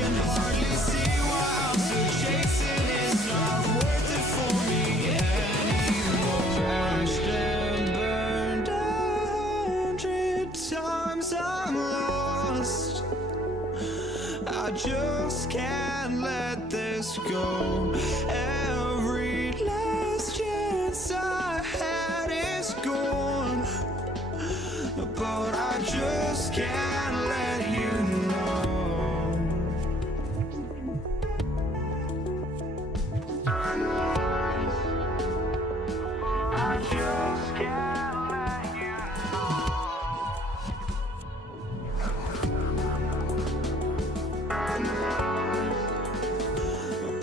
can hardly see why I'm still chasing. It's not worth it for me anymore. Crashed and burned 100 times, I'm lost. I just can't let this go. Every last chance I had is gone, but I just can't let you know. I just can't let you know.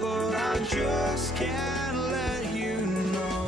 But I just can't let you know.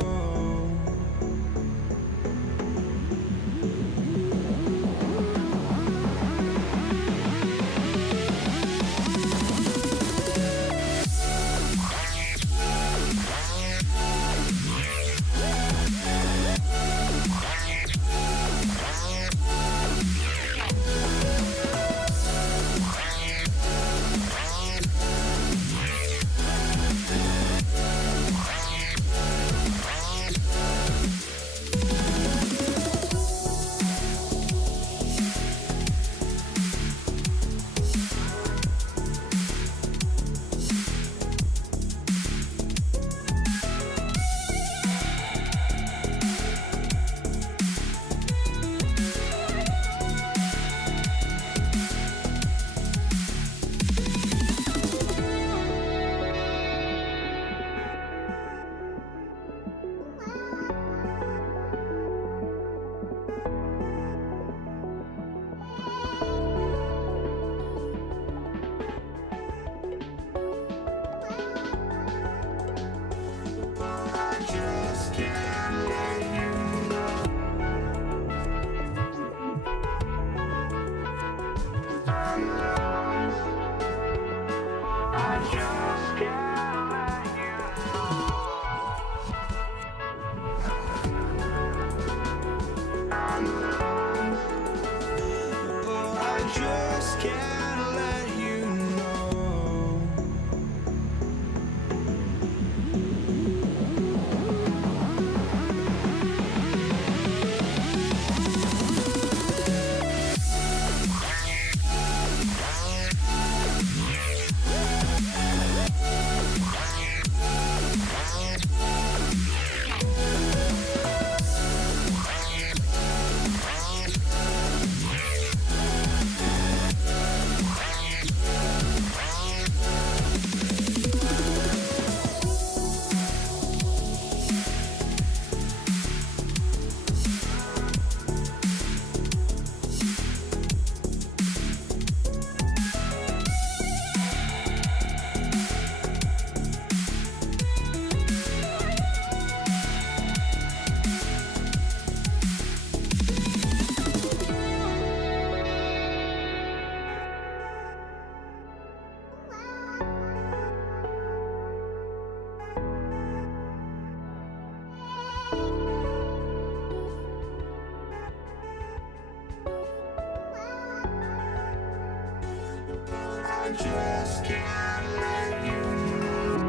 just can't let you know.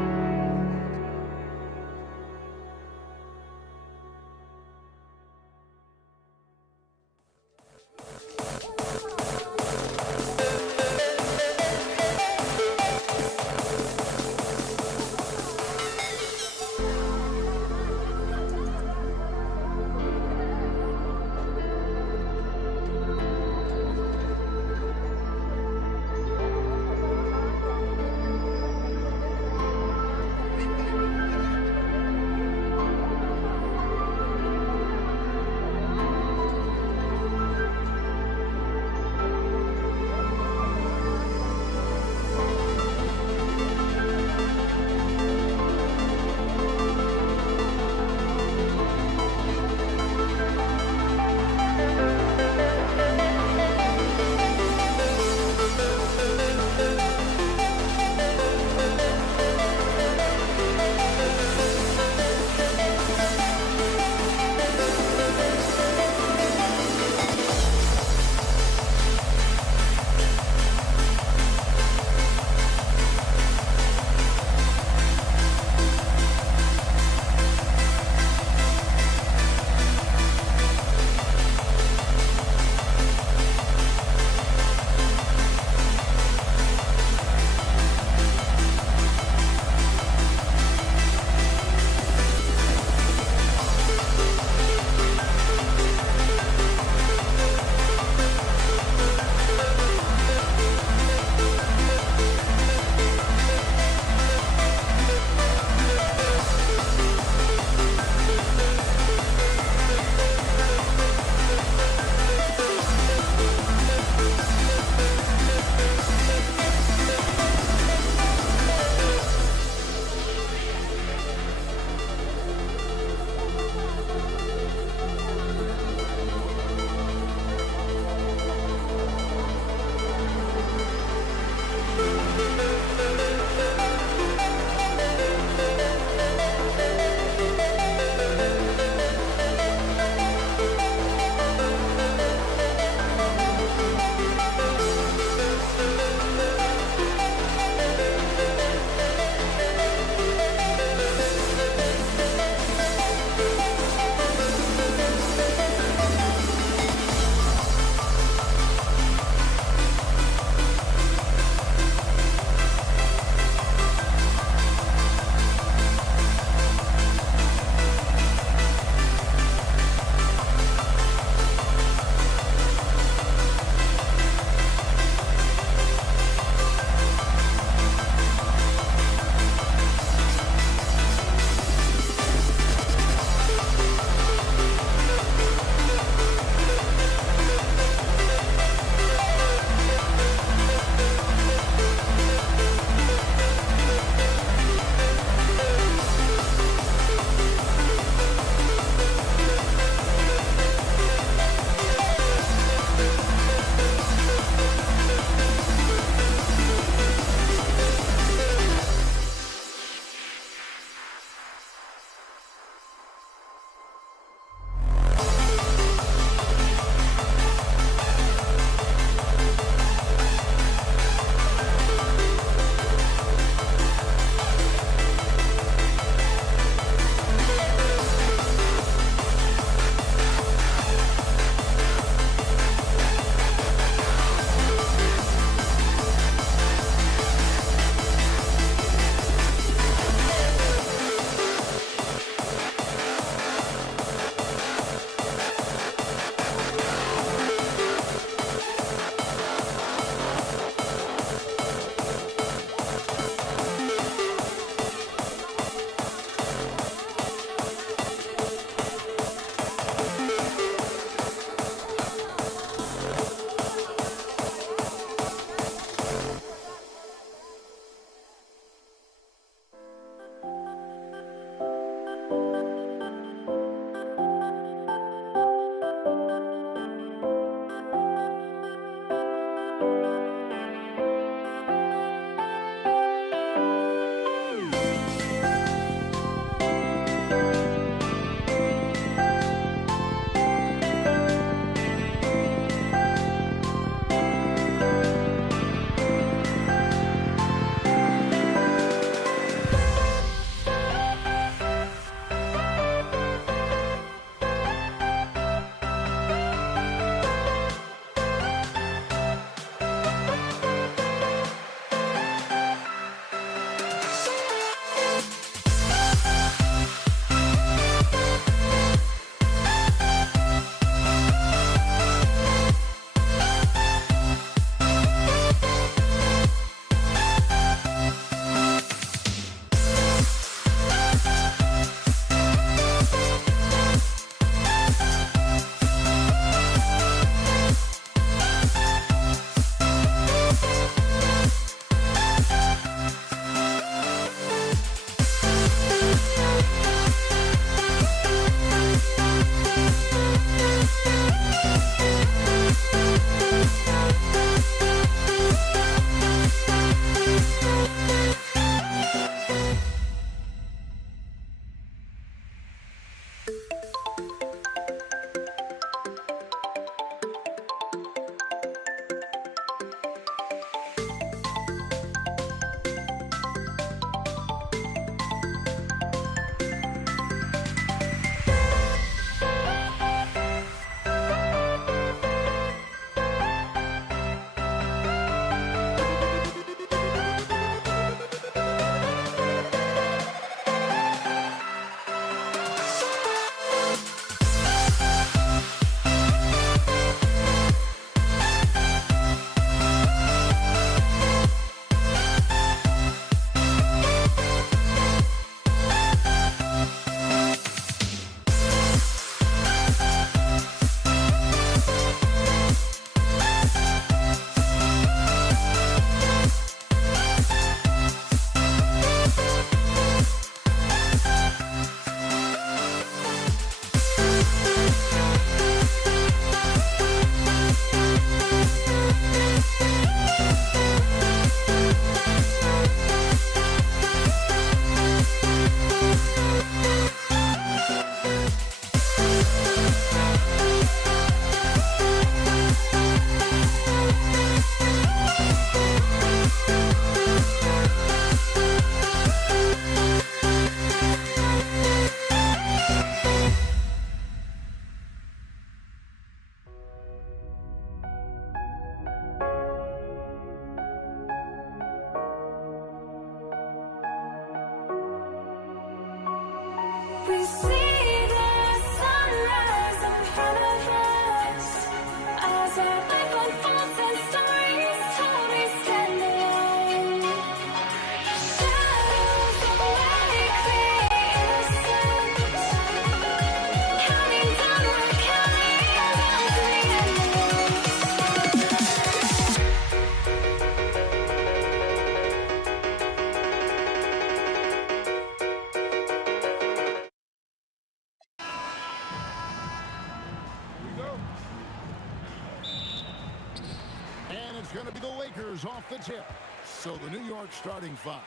going to be the Lakers off the tip. So the New York starting five.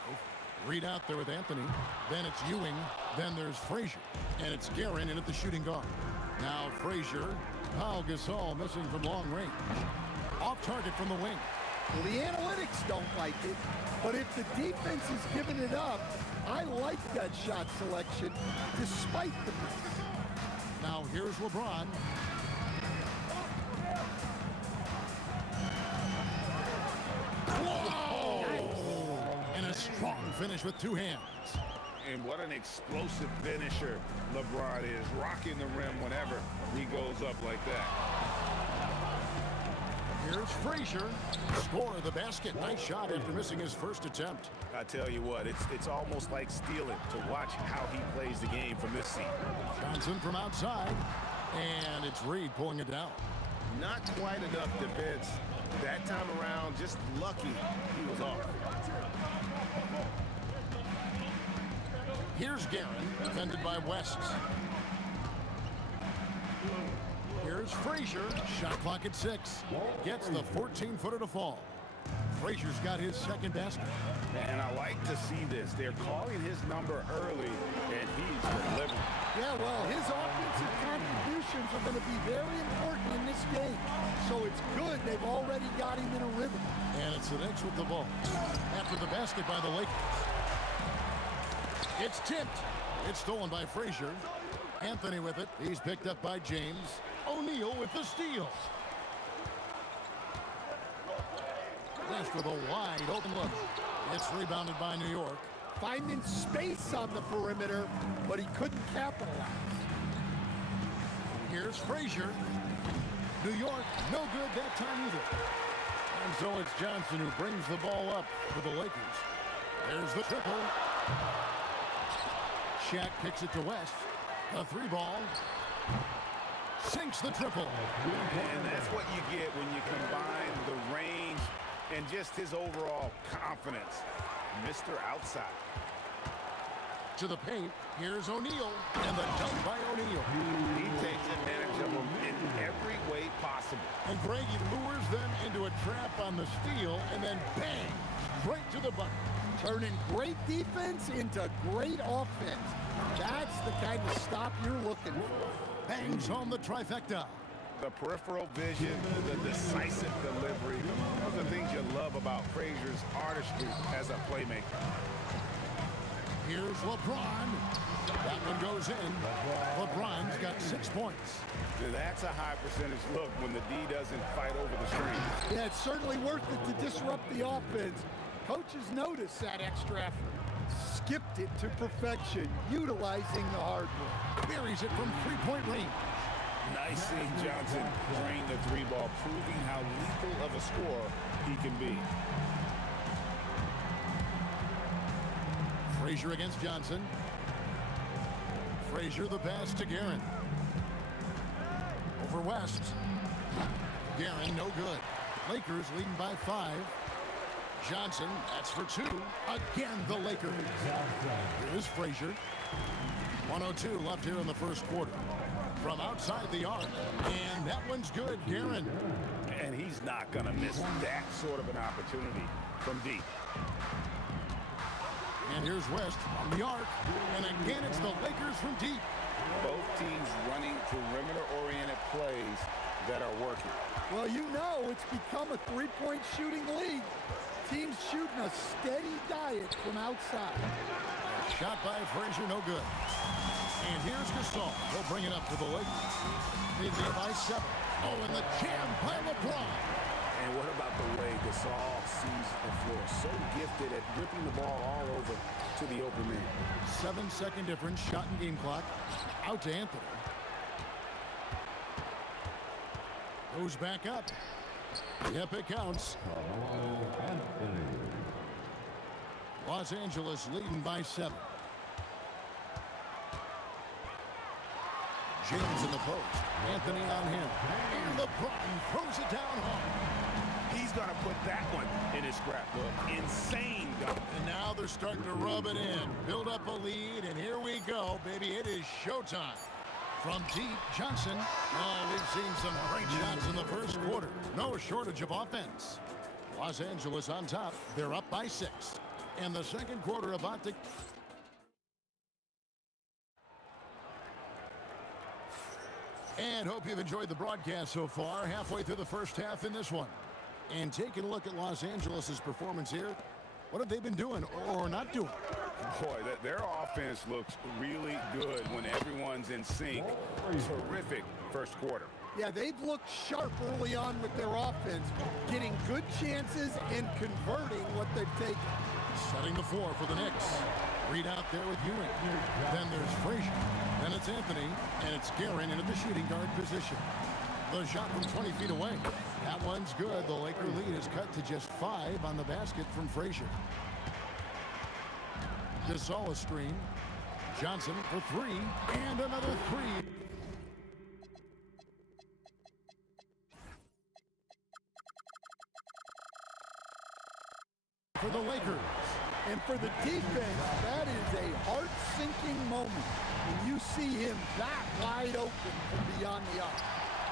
Reed out there with Anthony. Then it's Ewing. Then there's Frazier. And it's Guerin in at the shooting guard. Now Frazier. Pau Gasol missing from long range. Off target from the wing. Well, the analytics don't like it, but if the defense is giving it up, I like that shot selection despite the miss. Now here's LeBron. Whoa! Nice. And a strong finish with two hands. And what an explosive finisher LeBron is, rocking the rim whenever he goes up like that. Here's Frazier. Score the basket. Nice shot after missing his first attempt. I tell you what, it's almost like stealing to watch how he plays the game from this seat. Johnson from outside. And it's Reed pulling it down. Not quite enough defense. That time around, just lucky he was off. Here's Guerin, defended by West. Here's Frazier, shot clock at 6. Gets the 14-footer to fall. Frazier's got his second basket. And I like to see this. They're calling his number early, and he's delivering. Yeah, well, his offensive contributions are going to be very important in this game. So it's good they've already got him in a rhythm. And it's the Knicks with the ball. After the basket by the Lakers. It's tipped. It's stolen by Frazier. Anthony with it. He's picked up by James. O'Neal with the steal. West with a wide open look. It's rebounded by New York. Finding space on the perimeter, but he couldn't capitalize. Here's Frazier. New York, no good that time either. And so it's Johnson who brings the ball up for the Lakers. There's the triple. Shaq kicks it to West. A three ball. Sinks the triple. And that's what you get when you combine the range and just his overall confidence. Mr. Outside. To the paint, here's O'Neal, and the dunk by O'Neal. He takes advantage of them in every way possible. And Greggy lures them into a trap on the steal, and then bang, straight to the bucket. Turning great defense into great offense. That's the kind of stop you're looking for. Bangs home the trifecta. The peripheral vision, the decisive delivery. Those are things you love about Frazier's artistry as a playmaker. Here's LeBron. That one goes in. LeBron's got 6 points. That's a high percentage look when the D doesn't fight over the screen. Yeah, it's certainly worth it to disrupt the offense. Coaches notice that extra effort. Skipped it to perfection, utilizing the hard work. Buries it from three-point range. Nice seeing Johnson drain the three ball, proving how lethal of a scorer he can be. Frazier against Johnson. Frazier the pass to Guerin. Over West. Guerin no good. Lakers leading by 5. Johnson, that's for 2. Again, the Lakers. Here's Frazier. 1:02 left here in the first quarter. From outside the arc, and that one's good, Guerin. And he's not going to miss that sort of an opportunity from deep. And here's West on the arc, and again it's the Lakers from deep. Both teams running perimeter-oriented plays that are working. Well, you know it's become a three-point shooting league. Teams shooting a steady diet from outside. Shot by Frazier, no good. And here's Gasol. He'll bring it up to the Lakers. They lead by 7. Oh, and the jam by LeBron. And what about the way Gasol sees the floor? So gifted at whipping the ball all over to the open man. 7-second difference, shot and game clock. Out to Anthony. Goes back up. Yep, it counts. Los Angeles leading by 7. James in the post. Anthony on him. And LeBron throws it down hard. He's going to put that one in his scrapbook. Insane dunk. And now they're starting to rub it in. Build up a lead, and here we go, baby. It is showtime. From deep, Johnson. Oh, we've seen some great shots in the first quarter. No shortage of offense. Los Angeles on top. They're up by 6. And the second quarter about to... And hope you've enjoyed the broadcast so far. Halfway through the first half in this one. And taking a look at Los Angeles' performance here. What have they been doing or not doing? Boy, their offense looks really good when everyone's in sync. Terrific first quarter. Yeah, they've looked sharp early on with their offense, getting good chances and converting what they've taken. Setting the floor for the Knicks. Reed out there with Ewing. Then there's Frazier. Then it's Anthony. And it's Guerin into the shooting guard position. The shot from 20 feet away. That one's good. The Laker lead is cut to just 5 on the basket from Frazier. Gasol a screen. Johnson for 3. And another 3. For the Lakers. And for the defense, that is a heart-sinking moment when you see him that wide open from beyond the arc.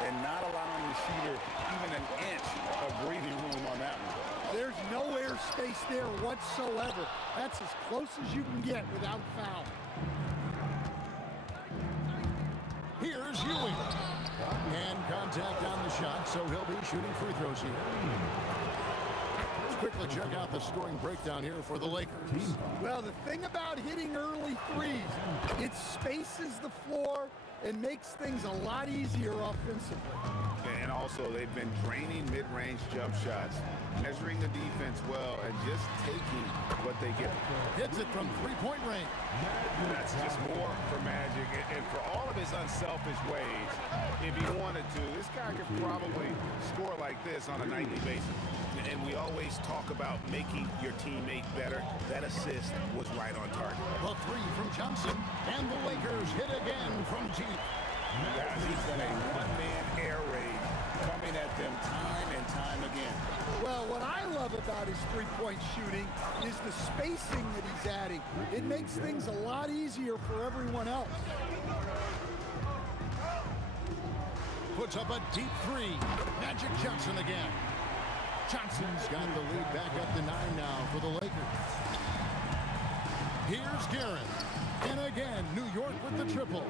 And not allowing the shooter even an inch of breathing room on that one. There's no air space there whatsoever. That's as close as you can get without foul. Here's Ewing. And contact on the shot, so he'll be shooting free throws here. Let's quickly check out the scoring breakdown here for the Lakers. Well, the thing about hitting early threes, it spaces the floor and makes things a lot easier offensively. And also, they've been draining mid-range jump shots, measuring the defense well, and just taking what they get. Hits it from three-point range. That's just more for Magic. And for all of his unselfish ways, if he wanted to, this guy could probably score like this on a nightly basis. And we always talk about making your teammate better. That assist was right on target. The 3 from Johnson. And the Lakers hit again from deep. Guys, he's done a one-man air raid coming at them time and time again. Well, what I love about his three-point shooting is the spacing that he's adding. It makes things a lot easier for everyone else. Puts up a deep 3. Magic Johnson again. Johnson's got the lead back up to 9 now for the Lakers. Here's Guerin. And again, New York with the triple.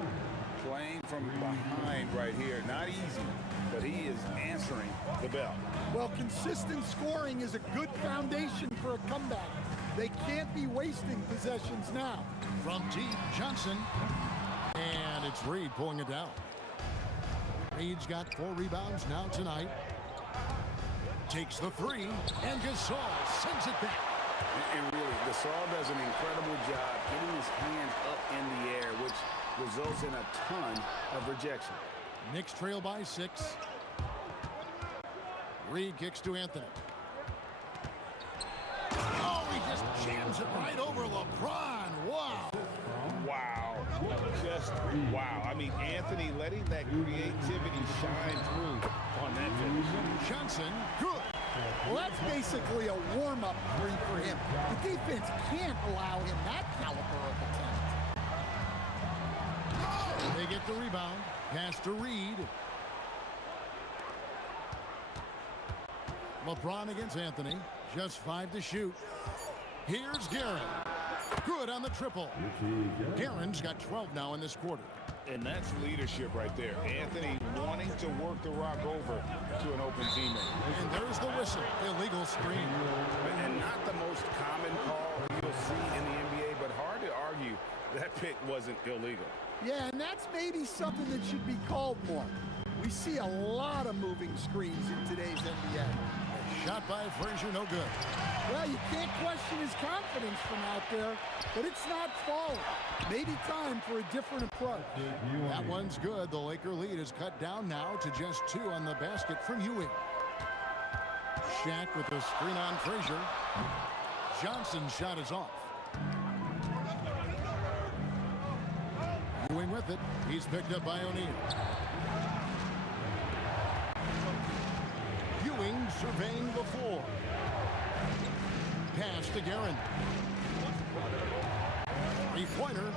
Playing from behind right here. Not easy, but he is answering the bell. Well, consistent scoring is a good foundation for a comeback. They can't be wasting possessions now. From deep, Johnson. And it's Reed pulling it down. Reed's got 4 rebounds now tonight. Takes the 3, and Gasol sends it back. And really, Gasol does an incredible job getting his hand up in the air, which results in a ton of rejection. Knicks trail by 6. Reed kicks to Anthony. Oh, he just jams it right over LeBron. Wow. Wow. Just wow. I mean, Anthony letting that creativity shine through on that finish. Johnson, good. Well, that's basically a warm-up 3 for him. The defense can't allow him that caliber of attempt. They get the rebound. Pass to Reed. LeBron against Anthony. Just 5 to shoot. Here's Guerin. Good on the triple. Guerin's got 12 now in this quarter. And that's leadership right there. Anthony wanting to work the rock over to an open teammate. And there's the whistle. Illegal screen. And not the most common call you'll see in the NBA, but hard to argue that pick wasn't illegal. Yeah, and that's maybe something that should be called more. We see a lot of moving screens in today's NBA. Shot by Frazier, no good. Well, you can't question his confidence from out there, but it's not falling. Maybe time for a different approach. That one's good. The Laker lead is cut down now to just 2 on the basket from Ewing. Shaq with the screen on Frazier. Johnson's shot is off. Ewing with it. He's picked up by O'Neal. Ewing surveying the floor. Pass to Guerin. Three-pointer.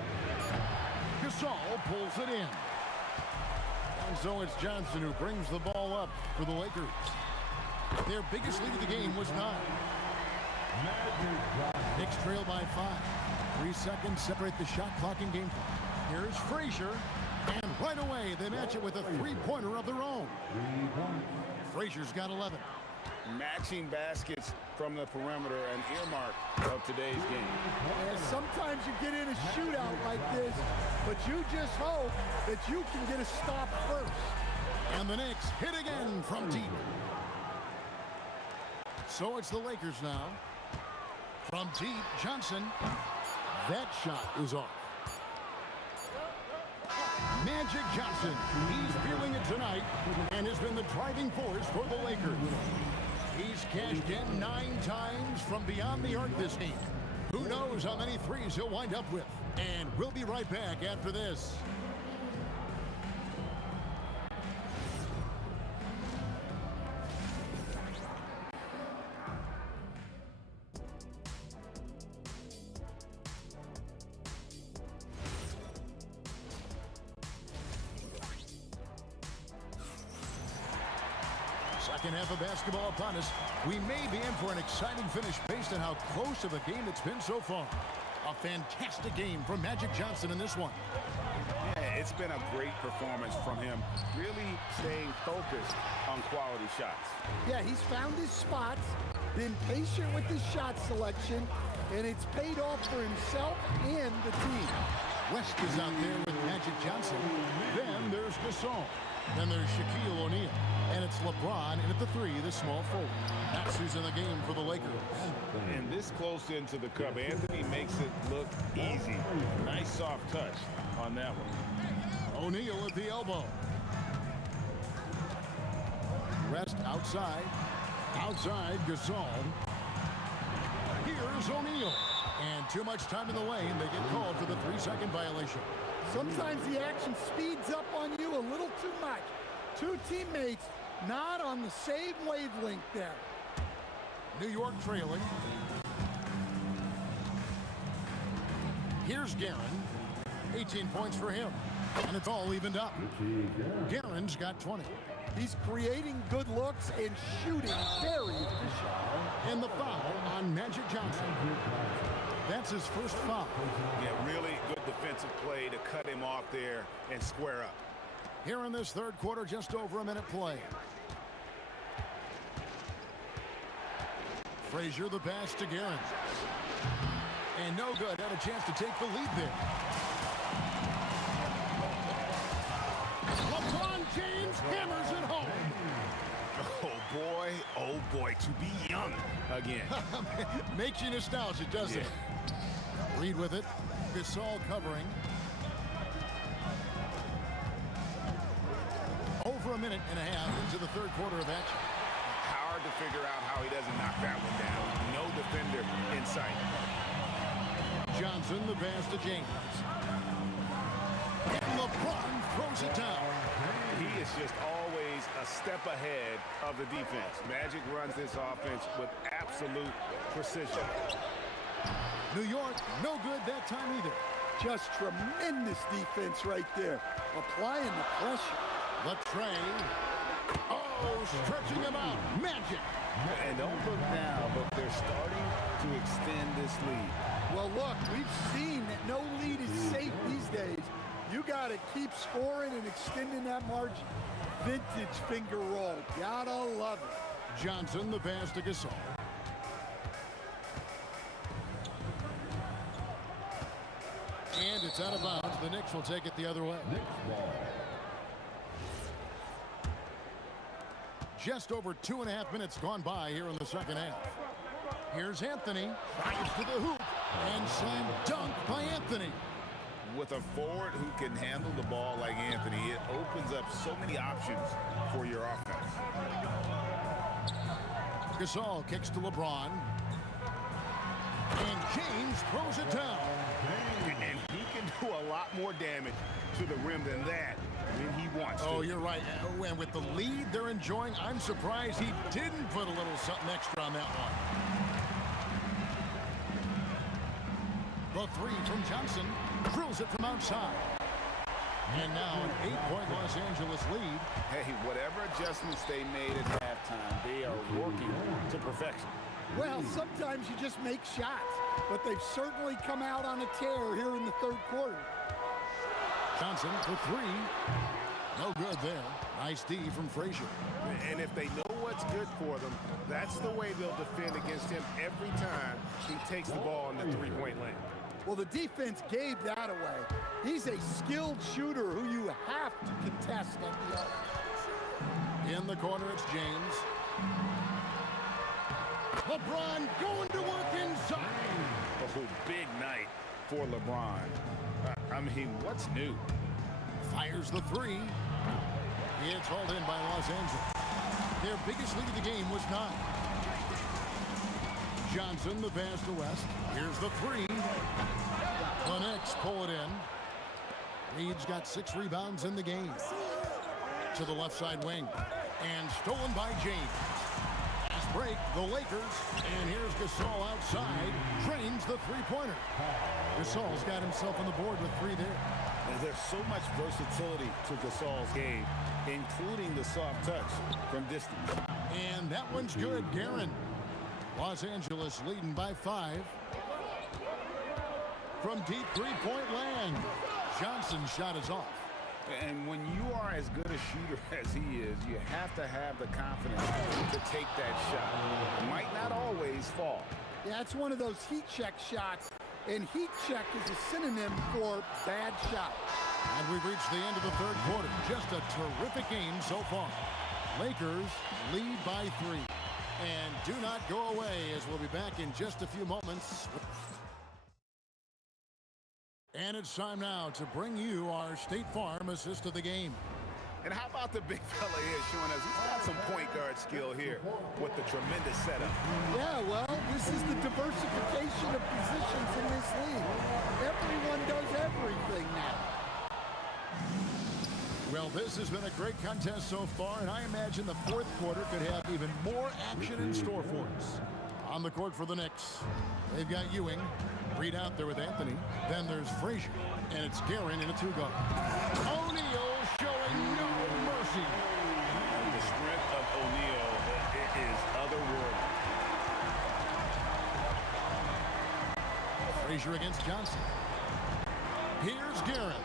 Gasol pulls it in. And so it's Johnson who brings the ball up for the Lakers. Their biggest lead of the game was 9. Knicks trail by 5. 3 seconds separate the shot clock and game clock. Here's Frazier. And right away, they match it with a three-pointer of their own. Frazier's got 11. Matching baskets from the perimeter, an earmark of today's game. And sometimes you get in a shootout like this, but you just hope that you can get a stop first. And the Knicks hit again from deep. So it's the Lakers now. From deep, Johnson. That shot is off. Magic Johnson, he's feeling it tonight and has been the driving force for the Lakers. He's cashed in 9 times from beyond the arc this game. Who knows how many threes he'll wind up with. And we'll be right back after this. Second half of basketball upon us. We may be in for an exciting finish based on how close of a game it's been so far. A fantastic game from Magic Johnson in this one. Yeah, it's been a great performance from him, really staying focused on quality shots. Yeah, he's found his spots, been patient with his shot selection, and it's paid off for himself and the team. West is out there with Magic Johnson. Then there's Gasol. Then there's Shaquille O'Neal. And it's LeBron in at the 3, the small forward. That's who's in the game for the Lakers. And this close into the cup, Anthony makes it look easy. Nice soft touch on that one. O'Neal at the elbow. Rest outside. Outside, Gasol. Here's O'Neal. And too much time in the lane. They get called for the 3-second violation. Sometimes the action speeds up on you a little too much. Two teammates not on the same wavelength there. New York trailing. Here's Guerin. 18 points for him. And it's all evened up. Guerin's got 20. He's creating good looks and shooting very efficient. And the foul on Magic Johnson. That's his first foul. Yeah, really good defensive play to cut him off there and square up. Here in this third quarter, just over a minute play. Frazier the pass to Guerin. And no good. Had a chance to take the lead there. LeBron James hammers it home. Oh boy, to be young again. Makes you nostalgic, doesn't it? Reed with it. Gasol covering. Over a minute and a half into the third quarter of action. Hard to figure out how he doesn't knock that one down. No defender in sight. Johnson, the pass to James. And LeBron throws it down. He is just always a step ahead of the defense. Magic runs this offense with absolute precision. New York, no good that time either. Just tremendous defense right there. Applying the pressure. The tray. Oh, stretching him out. Magic. And don't look now, but they're starting to extend this lead. Well, look, we've seen that no lead is safe these days. You got to keep scoring and extending that margin. Vintage finger roll. Gotta love it. Johnson, the pass to Gasol. And it's out of bounds. The Knicks will take it the other way. Just over 2.5 minutes gone by here in the second half. Here's Anthony. Drives to the hoop. And slam dunk by Anthony. With a forward who can handle the ball like Anthony, it opens up so many options for your offense. Gasol kicks to LeBron. And James throws it down. And he can do a lot more damage to the rim than that when he wants to. Oh, you're right. And with the lead they're enjoying, I'm surprised he didn't put a little something extra on that one. The 3 from Johnson. Drills it from outside. And now an 8-point Los Angeles lead. Hey, whatever adjustments they made at halftime, they are working to perfection. Well, sometimes you just make shots, but they've certainly come out on a tear here in the third quarter. Johnson for three. No good there. Nice D from Frazier. And if they know what's good for them, that's the way they'll defend against him every time he takes the ball in the three-point lane. Well, the defense gave that away. He's a skilled shooter who you have to contest at the arc. In the corner, it's James. LeBron going to work inside. Oh, big night for LeBron. I mean, what's new? Fires the three. It's hauled in by Los Angeles. Their biggest lead of the game was 9. Johnson, the pass to West. Here's the three. The Knicks pull it in. Reed's got 6 rebounds in the game. To the left side wing. And stolen by James. Fast break, the Lakers. And here's Gasol outside. Drains the three-pointer. Gasol's got himself on the board with 3 there. There's so much versatility to Gasol's game, including the soft touch from distance. And that one's good, Guerin. Los Angeles leading by 5. From deep three-point land. Johnson's shot is off. And when you are as good a shooter as he is, you have to have the confidence to take that shot. It might not always fall. Yeah, it's one of those heat check shots, and heat check is a synonym for bad shot. And we've reached the end of the third quarter. Just a terrific game so far. Lakers lead by 3. And do not go away, as we'll be back in just a few moments. And it's time now to bring you our State Farm assist of the game. And how about the big fella here showing us he's got some point guard skill here with the tremendous setup. Yeah, well, this is the diversification of positions in this league. Everyone does everything now. Well, this has been a great contest so far, and I imagine the fourth quarter could have even more action in store for us. On the court for the Knicks, they've got Ewing. Reed out there with Anthony. Then there's Frazier, and it's Guerin in a 2-guard. O'Neal showing no mercy. The strength of O'Neal is otherworldly. Frazier against Johnson. Here's Guerin.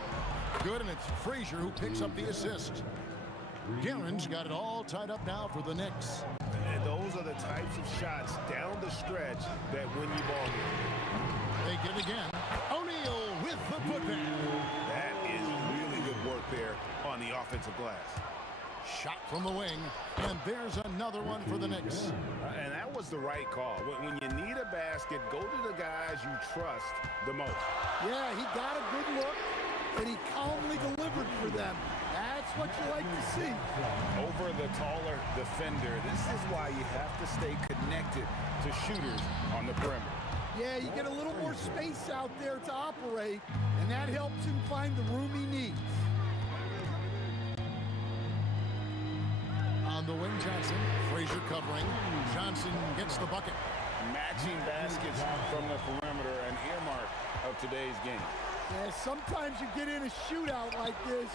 Good, and it's Frazier who picks up the assist. Guerin's got it all tied up now for the Knicks. And those are the types of shots down the stretch that win you ball games. They get it again. O'Neal with the putback. That is really good work there on the offensive glass. Shot from the wing, and there's another one for the Knicks. And that was the right call. When you need a basket, go to the guys you trust the most. Yeah, he got a good look, and he calmly delivered for them. That's what you like to see. Over the taller defender, this is why you have to stay connected to shooters on the perimeter. Yeah, you get a little more space out there to operate, and that helps him find the room he needs. On the wing, Johnson. Frazier covering. Johnson gets the bucket. Matching baskets from the perimeter, an earmark of today's game. Yeah, sometimes you get in a shootout like this,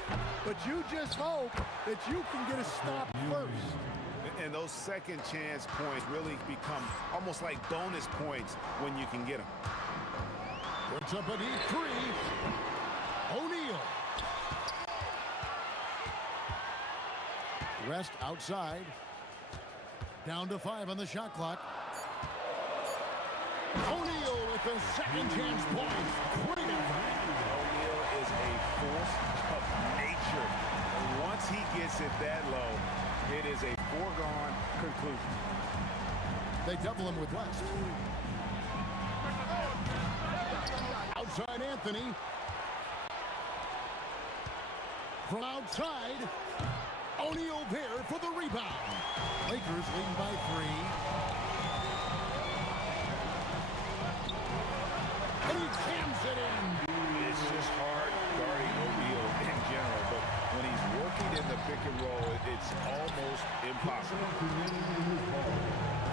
but you just hope that you can get a stop first. And those second chance points really become almost like bonus points when you can get them. Puts up a deep 3. O'Neal. Rest outside. Down to 5 on the shot clock. O'Neal with the second chance point. Great effort. O'Neal is a force of nature. And once he gets it that low, it is a foregone conclusion. They double him with West. Outside Anthony. From outside, O'Neal there for the rebound. Lakers leading by 3. And he jams it in. It's just hard guarding O'Neal in general, but when he's working in the pick and roll, it's almost impossible.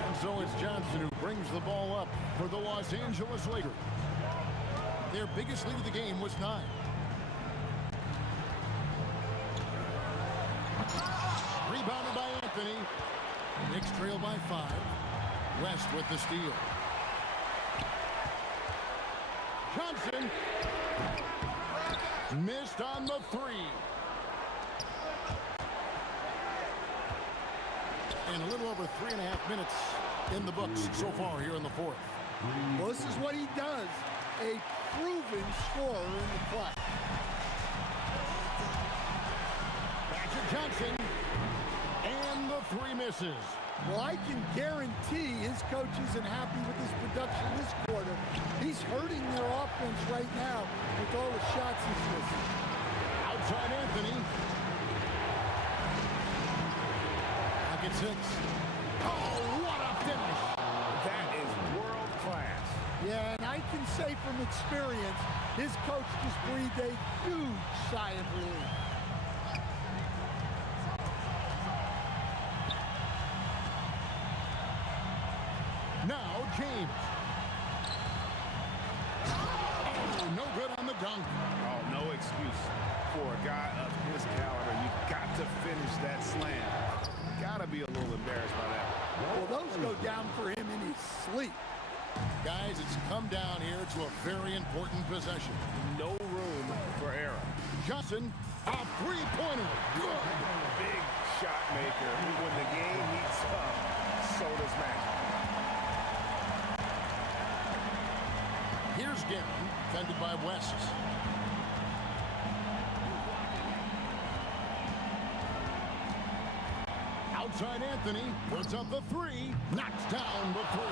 And so it's Johnson who brings the ball up for the Los Angeles Lakers. Their biggest lead of the game was 9. Rebounded by Anthony. Knicks trail by 5. West with the steal. Johnson missed on the 3. And a little over 3.5 minutes in the books so far here in the 4th. Well, this is what he does. A proven scorer in the play. Back to Johnson. And the 3 misses. Well, I can guarantee his coach isn't happy with his production this quarter. He's hurting their offense right now with all the shots he's missing. Outside Anthony. Pocket 6. Oh, what a finish. That is world class. Yeah, and I can say from experience, his coach just breathed a huge sigh of relief. Now James. Oh, no good on the dunk. Oh, no excuse for a guy of his caliber. You got to finish that slam. Gotta be a little embarrassed by that. Well, those go down for him in his sleep. Guys, it's come down here to a very important possession. No room for error. Johnson, a 3-pointer. Good. Big shot maker. When the game heats up, so does magic. Here's Garen, defended by West. Outside Anthony, puts up the 3, knocks down the 3.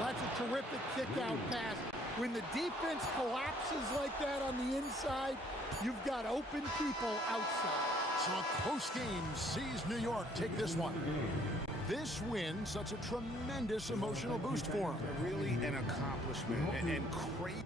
That's a terrific kick-out pass. When the defense collapses like that on the inside, you've got open people outside. So a close game sees New York take this one. This win, such a tremendous emotional boost for them. Really an accomplishment and crazy.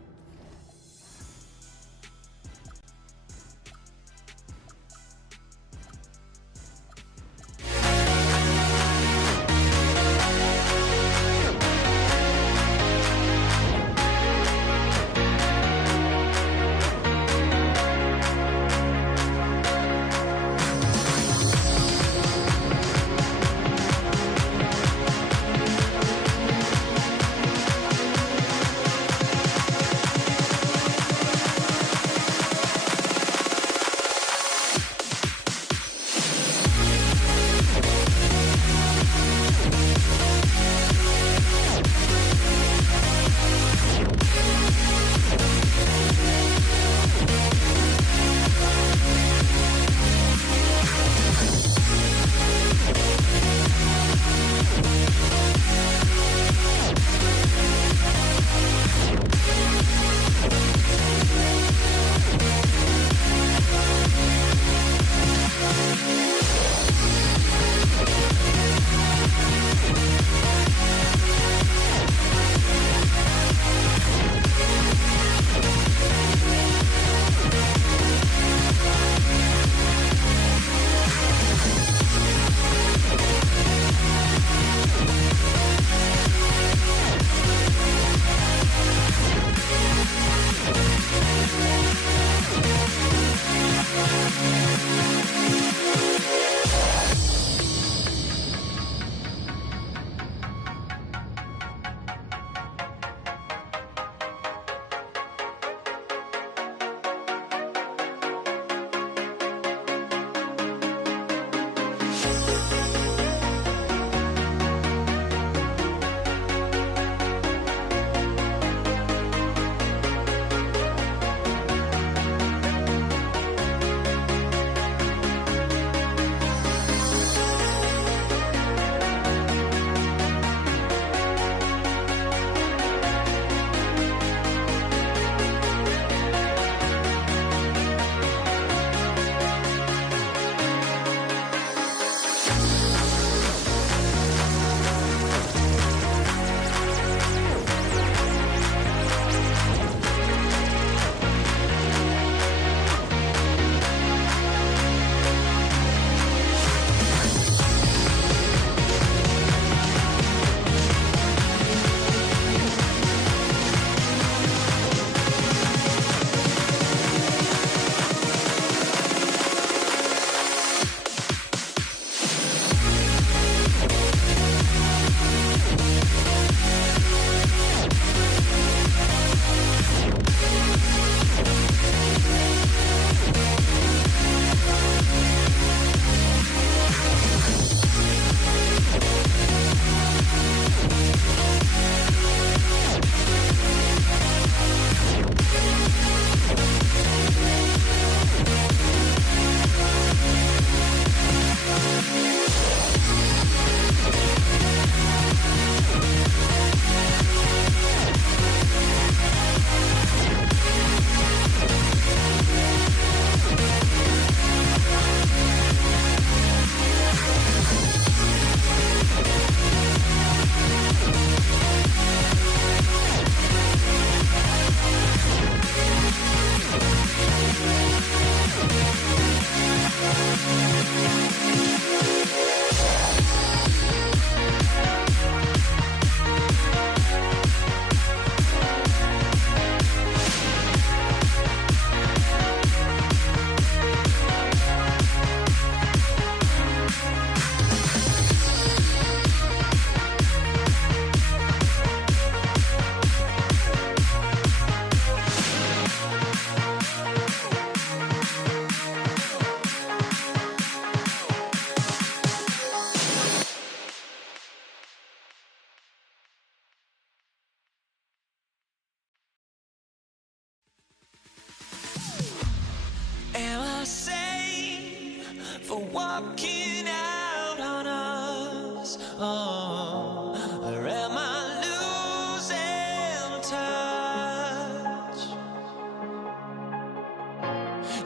walking out on us. Oh, or am I losing touch?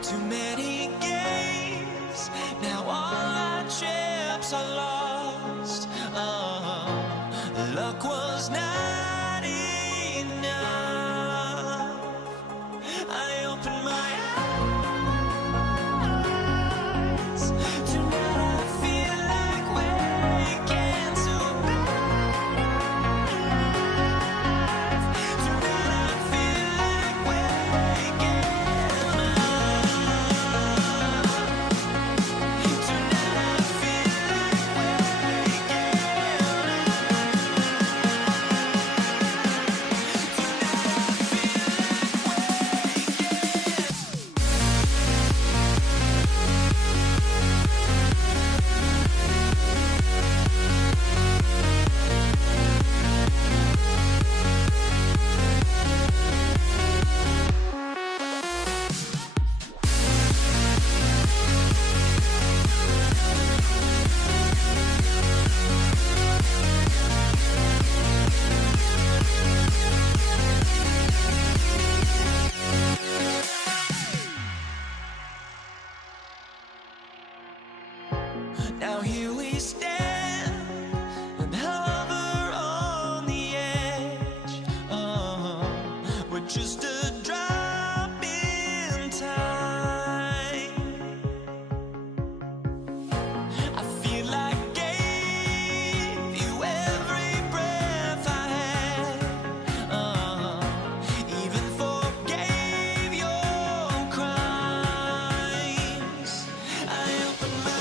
Too many games, now all our chips are lost. Oh, luck was not enough. I opened my eyes. Tonight I feel like waking to life. Tonight I feel like waking up. Tonight I feel like waking Now here we stand and hover on the edge. Oh, we're just a drop in time. I feel like I gave you every breath I had. Even forgave your crimes. I opened my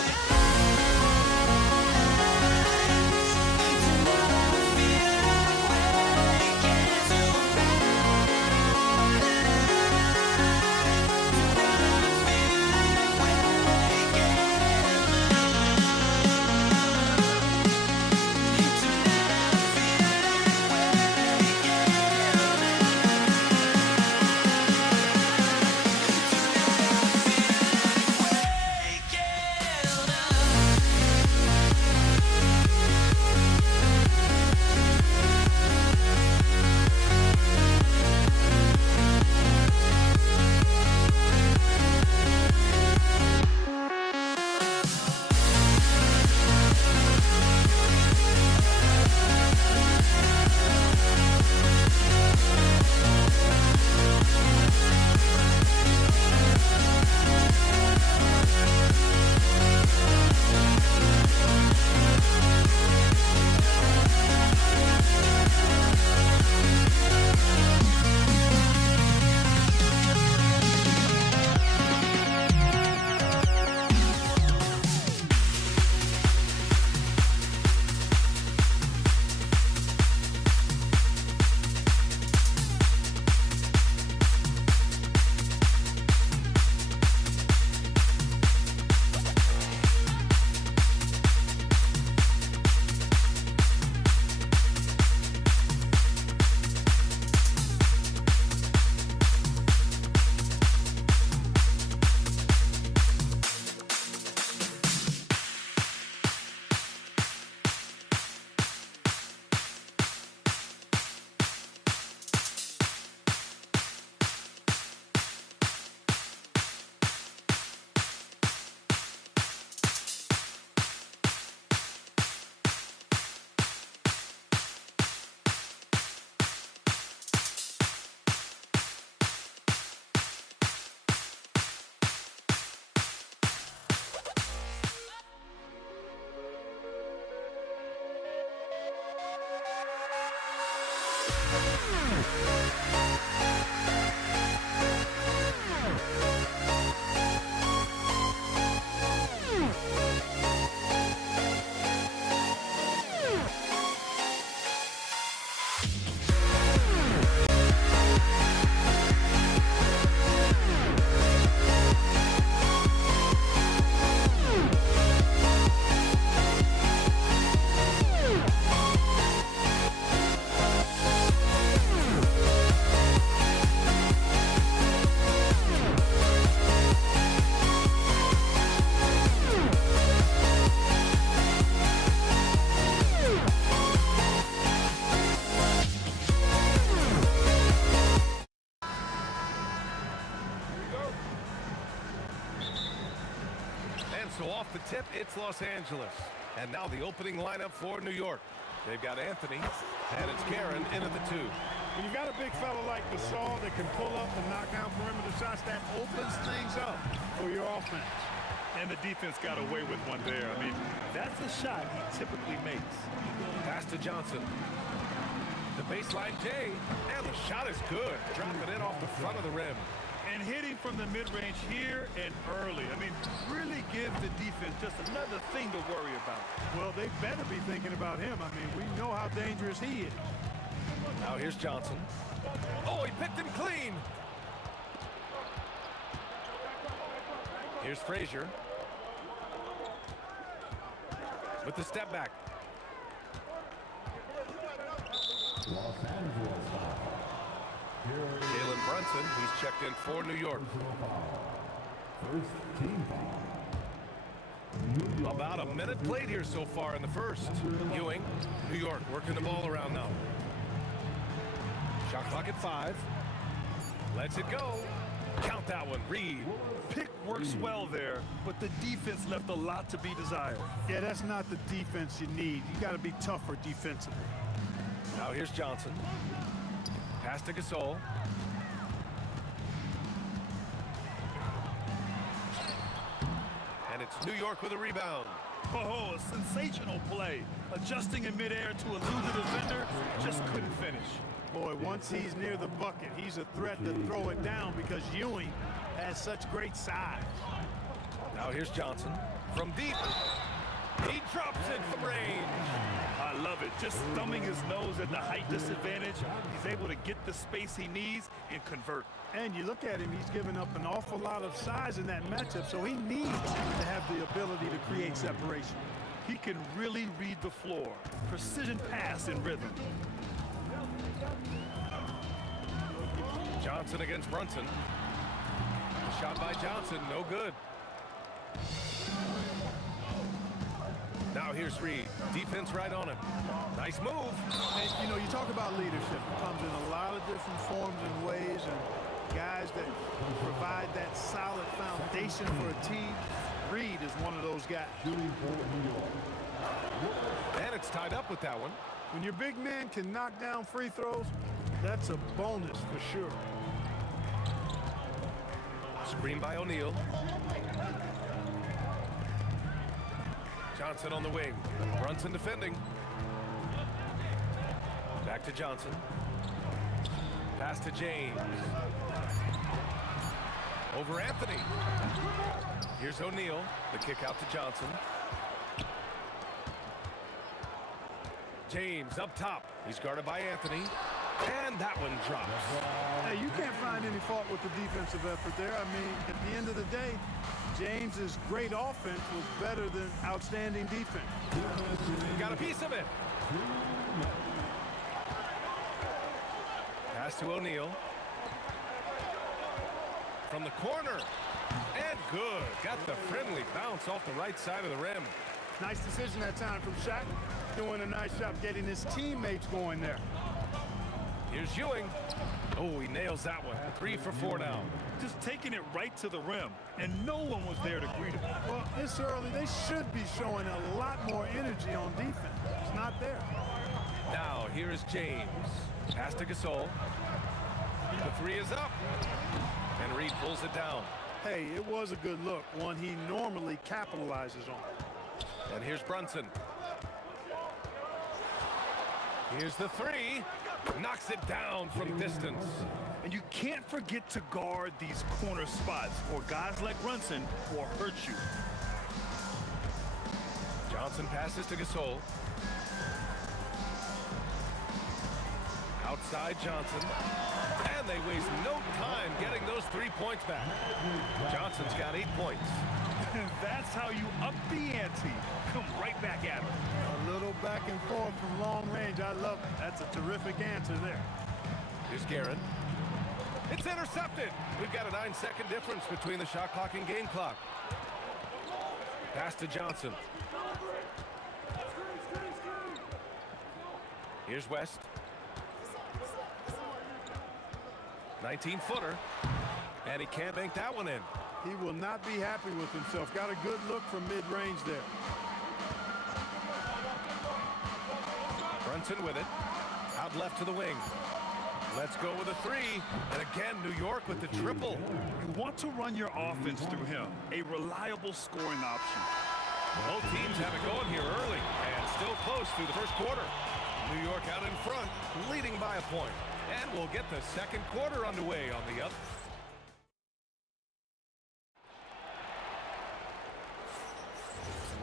tip, it's Los Angeles. And now the opening lineup for New York. They've got Anthony, and it's Guerin in at the 2. When you've got a big fella like Gasol that can pull up and knock down perimeter shots, that opens things up for your offense. And the defense got away with one there. I mean, that's a shot he typically makes. Pass to Johnson. The baseline J, and the shot is good. Dropping it off the front of the rim. And hitting from the mid-range here and early. I mean, really give the defense just another thing to worry about. Well, they better be thinking about him. I mean, we know how dangerous he is. Now here's Johnson. Oh, he picked him clean. Here's Frazier. With the step back. Los Angeles foul. Jalen Brunson, he's checked in for New York. First team foul. About a minute played here so far in the first. Ewing, New York, working the ball around now. Shot clock at 5. Lets it go. Count that one, Reed. Pick works well there, but the defense left a lot to be desired. Yeah, that's not the defense you need. You got to be tougher defensively. Now here's Johnson. Pass to Gasol. And it's New York with a rebound. Oh, a sensational play. Adjusting in midair to elude the defender, just couldn't finish. Boy, once he's near the bucket, he's a threat to throw it down because Ewing has such great size. Now here's Johnson from deep. He drops it from range. I love it. Just thumbing his nose at the height disadvantage. He's able to get the space he needs and convert. And you look at him, he's given up an awful lot of size in that matchup, so he needs to have the ability to create separation. He can really read the floor. Precision pass and rhythm. Johnson against Brunson. Shot by Johnson, no good. Now here's Reed. Defense right on him. Nice move. And, you know, you talk about leadership. It comes in a lot of different forms and ways, and guys that provide that solid foundation for a team. Reed is one of those guys. And it's tied up with that one. When your big man can knock down free throws, that's a bonus for sure. Screen by O'Neal. Johnson on the wing. Brunson defending. Back to Johnson. Pass to James. Over Anthony. Here's O'Neal. The kick out to Johnson. James up top. He's guarded by Anthony. And that one drops. Hey, you can't find any fault with the defensive effort there. I mean, at the end of the day, James's great offense was better than outstanding defense. Got a piece of it. Pass to O'Neal. From the corner. And good. Got the friendly bounce off the right side of the rim. Nice decision that time from Shaq. Doing a nice job getting his teammates going there. Here's Ewing. Oh, he nails that one. 3 for 4 now. Just taking it right to the rim, and no one was there to greet him. Well, this early, they should be showing a lot more energy on defense. It's not there. Now, here is James. Pass to Gasol. The 3 is up. And Reed pulls it down. Hey, it was a good look, one he normally capitalizes on. And here's Brunson. Here's the 3. Knocks it down from distance. And you can't forget to guard these corner spots, or guys like Brunson will hurt you. Johnson passes to Gasol. Outside Johnson. And they waste no time getting those 3 points back. Johnson's got 8 points. That's how you up the ante. Come right back at him. A little back and forth from long range. I love it. That's a terrific answer there. Here's Guerin. It's intercepted. We've got a 9-second difference between the shot clock and game clock. Pass to Johnson. Here's West. 19-footer. And he can't bank that one in. He will not be happy with himself. Got a good look from mid-range there. Brunson with it. Out left to the wing. Let's go with a three. And again, New York with the triple. You want to run your offense through him. A reliable scoring option. Both teams have it going here early and still close through the first quarter. New York out in front, leading by a point. And we'll get the second quarter underway on the up.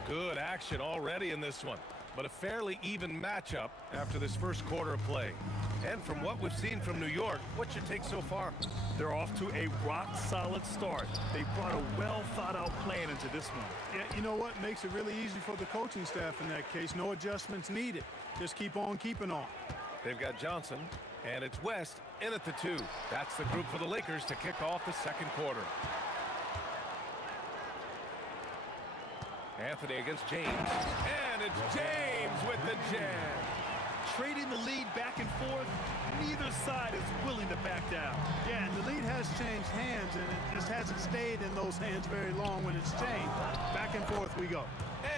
Good action already in this one, but a fairly even matchup after this first quarter of play. And from what we've seen from New York, what's your take so far? They're off to a rock-solid start. They brought a well-thought-out plan into this one. Yeah, you know what makes it really easy for the coaching staff in that case? No adjustments needed. Just keep on keeping on. They've got Johnson, and it's West in at the 2. That's the group for the Lakers to kick off the second quarter. Anthony against James, and it's James with the jam. Trading the lead back and forth, neither side is willing to back down. Yeah, and the lead has changed hands, and it just hasn't stayed in those hands very long when it's changed. Back and forth we go.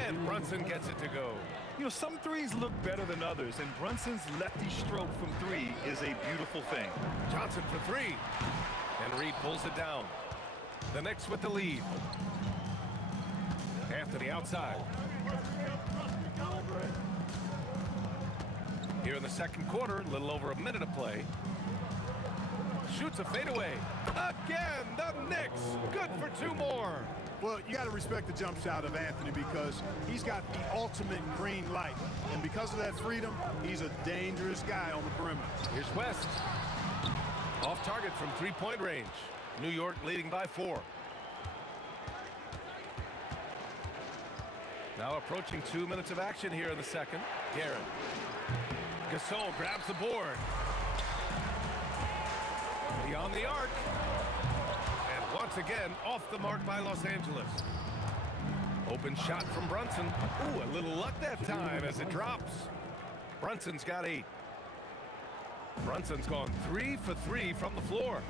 And Brunson gets it to go. You know, some threes look better than others, and Brunson's lefty stroke from 3 is a beautiful thing. Johnson for 3, and Reed pulls it down. The Knicks with the lead. Anthony outside. Here in the second quarter, a little over a minute of play. Shoots a fadeaway. Again, the Knicks. Good for 2 more. Well, you got to respect the jump shot of Anthony because he's got the ultimate green light. And because of that freedom, he's a dangerous guy on the perimeter. Here's West. Off target from 3-point range. New York leading by 4. Now approaching 2 minutes of action here in the second. Garrett. Gasol grabs the board. Beyond the arc. And once again, off the mark by Los Angeles. Open shot from Brunson. Ooh, a little luck that time as it drops. Brunson's got 8. Brunson's gone 3 for 3 from the floor.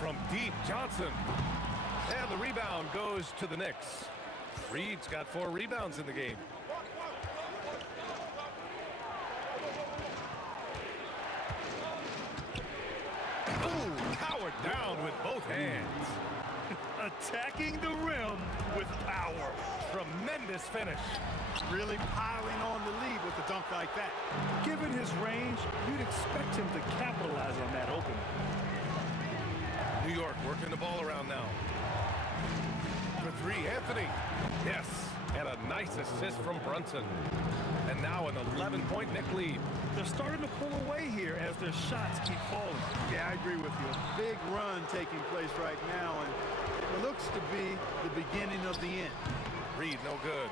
From deep, Johnson. And the rebound goes to the Knicks. Reed's got 4 rebounds in the game. Ooh, powered down with both hands. Attacking the rim with power. Tremendous finish. Really piling on the lead with a dunk like that. Given his range, you'd expect him to capitalize on that opening. New York working the ball around now. For 3, Anthony. Yes, and a nice assist from Brunson. And now an 11-point Knick lead. They're starting to pull away here as their shots keep falling. Yeah, I agree with you. A big run taking place right now, and it looks to be the beginning of the end. Reed, no good.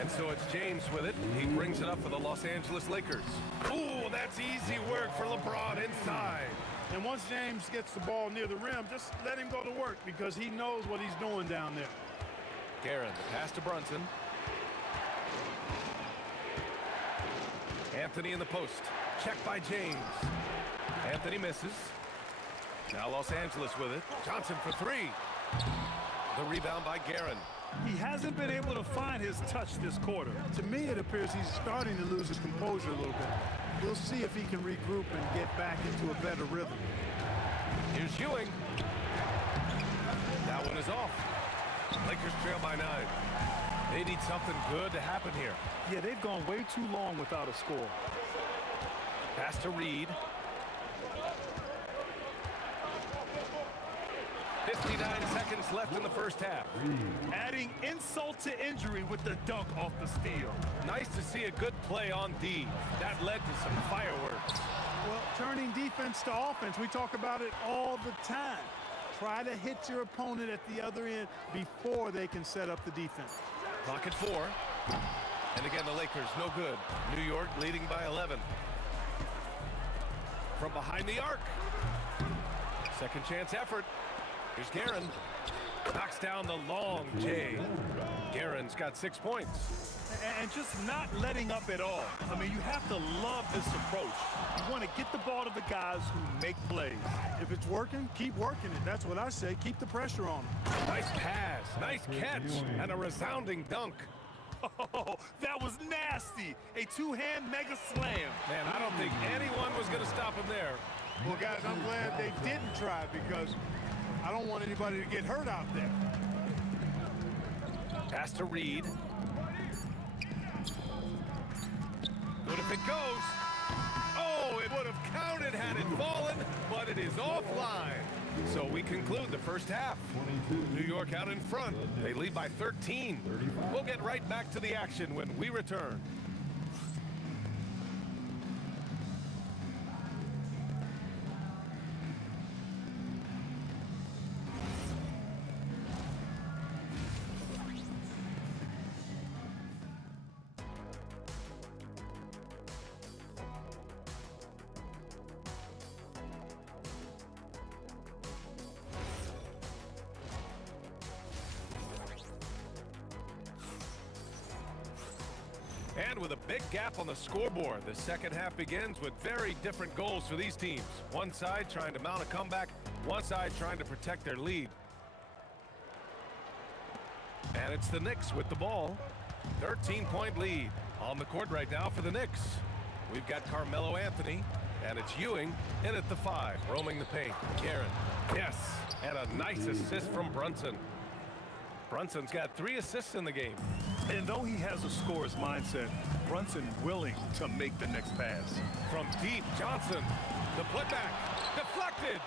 And so it's James with it. He brings it up for the Los Angeles Lakers. Ooh, that's easy work for LeBron inside. And once James gets the ball near the rim, just let him go to work because he knows what he's doing down there. Guerin, the pass to Brunson. Anthony in the post. Checked by James. Anthony misses. Now Los Angeles with it. Johnson for 3. The rebound by Guerin. He hasn't been able to find his touch this quarter. To me, it appears he's starting to lose his composure a little bit. We'll see if he can regroup and get back into a better rhythm. Here's Ewing. That one is off. Lakers trail by 9. They need something good to happen here. Yeah, they've gone way too long without a score. Pass to Reed. 59 seconds left in the first half. Adding insult to injury with the dunk off the steal. Nice to see a good play on D. That led to some fireworks. Well, turning defense to offense, we talk about it all the time. Try to hit your opponent at the other end before they can set up the defense. Clock at 4. And again, the Lakers, no good. New York leading by 11. From behind the arc. Second chance effort. Here's Guerin. Knocks down the long J. Guerin's got 6 points. And just not letting up at all. I mean, you have to love this approach. You want to get the ball to the guys who make plays. If it's working, keep working it. That's what I say. Keep the pressure on them. Nice pass, nice catch, and a resounding dunk. Oh, that was nasty. A two-hand mega slam. Man, I don't think anyone was going to stop him there. Well, guys, I'm glad they didn't try because I don't want anybody to get hurt out there. Pass to Reed. Good if it goes. Oh, it would have counted had it fallen, but it is offline. So we conclude the first half. New York out in front. They lead by 13. We'll get right back to the action when we return. And with a big gap on the scoreboard, the second half begins with very different goals for these teams. One side trying to mount a comeback, one side trying to protect their lead. And it's the Knicks with the ball. 13-point lead on the court right now for the Knicks. We've got Carmelo Anthony, and it's Ewing in at the 5, roaming the paint. Guerin, yes, and a nice assist from Brunson. Brunson's got 3 assists in the game. And though he has a scorer's mindset, Brunson willing to make the next pass. From deep, Johnson, the putback, deflected.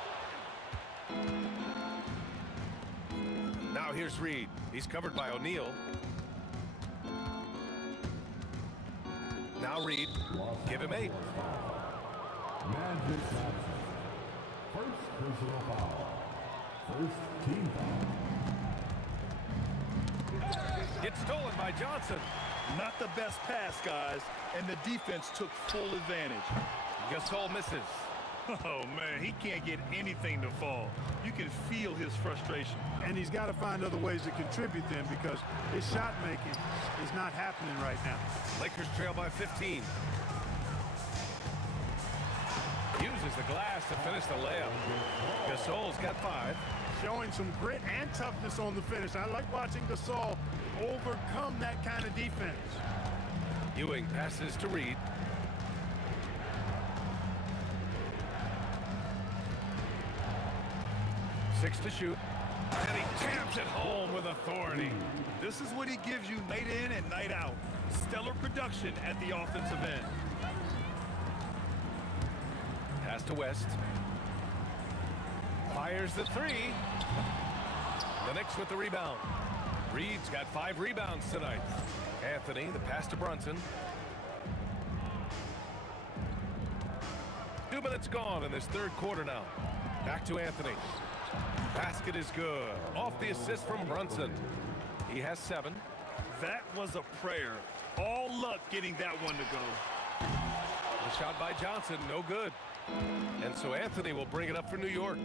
Now here's Reed. He's covered by O'Neal. Now Reed, give him 8. Magic Johnson. First personal foul. First team foul. Gets stolen by Johnson. Not the best pass, guys, and the defense took full advantage. Gasol misses. Oh, man, he can't get anything to fall. You can feel his frustration. And he's got to find other ways to contribute then because his shot making is not happening right now. Lakers trail by 15. Uses the glass to finish the layup. Gasol's got 5. Showing some grit and toughness on the finish. I like watching Gasol overcome that kind of defense. Ewing passes to Reed. Six to shoot. And he jams it home with authority. This is what he gives you night in and night out. Stellar production at the offensive end. Pass to West. Fires the 3. The Knicks with the rebound. Reed's got 5 rebounds tonight. Anthony, the pass to Brunson. 2 minutes gone in this third quarter now. Back to Anthony. Basket is good. Off the assist from Brunson. He has 7. That was a prayer. All luck getting that one to go. The shot by Johnson, no good. And so Anthony will bring it up for New York.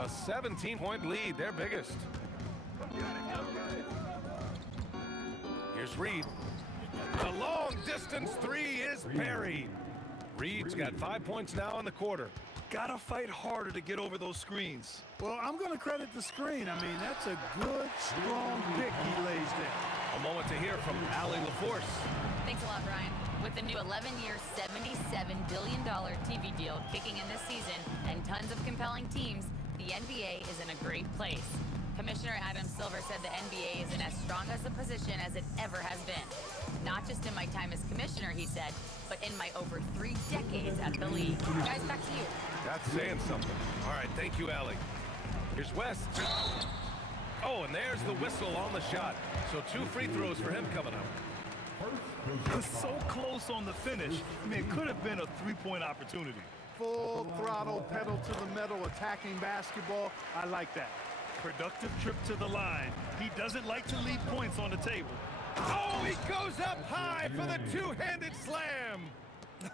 A 17-point lead, their biggest. Here's Reed. The long-distance 3 is buried. Reed's got 5 points now in the quarter. Gotta fight harder to get over those screens. Well, I'm going to credit the screen. I mean, that's a good, strong pick he lays there. A moment to hear from Allie LaForce. Thanks a lot, Brian. With the new 11-year, $77 billion TV deal kicking in this season and tons of compelling teams, the NBA is in a great place. Commissioner Adam Silver said the NBA is in as strong as a position as it ever has been. Not just in my time as commissioner, he said, but in my over 3 decades at the league. Guys, back to you. That's saying something. All right, thank you, Allie. Here's West. Oh, and there's the whistle on the shot. So 2 free throws for him coming up. Was so close on the finish. I mean, it could have been a 3-point opportunity. Full throttle, pedal to the metal, attacking basketball. I like that. Productive trip to the line. He doesn't like to leave points on the table. Oh, he goes up high for the 2-handed slam.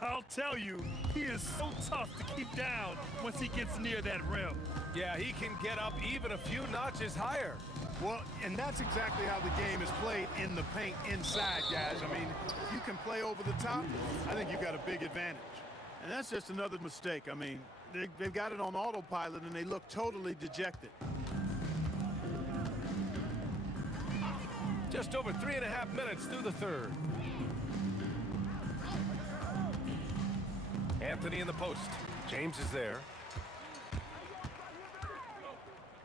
I'll tell you, he is so tough to keep down once he gets near that rim. Yeah, he can get up even a few notches higher. Well, and that's exactly how the game is played in the paint inside, guys. I mean, if you can play over the top, I think you've got a big advantage. And that's just another mistake. I mean, they've got it on autopilot, and they look totally dejected. Just over 3.5 minutes through the third. Anthony in the post. James is there.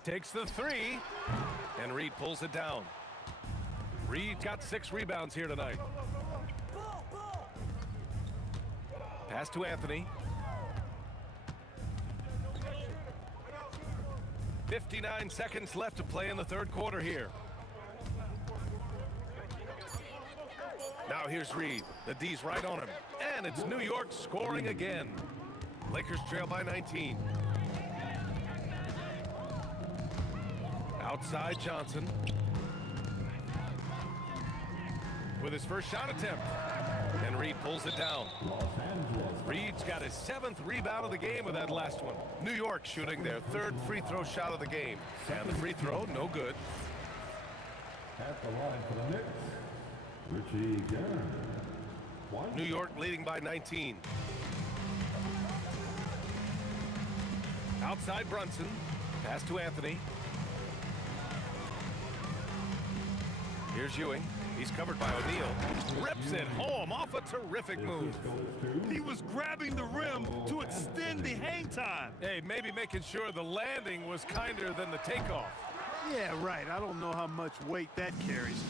Takes the three, and Reed pulls it down. Reed got 6 rebounds here tonight. Pass to Anthony. 59 seconds left to play in the third quarter here. Now here's Reed. The D's right on him. And it's New York scoring again. Lakers trail by 19. Outside Johnson. With his first shot attempt. And Reed pulls it down. Reed's got his 7th rebound of the game with that last one. New York shooting their 3rd free throw shot of the game. And the free throw, no good. At the line for the Knicks, Richie Guerin. New York leading by 19. Outside Brunson. Pass to Anthony. Here's Ewing. He's covered by O'Neal. Rips it home off a terrific move. He was grabbing the rim to extend the hang time. Hey, maybe making sure the landing was kinder than the takeoff. Yeah, right. I don't know how much weight that carries.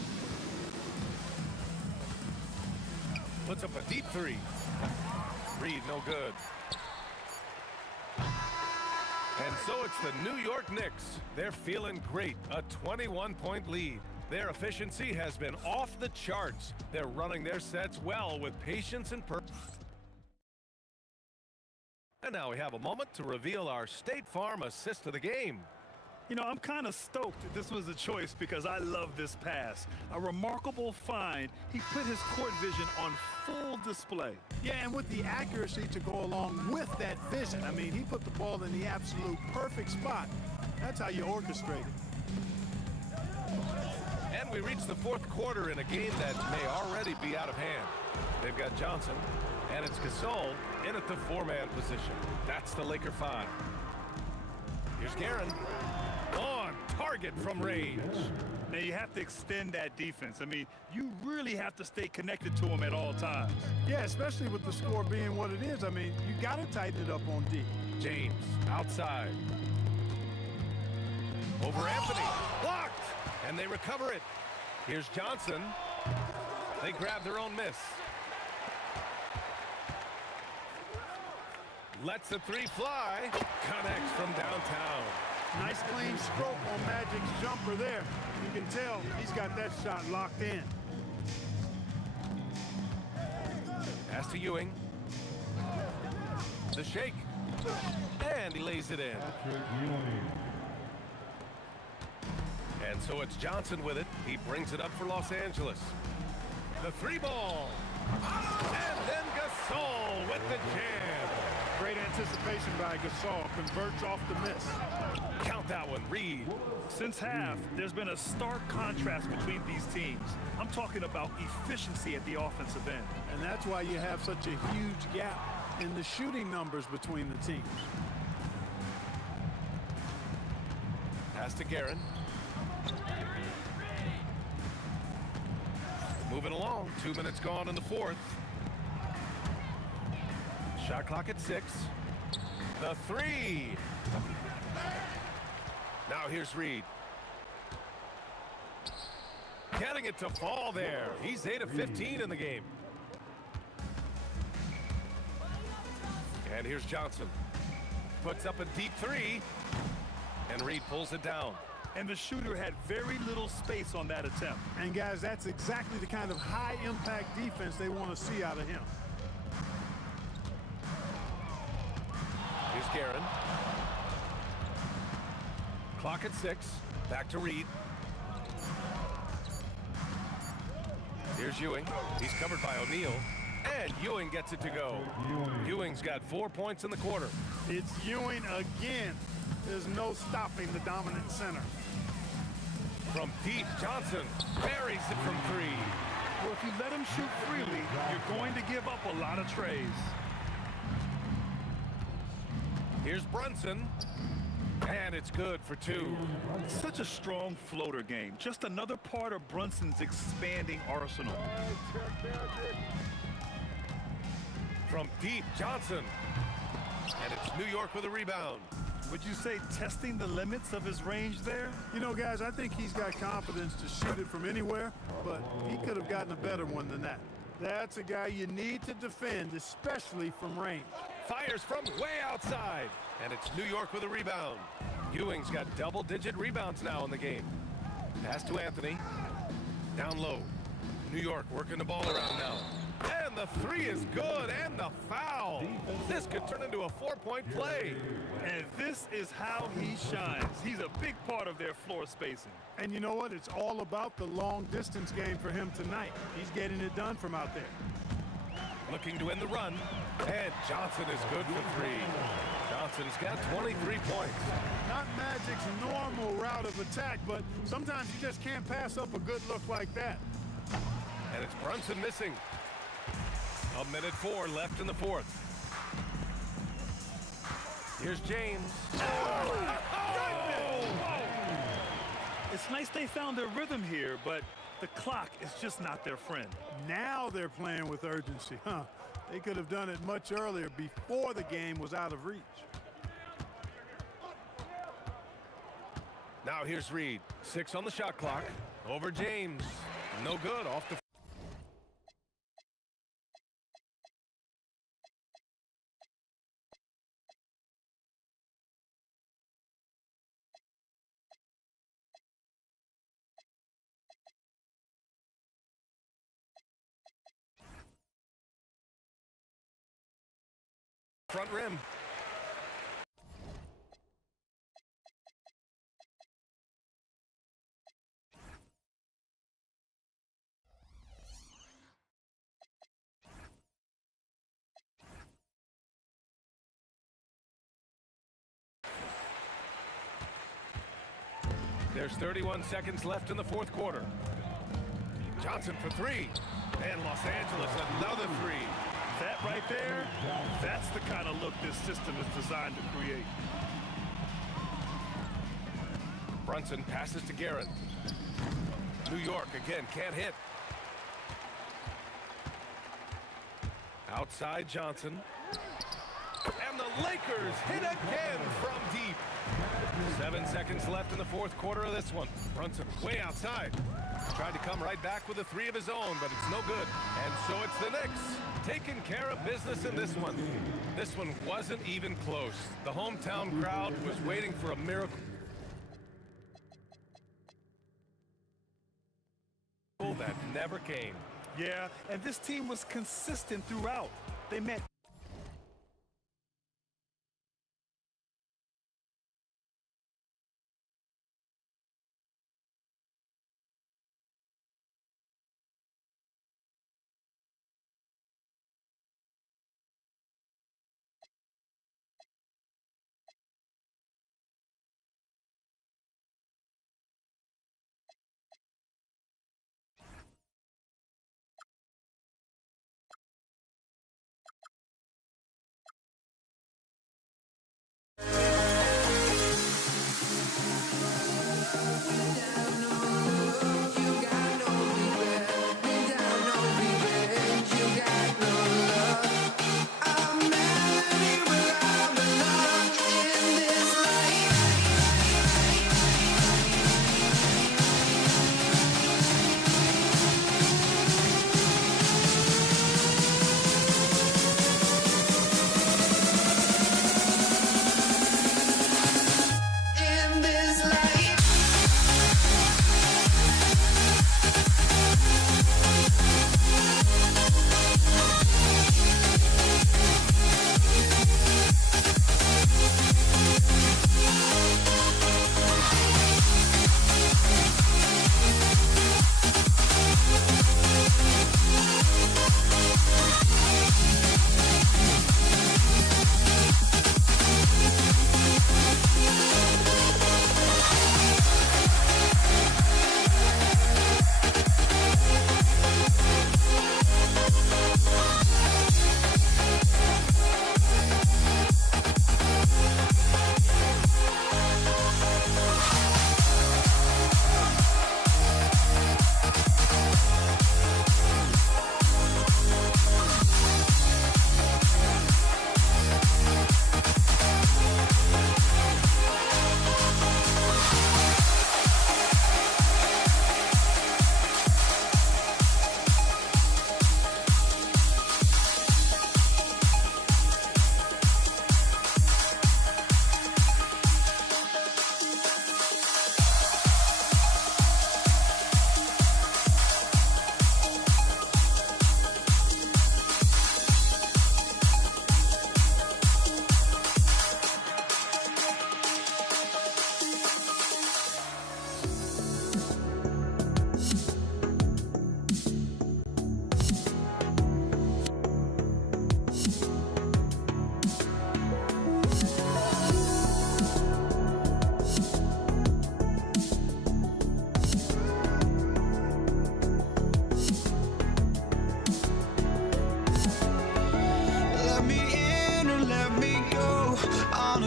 Puts up a deep three. Reed, no good. And so it's the New York Knicks. They're feeling great. A 21-point lead. Their efficiency has been off the charts. They're running their sets well with patience and purpose. And now we have a moment to reveal our State Farm assist of the game. You know, I'm kind of stoked that this was a choice because I love this pass. A remarkable find. He put his court vision on full display. Yeah, and with the accuracy to go along with that vision. I mean, he put the ball in the absolute perfect spot. That's how you orchestrate it. And we reach the 4th quarter in a game that may already be out of hand. They've got Johnson, and it's Gasol in at the 4-man position. That's the Laker 5. Here's Guerin. On target from range. Now you have to extend that defense. I mean, you really have to stay connected to him at all times. Yeah, especially with the score being what it is. I mean, you got to tighten it up on D. James outside. Over Anthony. Blocked. And they recover it. Here's Johnson. They grab their own miss. Lets the three fly. Connects from downtown. Nice clean stroke on Magic's jumper there. You can tell he's got that shot locked in. Pass to Ewing. The shake. And he lays it in. And so it's Johnson with it. He brings it up for Los Angeles. The 3-ball. And then Gasol with the jam. Great anticipation by Gasol. Converts off the miss. Count that one, Reed. Since half, there's been a stark contrast between these teams. I'm talking about efficiency at the offensive end. And that's why you have such a huge gap in the shooting numbers between the teams. Pass to Guerin. Moving along, 2 minutes gone in the 4th. Shot clock at 6. The 3. Now here's Reed. Getting it to fall there. He's 8 of 15 in the game. And here's Johnson. Puts up a deep 3. And Reed pulls it down. And the shooter had very little space on that attempt. And guys, that's exactly the kind of high-impact defense they want to see out of him. Here's Guerin. Clock at 6. Back to Reed. Here's Ewing. He's covered by O'Neal. And Ewing gets it to go. Ewing's got 4 points in the quarter. It's Ewing again. There's no stopping the dominant center. From deep, Johnson buries it from 3. Well, if you let him shoot freely, you're going to give up a lot of trays. Here's Brunson. And it's good for 2. Such a strong floater game. Just another part of Brunson's expanding arsenal. From deep, Johnson. And it's New York with a rebound. Would you say testing the limits of his range there? You know, guys, I think he's got confidence to shoot it from anywhere, but he could have gotten a better one than that. That's a guy you need to defend, especially from range. Fires from way outside. And it's New York with a rebound. Ewing's got double-digit rebounds now in the game. Pass to Anthony. Down low. New York working the ball around now. And the 3 is good, and the foul. This could turn into a 4-point play. And this is how he shines. He's a big part of their floor spacing. And you know what? It's all about the long-distance game for him tonight. He's getting it done from out there. Looking to win the run. And Johnson is good for 3. Johnson's got 23 points. Not Magic's normal route of attack, but sometimes you just can't pass up a good look like that. And it's Brunson missing. 1:04 left in the 4th. Here's James. It's nice they found their rhythm here, but the clock is just not their friend. Now they're playing with urgency, huh? They could have done it much earlier before the game was out of reach. Now here's Reed. 6 on the shot clock. Over James. No good. Off the front rim. There's 31 seconds left in the 4th quarter. Johnson for 3. And Los Angeles another 3. That right there, that's the kind of look this system is designed to create. Brunson passes to Garrett. New York again can't hit. Outside Johnson. And the Lakers hit again from deep. 7 seconds left in the 4th quarter of this one. Brunson way outside. Tried to come right back with a 3 of his own, but it's no good. And so it's the Knicks taking care of business in this one. This one wasn't even close. The hometown crowd was waiting for a miracle that never came. Yeah, and this team was consistent throughout. They met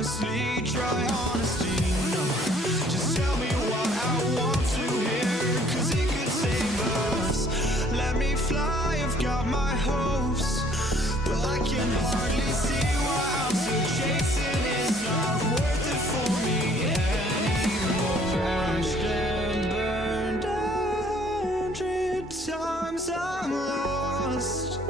honestly, try honesty. No, just tell me what I want to hear, 'cause it could save us. Let me fly, I've got my hopes, but I can hardly see why I'm still chasing. It's not worth it for me anymore. Crashed and burned 100 times, I'm lost.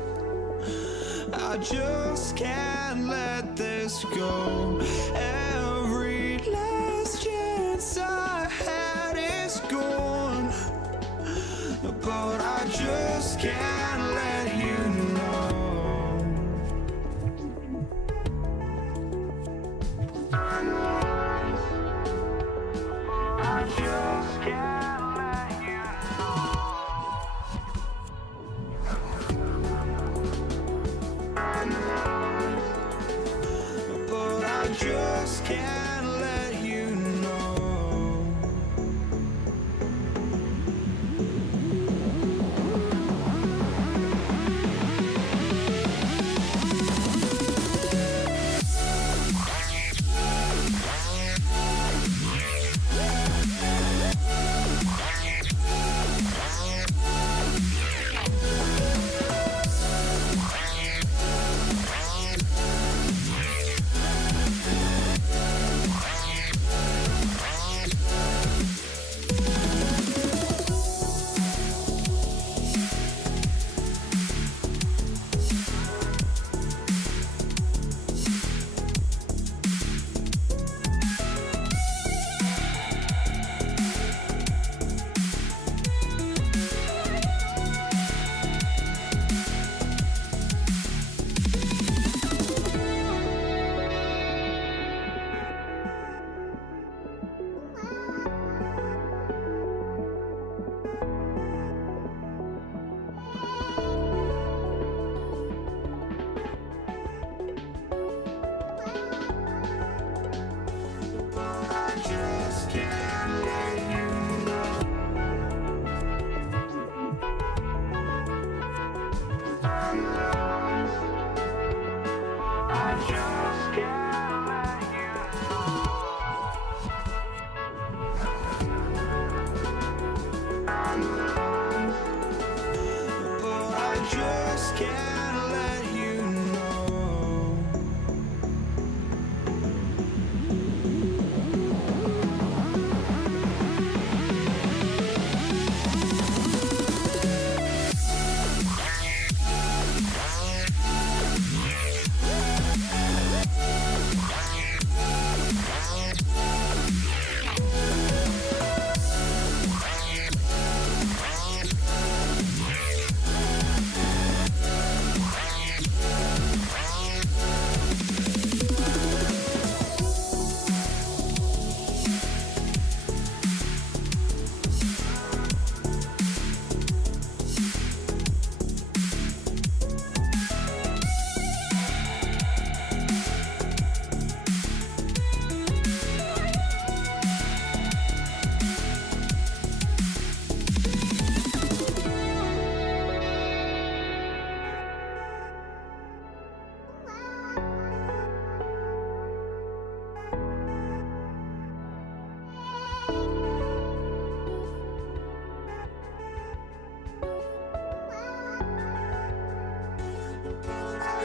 I just can't let this go. Every last chance I had is gone, but I just can't let you know. I just can't let you know. But I just can't let you know.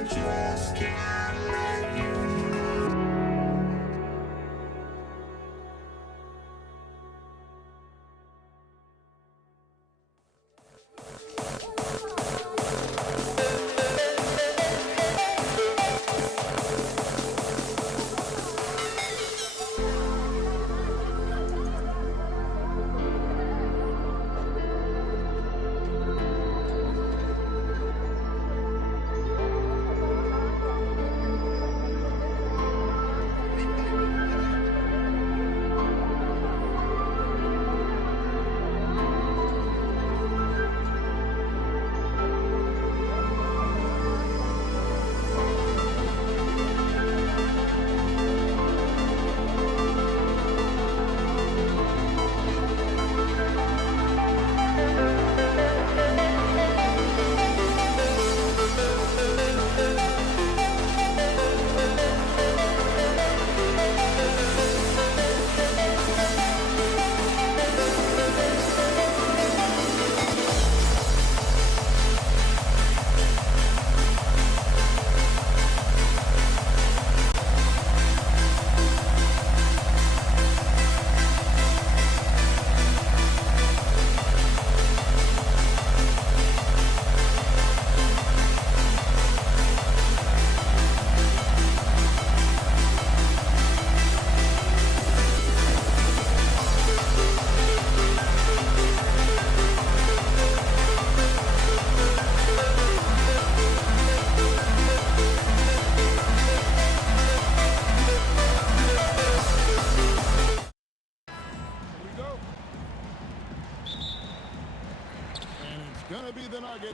Just can't let you know.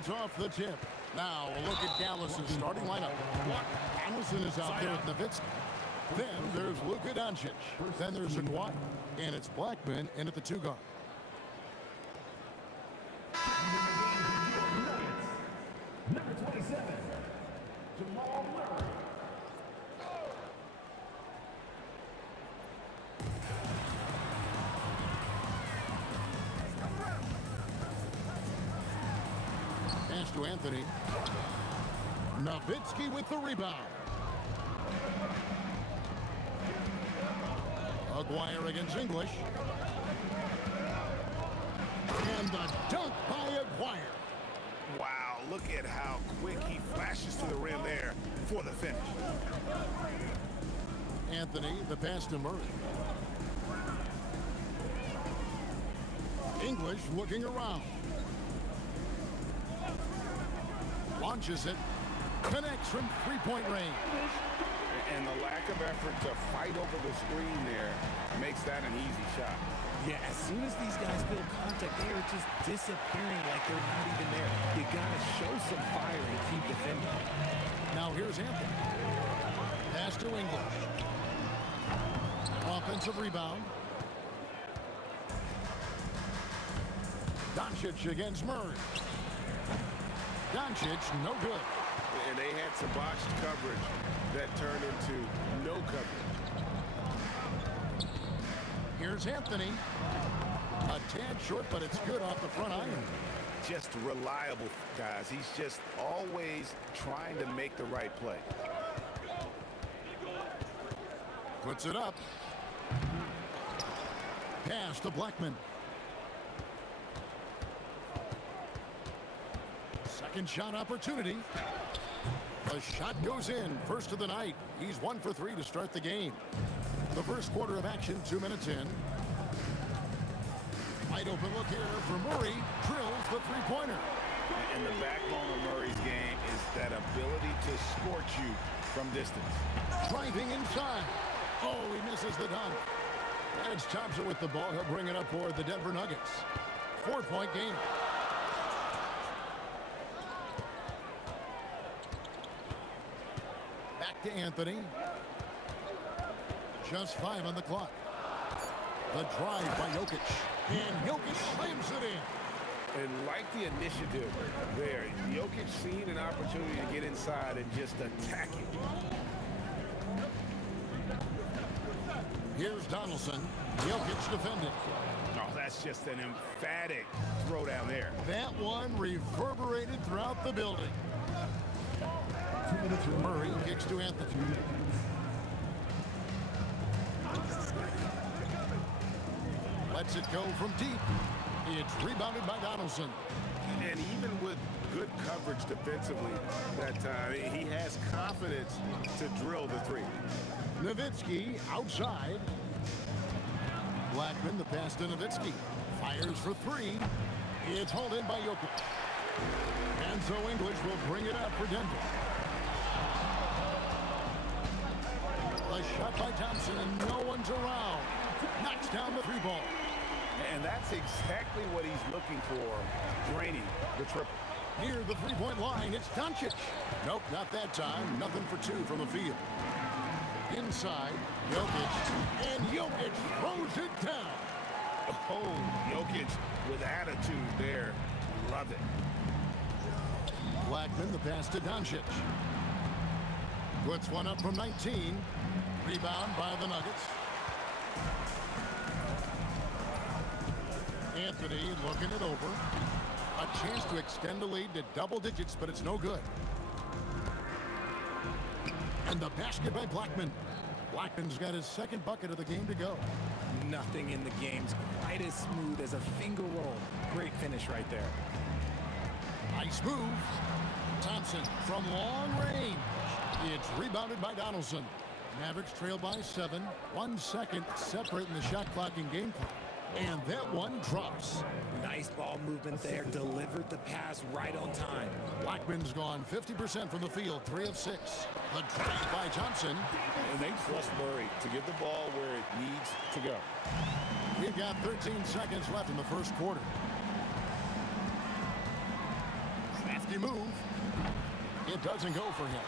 leads off the tip. Now, a look at Dallas' starting lineup. Anderson is out there with Nowitzki. Then there's Luka Doncic. Then there's Kawhi. And it's Blackman in at the 2 guard. Number 27, Jamal Murray. Pass to Anthony. Nowitzki with the rebound. Aguirre against English. And the dunk by Aguirre. Wow, look at how quick he flashes to the rim there for the finish. Anthony, the pass to Murray. English looking around. Launches it. Connects from three-point range. And the lack of effort to fight over the screen there makes that an easy shot. Yeah, as soon as these guys feel contact, they are just disappearing like they're not even there. You gotta show some fire and keep defending. Now here's Anthony. Pass to English. Offensive rebound. Doncic against Murray. Doncic, no good. And they had some botched coverage that turned into no coverage. Here's Anthony. A tad short, but it's good off the front iron. Just reliable, guys. He's just always trying to make the right play. Puts it up. Pass to Blackman. Second shot opportunity. The shot goes in. First of the night. He's 1 for 3 to start the game. The first quarter of action, 2 minutes in. Wide open look here for Murray. Drills the three-pointer. And the backbone of Murray's game is that ability to scorch you from distance. Driving inside. Oh, he misses the dunk. And it's Thompson with the ball. He'll bring it up for the Denver Nuggets. 4-point game. Back to Anthony. Just 5 on the clock. The drive by Jokic. And Jokic slams it in. And like the initiative there, Jokic seeing an opportunity to get inside and just attack it. Here's Donaldson. Jokic defending. Oh, that's just an emphatic throw down there. That one reverberated throughout the building. 2 minutes remaining. Murray kicks to Anthony. Lets it go from deep. It's rebounded by Donaldson. And even with good coverage defensively that time, he has confidence to drill the three. Nowitzki outside. Blackman, the pass to Nowitzki. Fires for 3. It's hauled in by Jokic. And so English will bring it up for Denver. A shot by Thompson, and no one's around. Knocks down the 3-ball. And that's exactly what he's looking for, draining the triple. Near the 3-point line, it's Doncic. Nope, not that time. Nothing for 2 from the field. Inside, Jokic, and Jokic throws it down. Oh, Jokic with attitude there. Love it. Blackman, the pass to Doncic. Puts one up from 19. Rebound by the Nuggets. Anthony looking it over. A chance to extend the lead to double digits, but it's no good. And the basket by Blackman. Blackman's got his second bucket of the game to go. Nothing in the game's quite as smooth as a finger roll. Great finish right there. Nice move. Thompson from long range. It's rebounded by Donaldson. Mavericks trail by 7. 1 second separate in the shot clock and game clock. And that one drops. Nice ball movement there. Delivered the pass right on time. Blackman's gone 50% from the field, 3 of 6. The drive by Thompson. And they trust Murray to get the ball where it needs to go. We've got 13 seconds left in the first quarter. Risky move. It doesn't go for him.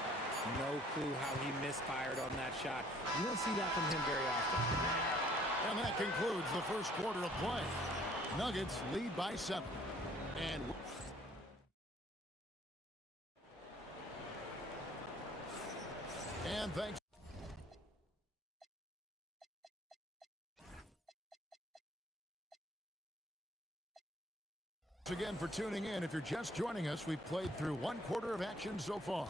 No clue how he misfired on that shot. You don't see that from him very often. And that concludes the first quarter of play. Nuggets lead by 7. And thanks again for tuning in. If you're just joining us, we've played through one quarter of action so far.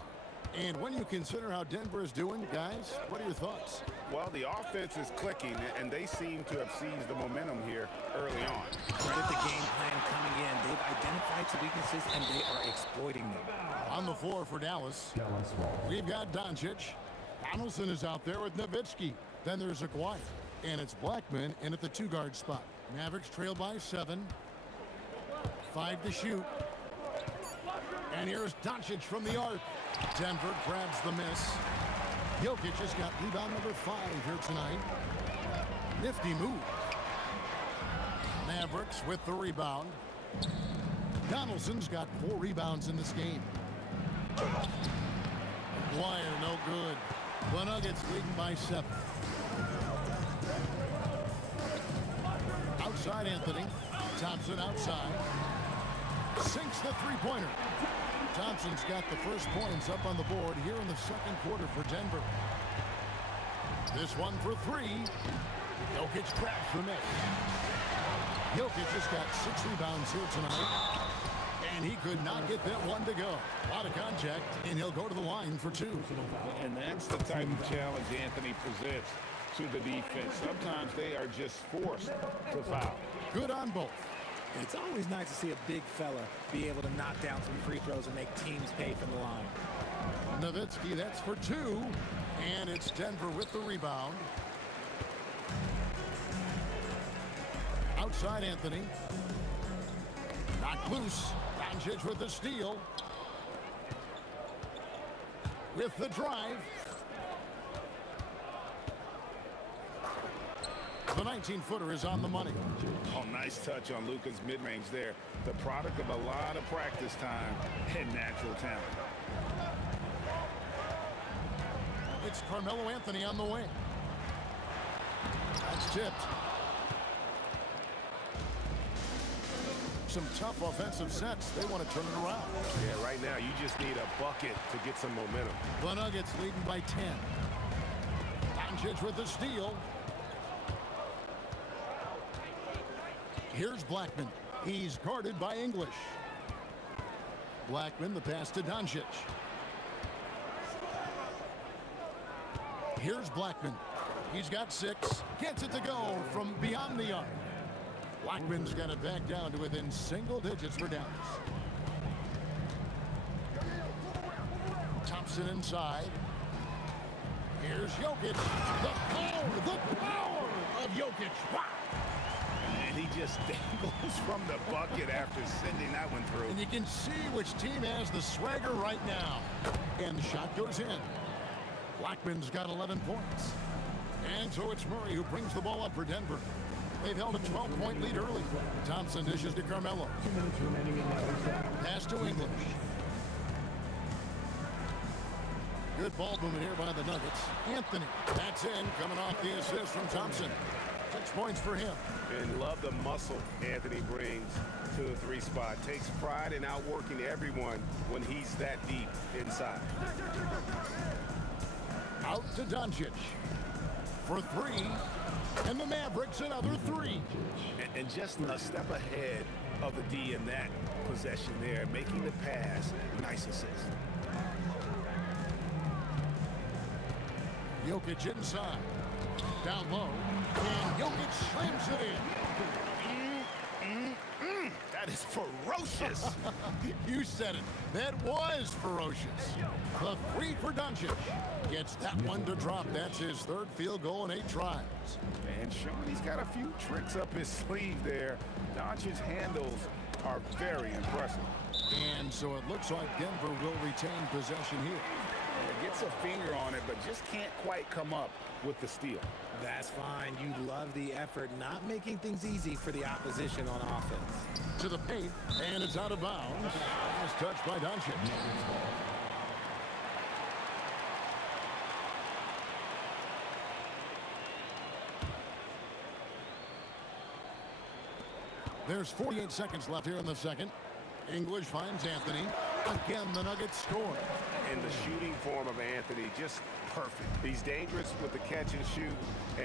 And when you consider how Denver is doing, guys, what are your thoughts? Well, the offense is clicking, and they seem to have seized the momentum here early on. With the game plan coming in, they've identified some weaknesses, and they are exploiting them. On the floor for Dallas, we've got Doncic. Donaldson is out there with Nowitzki. Then there's Aguirre, and it's Blackman in at the 2-guard spot. Mavericks trail by 7. 5 to shoot. And here's Doncic from the arc. Denver grabs the miss. Jokic has got rebound number 5 here tonight. Nifty move. Mavericks with the rebound. Donaldson's got 4 rebounds in this game. Wire no good. The Nuggets leading by 7. Outside Anthony. Thompson outside. Sinks the three-pointer. Thompson's got the first points up on the board here in the second quarter for Denver. This one for 3. Jokic grabs the miss. Jokic has got 6 rebounds here tonight. And he could not get that one to go. A lot of contact, and he'll go to the line for 2. And that's the type of challenge Anthony presents to the defense. Sometimes they are just forced to foul. Good on both. It's always nice to see a big fella be able to knock down some free throws and make teams pay from the line. Nowitzki, that's for 2. And it's Denver with the rebound. Outside Anthony. Knocked loose. Doncic with the steal. With the drive. The 19-footer is on the money. Oh, nice touch on Luka's mid-range there. The product of a lot of practice time and natural talent. It's Carmelo Anthony on the wing. That's tipped. Some tough offensive sets. They want to turn it around. Yeah, right now you just need a bucket to get some momentum. The Nuggets leading by 10. Doncic with the steal. Here's Blackman. He's guarded by English. Blackman, the pass to Doncic. Here's Blackman. He's got 6. Gets it to go from beyond the arc. Blackman's got it back down to within single digits for Dallas. Thompson inside. Here's Jokic. The power of Jokic. Wow. And he just dangles from the bucket after sending that one through. And you can see which team has the swagger right now. And the shot goes in. Blackman's got 11 points. And so it's Murray who brings the ball up for Denver. They've held a 12-point lead early. Thompson dishes to Carmelo. Pass to English. Good ball movement here by the Nuggets. Anthony, that's in, coming off the assist from Thompson. 6 points for him. And love the muscle Anthony brings to the 3 spot. Takes pride in outworking everyone when he's that deep inside. Out to Doncic for 3. And the Mavericks another 3. And just a step ahead of the D in that possession there, making the pass. Nice assist. Jokic inside. Down low. And Jokic slams it in. That is ferocious. You said it. That was ferocious. The 3 for Doncic. Gets that one to drop. That's his 3rd field goal in 8 tries. And Sean, he's got a few tricks up his sleeve there. Doncic's handles are very impressive. And so it looks like Denver will retain possession here. Gets a finger on it, but just can't quite come up with the steal. That's fine. You love the effort, not making things easy for the opposition on offense. To the paint, and it's out of bounds. Last touch by Doncic. There's 48 seconds left here in the second. English finds Anthony. Again, the Nuggets score. And the shooting form of Anthony, just perfect. He's dangerous with the catch and shoot,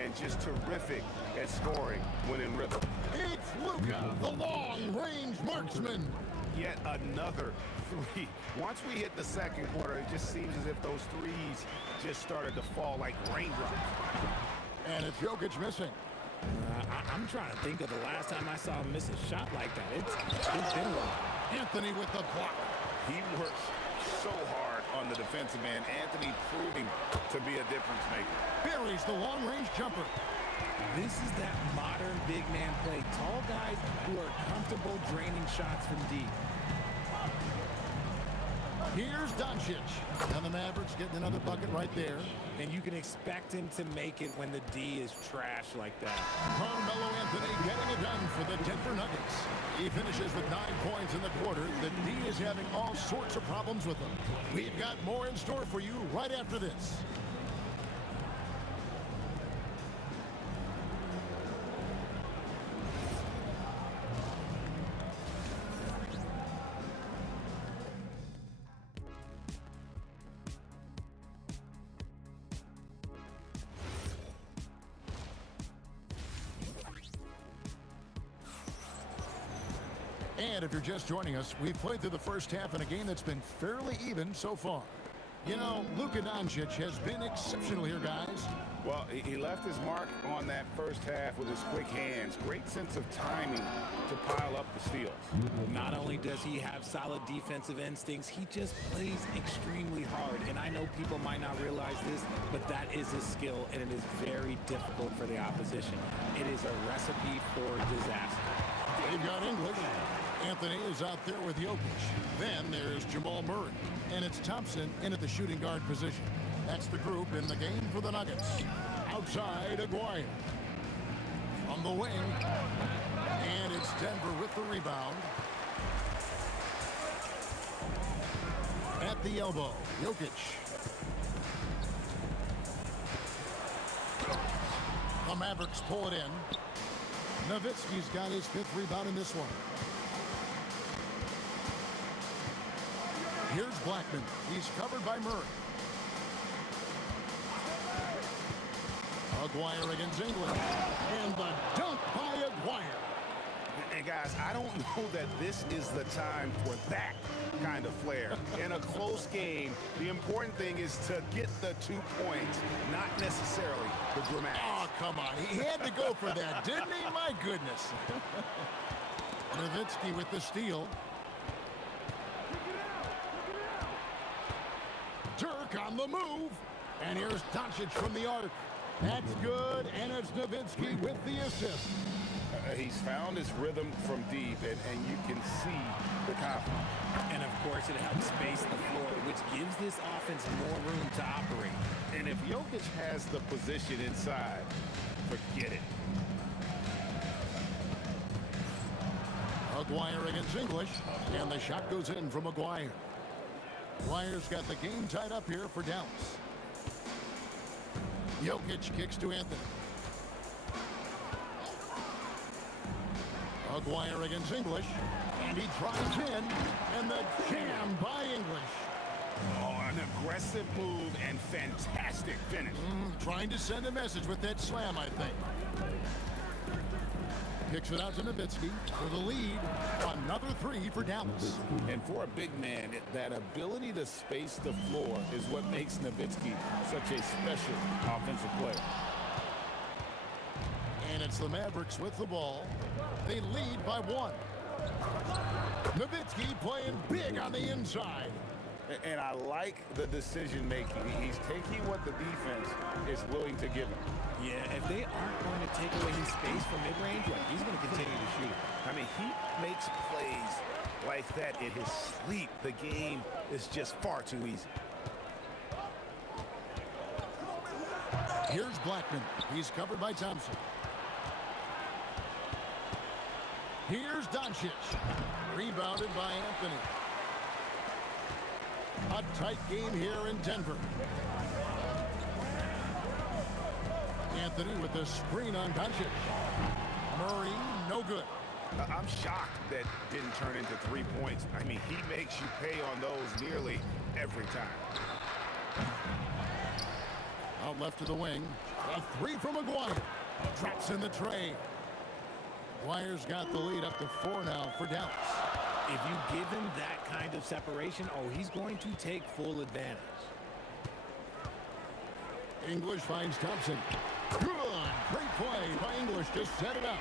and just terrific at scoring when in rhythm. It's Luka, the long-range marksman. Yet another three. Once we hit the second quarter, it just seems as if those threes just started to fall like raindrops. And it's Jokic missing. I'm trying to think of the last time I saw him miss a shot like that. It's been a while. Anthony with the block. He works so hard on the defensive end. Anthony proving to be a difference maker. Buries the long-range jumper. This is that modern big man play. Tall guys who are comfortable draining shots from deep. Here's Doncic. And the Mavericks getting another bucket right there. And you can expect him to make it when the D is trash like that. Carmelo Anthony getting it done for the Denver Nuggets. He finishes with 9 points in the quarter. The D is having all sorts of problems with him. We've got more in store for you right after this. And if you're just joining us, we've played through the first half in a game that's been fairly even so far. You know, Luka Doncic has been exceptional here, guys. Well, he left his mark on that first half with his quick hands. Great sense of timing to pile up the steals. Not only does he have solid defensive instincts, he just plays extremely hard. And I know people might not realize this, but that is a skill, and it is very difficult for the opposition. It is a recipe for disaster. They've got English. Anthony is out there with Jokic. Then there's Jamal Murray. And it's Thompson in at the shooting guard position. That's the group in the game for the Nuggets. Outside, Aguirre. From the wing. And it's Denver with the rebound. At the elbow, Jokic. The Mavericks pull it in. Nowitzki's got his 5th rebound in this one. Here's Blackman. He's covered by Murray. Aguirre against England. And the dunk by Aguirre. And guys, I don't know that this is the time for that kind of flair. In a close game, the important thing is to get the 2 points, not necessarily the dramatics. Oh, come on. He had to go for that, didn't he? My goodness. Nowitzki with the steal. Dirk on the move. And here's Doncic from the arc. That's good, and it's Nowitzki with the assist. He's found his rhythm from deep, and you can see the confidence. And, of course, it helps space the floor, which gives this offense more room to operate. And if Jokic has the position inside, forget it. Aguirre against English, and the shot goes in from Aguirre. Aguirre's got the game tied up here for Dallas. Jokic kicks to Anthony. Aguirre against English, and he drives in, and the jam by English. Oh, an aggressive move and fantastic finish. Trying to send a message with that slam, I think. Kicks it out to Nowitzki for the lead. Another 3 for Dallas. And for a big man, that ability to space the floor is what makes Nowitzki such a special offensive player. And it's the Mavericks with the ball. They lead by 1. Nowitzki playing big on the inside. And I like the decision making. He's taking what the defense is willing to give him. Yeah, if they aren't going to take away his space from mid-range, he's going to continue to shoot. I mean, he makes plays like that in his sleep. The game is just far too easy. Here's Blackman. He's covered by Thompson. Here's Doncic. Rebounded by Anthony. A tight game here in Denver. Anthony with the screen on Doncic. Murray, no good. I'm shocked that didn't turn into 3 points. I mean, he makes you pay on those nearly every time. Out left to the wing. A three from McGuire. Drops in the tray. McGuire's got the lead up to 4 now for Dallas. If you give him that kind of separation, he's going to take full advantage. English finds Thompson. Good. Great play by English to set it up.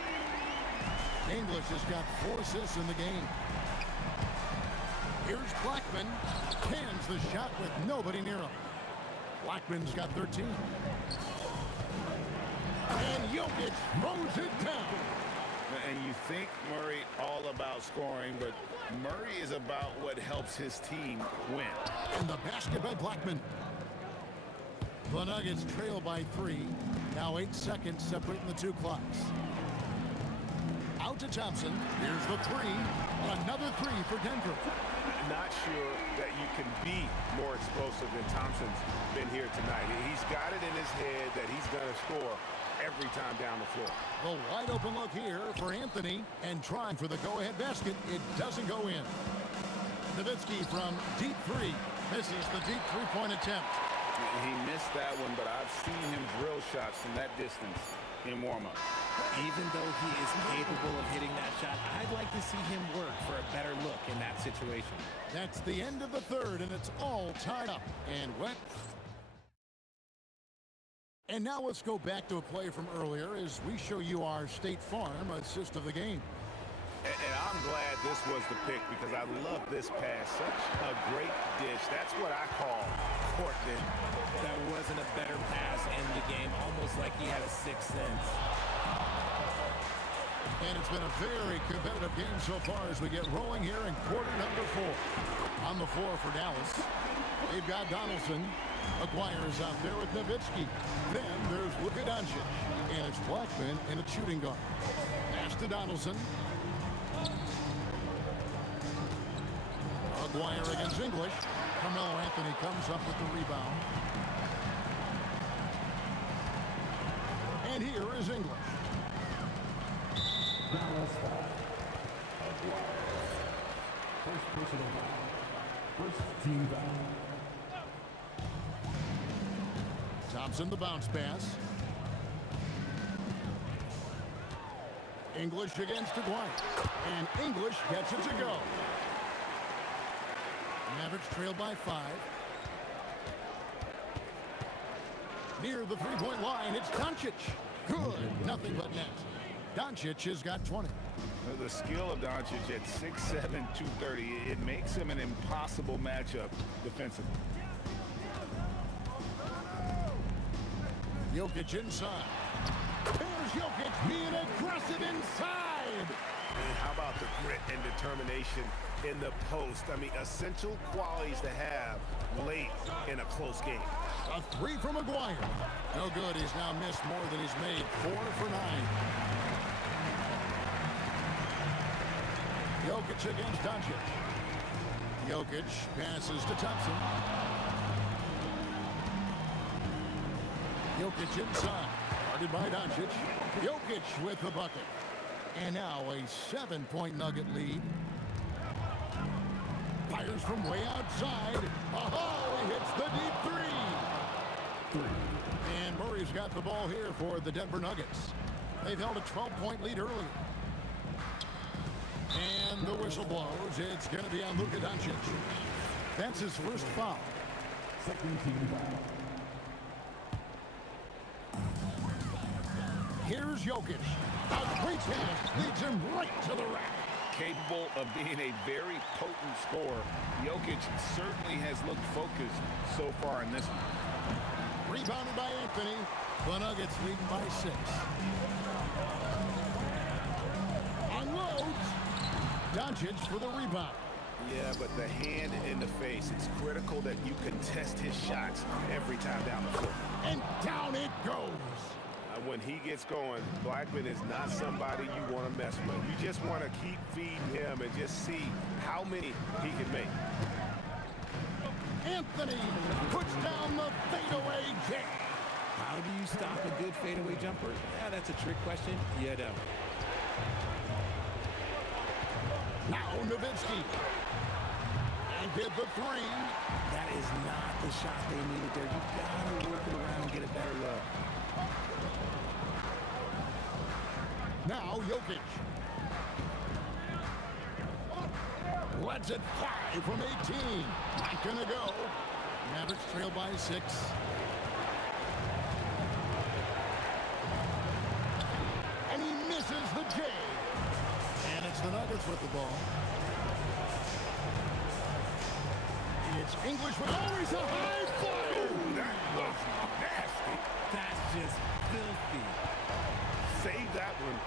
English has got 4 assists in the game. Here's Blackman. Cans the shot with nobody near him. Blackman's got 13. And Jokic throws it down. And you think Murray all about scoring, but Murray is about what helps his team win. And the basket by Blackman. The Nuggets trail by 3. Now 8 seconds separating the 2 clocks. Out to Thompson. Here's the 3. Another 3 for Denver. Not sure that you can be more explosive than Thompson's been here tonight. He's got it in his head that he's going to score every time down the floor. The wide open look here for Anthony, and trying for the go-ahead basket. It doesn't go in. Nowitzki from deep 3 misses the deep 3-point attempt. He missed that one, but I've seen him drill shots from that distance in warm-up. Even though he is capable of hitting that shot, I'd like to see him work for a better look in that situation. That's the end of the third, and it's all tied up and wet. And now let's go back to a play from earlier as we show you our State Farm assist of the game. And I'm glad this was the pick because I love this pass. Such a great dish. That's what I call court vision. That wasn't a better pass in the game, almost like he had a sixth sense. And it's been a very competitive game so far as we get rolling here in quarter number 4. On the floor for Dallas, they've got Donaldson. McGuire's out there with Nowitzki. Then there's Luka Doncic. And it's Blackman in a shooting guard. Pass to Donaldson. McGuire against English. Carmelo Anthony comes up with the rebound. And here is English. Dallas foul. First personal foul. First team foul. Thompson the bounce pass. English against McGuire. And English gets it to go. Mavericks trail by 5. Near the 3-point line, it's Doncic. Good. Nothing but net. Doncic has got 20. The skill of Doncic at 6'7", 230, it makes him an impossible matchup defensively. Jokic inside. There's Jokic being aggressive inside. And how about the grit and determination in the post? I mean, essential qualities to have late in a close game. A 3 from McGuire. No good. He's now missed more than he's made. 4 for 9. Jokic against Doncic. Jokic passes to Thompson. Jokic inside. Guarded by Doncic. Jokic with the bucket. And now a 7-point Nugget lead. Fires from way outside. Oh, he hits the deep 3. And Murray's got the ball here for the Denver Nuggets. They've held a 12-point lead earlier. And the whistle blows. It's going to be on Luka Doncic. That's his first foul. Second team foul. Here's Jokic. A great pass leads him right to the rack. Capable of being a very potent scorer, Jokic certainly has looked focused so far in this one. Rebounded by Anthony. The Nuggets lead by 6. Unloads. Doncic for the rebound. Yeah, but the hand in the face, it's critical that you contest his shots every time down the floor. And down it goes. When he gets going, Blackman is not somebody you want to mess with. You just want to keep feeding him and just see how many he can make. Anthony puts down the fadeaway jam. How do you stop a good fadeaway jumper? Yeah, that's a trick question. You don't. Now Nowitzki. And hit the three. That is not the shot they needed there. You gotta work it around and get a better look. Now Jokic. Lets it fly from 18. Not gonna go. Mavericks trail by 6. And he misses the J. And it's the Nuggets with the ball. It's English with always a high fly. Ooh, that was nasty. That's just filthy. Save that one.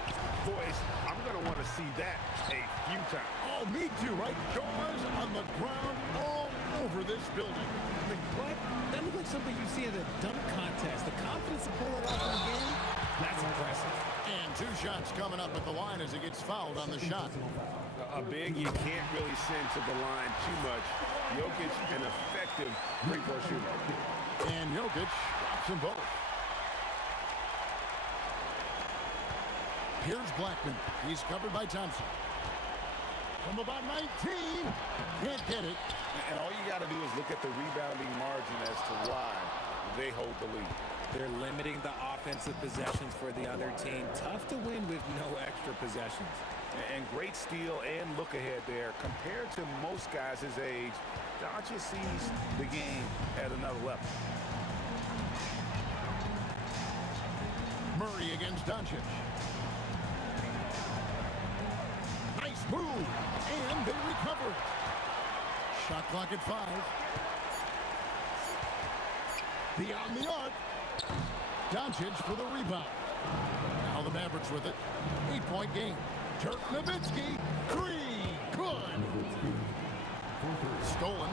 Boys, I'm going to want to see that a few times. Oh, me too, right? Jaws on the ground all over this building. Like, what? That looked like something you see at a dunk contest. The confidence to pull it off in the game? That's impressive. And 2 shots coming up at the line as he gets fouled on the shot. A big you can't really send to the line too much. Jokic, an effective free throw shooter. And Jokic drops them both. Here's Blackman. He's covered by Thompson. From about 19. Can't get it. And all you got to do is look at the rebounding margin as to why they hold the lead. They're limiting the offensive possessions for the other team. Tough to win with no extra possessions. And great steal and look ahead there. Compared to most guys his age, Doncic sees the game at another level. Murray against Doncic. Nice move. And they recover. Shot clock at 5. Beyond the arc. Doncic for the rebound. Now the Mavericks with it. 8-point game. Dirk Nowitzki. 3. Good. Stolen.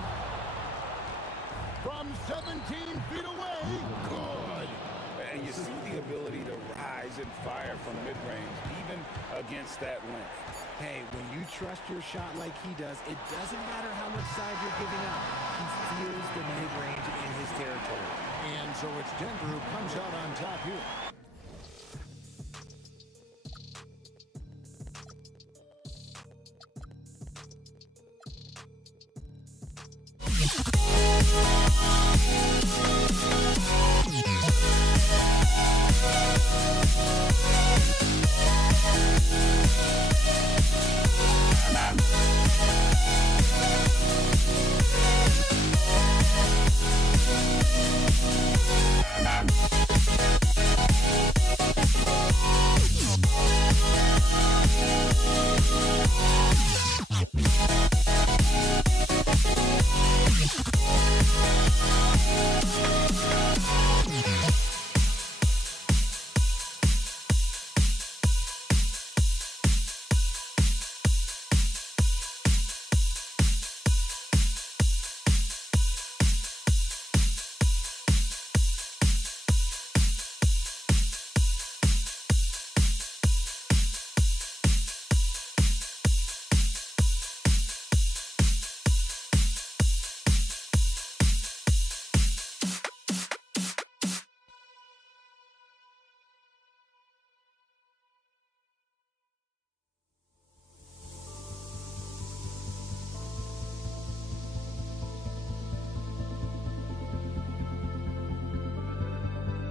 From 17 feet away. Good. And you see the ability to rise and fire from mid-range, even against that length. Hey, when you trust your shot like he does, it doesn't matter how much side you're giving up. He feels the mid-range in his territory. And so it's Denver who comes out on top here.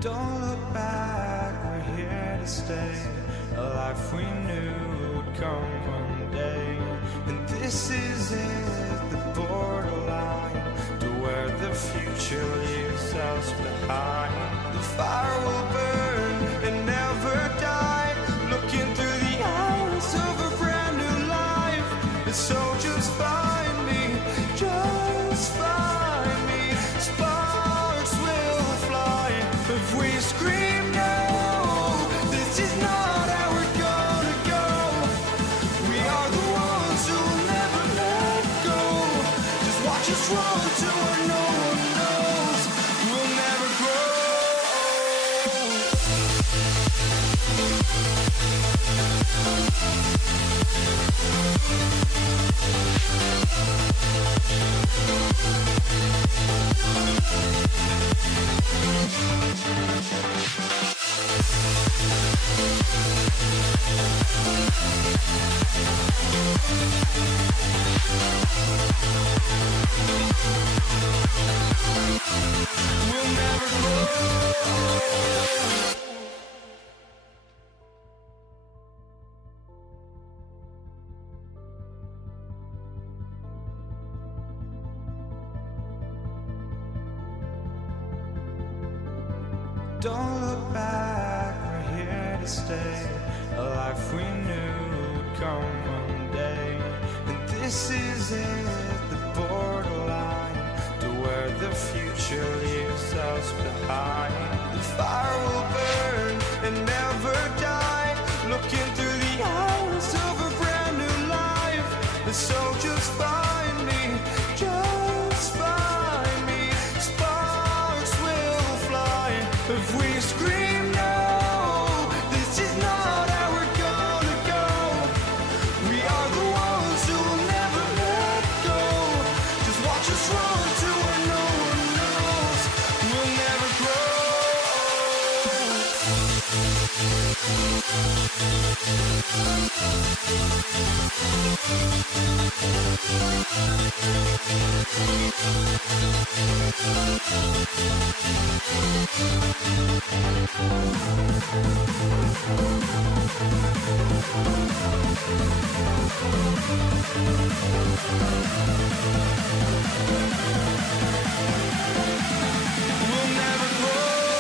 Don't look back, we're here to stay. A life we knew would come one day. And this is it, the borderline to where the future leaves us behind. The fire will burn and never die. Looking through the eyes of a brand new life. And so just find me, just find me. Sparks will fly if we scream no. This is not how we're gonna go. We are the ones who'll never let go. grow. Don't look back, we're here to stay. A life we knew would come one day. And this is it, the borderline to where the future leaves us behind. The fire will burn and never die, looking through the eyes of a brand new life. And so just find me, just find me. Sparks will fly if we scream no. This is not how we're gonna go. We are the ones who will never let go. Just watch us run to where no one knows. We'll never We'll never grow.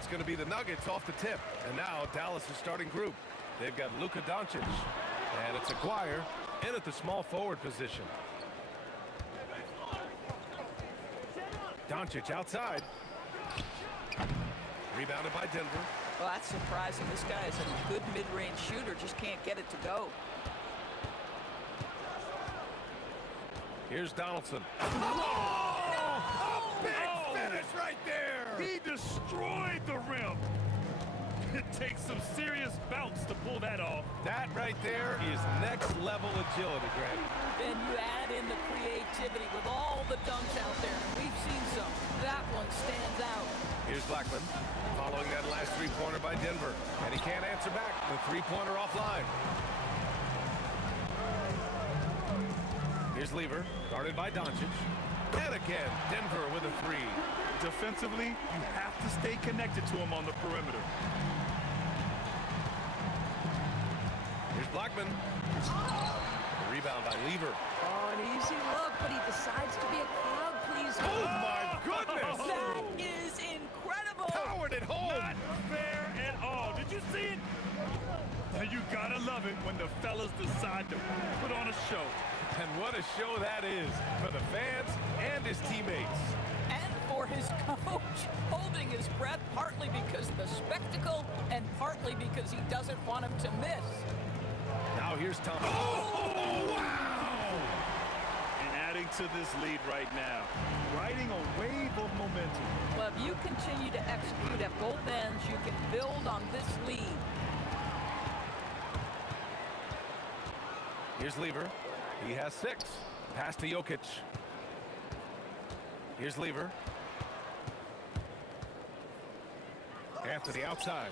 It's going to be the Nuggets off the tip. And now Dallas' starting group. They've got Luka Doncic. And it's Aguirre in at the small forward position. Doncic outside. Rebounded by Denver. Well, that's surprising. This guy is a good mid-range shooter, just can't get it to go. Here's Donaldson. Big finish right there. He destroyed the rim. It takes some serious bounce to pull that off. That right there is next level agility, Grant. Then you add in the creativity with all the dunks out there. We've seen some. That one stands out. Here's Blackman following that last three-pointer by Denver. And he can't answer back. The three-pointer offline. Here's Lever, guarded by Doncic. And again, Denver with a three. Defensively, you have to stay connected to him on the perimeter. Here's Blackman. The rebound by Lever. Oh, an easy look, but he decides to be a crowd pleaser. Oh, my goodness! That is incredible! Powered it home! Not fair at all. Did you see it? Now you gotta love it when the fellas decide to put on a show. And what a show that is for the fans and his teammates. And for his coach, holding his breath, partly because of the spectacle and partly because he doesn't want him to miss. Now here's Thomas. Oh, wow! And adding to this lead right now, riding a wave of momentum. Well, if you continue to execute at both ends, you can build on this lead. Here's Lever. He has 6. Pass to Jokic. Here's Lever. Anthony outside.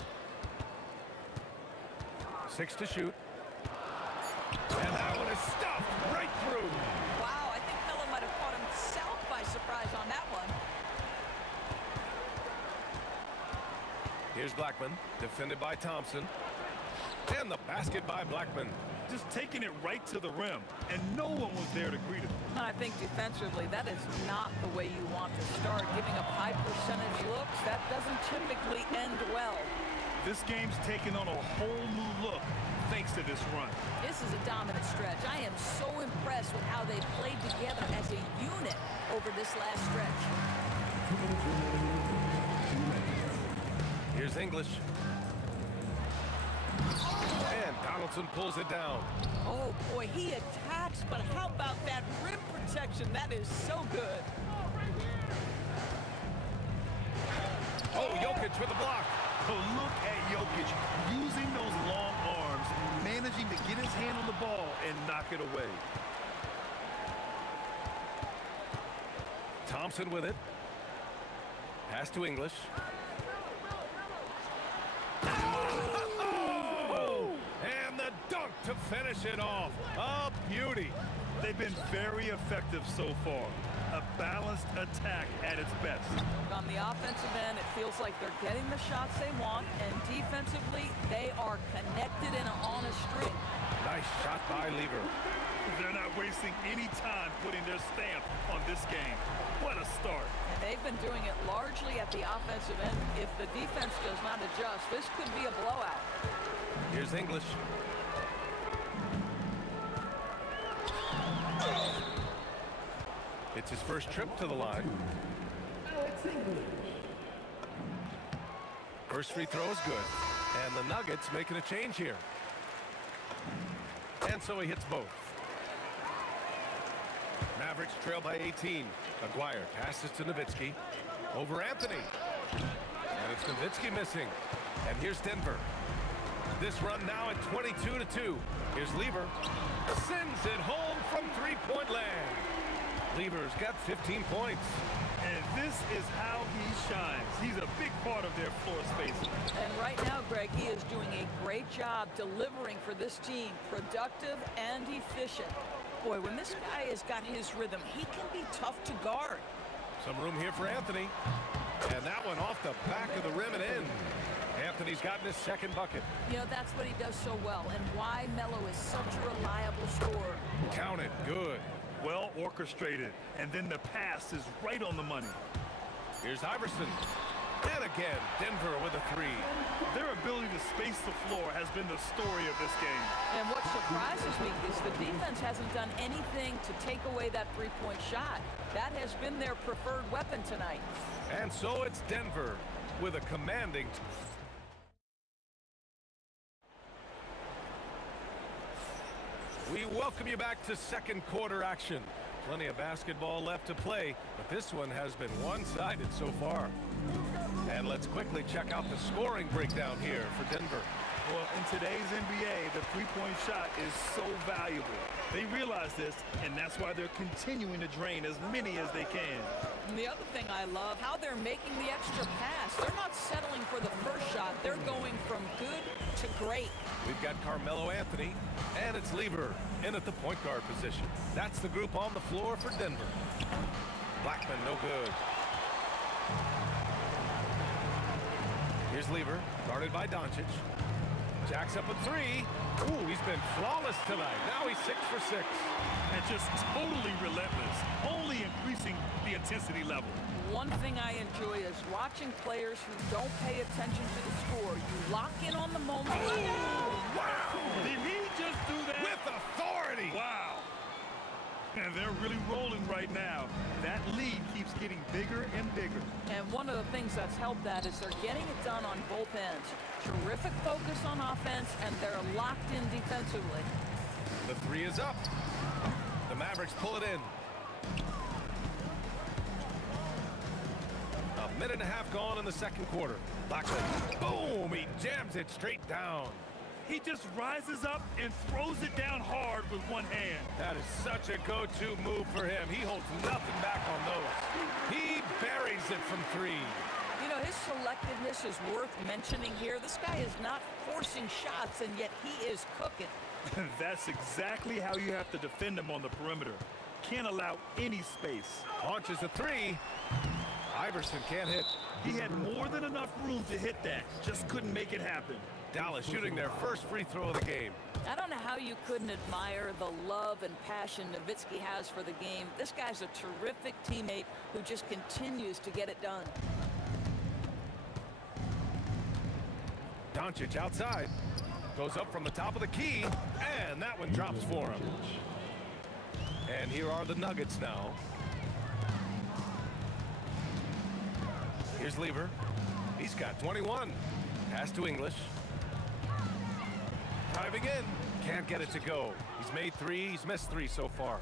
6 to shoot. And that one is stuffed right through. Wow, I think Miller might have caught himself by surprise on that one. Here's Blackman, defended by Thompson. And the basket by Blackman. Just taking it right to the rim, and no one was there to greet him. And I think defensively, that is not the way you want to start. Giving up high percentage looks, that doesn't typically end well. This game's taken on a whole new look thanks to this run. This is a dominant stretch. I am so impressed with how they played together as a unit over this last stretch. Here's English. And Donaldson pulls it down. Oh, boy, he attacks, but how about that rim protection? That is so good. Oh, Jokic with the block. So look at Jokic using those long arms, managing to get his hand on the ball and knock it away. Thompson with it. Pass to English. And the dunk to finish it off. A beauty. They've been very effective so far. A balanced attack at its best. On the offensive end, it feels like they're getting the shots they want, and defensively, they are connected and on a string. Nice shot by Lever. They're not wasting any time putting their stamp on this game. What a start. And they've been doing it largely at the offensive end. If the defense does not adjust, this could be a blowout. Here's English. It's his first trip to the line. First free throw is good. And the Nuggets making a change here. And so he hits both. Mavericks trail by 18. Aguirre passes to Nowitzki. Over Anthony. And it's Nowitzki missing. And here's Denver. This run now at 22-2. Here's Lever. Sends it home from three-point land. Lever's got 15 points. And this is how he shines. He's a big part of their floor spacing. And right now, Greg, he is doing a great job delivering for this team. Productive and efficient. Boy, when this guy has got his rhythm, he can be tough to guard. Some room here for Anthony. And that one off the back of the rim and in. Anthony's gotten his second bucket. You know, that's what he does so well, and why Melo is such a reliable scorer. Count it. Good. Well orchestrated, and then the pass is right on the money. Here's Iverson. And again, Denver with a three. Their ability to space the floor has been the story of this game. And what surprises me is the defense hasn't done anything to take away that three-point shot. That has been their preferred weapon tonight. And so it's Denver with a commanding. We welcome you back to second quarter action. Plenty of basketball left to play, but this one has been one-sided so far. And let's quickly check out the scoring breakdown here for Denver. Well, in today's NBA, the three-point shot is so valuable. They realize this, and that's why they're continuing to drain as many as they can. And the other thing I love, how they're making the extra pass. They're not settling for the first shot. They're going from good to great. We've got Carmelo Anthony, and it's Lever in at the point guard position. That's the group on the floor for Denver. Blackman, no good. Here's Lever, guarded by Doncic. Jacks up a three. Ooh, he's been flawless tonight. Now he's 6 for 6. And just totally relentless, only increasing the intensity level. One thing I enjoy is watching players who don't pay attention to the score. You lock in on the moment. Ooh, wow! Did he just do that? With authority! Wow. And they're really rolling right now. That lead keeps getting bigger and bigger. And one of the things that's helped that is they're getting it done on both ends. Terrific focus on offense, and they're locked in defensively. The three is up. The Mavericks pull it in. A minute and a half gone in the second quarter. Blackman, boom, he jams it straight down. He just rises up and throws it down hard with one hand. That is such a go-to move for him. He holds nothing back on those. He buries it from three. You know, his selectiveness is worth mentioning here. This guy is not forcing shots, and yet he is cooking. That's exactly how you have to defend him on the perimeter. Can't allow any space. Launches a three. Iverson can't hit. He had more than enough room to hit that. Just couldn't make it happen. Dallas shooting their first free throw of the game. I don't know how you couldn't admire the love and passion Nowitzki has for the game. This guy's a terrific teammate who just continues to get it done. Doncic outside. Goes up from the top of the key, and that one drops for him. And here are the Nuggets now. Here's Lever. He's got 21. Pass to English. Driving in. Can't get it to go. He's made three. He's missed three so far.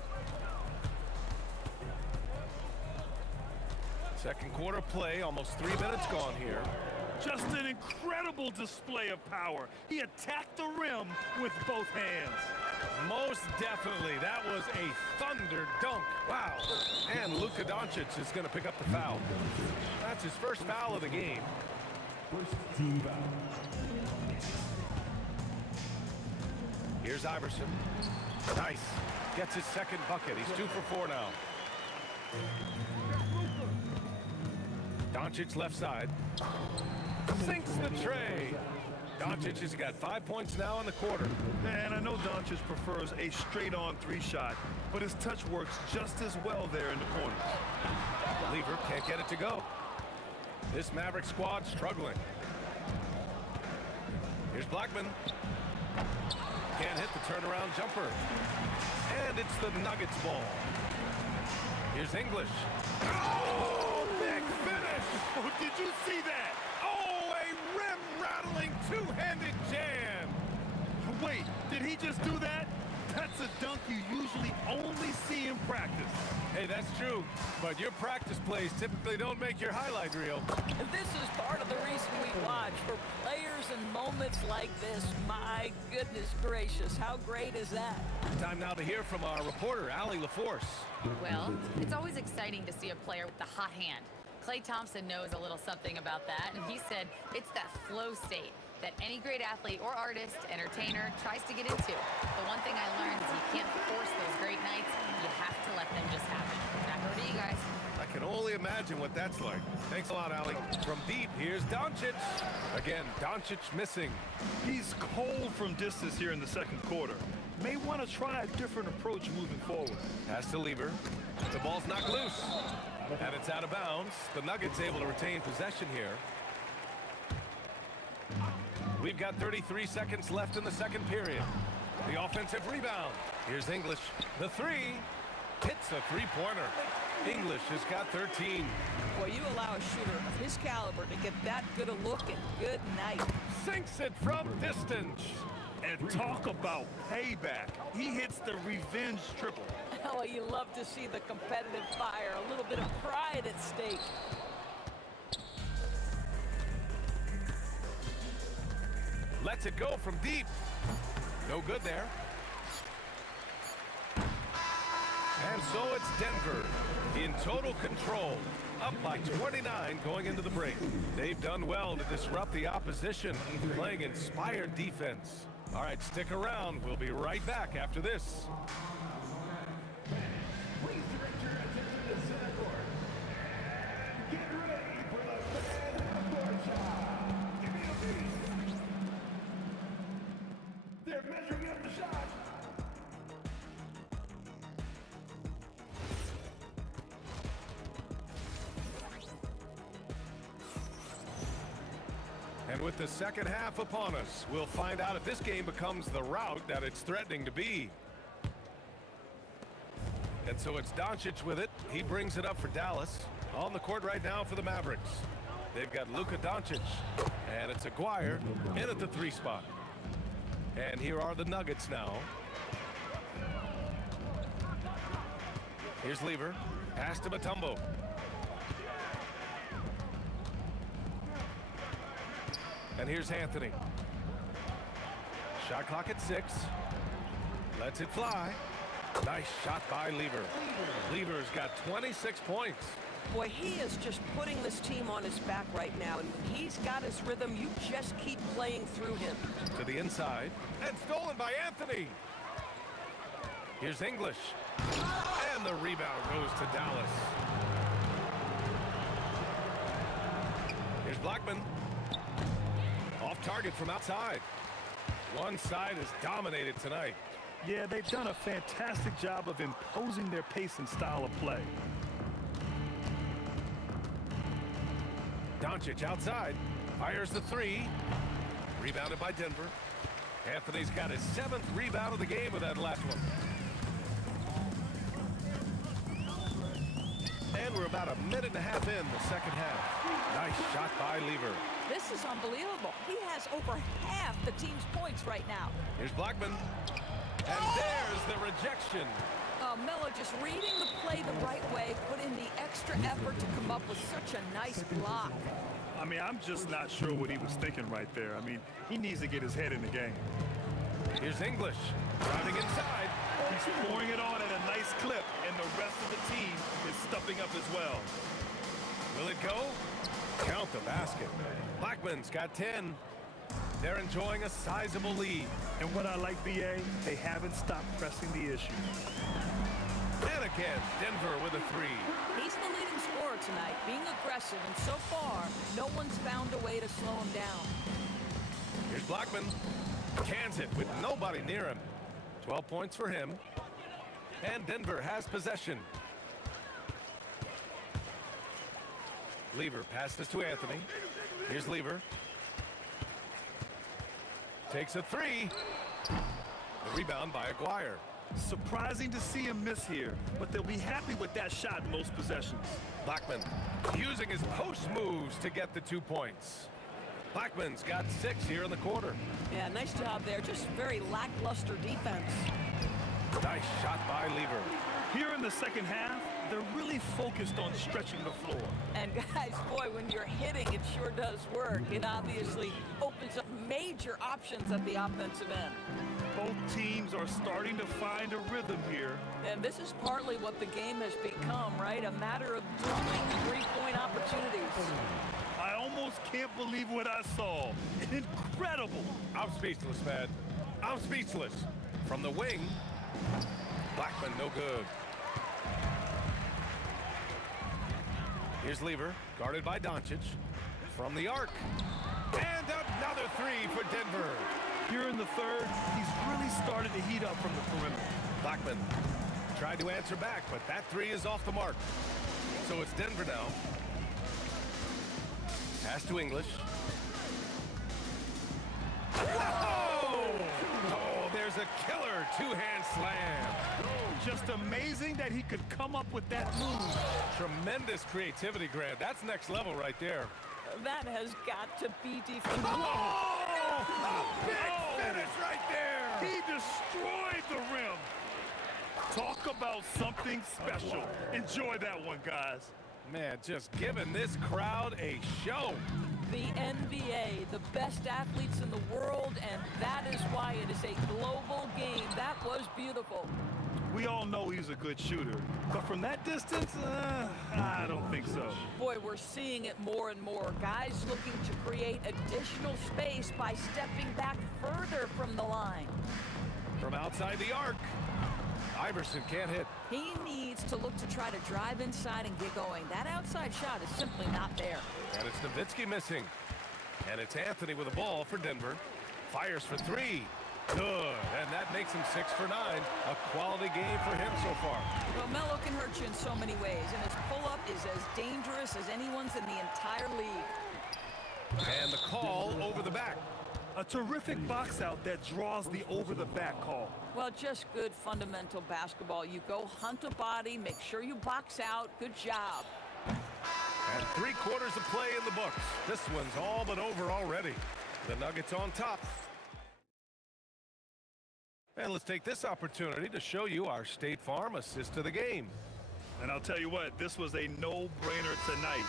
Second quarter play. Almost 3 minutes gone here. Just an incredible display of power. He attacked the rim with both hands. Most definitely. That was a thunder dunk. Wow. And Luka Doncic is going to pick up the foul. That's his first foul of the game. First team foul. Here's Here's Iverson. Nice. Gets his second bucket. He's 2 for 4 now. Doncic left side. Sinks the tray. Doncic has got 5 points now in the quarter. And I know Doncic prefers a straight-on 3-shot, but his touch works just as well there in the corners. Lever can't get it to go. This Maverick squad struggling. Here's Blackman. Can't hit the turnaround jumper. And it's the Nuggets ball. Here's English. Oh, big finish! Oh, did you see that? Oh, a rim-rattling two-handed jam! Wait, did he just do that? That's a dunk you usually only see in practice. Hey, that's true, but your practice plays typically don't make your highlight reel. This is part of the reason we watch. For players and moments like this, my goodness gracious, how great is that? Time now to hear from our reporter, Allie LaForce. Well, it's always exciting to see a player with the hot hand. Klay Thompson knows a little something about that, and he said it's that flow state that any great athlete or artist, entertainer, tries to get into. The one thing I learned is you can't force those great nights. You have to let them just happen. Back over to you guys. I can only imagine what that's like. Thanks a lot, Allie. From deep, here's Doncic. Again, Doncic missing. He's cold from distance here in the second quarter. May want to try a different approach moving forward. Has to Lever. The ball's knocked loose. And it's out of bounds. The Nuggets able to retain possession here. We've got 33 seconds left in the second period. The offensive rebound. Here's English. The three. Hits a three-pointer. English has got 13. Boy, you allow a shooter of his caliber to get that good a look, and good night. Sinks it from distance. And talk about payback. He hits the revenge triple. Oh, you love to see the competitive fire, a little bit of pride at stake. Lets it go from deep. No good there. And so it's Denver in total control, up by 29 going into the break. They've done well to disrupt the opposition, playing inspired defense. All right, stick around. We'll be right back after this. Please direct your attention to center court. Get ready for the fan half-court shot. Give me a beat. They're measuring up the shot. And with the second half upon us, we'll find out if this game becomes the rout that it's threatening to be. And so it's Doncic with it. He brings it up for Dallas. On the court right now for the Mavericks. They've got Luka Doncic. And it's Aguirre in at the 3 spot. And here are the Nuggets now. Here's Lever. Pass to Mutombo. And here's Anthony. Shot clock at 6. Lets it fly. Nice shot by Lever. Lever's got 26 points. Boy, he is just putting this team on his back right now, and when he's got his rhythm, you just keep playing through him. To the inside. And stolen by Anthony. Here's English. And the rebound goes to Dallas. Here's Blackman. Off target from outside. One side is dominated tonight. Yeah, they've done a fantastic job of imposing their pace and style of play. Doncic outside. Fires the 3. Rebounded by Denver. Anthony's got his 7th rebound of the game with that last one. And we're about a minute and a half in the second half. Nice shot by Lever. This is unbelievable. He has over half the team's points right now. Here's Blackman. And there's the rejection. Melo just reading the play the right way, put in the extra effort to come up with such a nice block. I mean, I'm just not sure what he was thinking right there. I mean, he needs to get his head in the game. Here's English. Driving inside. He's pouring it on at a nice clip, and the rest of the team is stepping up as well. Will it go? Count the basket. Blackman's got 10. They're enjoying a sizable lead. And what I like, BA, they haven't stopped pressing the issue. And again, Denver with a three. He's the leading scorer tonight, being aggressive, and so far, no one's found a way to slow him down. Here's Blackman. Cans it with nobody near him. 12 points for him. And Denver has possession. Lever passes to Anthony. Here's Lever. Takes a three. The rebound by Aguirre. Surprising to see him miss here, but they'll be happy with that shot in most possessions. Blackman using his post moves to get the 2 points. Blackman's got 6 here in the quarter. Yeah, nice job there. Just very lackluster defense. Nice shot by Lever. Here in the second half, they're really focused on stretching the floor. And guys, boy, when you're hitting, it sure does work. It obviously opens up major options at the offensive end. Both teams are starting to find a rhythm here. And this is partly what the game has become, right? A matter of dueling three-point opportunities. I almost can't believe what I saw. Incredible. I'm speechless, man. I'm speechless. From the wing, Blackman no good. Here's Lever, guarded by Doncic. From the arc. And another three for Denver. Here in the third, he's really started to heat up from the perimeter. Blackman tried to answer back, but that three is off the mark. So it's Denver now. Pass to English. Whoa! Oh, there's a killer two-hand slam. Just amazing that he could come up with that move. Tremendous creativity, Grant. That's next level right there. That has got to be defensive. Oh! A big finish right there. He destroyed the rim. Talk about something special. Enjoy that one, guys. Man, just giving this crowd a show. The NBA, the best athletes in the world, and that is why it is a global game. That was beautiful. We all know he's a good shooter, but from that distance, I don't think so. Boy, we're seeing it more and more. Guys looking to create additional space by stepping back further from the line. From outside the arc, Iverson can't hit. He needs to look to try to drive inside and get going. That outside shot is simply not there. And it's Nowitzki missing. And it's Anthony with the ball for Denver. Fires for three. Good. And that makes him 6 for 9. A quality game for him so far. Well, Melo can hurt you in so many ways, and his pull-up is as dangerous as anyone's in the entire league. And the call over the back. A terrific box out that draws the over-the-back call. Well, just good fundamental basketball. You go hunt a body, make sure you box out. Good job. And 3 quarters of play in the books. This one's all but over already. The Nuggets on top. And let's take this opportunity to show you our State Farm assist to the game. And I'll tell you what, this was a no-brainer tonight.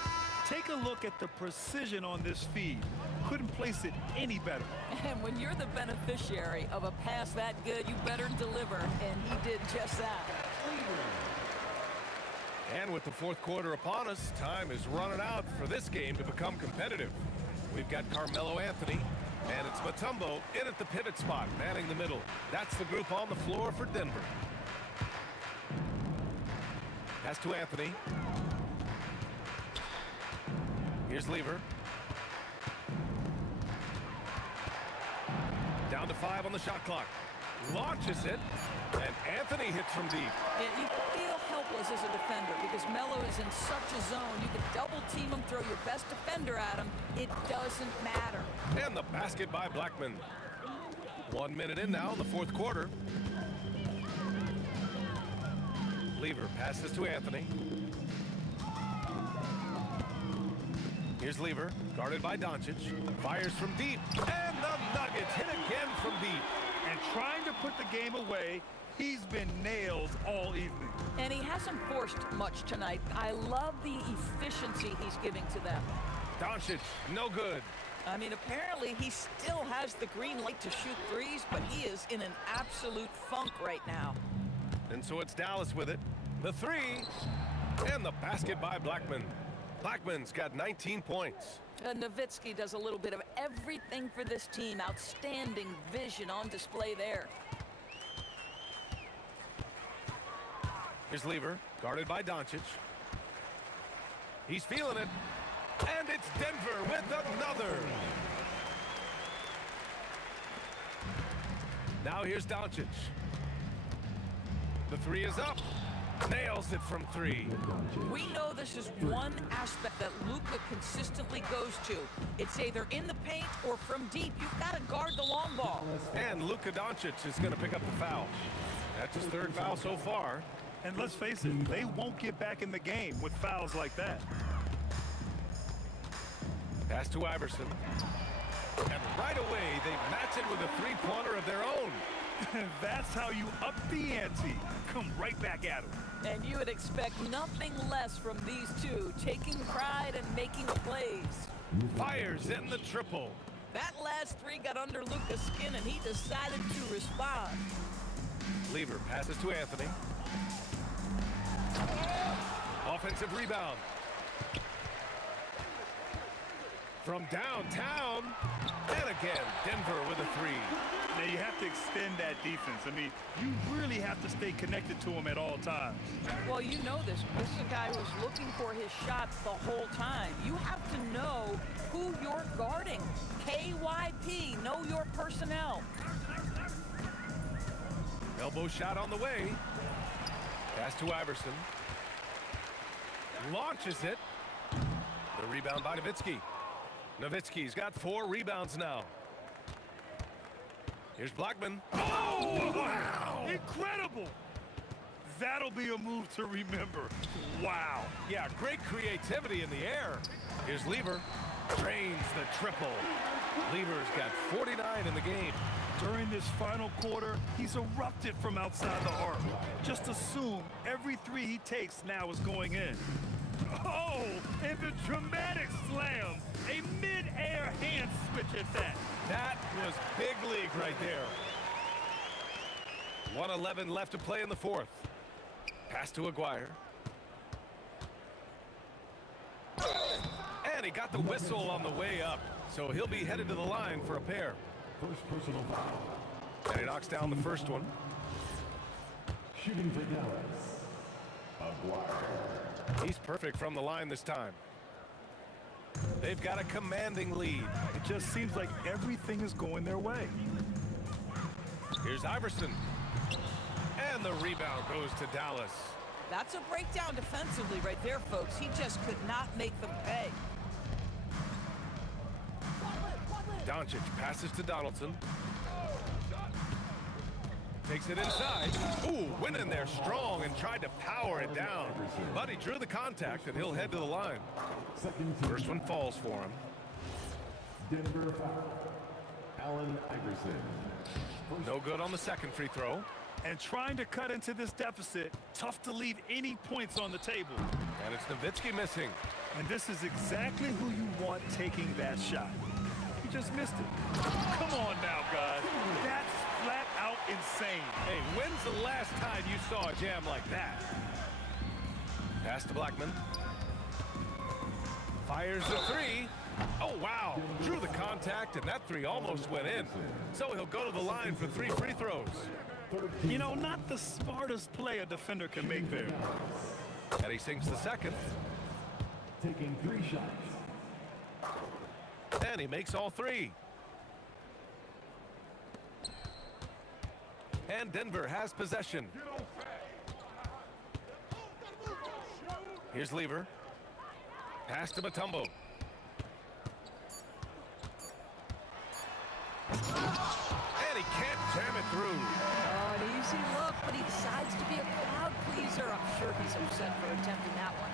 Take a look at the precision on this feed. Couldn't place it any better. And when you're the beneficiary of a pass that good, you better deliver, and he did just that. And with the 4th quarter upon us, time is running out for this game to become competitive. We've got Carmelo Anthony, and it's Mutombo in at the pivot spot, manning the middle. That's the group on the floor for Denver. Pass to Anthony. Here's Lever. Down to 5 on the shot clock. Launches it, and Anthony hits from deep. Yeah, you feel helpless as a defender because Melo is in such a zone. You can double team him, throw your best defender at him. It doesn't matter. And the basket by Blackman. 1 minute in now in the 4th quarter. Lever passes to Anthony. Here's Lever, guarded by Doncic. Fires from deep, and the Nuggets hit again from deep. And trying to put the game away, he's been nails all evening. And he hasn't forced much tonight. I love the efficiency he's giving to them. Doncic, no good. I mean, apparently he still has the green light to shoot threes, but he is in an absolute funk right now. And so it's Dallas with it. The three, and the basket by Blackman. Blackman's got 19 points. Nowitzki does a little bit of everything for this team. Outstanding vision on display there. Here's Lever, guarded by Doncic. He's feeling it. And it's Denver with another. Now here's Doncic. The three is up. Nails it from three. We know this is one aspect that Luka consistently goes to. It's either in the paint or from deep. You've got to guard the long ball. And Luka Doncic is going to pick up the foul. That's his third foul so far. And let's face it, they won't get back in the game with fouls like that. Pass to Iverson. And right away, they match it with a three-pointer of their own. That's how you up the ante. Come right back at them. And you would expect nothing less from these two, taking pride and making plays. Fires in the triple. That last three got under Luka's skin, and he decided to respond. Lever passes to Anthony. Offensive rebound. From downtown. And again, Denver with a three. Now you have to extend that defense. I mean, you really have to stay connected to him at all times. Well, you know this. This is a guy who's looking for his shots the whole time. You have to know who you're guarding. KYP, know your personnel. Elbow shot on the way. Pass to Iverson. Launches it. The rebound by Nowitzki. Nowitzki's got 4 rebounds now. Here's Blackman. Oh, wow. Incredible. That'll be a move to remember. Wow. Yeah, great creativity in the air. Here's Lever. Drains the triple. Lever's got 49 in the game. During this final quarter, he's erupted from outside the arc. Just assume every three he takes now is going in. Oh, and the dramatic slam. A mid-air hand switch at that. That was big league right there. 1:11 left to play in the fourth. Pass to Aguirre. And he got the whistle on the way up. So he'll be headed to the line for a pair. First personal foul. And he knocks down the first one. Shooting for Dallas, Aguirre. He's perfect from the line this time. They've got a commanding lead. It just seems like everything is going their way. Here's Iverson. And the rebound goes to Dallas. That's a breakdown defensively right there, folks. He just could not make them pay. Doncic passes to Donaldson. Takes it inside. Ooh, went in there strong and tried to power it down. But he drew the contact, and he'll head to the line. First one falls for him. Denver foul. Allen Iverson. No good on the second free throw. And trying to cut into this deficit, tough to leave any points on the table. And it's Nowitzki missing. And this is exactly who you want taking that shot. He just missed it. Come on now, guys. That's flat out insane. Hey, when's the last time you saw a jam like that? Pass to Blackman. Fires the three. Oh, wow. Drew the contact, and that three almost went in. So he'll go to the line for 3 free throws. You know, not the smartest play a defender can make there. And he sinks the second. Taking 3 shots. And he makes all 3. And Denver has possession. Here's Lever. Pass to Mutombo. And he can't jam it through. Oh, an easy look, but he decides to be a crowd pleaser. I'm sure he's upset for attempting that one.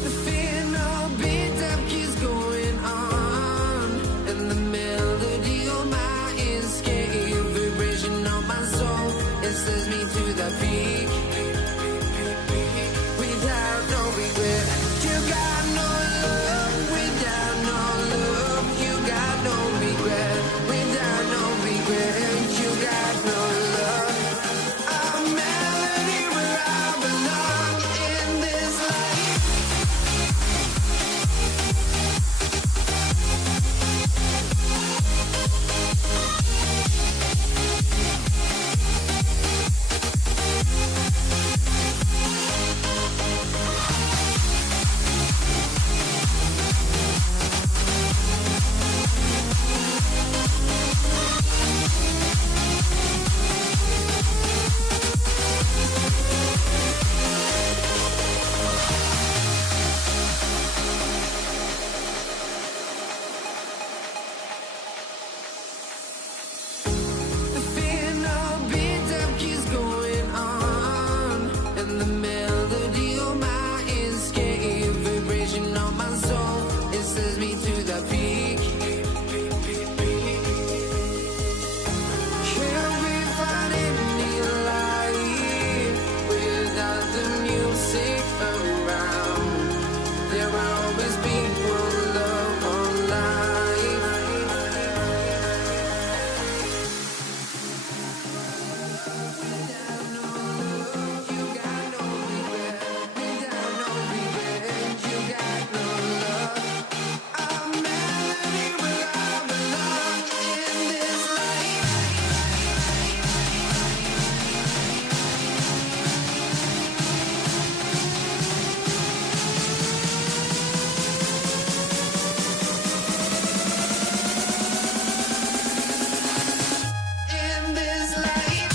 The fear no beat up keeps going on, and the melody on my escape, vibration on my soul, it sends me to the peak. Without no regret, you got no love. Without no love, you got no regret. Without no regret, you got no love. A melody where I belong in this life. The fear no beat up keeps going on, and the melody on my escape, vibration on my soul, it sends me to the peak. Can't we find any light without the music around? There will always be one love on life. Without no love, you got no regret. Without no regret, you got no love. A melody where I belong in this life. In this life.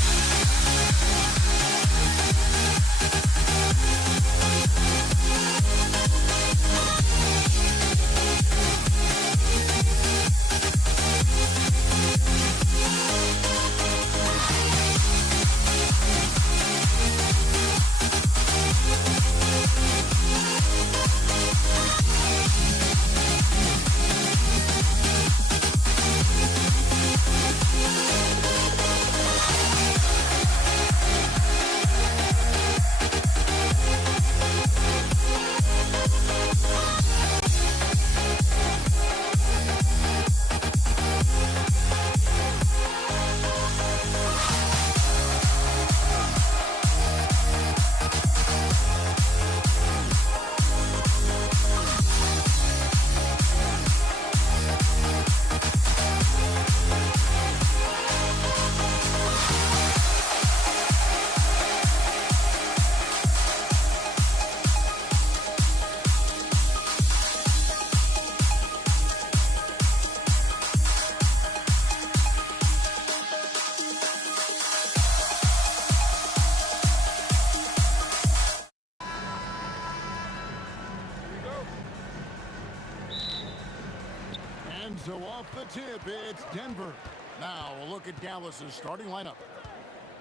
And so off the tip, it's Denver. Now a look at Dallas's starting lineup.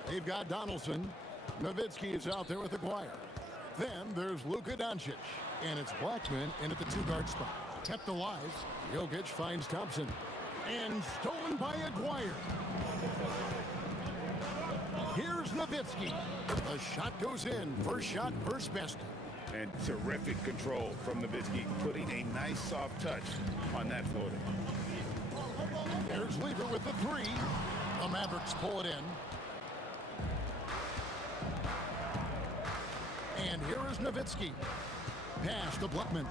They've got Donaldson. Nowitzki is out there with Aguirre. Then there's Luka Doncic. And it's Blackman in at the two-guard spot. Kept alive. Jokic finds Thompson. And stolen by Aguirre. Nowitzki. The shot goes in. First shot, first basket. And terrific control from Nowitzki, putting a nice soft touch on that floater. Here's Lever with the three. The Mavericks pull it in. And here is Nowitzki. Pass to Blackman.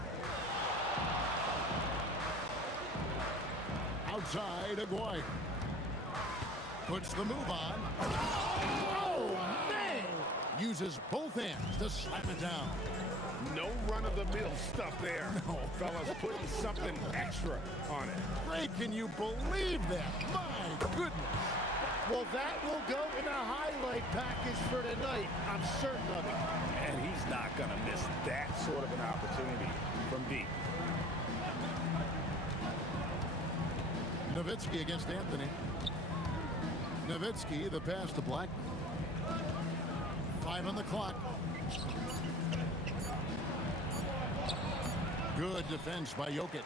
Outside, Aguirre. Puts the move on. Oh, man! Uses both hands to slap it down. No run-of-the-mill stuff there. No, fellas, putting something extra on it. Greg, can you believe that? My goodness. Well, that will go in a highlight package for tonight. I'm certain of it. And he's not going to miss that sort of an opportunity from deep. Nowitzki against Anthony. Nowitzki, the pass to Black. 5 on the clock. Good defense by Jokic.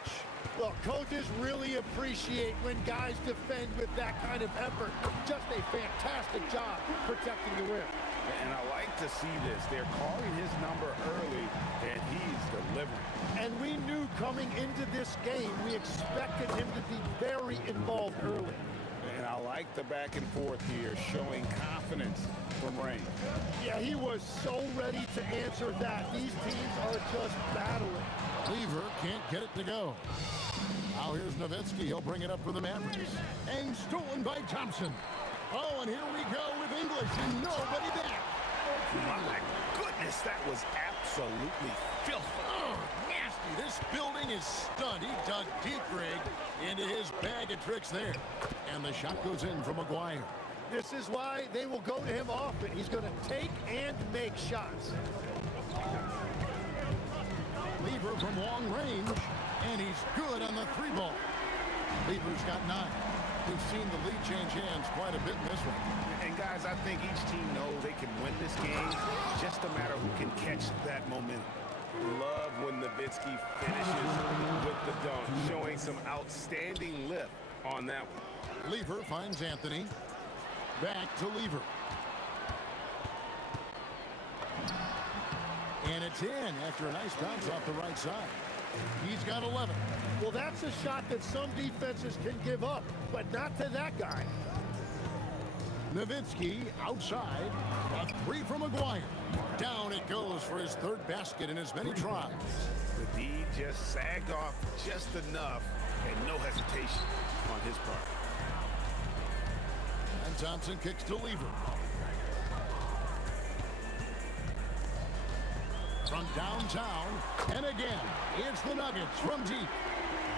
Look, coaches really appreciate when guys defend with that kind of effort. Just a fantastic job protecting the rim. And I like to see this. They're calling his number early, and he's delivering. And we knew coming into this game, we expected him to be very involved early. And I like the back and forth here, showing confidence from Rain. Yeah, he was so ready to answer that. These teams are just battling. Lever can't get it to go. Now here's Nowitzki. He'll bring it up for the Mavericks. And stolen by Thompson. Oh, and here we go with English and nobody back. My goodness, that was absolutely filthy. Oh, nasty. This building is stunned. He dug deep, Greg, into his bag of tricks there. And the shot goes in from Aguirre. This is why they will go to him often. He's going to take and make shots. Lever from long range, and he's good on the three ball. Lever's got 9. We've seen the lead change hands quite a bit in this one. And guys, I think each team knows they can win this game. Just a matter who can catch that momentum. Love when Nowitzki finishes with the dunk, showing some outstanding lift on that one. Lever finds Anthony. Back to Lever. And it's in after a nice bounce off the right side. He's got 11. Well, that's a shot that some defenses can give up, but not to that guy. Nowitzki outside. A 3 from Aguirre. Down it goes for his 3rd basket in as many tries. The D just sagged off just enough, and no hesitation on his part. And Thompson kicks to Lever. From downtown, and again, it's the Nuggets from deep.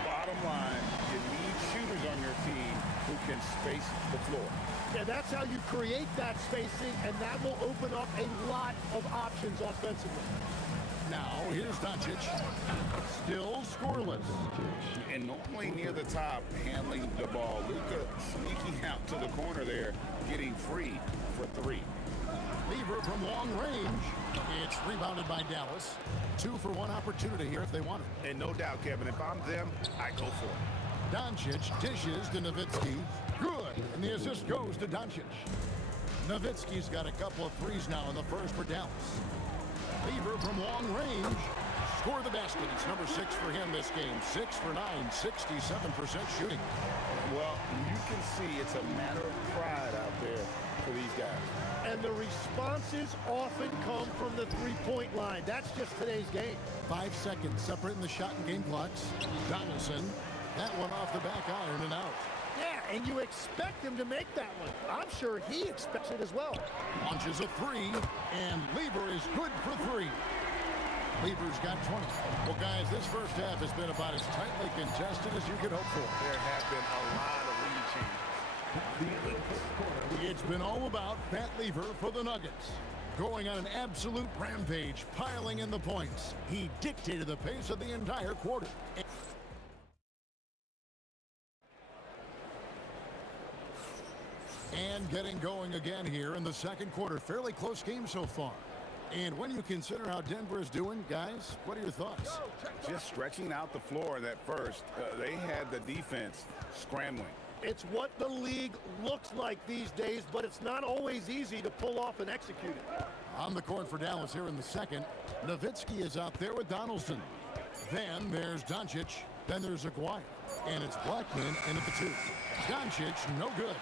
Bottom line, you need shooters on your team who can space the floor. Yeah, that's how you create that spacing, and that will open up a lot of options offensively. Now, here's Doncic. Still scoreless. And normally near the top, handling the ball. Luka sneaking out to the corner there, getting free for 3. Lever from long range. It's rebounded by Dallas. 2 for 1 opportunity here if they want it. And no doubt, Kevin, if I'm them, I go for it. Doncic dishes to Nowitzki. Good. And the assist goes to Doncic. Nowitzki's got a couple of threes now in the first for Dallas. Lever from long range. Score the basket. It's number 6 for him this game. 6 for 9, 67% shooting. Well, you can see it's a matter of pride out there for these guys. And the responses often come from the three-point line. That's just today's game. 5 seconds separating the shot and game clocks. Donaldson, that one off the back iron and out. Yeah, and you expect him to make that one. I'm sure he expects it as well. Launches a 3, and Lever is good for 3. Lever's got 20. Well, guys, this first half has been about as tightly contested as you could hope for. There have been a lot of lead changes. It's been all about Pat Lever for the Nuggets. Going on an absolute rampage, piling in the points. He dictated the pace of the entire quarter. And getting going again here in the second quarter. Fairly close game so far. And when you consider how Denver is doing, guys, what are your thoughts? Just stretching out the floor in that first. They had the defense scrambling. It's what the league looks like these days, but it's not always easy to pull off and execute it. On the court for Dallas here in the second, Nowitzki is out there with Donaldson. Then there's Doncic. Then there's Aguirre. And it's Blackman in at the 2. Doncic, no good.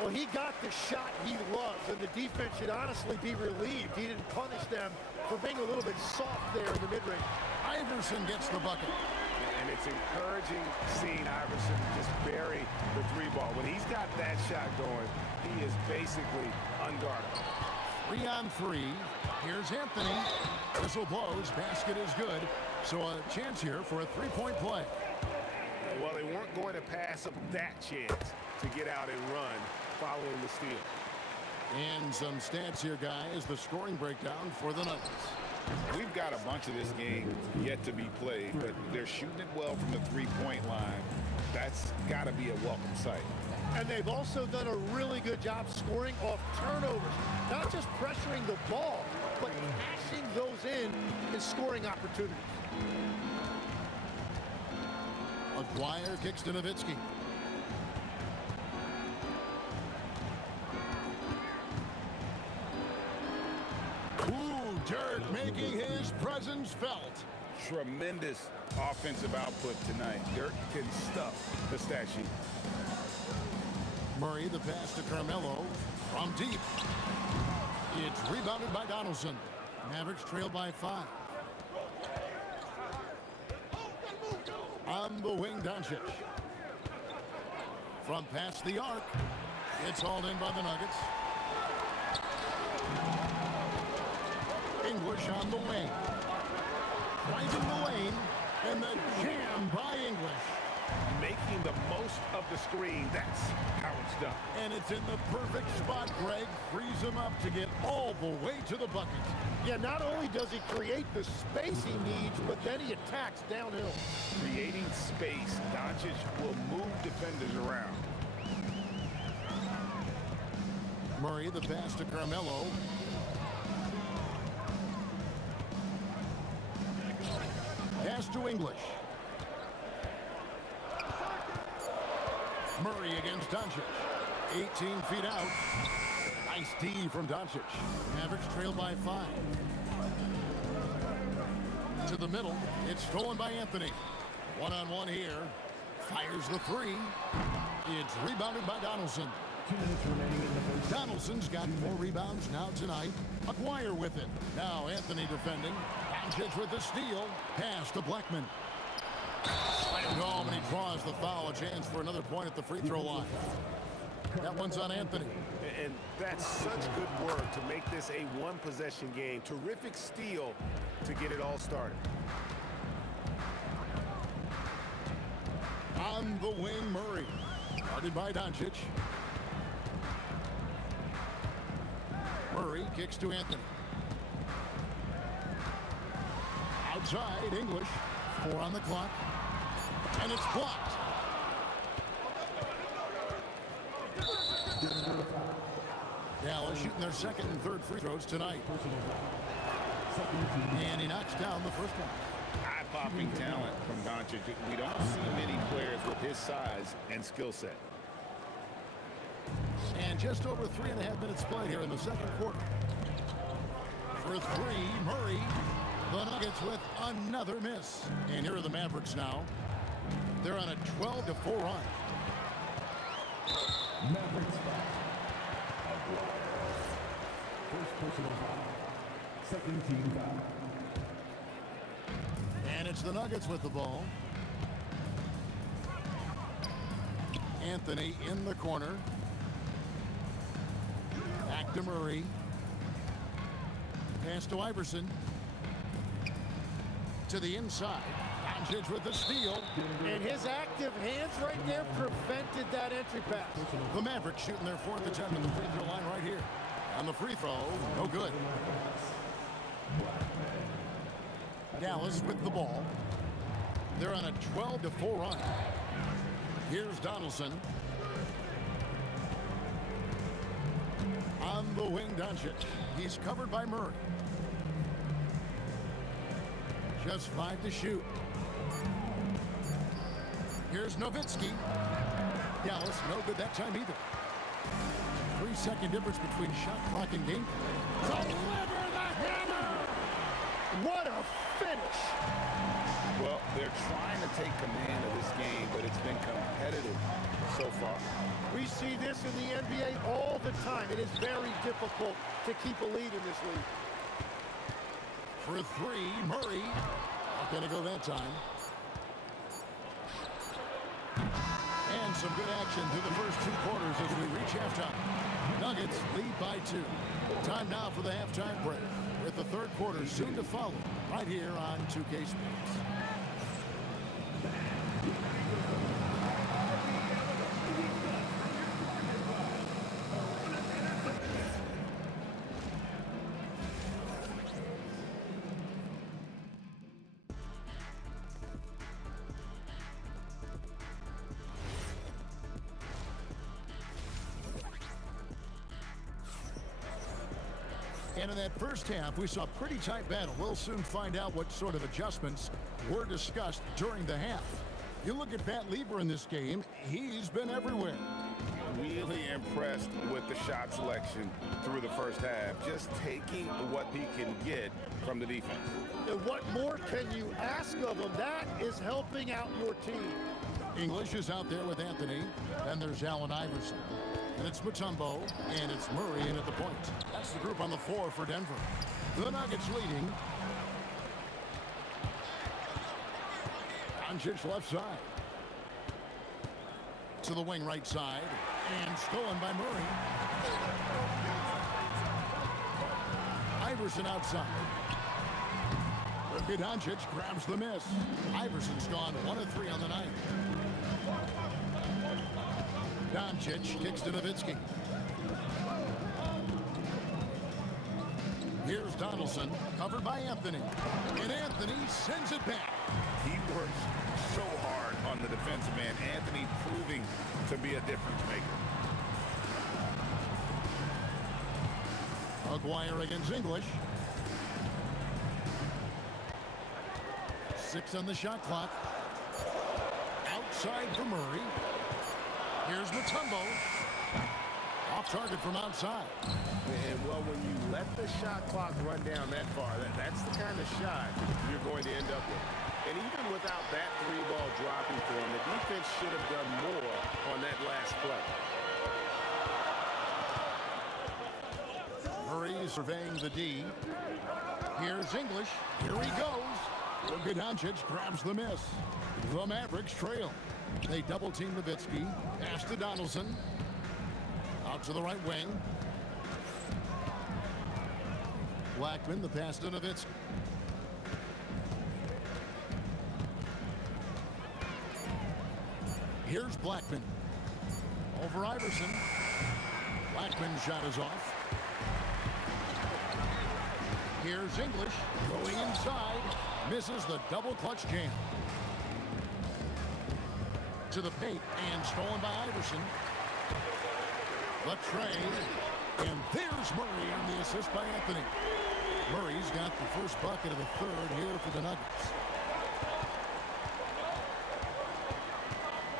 Well, he got the shot he loves, and the defense should honestly be relieved. He didn't punish them for being a little bit soft there in the mid-range. Iverson gets the bucket. And it's encouraging seeing Iverson just bury the 3-ball. When he's got that shot going, he is basically unguardable. 3-on-3. Here's Anthony. Whistle blows. Basket is good. So a chance here for a 3-point play. Well, they weren't going to pass up that chance to get out and run following the steal. And some stats here, guys. The scoring breakdown for the Nuggets. We've got a bunch of this game yet to be played, but they're shooting it well from the 3-point line. That's got to be a welcome sight. And they've also done a really good job scoring off turnovers. Not just pressuring the ball, but cashing those in and scoring opportunities. Aguirre kicks to Nowitzki. Ooh, Dirk making his presence felt. Tremendous offensive output tonight. Dirk can stuff the stat sheet. Murray, the pass to Carmelo from deep. It's rebounded by Donaldson. Mavericks trail by 5. On the wing, Doncic. From past the arc. It's hauled in by the Nuggets. English on the wing. Right in the lane. And the jam by English. Making the most of the screen. That's how it's done. And it's in the perfect spot, Greg. Frees him up to get all the way to the bucket. Yeah, not only does he create the space he needs, but then he attacks downhill. Creating space, Doncic will move defenders around. Murray, the pass to Carmelo. Pass to English. Murray against Doncic. 18 feet out. Nice D from Doncic. Mavericks trail by 5. To the middle. It's stolen by Anthony. One-on-one here. Fires the 3. It's rebounded by Donaldson. Donaldson's got 4 rebounds now tonight. Aguirre with it. Now Anthony defending. Doncic with the steal. Pass to Blackman. Slammed home, and he draws the foul. A chance for another point at the free throw line. That one's on Anthony. And that's such good work to make this a one-possession game. Terrific steal to get it all started. On the wing, Murray. Guarded by Doncic. Murray kicks to Anthony. Outside, English. 4 on the clock. And it's blocked. Dallas shooting their second and third free throws tonight. And he knocks down the first one. Eye-popping talent from Doncic. We don't see many players with his size and skill set. And just over 3.5 minutes played here in the second quarter. For 3, Murray. The Nuggets with another miss. And here are the Mavericks now. They're on a 12-4 run. Mavericks back. First personal foul. Second team foul. And it's the Nuggets with the ball. Anthony in the corner. Back to Murray. Pass to Iverson. To the inside. Doncic with the steal. And his active hands right there prevented that entry pass. The Mavericks shooting their 4th attempt at the free throw line right here. On the free throw, no good. Dallas with the ball. They're on a 12-4 run. Here's Donaldson. On the wing, Doncic. He's covered by Murray. Just 5 to shoot. Here's Nowitzki. Dallas, no good that time either. 3-second difference between shot clock and game. Deliver the hammer! What a finish! Well, they're trying to take command of this game, but it's been competitive so far. We see this in the NBA all the time. It is very difficult to keep a lead in this league. For three, Murray. Not going to go that time. And some good action through the first 2 quarters as we reach halftime. Nuggets lead by 2. Time now for the halftime break, with the third quarter soon to follow, right here on 2K Sports. And in that first half, we saw a pretty tight battle. We'll soon find out what sort of adjustments were discussed during the half. You look at Pat Lieber in this game, he's been everywhere. Really impressed with the shot selection through the first half. Just taking what he can get from the defense. And what more can you ask of him? That is helping out your team. English is out there with Anthony. Then there's Allen Iverson. And it's Mutombo, and it's Murray in at the point. That's the group on the floor for Denver. The Nuggets leading. Doncic left side. To the wing right side. And stolen by Murray. Iverson outside. Luka Doncic grabs the miss. Iverson's gone 1 of 3 on the night. Doncic kicks to Nowitzki. Here's Donaldson, covered by Anthony. And Anthony sends it back. He works so hard on the defensive man. Anthony proving to be a difference maker. Aguirre against English. 6 on the shot clock. Outside for Murray. Here's Mutombo. Off target from outside. And well, when you let the shot clock run down that far, that's the kind of shot you're going to end up with. And even without that 3-ball dropping for him, the defense should have done more on that last play. Murray surveying the D. Here's English. Here he goes. Luka Doncic grabs the miss. The Mavericks trail. They double-team Nowitzki. Pass to Donaldson. Out to the right wing. Blackman, the pass to Nowitzki. Here's Blackman. Over Iverson. Blackman's shot is off. Here's English. Going inside. Misses the double clutch jam. To the paint and stolen by Iverson. The trade. And there's Murray on the assist by Anthony. Murray's got the first bucket of the third here for the Nuggets.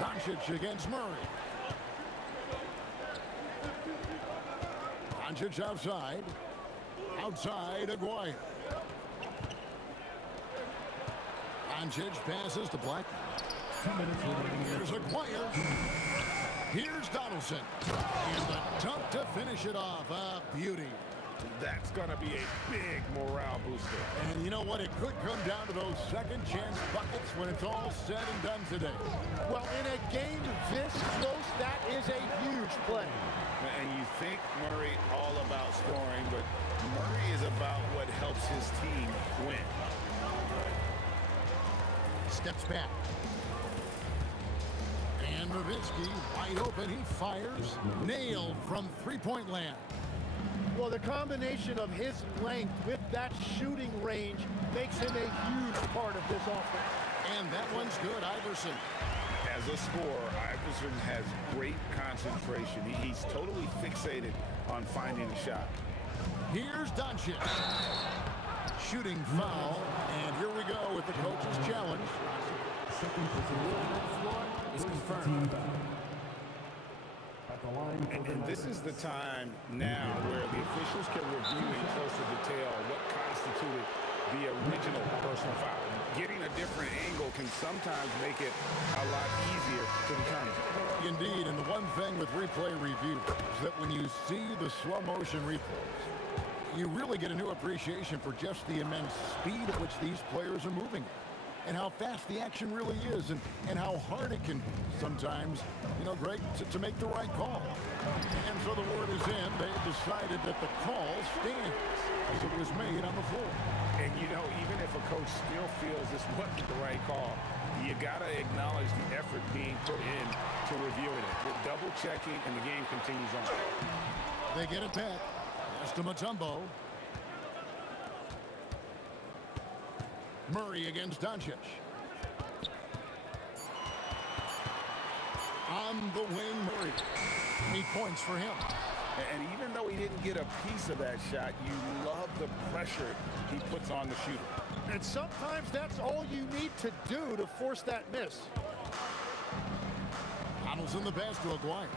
Doncic against Murray. Doncic outside. Outside, Aguirre. Doncic passes to Black. Here's Aguirre. Here's Donaldson. And the dunk to finish it off. A beauty. That's going to be a big morale booster. And you know what? It could come down to those second chance buckets when it's all said and done today. Well, in a game this close, that is a huge play. And you think Murray all about scoring, but Murray is about what helps his team win. Steps back. And Nowitzki wide open. He fires. Nailed from three-point land. Well, the combination of his length with that shooting range makes him a huge part of this offense. And that one's good, Iverson. As a scorer, Iverson has great concentration. He's totally fixated on finding a shot. Here's Doncic. Shooting foul. And here we go with the coach's challenge. Second floor is confirmed. And this is the time now where the officials can review in closer detail what constituted the original personal foul. Getting a different angle can sometimes make it a lot easier to determine. Indeed, and the one thing with replay review is that when you see the slow motion replays, you really get a new appreciation for just the immense speed at which these players are moving and how fast the action really is and how hard it can sometimes, Greg, to make the right call. And so the word is in. They decided that the call stands as it was made on the floor. And, even if a coach still feels this wasn't the right call, you got to acknowledge the effort being put in to reviewing it. With double checking, and the game continues on. They get it back. To Mutombo. Murray against Doncic. On the wing, Murray. 8 points for him. And even though he didn't get a piece of that shot, you love the pressure he puts on the shooter. And sometimes that's all you need to do to force that miss. Donaldson the pass to Aguirre.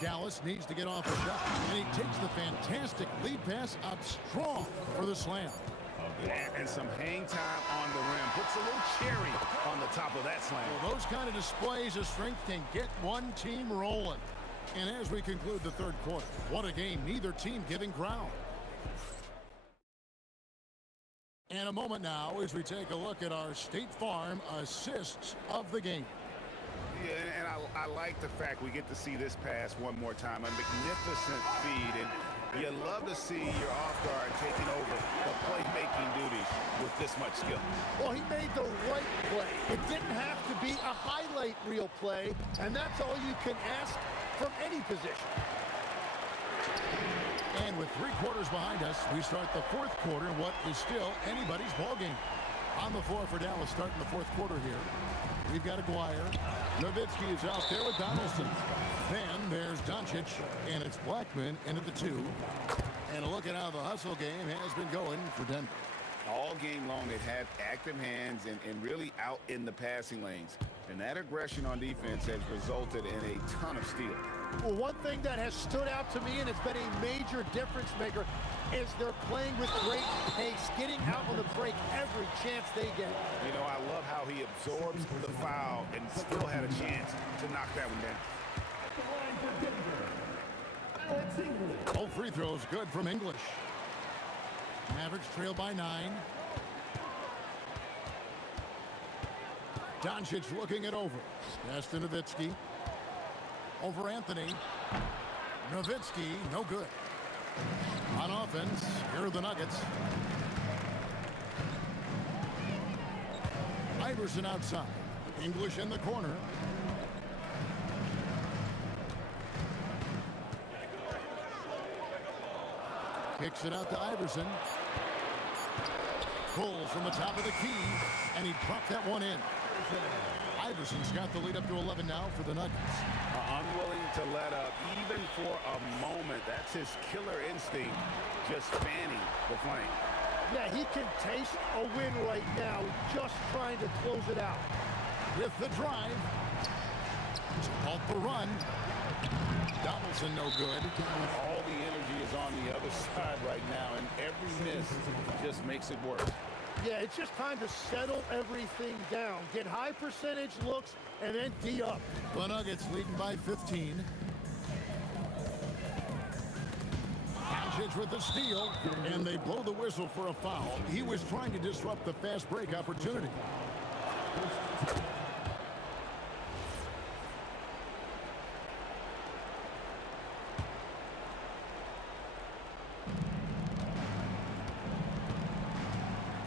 Dallas needs to get off a shot, and he takes the fantastic lead pass up strong for the slam. And some hang time on the rim. Puts a little cherry on the top of that slam. Well, those kind of displays of strength can get one team rolling. And as we conclude the third quarter, what a game, neither team giving ground. And a moment now as we take a look at our State Farm assists of the game. Yeah, and I like the fact we get to see this pass one more time. A magnificent feed, and you love to see your off guard taking over the playmaking duties with this much skill. Well, he made the right play. It didn't have to be a highlight reel play, and that's all you can ask from any position. And with 3 quarters behind us, we start the fourth quarter in what is still anybody's ballgame. On the floor for Dallas starting the fourth quarter here. We've got Aguirre. Nowitzki is out there with Donaldson. Then there's Doncic, and it's Blackman in at the 2. And a look at how the hustle game has been going for Denver. All game long, they've had active hands and really out in the passing lanes. And that aggression on defense has resulted in a ton of steals. Well, one thing that has stood out to me, and it's been a major difference maker, is they're playing with great pace, getting out on the break every chance they get. I love how he absorbs the foul and still had a chance to knock that one down. Both free throws good from English. Mavericks trail by 9. Doncic looking it over. Pass to Nowitzki. Over Anthony. Nowitzki, no good. On offense, here are the Nuggets. Iverson outside. English in the corner. Kicks it out to Iverson. Pulls from the top of the key, and he dropped that one in. Iverson's got the lead up to 11 now for the Nuggets. Unwilling to let up, even for a moment. That's his killer instinct, just fanning the flame. Yeah, he can taste a win right now, just trying to close it out. With the drive. Off the run. Donaldson no good. All the energy is on the other side right now, and every miss just makes it worse. Yeah, it's just time to settle everything down. Get high percentage looks and then D up. The Nuggets leading by 15. Doncic with the steal, and they blow the whistle for a foul. He was trying to disrupt the fast break opportunity.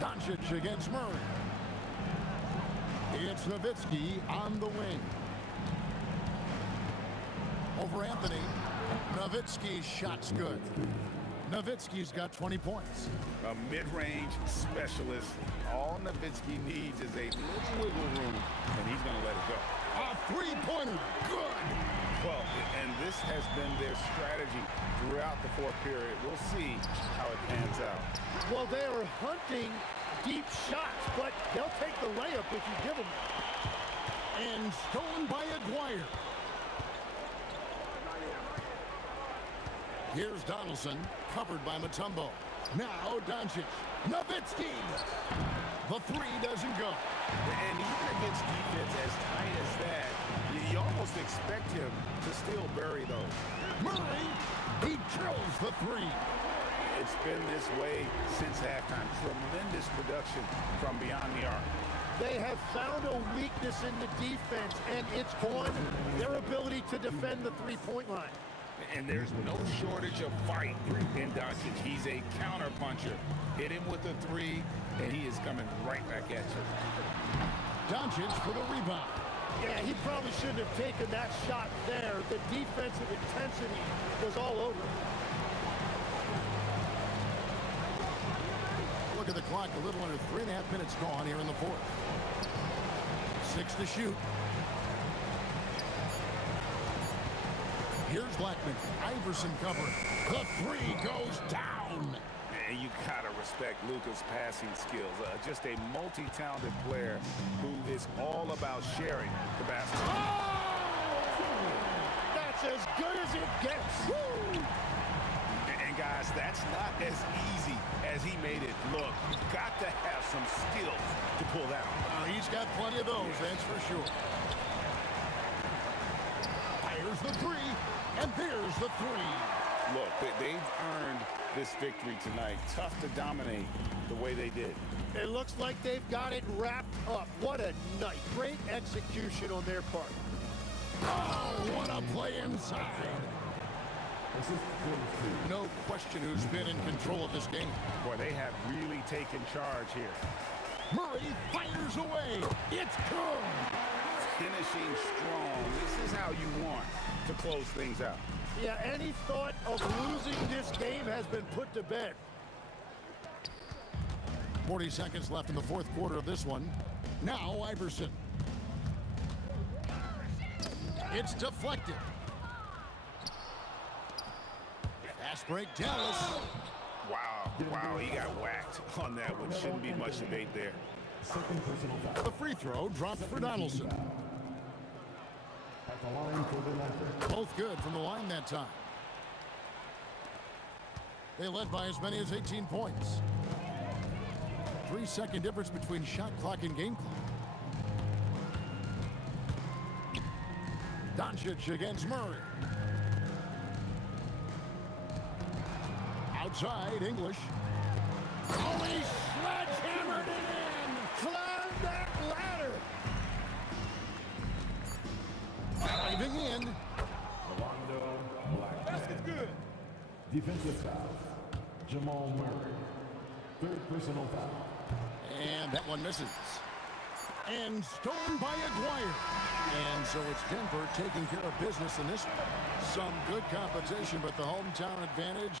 Doncic against Murray. It's Nowitzki on the wing. Over Anthony. Nowitzki's shot's good. Nowitzki's got 20 points. A mid-range specialist. All Nowitzki needs is a little wiggle room, and he's going to let it go. A three-pointer. Good. Well, and this has been their strategy throughout the fourth period. We'll see how it pans out. Well, they are hunting deep shots, but they'll take the layup if you give them. And stolen by Aguirre. Here's Donaldson, covered by Mutombo. Now Doncic. Nowitzki. The three doesn't go. And even against defense as tight as that, you almost expect him to still bury those. Murray, he drills the three. It's been this way since halftime. Tremendous production from beyond the arc. They have found a weakness in the defense, and it's on their ability to defend the three-point line. And there's no shortage of fight in Doncic. He's a counter-puncher. Hit him with a three, and he is coming right back at you. Doncic for the rebound. Yeah, he probably shouldn't have taken that shot there. The defensive intensity was all over him. Look at the clock, a little under 3.5 minutes gone here in the fourth. 6 to shoot. Here's Blackman. Iverson covering. The three goes down. And you gotta respect Luka's passing skills. Just a multi-talented player who is all about sharing the basketball. Oh! That's as good as it gets. Woo! And guys, that's not as easy as he made it look. You've got to have some skills to pull that off. He's got plenty of those, that's for sure. Here's the three, and there's the three. Look, they've earned this victory tonight. Tough to dominate the way they did. It looks like they've got it wrapped up. What a night. Great execution on their part. Oh, what a play inside. No question who's been in control of this game. Boy, they have really taken charge here. Murray fires away. It's good. Finishing strong. This is how you want to close things out. Yeah, any thought of losing this game has been put to bed. 40 seconds left in the fourth quarter of this one. Now Iverson. It's deflected. Fast break, Dallas. Wow, he got whacked on that one. Shouldn't be much debate there. The free throw dropped for Donaldson. Both good from the line that time. They led by as many as 18 points. 3-second difference between shot clock and game clock. Doncic against Murray. Outside, English. Oh, he sledgehammered it in! Climb that ladder! Diving in. Basket's good. Defensive foul. Jamal Murray. Third personal foul. And that one misses. And stolen by Aguirre. And so it's Denver taking care of business in this one. Some good competition, but the hometown advantage.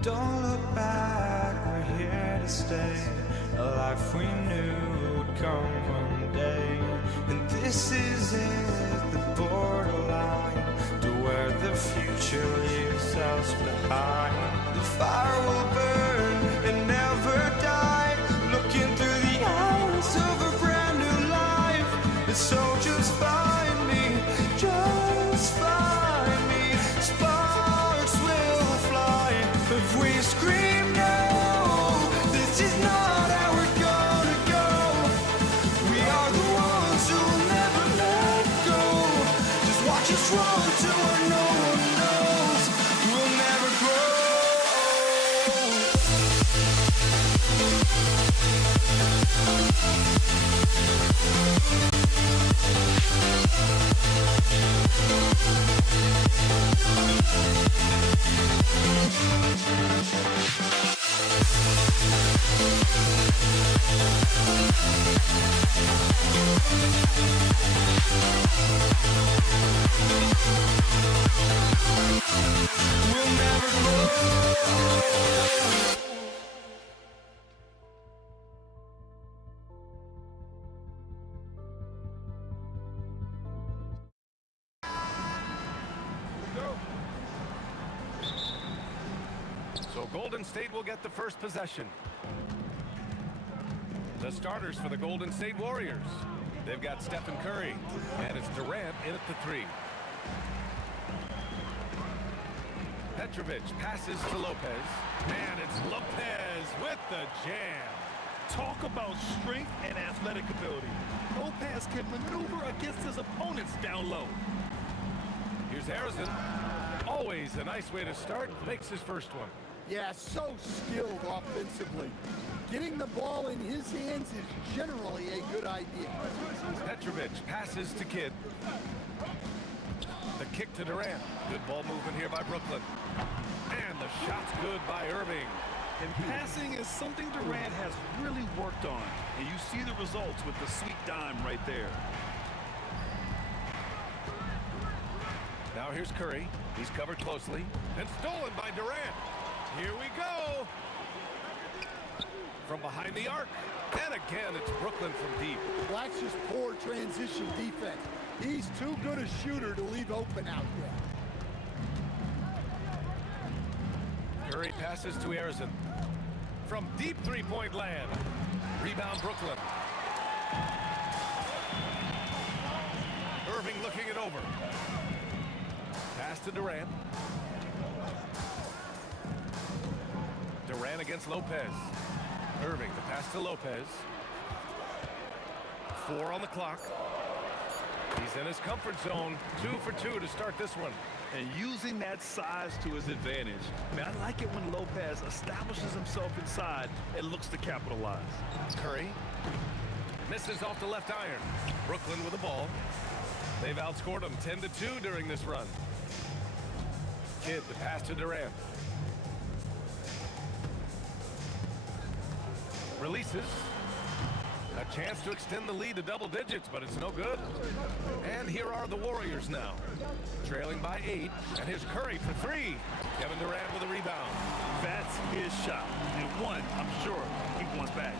Don't look back, we're here to stay. A life we knew would come one day. And this is it, the borderline to where the future leaves us behind. The fire will burn and never die, looking through the eyes of a brand new life. And so just find me, just find me. Sparks will fly if we scream no. This is not how we're gonna go. We are the ones who'll never let go. Just watch us run to where no one knows. We'll never grow. We'll never grow. So Golden State will get the first possession. The starters for the Golden State Warriors. They've got Stephen Curry, and it's Durant in at the three. Petrovic passes to Lopez, and it's Lopez with the jam. Talk about strength and athletic ability. Lopez can maneuver against his opponents down low. Here's Harrison. Always a nice way to start. Makes his first one. Yeah, so skilled offensively. Getting the ball in his hands is generally a good idea. Petrovic passes to Kidd. The kick to Durant. Good ball movement here by Brooklyn. And the shot's good by Irving. And passing is something Durant has really worked on. And you see the results with the sweet dime right there. Now here's Curry. He's covered closely. And stolen by Durant. Here we go. From behind the arc. And again, it's Brooklyn from deep. Black's just poor transition defense. He's too good a shooter to leave open out there. Curry passes to Harrison. From deep three-point land. Rebound Brooklyn. Irving looking it over. Pass to Durant. Durant against Lopez. Irving, the pass. Pass to Lopez. 4 on the clock. He's in his comfort zone. 2 for 2 to start this one. And using that size to his advantage. I mean, I like it when Lopez establishes himself inside and looks to capitalize. Curry misses off the left iron. Brooklyn with the ball. They've outscored them 10-2 during this run. Kidd the pass to Durant. Releases. A chance to extend the lead to double digits, but it's no good. And here are the Warriors now. Trailing by 8, and here's Curry for 3. Kevin Durant with a rebound. That's his shot. And one, I'm sure, he wants back.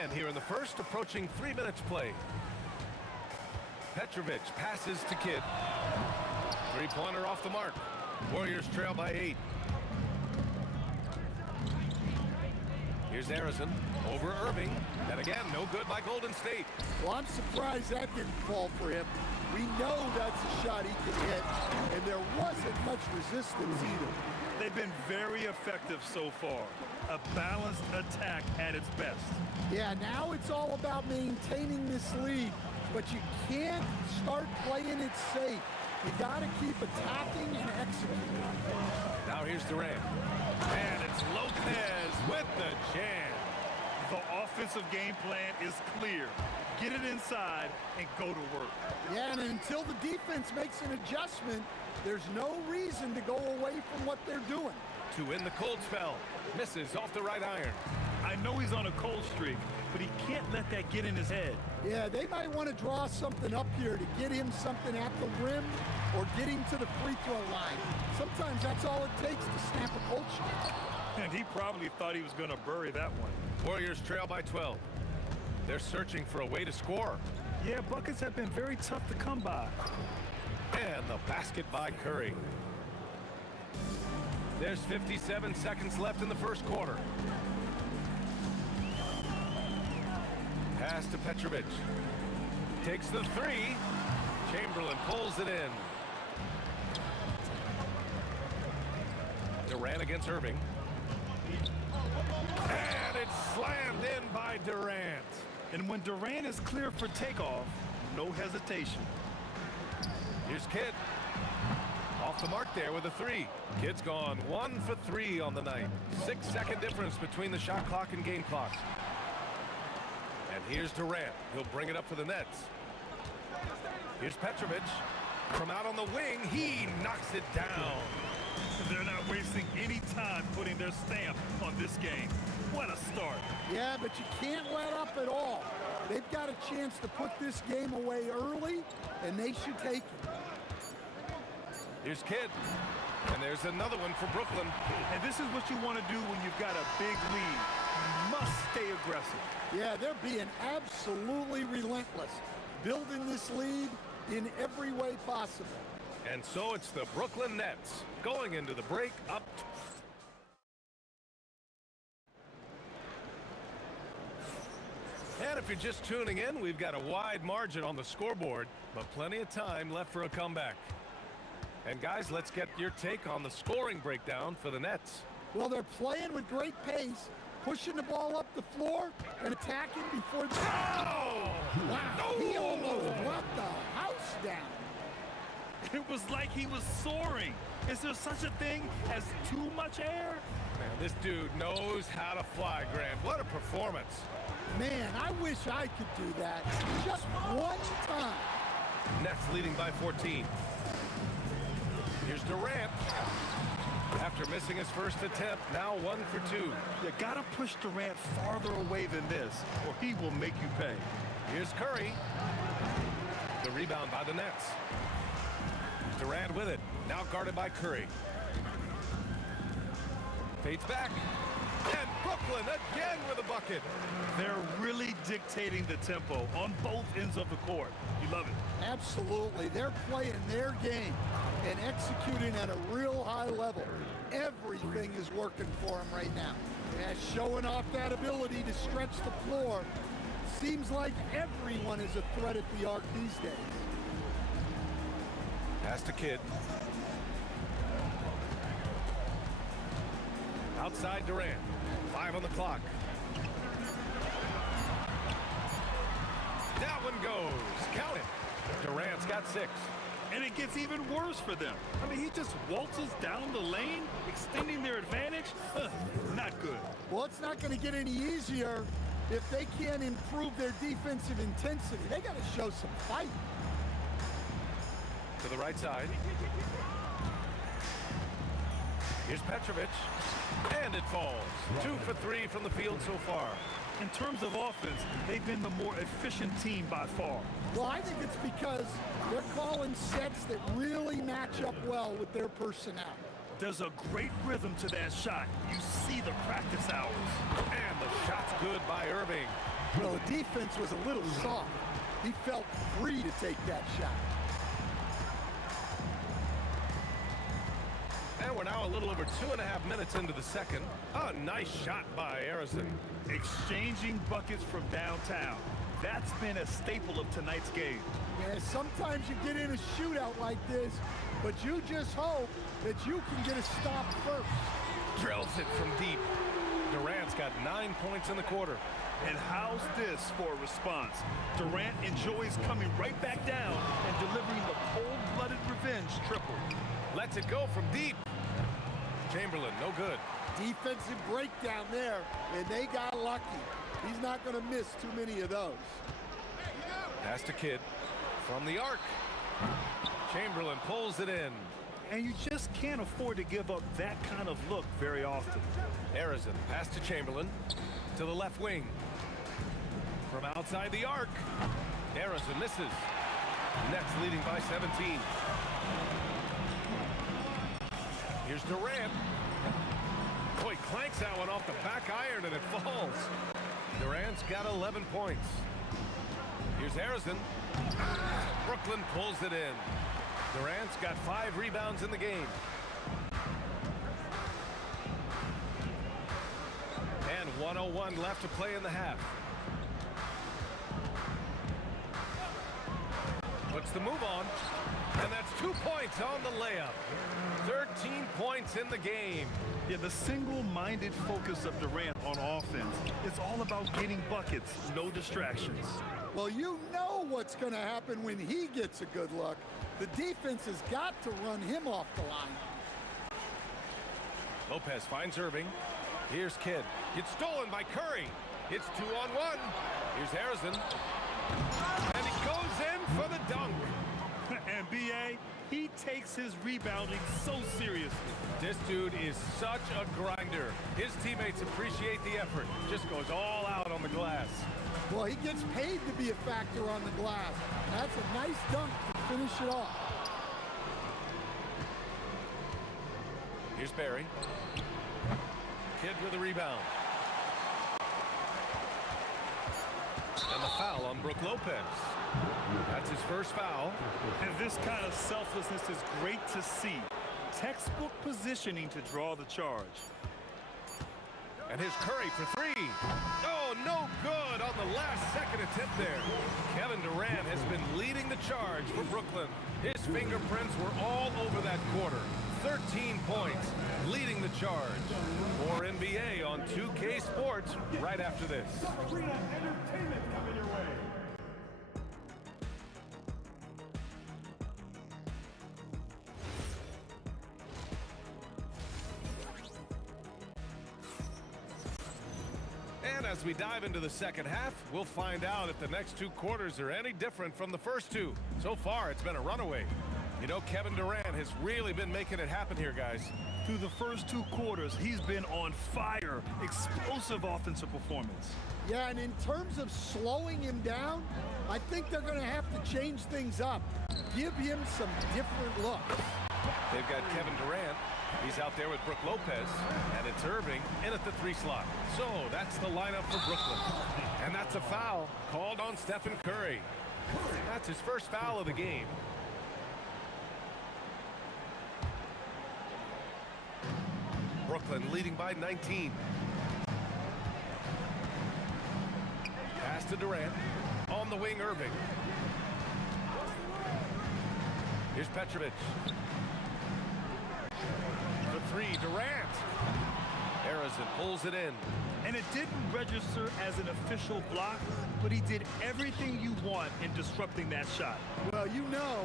And here in the first, approaching 3 minutes play. Petrovic passes to Kidd. Three-pointer off the mark. Warriors trail by 8. Here's Harrison over Irving. And again, no good by Golden State. Well, I'm surprised that didn't fall for him. We know that's a shot he can hit, and there wasn't much resistance either. They've been very effective so far. A balanced attack at its best. Yeah, now it's all about maintaining this lead, but you can't start playing it safe. You got to keep attacking and executing. Now here's Durant. And it's Lopez with the jam. The offensive game plan is clear. Get it inside and go to work. Yeah, and until the defense makes an adjustment, there's no reason to go away from what they're doing. To end the cold spell. Misses off the right iron. I know he's on a cold streak, but he can't let that get in his head. Yeah, they might want to draw something up here to get him something at the rim or get him to the free throw line. Sometimes that's all it takes to snap a cold streak. And he probably thought he was going to bury that one. Warriors trail by 12. They're searching for a way to score. Yeah, buckets have been very tough to come by. And the basket by Curry. There's 57 seconds left in the first quarter. Pass to Petrovic. Takes the 3. Chamberlain pulls it in. Durant against Irving. And it's slammed in by Durant. And when Durant is clear for takeoff, no hesitation. Here's Kidd. Off the mark there with a 3. Kidd's gone 1 for 3 on the night. 6-second difference between the shot clock and game clock. And here's Durant. He'll bring it up for the Nets. Here's Petrovic. From out on the wing, he knocks it down. They're not wasting any time putting their stamp on this game. What a start. Yeah, but you can't let up at all. They've got a chance to put this game away early, and they should take it. Here's Kidd. And there's another one for Brooklyn. And this is what you want to do when you've got a big lead. You must stay aggressive. Yeah, they're being absolutely relentless, building this lead in every way possible. And so it's the Brooklyn Nets going into the break up. And if you're just tuning in, we've got a wide margin on the scoreboard, but plenty of time left for a comeback. And guys, let's get your take on the scoring breakdown for the Nets. Well, they're playing with great pace, pushing the ball up the floor and attacking before the... Oh! Wow, he almost brought the house down. It was like he was soaring. Is there such a thing as too much air? Man, this dude knows how to fly, Grant. What a performance. Man, I wish I could do that just one time. Nets leading by 14. Here's Durant. After missing his first attempt, now 1 for 2. You gotta push Durant farther away than this, or he will make you pay. Here's Curry. The rebound by the Nets. Durant with it. Now guarded by Curry. Fades back. And Brooklyn again with a bucket. They're really dictating the tempo on both ends of the court. You love it. Absolutely. They're playing their game and executing at a real high level. Everything is working for them right now. And showing off that ability to stretch the floor. Seems like everyone is a threat at the arc these days. Pass to Kidd. Outside Durant. 5 on the clock. That one goes. Count it. Durant's got 6. And it gets even worse for them. I mean, he just waltzes down the lane, extending their advantage. Not good. Well, it's not going to get any easier if they can't improve their defensive intensity. They got to show some fight. To the right side. Here's Petrovic. And it falls. 2 for 3 from the field so far. In terms of offense, they've been the more efficient team by far. Well, I think it's because they're calling sets that really match up well with their personnel. There's a great rhythm to that shot. You see the practice hours. And the shot's good by Irving. Well, the defense was a little soft. He felt free to take that shot. And we're now a little over 2.5 minutes into the second. A nice shot by Harrison. Exchanging buckets from downtown. That's been a staple of tonight's game. Yeah, sometimes you get in a shootout like this, but you just hope that you can get a stop first. Drills it from deep. Durant's got 9 points in the quarter. And how's this for a response? Durant enjoys coming right back down and delivering the cold-blooded revenge triple. Lets it go from deep. Chamberlain, no good. Defensive breakdown there, and they got lucky. He's not going to miss too many of those. Pass to Kidd from the arc. Chamberlain pulls it in. And you just can't afford to give up that kind of look very often. Harrison, pass to Chamberlain. To the left wing. From outside the arc. Harrison misses. Nets leading by 17. Here's Durant. Boy, clanks that one off the back iron and it falls. Durant's got 11 points. Here's Harrison. Brooklyn pulls it in. Durant's got 5 rebounds in the game. And 1:01 left to play in the half. Puts the move on. And that's 2 points on the layup. 13 points in the game. Yeah, the single-minded focus of Durant on offense. It's all about getting buckets, no distractions. Well, you know what's going to happen when he gets a good look. The defense has got to run him off the line. Lopez finds Irving. Here's Kidd. It's stolen by Curry. It's 2-on-1. Here's Harrison. And he goes in for the dunk. And B.A., he takes his rebounding so seriously. This dude is such a grinder. His teammates appreciate the effort. Just goes all out on the glass. Well, he gets paid to be a factor on the glass. That's a nice dunk to finish it off. Here's Barry. Kidd with a rebound. And the foul on Brook Lopez. That's his first foul. And this kind of selflessness is great to see. Textbook positioning to draw the charge. And here's Curry for 3. Oh, no good on the last second attempt there. Kevin Durant has been leading the charge for Brooklyn. His fingerprints were all over that quarter. 13 points, leading the charge. More NBA on 2K Sports right after this. Arena entertainment coming your way. And as we dive into the second half, we'll find out if the next 2 quarters are any different from the first 2. So far, it's been a runaway. You know, Kevin Durant has really been making it happen here, guys. Through the first 2 quarters, he's been on fire. Explosive offensive performance. Yeah, and in terms of slowing him down, I think they're going to have to change things up. Give him some different looks. They've got Kevin Durant. He's out there with Brook Lopez. And it's Irving in at the 3 slot. So that's the lineup for Brooklyn. And that's a foul called on Stephen Curry. That's his first foul of the game. Brooklyn leading by 19. Pass to Durant. On the wing, Irving. Here's Petrovic. The three, Durant. Harrison pulls it in. And it didn't register as an official block, but he did everything you want in disrupting that shot. Well, you know,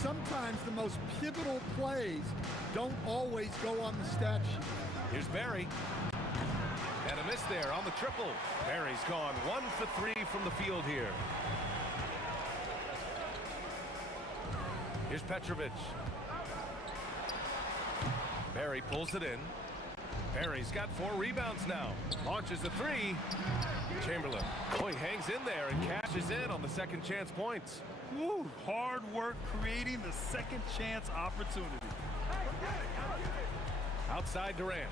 sometimes the most pivotal plays don't always go on the stat sheet. Here's Barry. And a miss there on the triple. Barry's gone 1 for 3 from the field here. Here's Petrovic. Barry pulls it in. Barry's got 4 rebounds now. Launches a 3. Chamberlain. Oh, he hangs in there and cashes in on the second chance points. Woo, hard work creating the second chance opportunity. Outside Durant.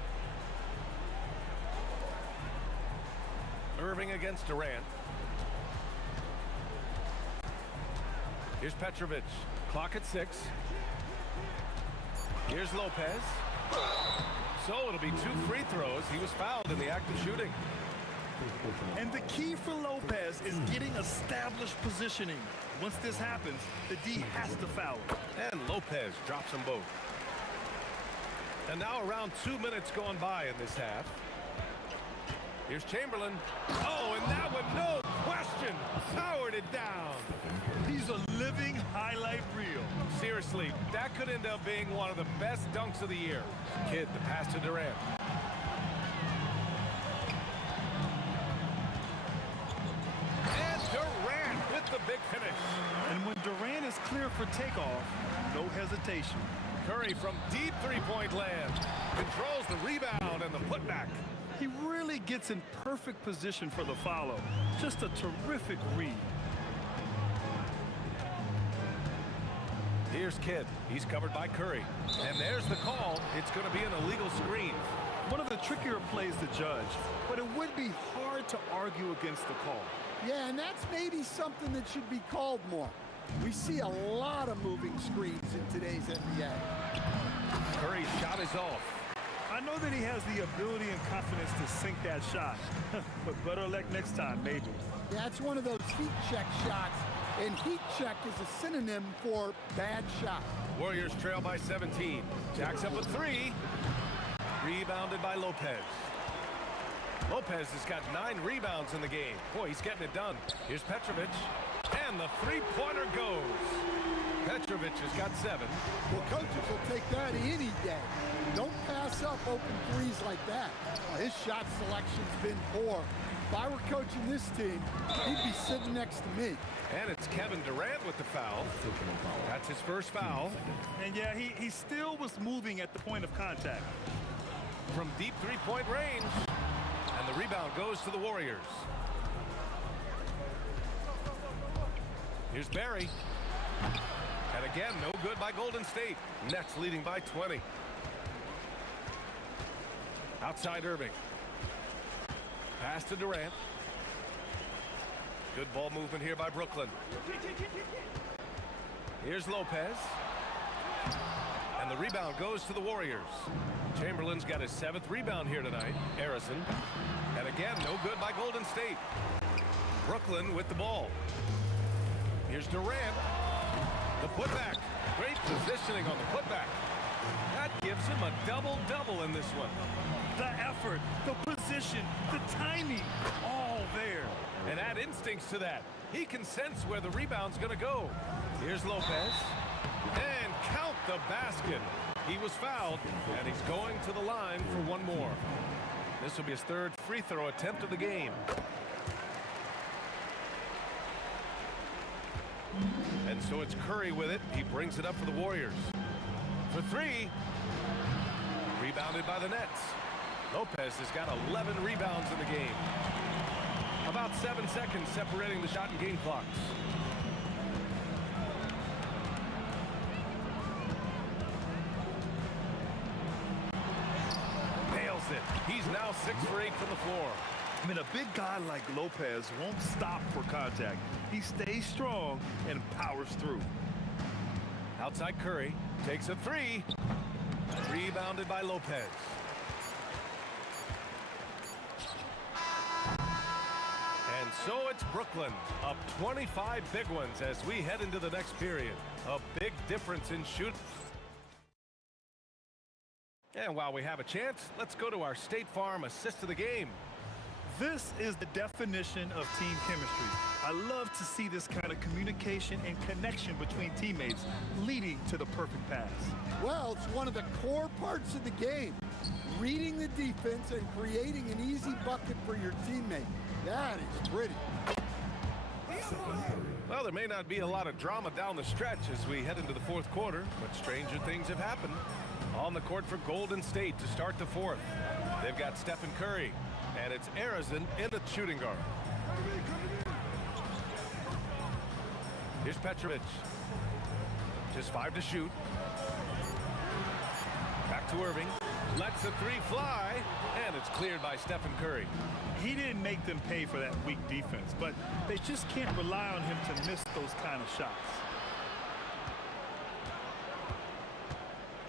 Irving against Durant. Here's Petrovic. Clock at 6. Here's Lopez. So it'll be 2 free throws. He was fouled in the act of shooting. And the key for Lopez is getting established positioning. Once this happens, the D has to foul him. And Lopez drops them both. And now around 2 minutes going by in this half. Here's Chamberlain. Oh, and that one, no question, powered it down. He's a living highlight reel. Seriously, that could end up being one of the best dunks of the year. Kidd, the pass to Durant. And Durant with the big finish. And when Durant is clear for takeoff, no hesitation. Curry from deep three-point land. Controls the rebound and the putback. He really gets in perfect position for the follow. Just a terrific read. Here's Kidd. He's covered by Curry. And there's the call. It's going to be an illegal screen. One of the trickier plays to judge, but it would be hard to argue against the call. Yeah, and that's maybe something that should be called more. We see a lot of moving screens in today's NBA. Curry's shot is off. I know that he has the ability and confidence to sink that shot, but better luck next time, maybe. Yeah, it's one of those heat check shots, and heat check is a synonym for bad shot. Warriors trail by 17. Jacks up a 3. Rebounded by Lopez. Lopez has got 9 rebounds in the game. Boy, he's getting it done. Here's Petrovic. And the three-pointer goes. Petrovic has got 7. Well, coaches will take that any day. Don't pass up open threes like that. His shot selection's been poor. If I were coaching this team, he'd be sitting next to me. And it's Kevin Durant with the foul. That's his first foul. And yeah, he still was moving at the point of contact. From deep three-point range. And the rebound goes to the Warriors. Here's Barry. And again, no good by Golden State. Nets leading by 20. Outside Irving. Pass to Durant. Good ball movement here by Brooklyn. Here's Lopez. And the rebound goes to the Warriors. Chamberlain's got his 7th rebound here tonight. Harrison. And again, no good by Golden State. Brooklyn with the ball. Here's Durant. The putback. Great positioning on the putback. That gives him a double-double in this one. The effort, the position, the timing, all there. And add instincts to that. He can sense where the rebound's going to go. Here's Lopez. And count the basket. He was fouled, and he's going to the line for one more. This will be his 3rd free throw attempt of the game. And so it's Curry with it. He brings it up for the Warriors. For 3. Rebounded by the Nets. Lopez has got 11 rebounds in the game. About 7 seconds separating the shot and game clocks. Nails it. He's now 6 for 8 from the floor. I mean, a big guy like Lopez won't stop for contact. He stays strong and powers through. Outside Curry. Takes a 3. Rebounded by Lopez. And so it's Brooklyn, up 25 big ones as we head into the next period. A big difference in shoot. And while we have a chance, let's go to our State Farm assist of the game. This is the definition of team chemistry. I love to see this kind of communication and connection between teammates leading to the perfect pass. Well, it's one of the core parts of the game. Reading the defense and creating an easy bucket for your teammate. That is pretty. Well, there may not be a lot of drama down the stretch as we head into the fourth quarter, but stranger things have happened. On the court for Golden State to start the fourth. They've got Stephen Curry, and it's Arizin in the shooting guard. Here's Petrovic. Just 5 to shoot. Back to Irving. Lets the three fly, and it's cleared by Stephen Curry. He didn't make them pay for that weak defense, but they just can't rely on him to miss those kind of shots.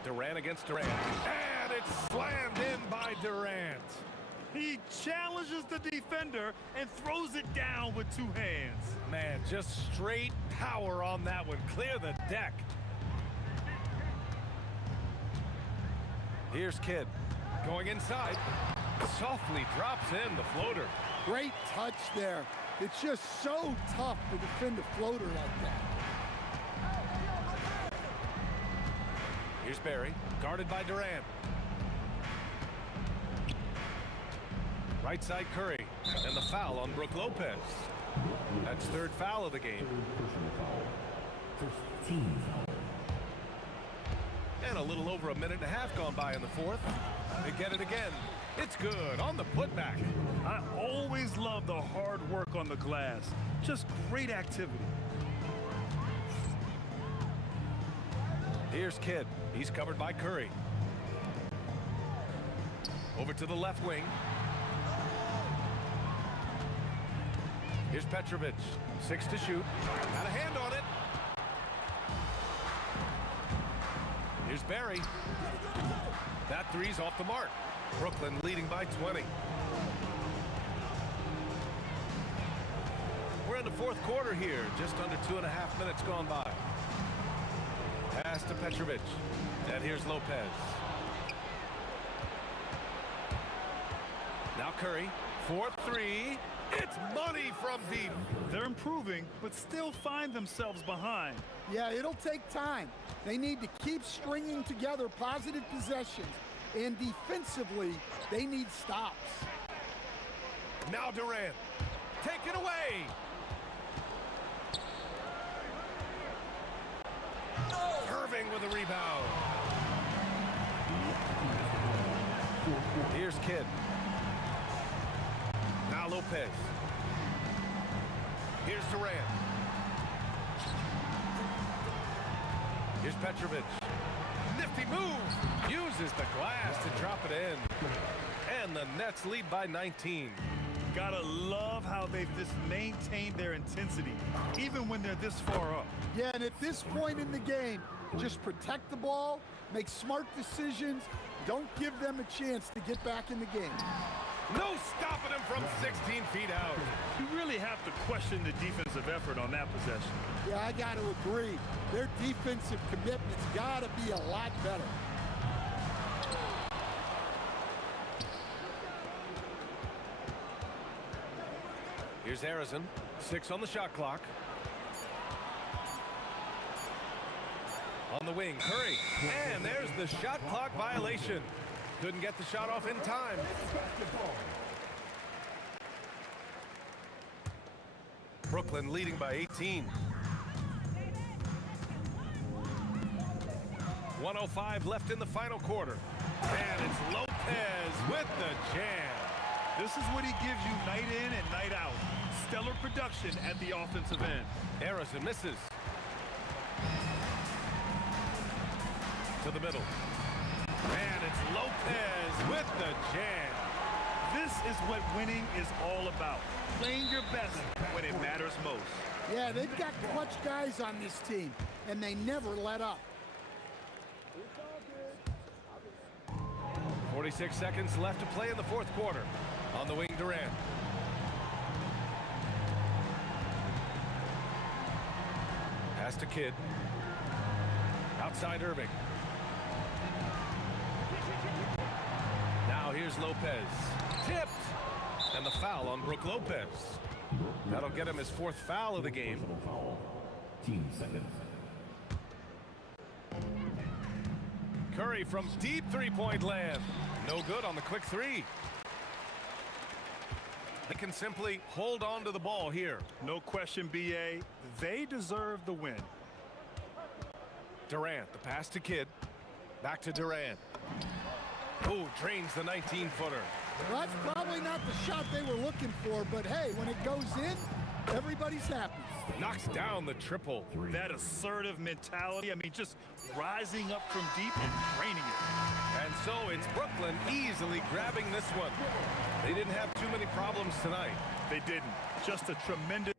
Durant against Durant. And it's slammed in by Durant. He challenges the defender and throws it down with 2 hands. Man, just straight power on that one. Clear the deck. Here's Kidd. Going inside. Softly drops in the floater. Great touch there. It's just so tough to defend a floater like that. Here's Barry, guarded by Durant. Right side Curry, and the foul on Brook Lopez. That's 3rd foul of the game. And a little over a minute and a half gone by in the fourth. They get it again. It's good on the putback. I always love the hard work on the glass. Just great activity. Here's Kidd. He's covered by Curry. Over to the left wing. Here's Petrovic. 6 to shoot. Got a hand on it. Here's Barry. That three's off the mark. Brooklyn leading by 20. We're in the fourth quarter here. Just under 2.5 minutes gone by. Pass to Petrovic. And here's Lopez. Now Curry. 4-3. It's money from deep. They're improving, but still find themselves behind. Yeah, it'll take time. They need to keep stringing together positive possessions. And defensively, they need stops. Now Durant. Take it away. Irving with a rebound. Here's Kidd. Now Lopez. Here's Durant. Here's Petrovic. Nifty move. Uses the glass to drop it in. And the Nets lead by 19. Gotta love how they've just maintained their intensity, even when they're this far up. Yeah, and at this point in the game, just protect the ball, make smart decisions, don't give them a chance to get back in the game. No stopping him from 16 feet out. You really have to question the defensive effort on that possession. Yeah, I got to agree. Their defensive commitment's got to be a lot better. Here's Arizin. 6 on the shot clock. On the wing, Curry. And there's the shot clock violation. Couldn't get the shot off in time. Brooklyn leading by 18. 1:05 left in the final quarter. And it's Lopez with the jam. This is what he gives you night in and night out. Stellar production at the offensive end. Arizin misses. To the middle. And it's Lopez with the jam. This is what winning is all about. Playing your best when it matters most. Yeah, they've got clutch guys on this team, and they never let up. 46 seconds left to play in the fourth quarter. On the wing, Durant. Pass to Kidd. Outside Irving. Now here's Lopez. Tipped. And the foul on Brook Lopez. That'll get him his 4th foul of the game. Team seconds. Curry from deep three-point land. No good on the quick three. They can simply hold on to the ball here. No question, B.A. They deserve the win. Durant, the pass to Kidd. Back to Durant. Oh, drains the 19-footer. Well, that's probably not the shot they were looking for, but hey, when it goes in, everybody's happy. Knocks down the triple. That assertive mentality, I mean, just rising up from deep and draining it. And so it's Brooklyn easily grabbing this one. They didn't have too many problems tonight. They didn't. Just a tremendous...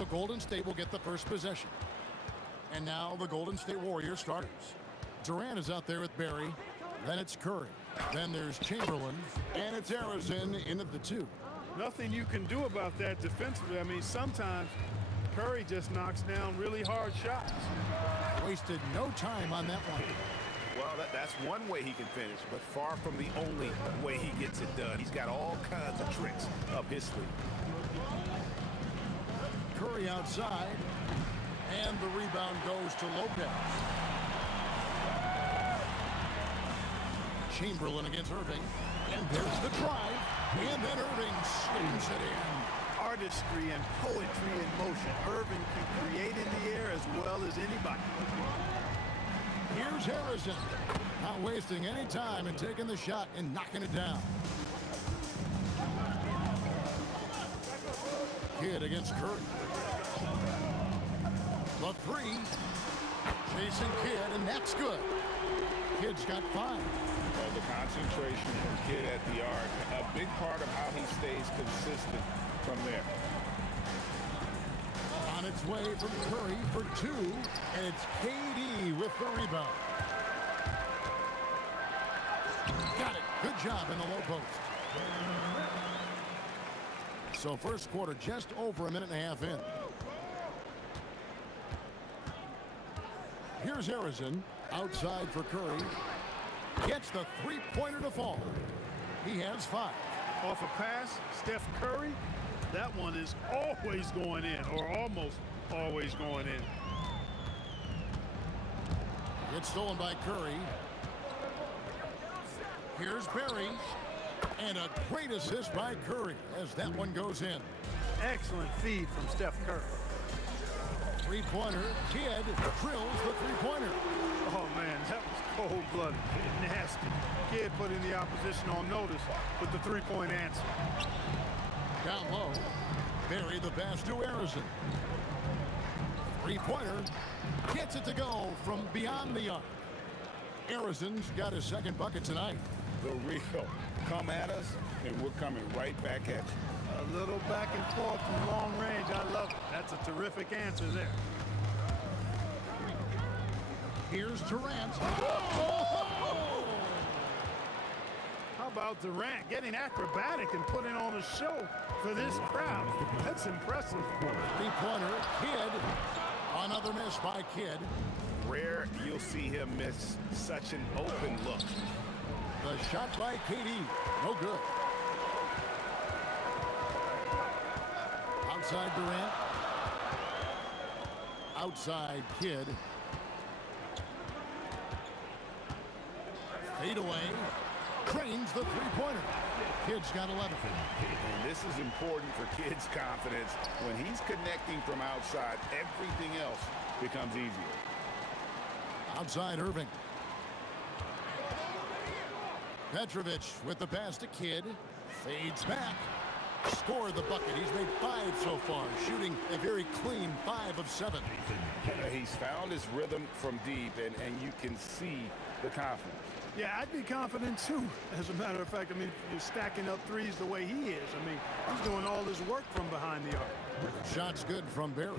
So Golden State will get the first possession. And now the Golden State Warriors starters. Durant is out there with Barry. Then it's Curry. Then there's Chamberlain. And it's Harrison in at the 2. Nothing you can do about that defensively. I mean, sometimes Curry just knocks down really hard shots. Wasted no time on that one. Well, that's one way he can finish, but far from the only way he gets it done. He's got all kinds of tricks up his sleeve. Curry outside, and the rebound goes to Lopez. Chamberlain against Irving, and there's the drive, and then Irving slams it in. Artistry and poetry in motion. Irving can create in the air as well as anybody. Here's Harrison, not wasting any time and taking the shot and knocking it down. Kidd against Curry. The 3, Chasing Kidd, and that's good. Kidd's got 5. Well, the concentration from Kidd at the arc, a big part of how he stays consistent from there. On its way from Curry for 2, and it's KD with the rebound. Got it. Good job in the low post. So first quarter just over a minute and a half in. Here's Harrison outside for Curry. Gets the three-pointer to fall. He has 5. Off a pass, Steph Curry, that one is always going in, or almost always going in. It's stolen by Curry. Here's Barry. And a great assist by Curry as that one goes in. Excellent feed from Steph Curry. Three-pointer. Kidd drills the three-pointer. Oh, man, that was cold-blooded. Nasty. Kidd putting the opposition on notice with the three-point answer. Down low. Barry the pass to Harrison. Three-pointer. Gets it to go from beyond the arc. Harrison's got his second bucket tonight. The real. Come at us, and we're coming right back at you. A little back and forth from long range. I love it. That's a terrific answer there. Here's Durant. Oh! How about Durant getting acrobatic and putting on a show for this crowd? That's impressive. Three-pointer. Kidd. Another miss by Kidd. Rare you'll see him miss such an open look. The shot by KD. No good. Outside Durant. Outside Kidd. Fade away. Cranes the three-pointer. Kidd's got 11. And this is important for Kidd's confidence. When he's connecting from outside, everything else becomes easier. Outside Irving. Petrovic with the pass to Kidd. Fades back. Scored the bucket. He's made 5 so far, shooting a very clean 5 of 7. He's found his rhythm from deep, and you can see the confidence. Yeah, I'd be confident too. As a matter of fact, I mean, you're stacking up threes the way he is. I mean, he's doing all his work from behind the arc. Shot's good from Barry.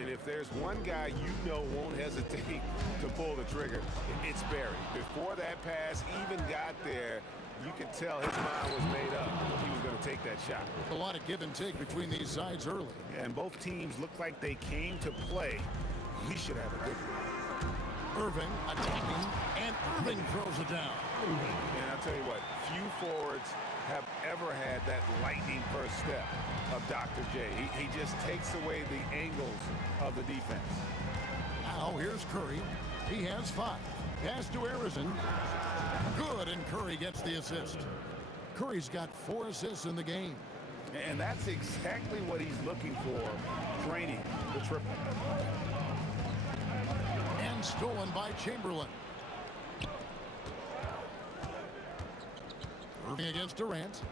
And if there's one guy you know won't hesitate to pull the trigger, it's Barry. Before that pass even got there, you could tell his mind was made up. He was going to take that shot. A lot of give and take between these sides early. And both teams look like they came to play. We should have a good one. Irving attacking, and Irving throws it down. And I'll tell you what, few forwards have ever had that lightning first step of Dr. J. He just takes away the angles of the defense. Now here's Curry. He has 5. Pass to Harrison. Good, and Curry gets the assist. Curry's got 4 assists in the game. And that's exactly what he's looking for, draining the triple. And stolen by Chamberlain. Irving against Durant.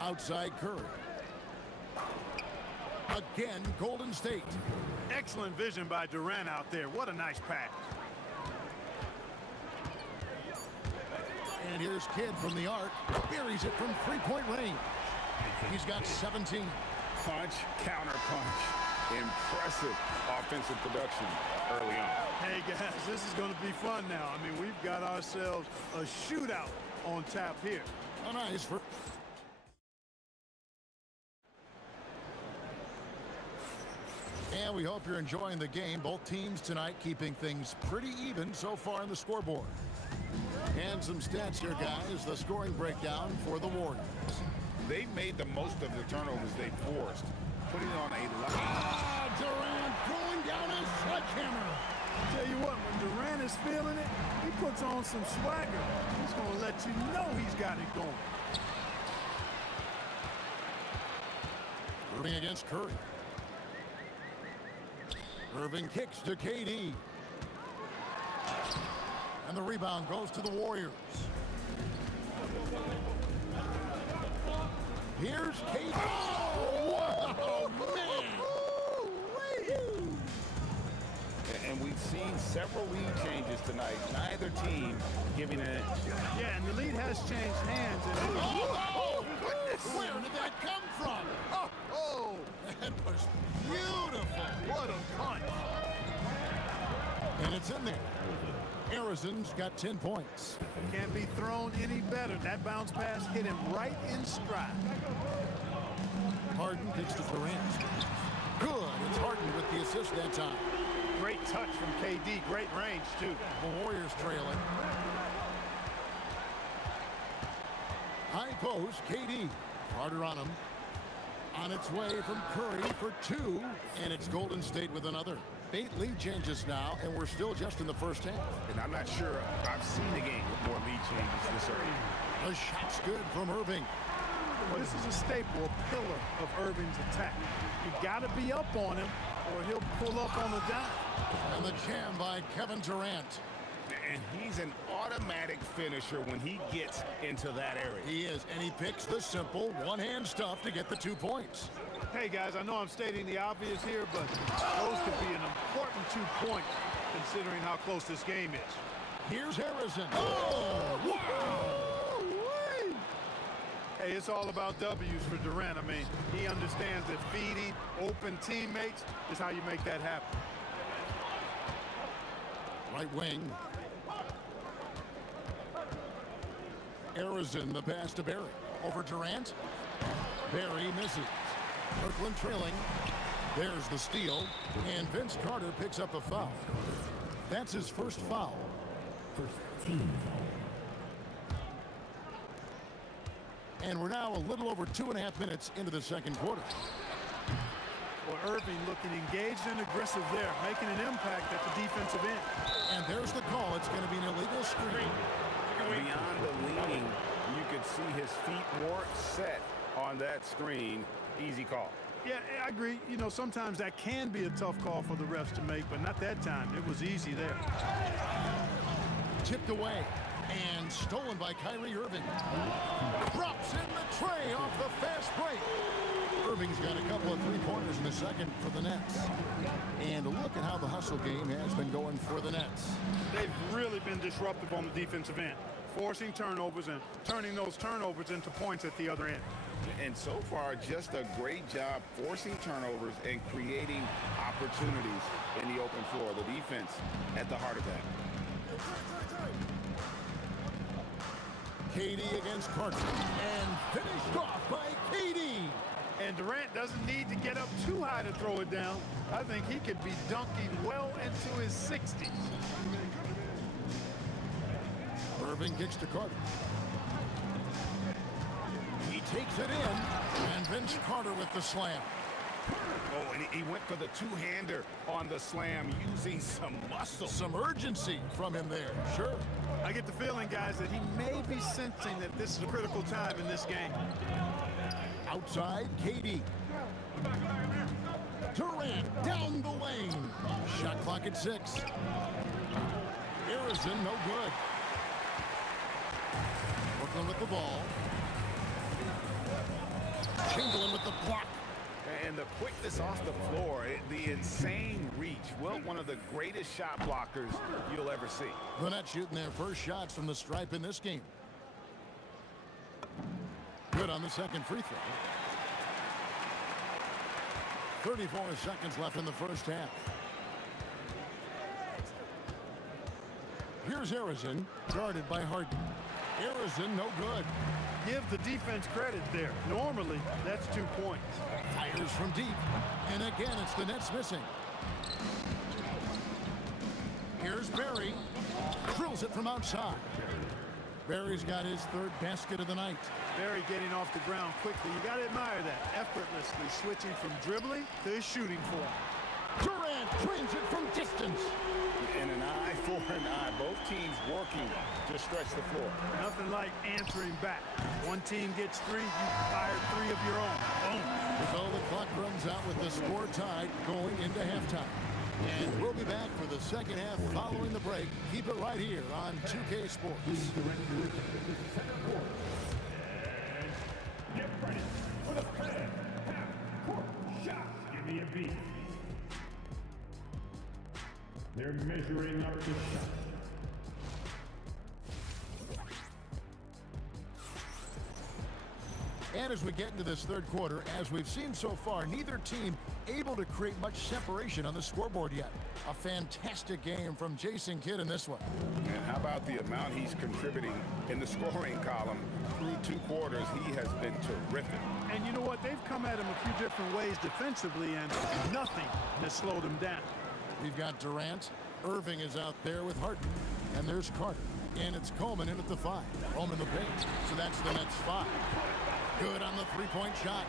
Outside Curry. Again, Golden State. Excellent vision by Durant out there. What a nice pass. And here's Kidd from the arc. Buries it from three-point range. He's got 17. Punch, counter punch. Impressive offensive production early on. Hey, guys, this is going to be fun now. I mean, we've got ourselves a shootout on tap here. Oh, nice. And we hope you're enjoying the game. Both teams tonight keeping things pretty even so far on the scoreboard. And some stats here, guys. The scoring breakdown for the Warriors. They've made the most of the turnovers they forced, putting on a lot. Durant throwing down a sledgehammer. Tell you what, when Durant is feeling it, he puts on some swagger. He's going to let you know he's got it going. Irving against Curry. Irving kicks to KD. And the rebound goes to the Warriors. Here's KD. Oh, wow, man. And we've seen several lead changes tonight. Neither team giving an inch. Yeah, and the lead has changed hands. And Oh, goodness! Where did that come from? Oh, that was beautiful. What a punch. And it's in there. Harrison's got 10 points. can't be thrown any better. That bounce pass hit him right in stride. Harden kicks to Durant. Good. It's Harden with the assist that time. Great touch from KD. Great range, too. The Warriors trailing. High post, KD. Carter on him. On its way from Curry for 2, and it's Golden State with another. 8 lead changes now, and we're still just in the first half. And I'm not sure I've seen the game with more lead changes this early. The shot's good from Irving. Well, this is a staple, a pillar of Irving's attack. You got to be up on him, or he'll pull up on the dime. And the jam by Kevin Durant. And he's an automatic finisher when he gets into that area. He is, and he picks the simple one-hand stuff to get the 2 points. Hey, guys, I know I'm stating the obvious here, but those could be an important 2 points considering how close this game is. Here's Harrison. Oh, wow! Hey, it's all about W's for Durant. I mean, he understands that feeding open teammates is how you make that happen. Right wing. Harrison, the pass to Barry. Over Durant. Barry misses. Brooklyn trailing. There's the steal. And Vince Carter picks up a foul. That's his first foul. First team foul. And we're now a little over 2.5 minutes into the second quarter. Well, Irving looking engaged and aggressive there, making an impact at the defensive end. And there's the call. It's going to be an illegal screen. Beyond the leaning, you could see his feet more set on that screen. Easy call. Yeah, I agree. You know, sometimes that can be a tough call for the refs to make, but not that time. It was easy there. Tipped away and stolen by Kyrie Irving. Drops in the tray off the fast break. Irving's got a couple of three-pointers in the second for the Nets. And look at how the hustle game has been going for the Nets. They've really been disruptive on the defensive end, forcing turnovers and turning those turnovers into points at the other end. And so far, just a great job forcing turnovers and creating opportunities in the open floor. The defense at the heart of that. KD against Carter. And finished off by KD. And Durant doesn't need to get up too high to throw it down. I think he could be dunking well into his 60s. Irving kicks to Carter. He takes it in, and Vince Carter with the slam. Oh, and he went for the two-hander on the slam using some muscle. Some urgency from him there, sure. I get the feeling, guys, that he may be sensing that this is a critical time in this game. Outside, KD. Durant down the lane. Shot clock at 6. Harrison, no good. Brooklyn with the ball. Chamberlain with the block. And the quickness off the floor, the insane reach. Well, one of the greatest shot blockers you'll ever see. The Nets shooting their first shots from the stripe in this game. Good on the second free throw. 34 seconds left in the first half. Here's Harrison, guarded by Harden. Harrison, no good. Give the defense credit there. Normally, that's 2 points. Fires from deep. And again, it's the Nets missing. Here's Barry. Drills it from outside. Barry's got his third basket of the night. Barry getting off the ground quickly. You got to admire that. Effortlessly switching from dribbling to his shooting form. Durant trains it from distance. And an eye for an eye. Both teams working to stretch the floor. Nothing like answering back. One team gets 3, you fire 3 of your own. Boom. So the clock runs out with the score tied going into halftime. And we'll be back for the second half following the break. Keep it right here on 2K Sports. Get ready for the first half court shot. Give me a beat. They're measuring up the shot. And as we get into this third quarter, as we've seen so far, neither team able to create much separation on the scoreboard yet. A fantastic game from Jason Kidd in this one. And how about the amount he's contributing in the scoring column through 2 quarters? He has been terrific. And you know what? They've come at him a few different ways defensively, and nothing has slowed him down. We've got Durant. Irving is out there with Harden. And there's Carter. And it's Coleman in at the 5. Home in the paint. So that's the Nets 5. Good on the three-point shot.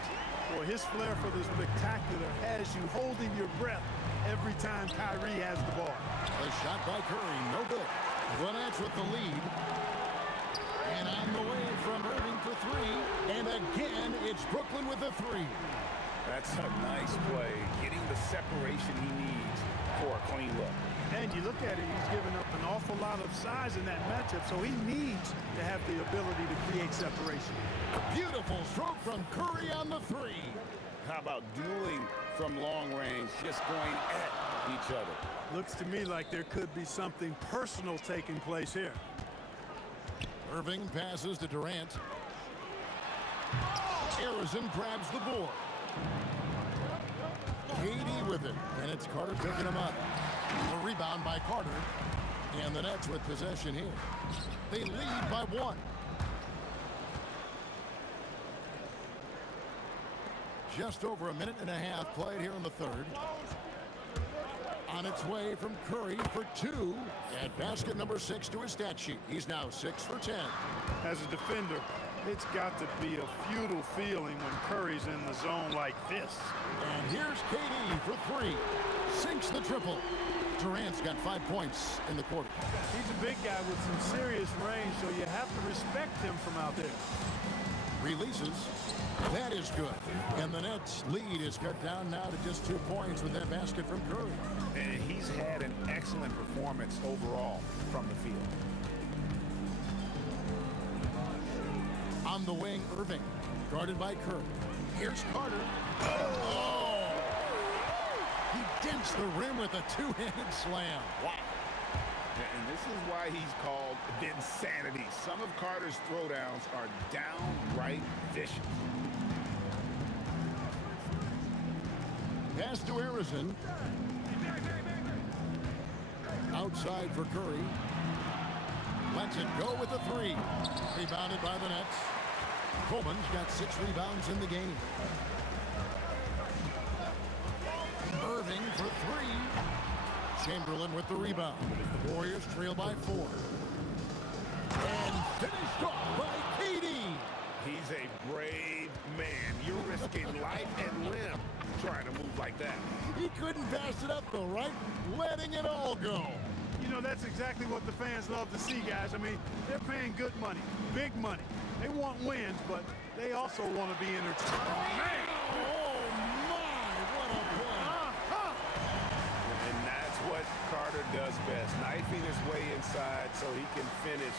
Boy, his flair for the spectacular has you holding your breath every time Kyrie has the ball. A shot by Curry, no good. The Nets with the lead. And on the way from Irving for 3. And again, it's Brooklyn with a 3. That's a nice play, getting the separation he needs for a clean look. And you look at it, he's given up an awful lot of size in that matchup, so he needs to have the ability to create separation. Beautiful stroke from Curry on the 3. How about dueling from long range, just going at each other? Looks to me like there could be something personal taking place here. Irving passes to Durant. Harrison grabs the board. KD with it, and it's Carter picking him up. A rebound by Carter, and the Nets with possession here. They lead by 1. Just over a minute and a half played here in the third. On its way from Curry for 2, and basket number 6 to his stat sheet. He's now 6 for 10. As a defender, it's got to be a futile feeling when Curry's in the zone like this. And here's KD for 3. Sinks the triple. Durant's got 5 points in the quarter. He's a big guy with some serious range, so you have to respect him from out there. Releases. That is good. And the Nets' lead is cut down now to just 2 points with that basket from Curry. And he's had an excellent performance overall from the field. On the wing, Irving, guarded by Curry. Here's Carter. Oh! He dents the rim with a 2-handed slam. Wow. And this is why he's called Vinsanity. Some of Carter's throwdowns are downright vicious. Pass to Harrison. Outside for Curry. Lets it go with a 3. Rebounded by the Nets. Coleman's got 6 rebounds in the game. Irving for 3. Chamberlain with the rebound. The Warriors trail by 4. And finished off by KD. He's a brave man. You're risking life and limb trying to move like that. He couldn't pass it up though, right? Letting it all go. You know, that's exactly what the fans love to see, guys. I mean, they're paying good money, big money. They want wins, but they also want to be entertained. Oh, man! Oh, my, what a play. And that's what Carter does best, knifing his way inside so he can finish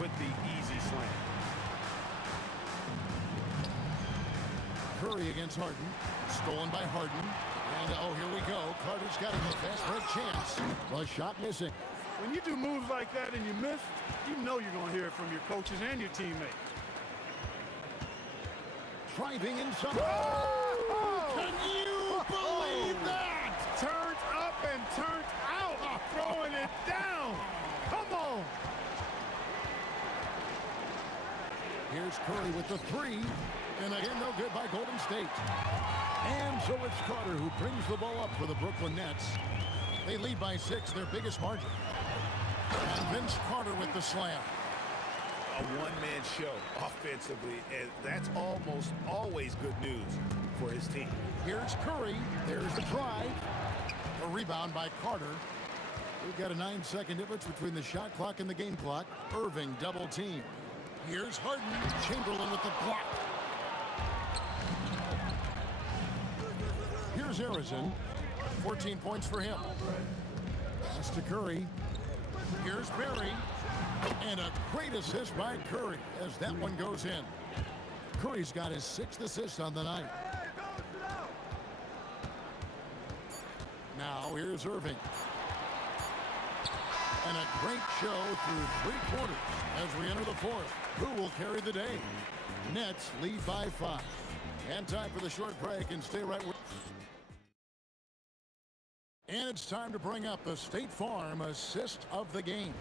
with the easy slam. Curry against Harden. Stolen by Harden. And, oh, here we go. Carter's got a fast break chance. Well, shot missing. When you do moves like that and you miss, you know you're going to hear it from your coaches and your teammates. Driving inside. Oh! Can you believe that? Turned up and turned out. Throwing it down. Come on. Here's Curry with the 3. And again, no good by Golden State. And so it's Carter who brings the ball up for the Brooklyn Nets. They lead by 6, their biggest margin. And Vince Carter with the slam. A one-man show offensively, and that's almost always good news for his team. Here's Curry. There's the drive. A rebound by Carter. We've got a 9-second difference between the shot clock and the game clock. Irving double team. Here's Harden. Chamberlain with the block. Here's Harrison. 14 points for him. Pass to Curry. Here's Barry. And a great assist by Curry as that one goes in. Curry's got his 6th assist on the night. Now here's Irving. And a great show through 3 quarters as we enter the 4th. Who will carry the day? Nets lead by 5. And time for the short break, and stay right with. And it's time to bring up the State Farm assist of the game.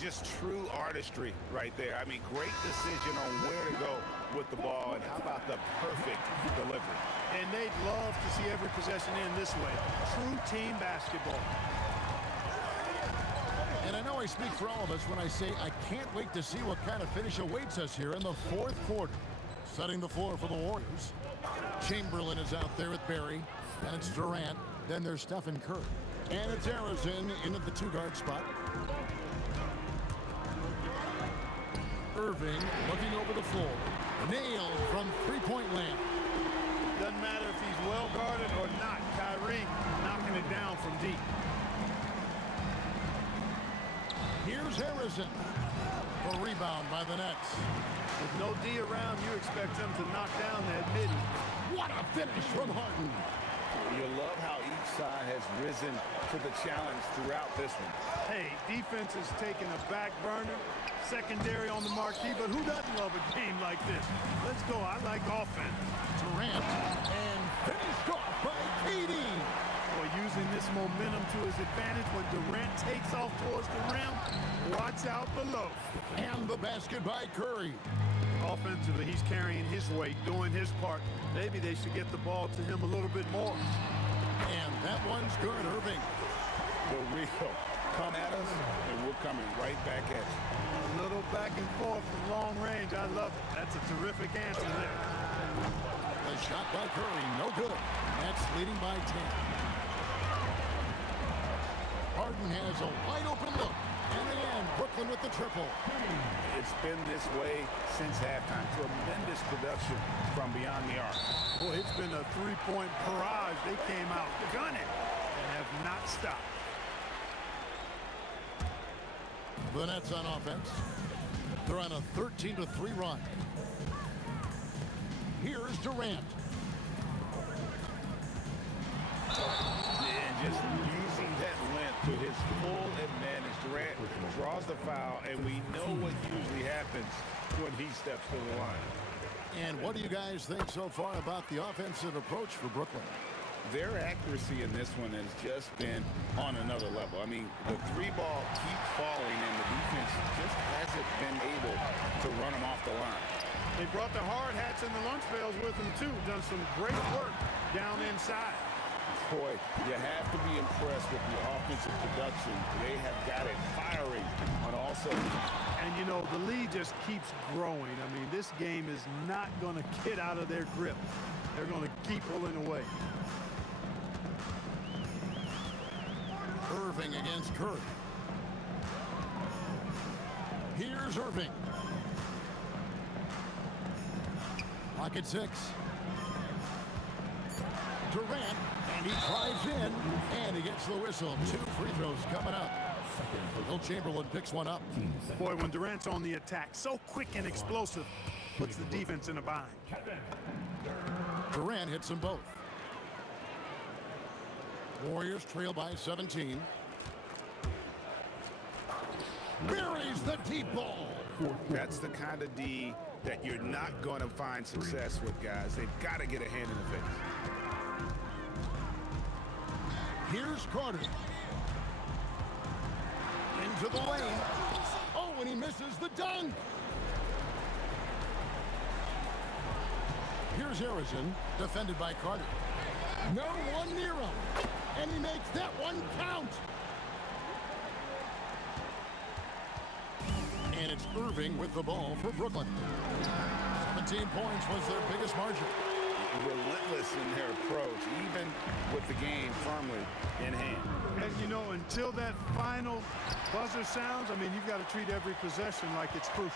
Just true artistry right there. I mean, great decision on where to go with the ball, and how about the perfect delivery. And they'd love to see every possession end this way. True team basketball. And I know I speak for all of us when I say I can't wait to see what kind of finish awaits us here in the 4th quarter. Setting the floor for the Warriors. Chamberlain is out there with Barry. And it's Durant. Then there's Stephen Curry. And it's Harrison in at the 2-guard spot. Irving looking over the floor. Nailed from 3-point land. Doesn't matter if he's well guarded or not. Kyrie knocking it down from deep. Here's Harrison. A rebound by the Nets. With no D around, you expect him to knock down that midi. What a finish from Harden. You love how each side has risen to the challenge throughout this one. Hey, defense is taking a back burner. Secondary on the marquee, but who doesn't love a game like this? Let's go. I like offense. Durant, and finished off by KD. Boy, using this momentum to his advantage when Durant takes off towards the rim. Watch out below. And the basket by Curry. Offensively, he's carrying his weight, doing his part. Maybe they should get the ball to him a little bit more. And that one's good, Irving. The real come at us, and we're coming right back at you. A little back and forth from long range. I love it. That's a terrific answer there. The shot by Curry, no good. Nets leading by 10. Harden has a wide open look. And again, Brooklyn with the triple. It's been this way since halftime. Tremendous production from beyond the arc. Boy, it's been a 3-point barrage. They came out gunning and have not stopped. The Nets on offense. They're on a 13-3 run. Here's Durant. And just using that length to his full advantage. Durant draws the foul, and we know what usually happens when he steps to the line. And what do you guys think so far about the offensive approach for Brooklyn? Their accuracy in this one has just been on another level. I mean, the 3-ball keeps falling, and the defense just hasn't been able to run them off the line. They brought the hard hats and the lunch pails with them, too. Done some great work down inside. Boy, you have to be impressed with the offensive production. They have got it firing on all cylinders. And, you know, the lead just keeps growing. I mean, this game is not going to get out of their grip. They're going to keep pulling away. Irving against Curry. Here's Irving. Clock at 6. Durant, and he drives in, and he gets the whistle. 2 free throws coming up. Will Chamberlain picks one up. Boy, when Durant's on the attack, so quick and explosive, puts the defense in a bind. Durant hits them both. Warriors trail by 17. Buries the deep ball. That's the kind of D that you're not going to find success with, guys. They've got to get a hand in the face. Here's Carter. Into the lane. Oh, and he misses the dunk. Here's Harrison, defended by Carter. No one near him. And he makes that one count. And it's Irving with the ball for Brooklyn. 17 points was their biggest margin. Relentless in their approach, even with the game firmly in hand. And, you know, until that final buzzer sounds, I mean, you've got to treat every possession like it's crucial.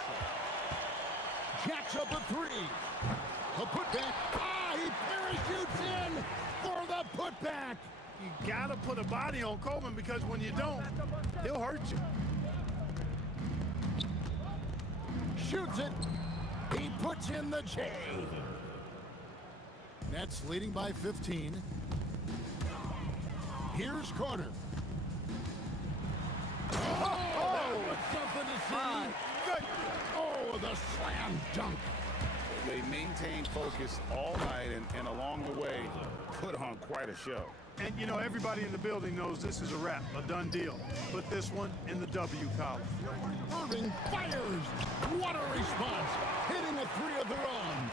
Jacks up a 3. A putback. Ah, he parachutes in for the putback. You got to put a body on Coleman, because when you don't, he'll hurt you. Shoots it. He puts in the J. Nets leading by 15. Here's Carter. dunk. They maintained focus all night and along the way put on quite a show. And, you know, everybody in the building knows this is a wrap, a done deal. Put this one in the W column. Irving fires. What a response. Hitting a three of their own.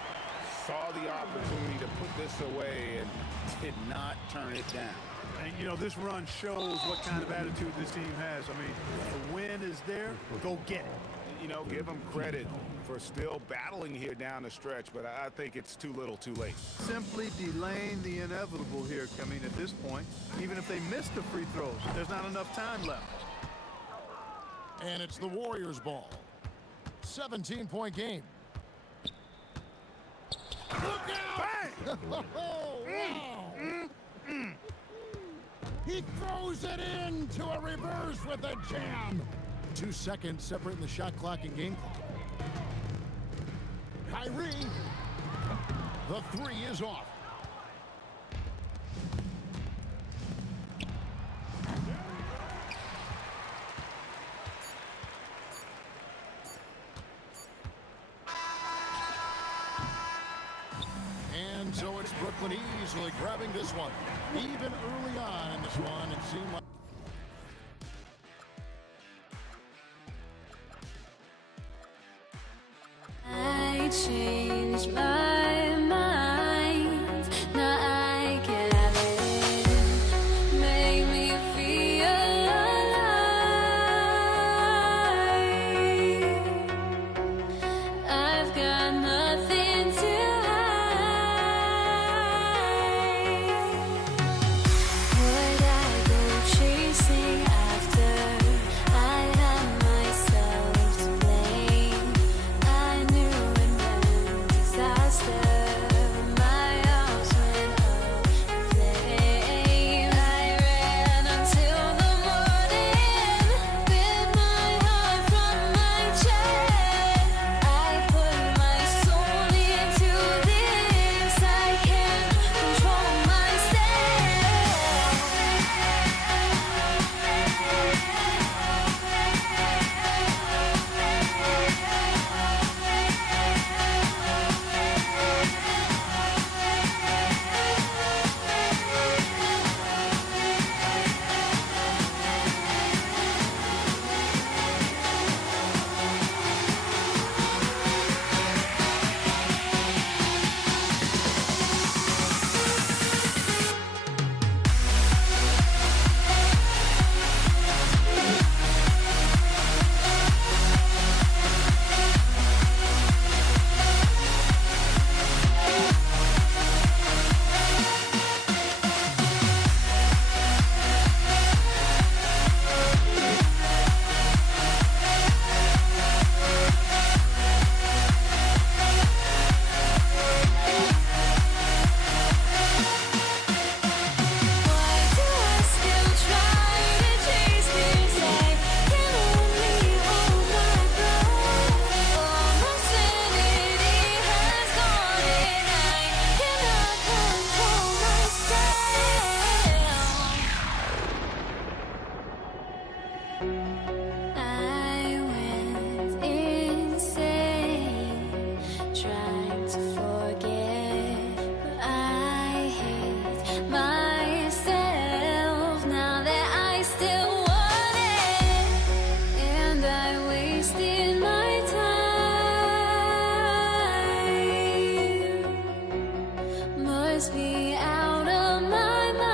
Saw the opportunity to put this away and did not turn it down. And, you know, this run shows what kind of attitude this team has. I mean, the win is there. Go get it. You know, give them credit for still battling here down the stretch, but I think it's too little too late. Simply delaying the inevitable here. I mean, at this point, even if they miss the free throws, there's not enough time left. And it's the Warriors' ball. 17-point game. Look out! Wow! He throws it into a reverse with a jam. 2 seconds separating the shot clock and game clock. Kyrie, the three is off. And so it's Brooklyn easily grabbing this one. Even early on in this one, it seemed like I changed my mind. Now I can have it. Make me feel alive. I've got nothing to hide. Would I go chasing after? I had myself to blame. I knew it meant disaster. My arms went up in flames. I ran until the morning, bit my heart from my chest. I put my soul into this. I can't control I went insane, trying to forget, but I hate myself now that I still want it, and I wasted my time. Must be out of my mind.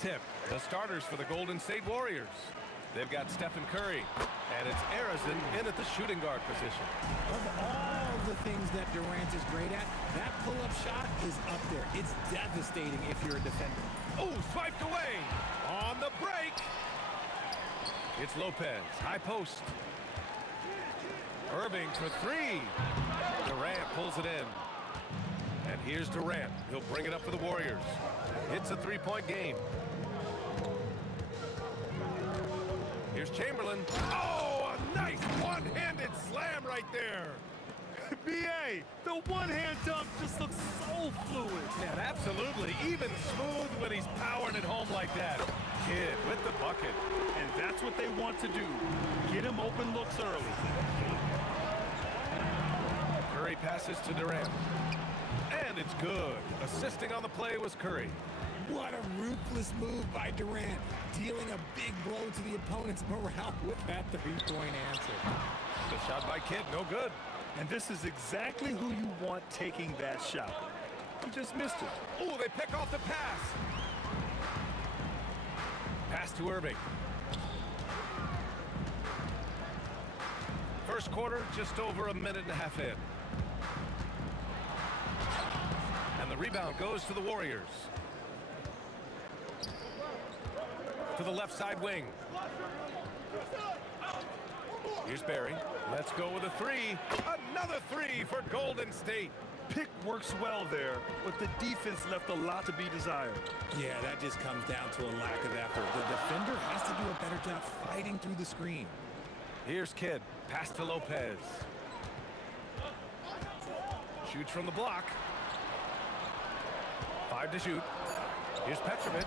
tip. The starters for the Golden State Warriors. They've got Stephen Curry, and it's Arizin in at the shooting guard position. Of all the things that Durant is great at, that pull-up shot is up there. It's devastating if you're a defender. Oh, swiped away on the break. It's Lopez, high post. Irving for three. Durant pulls it in. And here's Durant. He'll bring it up for the Warriors. It's a three-point game. Here's Chamberlain. Oh, a nice one-handed slam right there. B.A., the one-hand dunk just looks so fluid. And absolutely, even smooth when he's powering it home like that. Kid with the bucket. And that's what they want to do. Get him open looks early. Curry passes to Durant. And it's good. Assisting on the play was Curry. What a ruthless move by Durant, dealing a big blow to the opponent's morale with that three-point answer. The shot by Kidd, no good. And this is exactly who you want taking that shot. He just missed it. Oh, they pick off the pass. Pass to Irving. First quarter, just over a minute and a half in. And the rebound goes to the Warriors. To the left side wing. Here's Barry. Let's go with a three. Another three for Golden State. Pick works well there, but the defense left a lot to be desired. Yeah, that just comes down to a lack of effort. The defender has to do a better job fighting through the screen. Here's Kidd. Pass to Lopez. Shoots from the block. 5 to shoot. Here's Petrovic.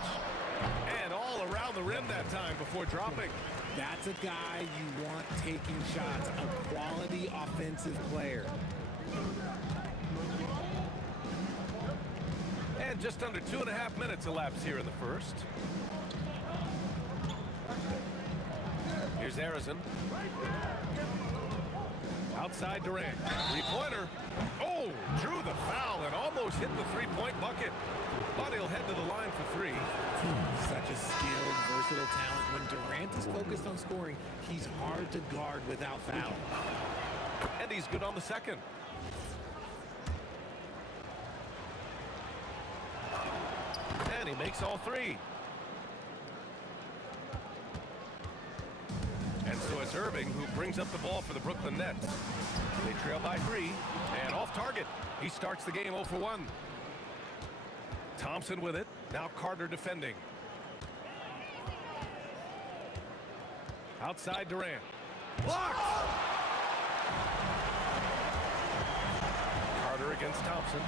And all around the rim that time before dropping. That's a guy you want taking shots, a quality offensive player. And just under 2.5 minutes elapsed here in the first. Here's Arizin. Outside Durant. Three-pointer. Oh, drew the foul and almost hit the three-point bucket. But he'll head to the line for three. Such a skilled, versatile talent. When Durant is focused on scoring, he's hard to guard without foul. And he's good on the second. And he makes all three. And so it's Irving who brings up the ball for the Brooklyn Nets. They trail by 3 and off target. He starts the game 0 for 1. Thompson with it. Now Carter defending. Outside Durant. Blocked! Carter against Thompson.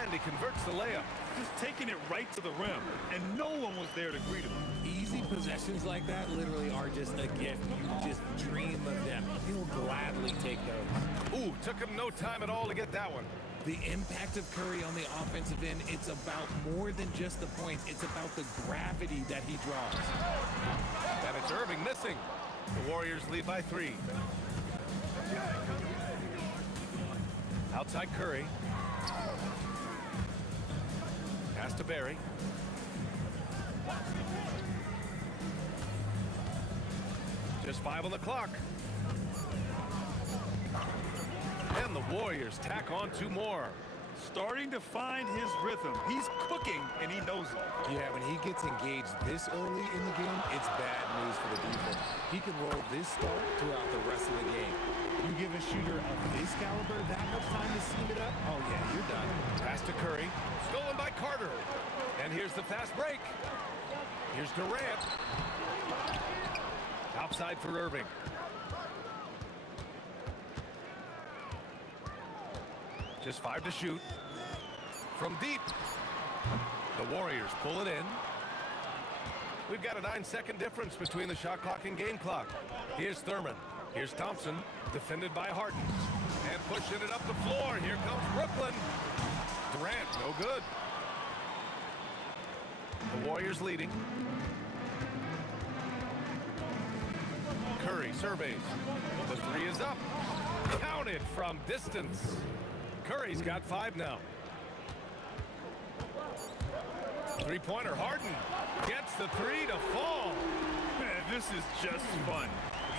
And he converts the layup. Just taking it right to the rim, and no one was there to greet him. Easy possessions like that literally are just a gift. You just dream of them. He'll gladly take those. Ooh, took him no time at all to get that one. The impact of Curry on the offensive end, it's about more than just the points. It's about the gravity that he draws. And it's Irving missing. The Warriors lead by 3. Outside Curry. Pass to Barry. Just 5 on the clock. And the Warriors tack on 2 more. Starting to find his rhythm. He's cooking, and he knows it. Yeah, when he gets engaged this early in the game, it's bad news for the defense. He can roll this start throughout the rest of the game. You give a shooter of this caliber that much time to seam it up, oh yeah, you're done. Pass to Curry. Stolen by Carter. And here's the fast break. Here's Durant. Outside for Irving. Just 5 to shoot. From deep. The Warriors pull it in. We've got a 9-second difference between the shot clock and game clock. Here's Thurman. Here's Thompson. Defended by Harden. And pushing it up the floor. Here comes Brooklyn. Durant, no good. The Warriors leading. Curry surveys. The 3 is up. Counted from distance. Curry's got 5 now. Three-pointer, Harden gets the three to fall. Man, this is just fun.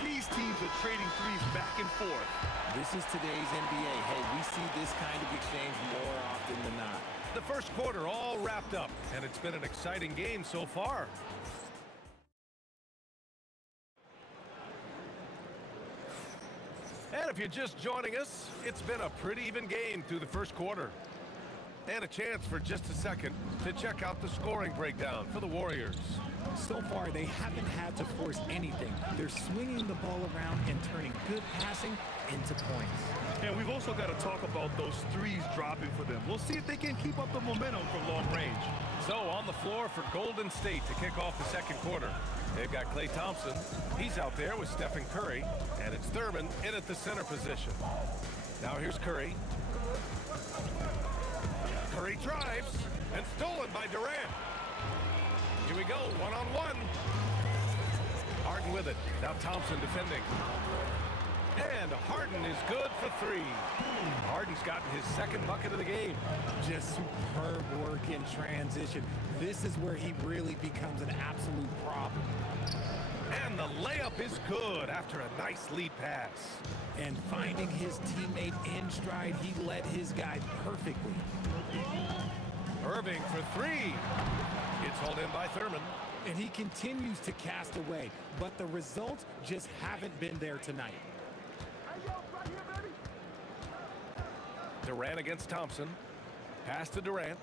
These teams are trading threes back and forth. This is today's NBA. Hey, we see this kind of exchange more often than not. The first quarter all wrapped up, and it's been an exciting game so far. And if you're just joining us, it's been a pretty even game through the first quarter. And a chance for just a second to check out the scoring breakdown for the Warriors. So far, they haven't had to force anything. They're swinging the ball around and turning good passing into points. And we've also got to talk about those threes dropping for them. We'll see if they can keep up the momentum from long range. So on the floor for Golden State to kick off the second quarter. They've got Klay Thompson. He's out there with Stephen Curry. And it's Thurman in at the center position. Now here's Curry. Curry drives and stolen by Durant. Here we go, one-on-one. Harden with it. Now Thompson defending. And Harden is good for three. Harden's gotten his second bucket of the game. Just superb work in transition. This is where he really becomes an absolute problem. And the layup is good after a nice lead pass. And finding his teammate in stride, he led his guy perfectly. Irving for three. It's hauled in by Thurman. And he continues to cast away, but the results just haven't been there tonight. Durant against Thompson. Pass to Durant.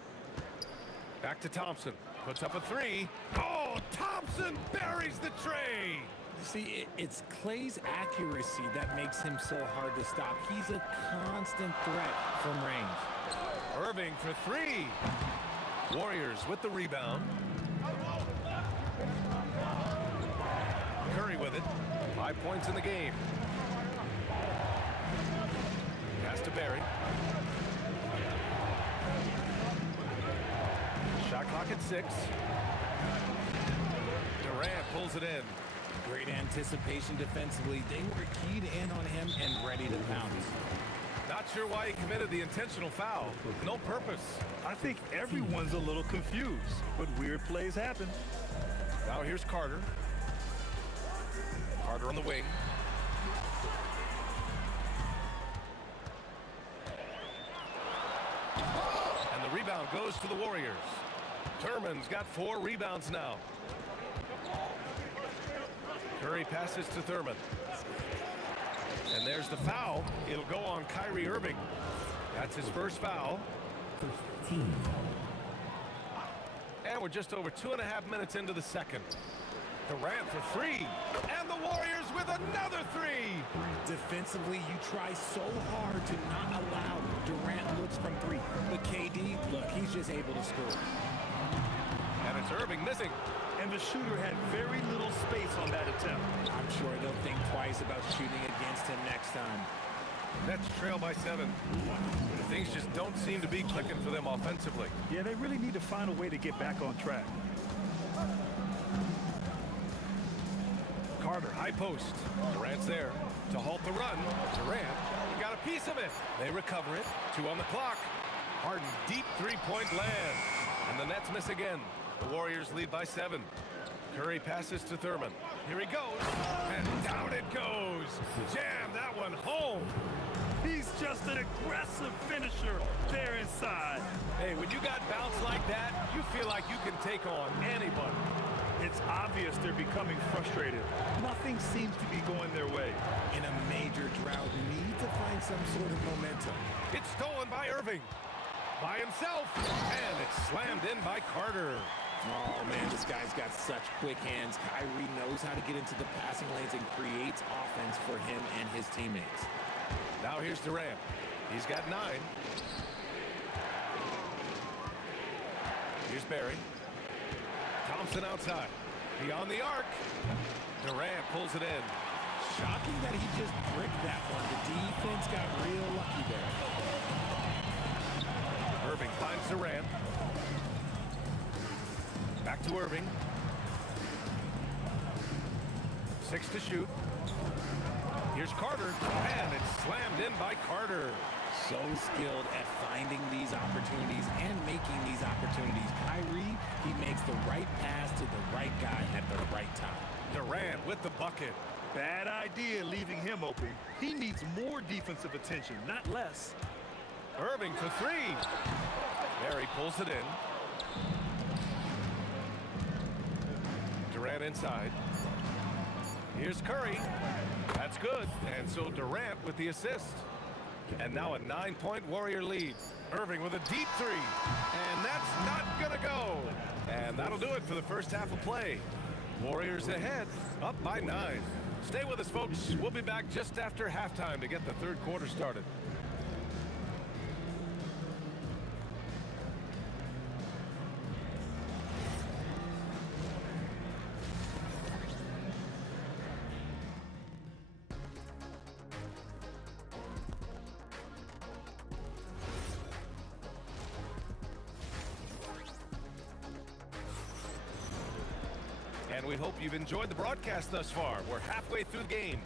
Back to Thompson. Puts up a three. Oh, Thompson buries the tray. See, it's Klay's accuracy that makes him so hard to stop. He's a constant threat from range. Irving for three. Warriors with the rebound. Curry with it. 5 points in the game. Pass to Barry. Shot clock at 6. Durant pulls it in. Great anticipation defensively. They were keyed in on him and ready to pounce. Not sure why he committed the intentional foul. No purpose. I think everyone's a little confused, but weird plays happen. Now here's Carter. Carter on the wing. And the rebound goes to the Warriors. Thurman's got 4 rebounds now. Curry passes to Thurman. And there's the foul. It'll go on Kyrie Irving. That's his first foul. And we're just over 2.5 minutes into the second. Durant for three. And the Warriors with another three. Defensively, you try so hard to not allow Durant looks from three. But KD, look, he's just able to score. And it's Irving missing. And the shooter had very little space on that attempt. I'm sure they'll think twice about shooting against him next time. Nets trail by 7. Things just don't seem to be clicking for them offensively. Yeah, they really need to find a way to get back on track. Carter, high post. Durant's there to halt the run. Durant got a piece of it. They recover it. 2 on the clock. Harden, deep three-point land. And the Nets miss again. The Warriors lead by 7. Curry passes to Thurman. Here he goes. And down it goes. Jam that one home. He's just an aggressive finisher there inside. Hey, when you got bounce like that, you feel like you can take on anybody. It's obvious they're becoming frustrated. Nothing seems to be going their way. In a major drought, need to find some sort of momentum. It's stolen by Irving. By himself. And it's slammed in by Carter. Oh, man, this guy's got such quick hands. Kyrie knows how to get into the passing lanes and creates offense for him and his teammates. Now here's Durant. He's got 9. Here's Barry. Thompson outside. Beyond the arc. Durant pulls it in. Shocking that he just bricked that one. The defense got real lucky there. Irving finds Durant. Back to Irving. 6 to shoot. Here's Carter, and it's slammed in by Carter. So skilled at finding these opportunities and making these opportunities. Kyrie, he makes the right pass to the right guy at the right time. Durant with the bucket. Bad idea leaving him open. He needs more defensive attention, not less. Irving for three. There he pulls it in. Durant inside. Here's Curry. That's good. And so Durant with the assist. And now a 9-point Warrior lead. Irving with a deep three. And that's not going to go. And that'll do it for the first half of play. Warriors ahead, up by 9. Stay with us, folks. We'll be back just after halftime to get the third quarter started. And we hope you've enjoyed the broadcast thus far. We're halfway through the game.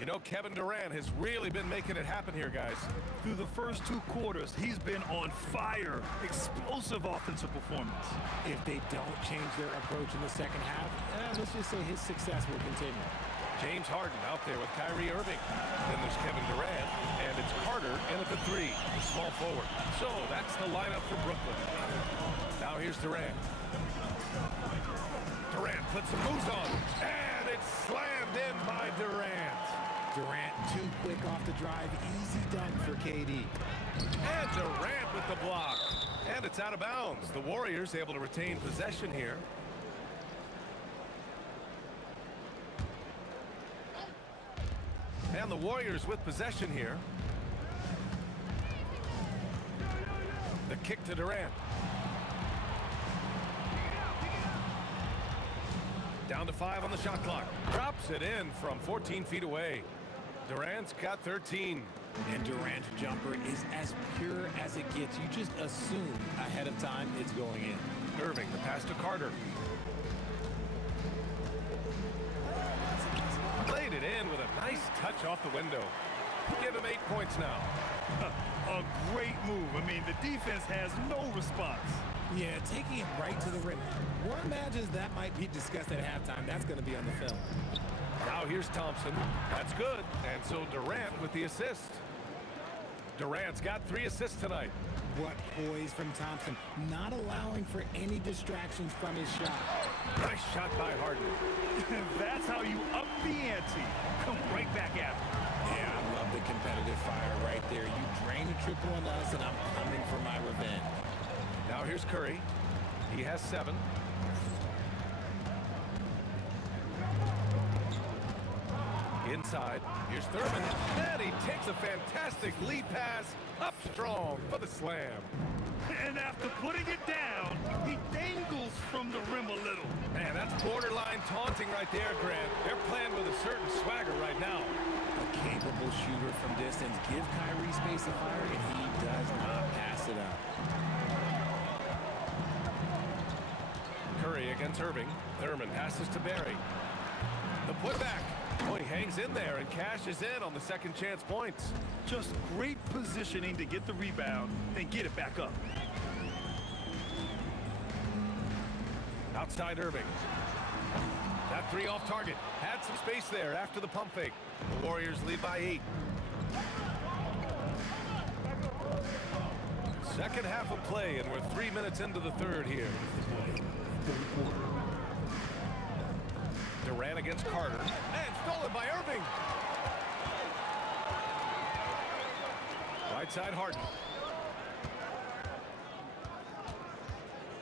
You know, Kevin Durant has really been making it happen here, guys. Through the first 2 quarters, he's been on fire. Explosive offensive performance. If they don't change their approach in the second half, let's just say his success will continue. James Harden out there with Kyrie Irving. Then there's Kevin Durant, and it's Carter in at the 3, small forward. So that's the lineup for Brooklyn. Now here's Durant. Durant puts some moves on, and it's slammed in by Durant. Durant too quick off the drive. Easy done for KD. And Durant with the block. And it's out of bounds. The Warriors able to retain possession here. And the Warriors with possession here. The kick to Durant. Down to 5 on the shot clock. Drops it in from 14 feet away. Durant's got 13. And Durant's jumper is as pure as it gets. You just assume ahead of time it's going in. Irving, the pass to Carter. Played it in with a nice touch off the window. Give him 8 points now. A great move. I mean, the defense has no response. Yeah, taking it right to the rim. One imagines that might be discussed at halftime. That's going to be on the film. Now here's Thompson. That's good. And so Durant with the assist. Durant's got 3 assists tonight. What poise from Thompson. Not allowing for any distractions from his shot. Nice shot by Harden. That's how you up the ante. Come right back at him. Yeah, I love the competitive fire right there. You drain a triple on us, and I'm coming for my revenge. Now here's Curry. He has 7. Inside. Here's Thurman. And he takes a fantastic lead pass. Up strong for the slam. And after putting it down, he dangles from the rim a little. Man, that's borderline taunting right there, Grant. They're playing with a certain swagger right now. A capable shooter from distance. Give Kyrie space to fire, and he does not pass it up. Curry against Irving. Thurman passes to Barry. The putback. Oh, he hangs in there and cashes in on the second chance points. Just great positioning to get the rebound and get it back up. Outside Irving. That 3 off target. Had some space there after the pump fake. The Warriors lead by 8. Second half of play, and we're 3 minutes into the third here. Durant against Carter. And stolen by Irving. Right side Harden.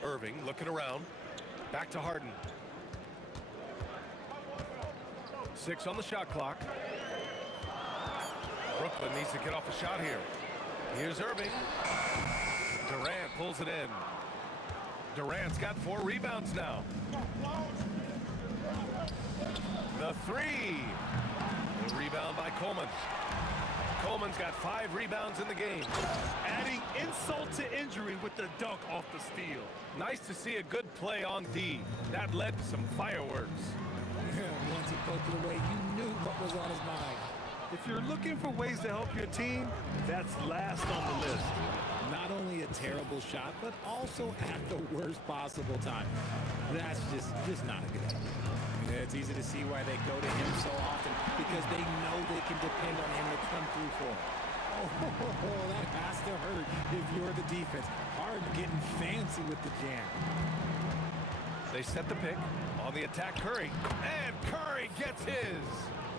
Irving looking around. Back to Harden. 6 on the shot clock. Brooklyn needs to get off a shot here. Here's Irving. Durant pulls it in. Durant's got 4 rebounds now. The 3. The rebound by Coleman. Coleman's got 5 rebounds in the game. Adding insult to injury with the dunk off the steal. Nice to see a good play on D. That led to some fireworks. Once he poked it away, you knew what was on his mind. If you're looking for ways to help your team, that's last on the list. Not only a terrible shot, but also at the worst possible time. That's just not a good idea. It's easy to see why they go to him so often, because they know they can depend on him to come through for them. Oh, that has to hurt if you're the defense. Hard getting fancy with the jam. They set the pick. On the attack, Curry. And Curry gets his.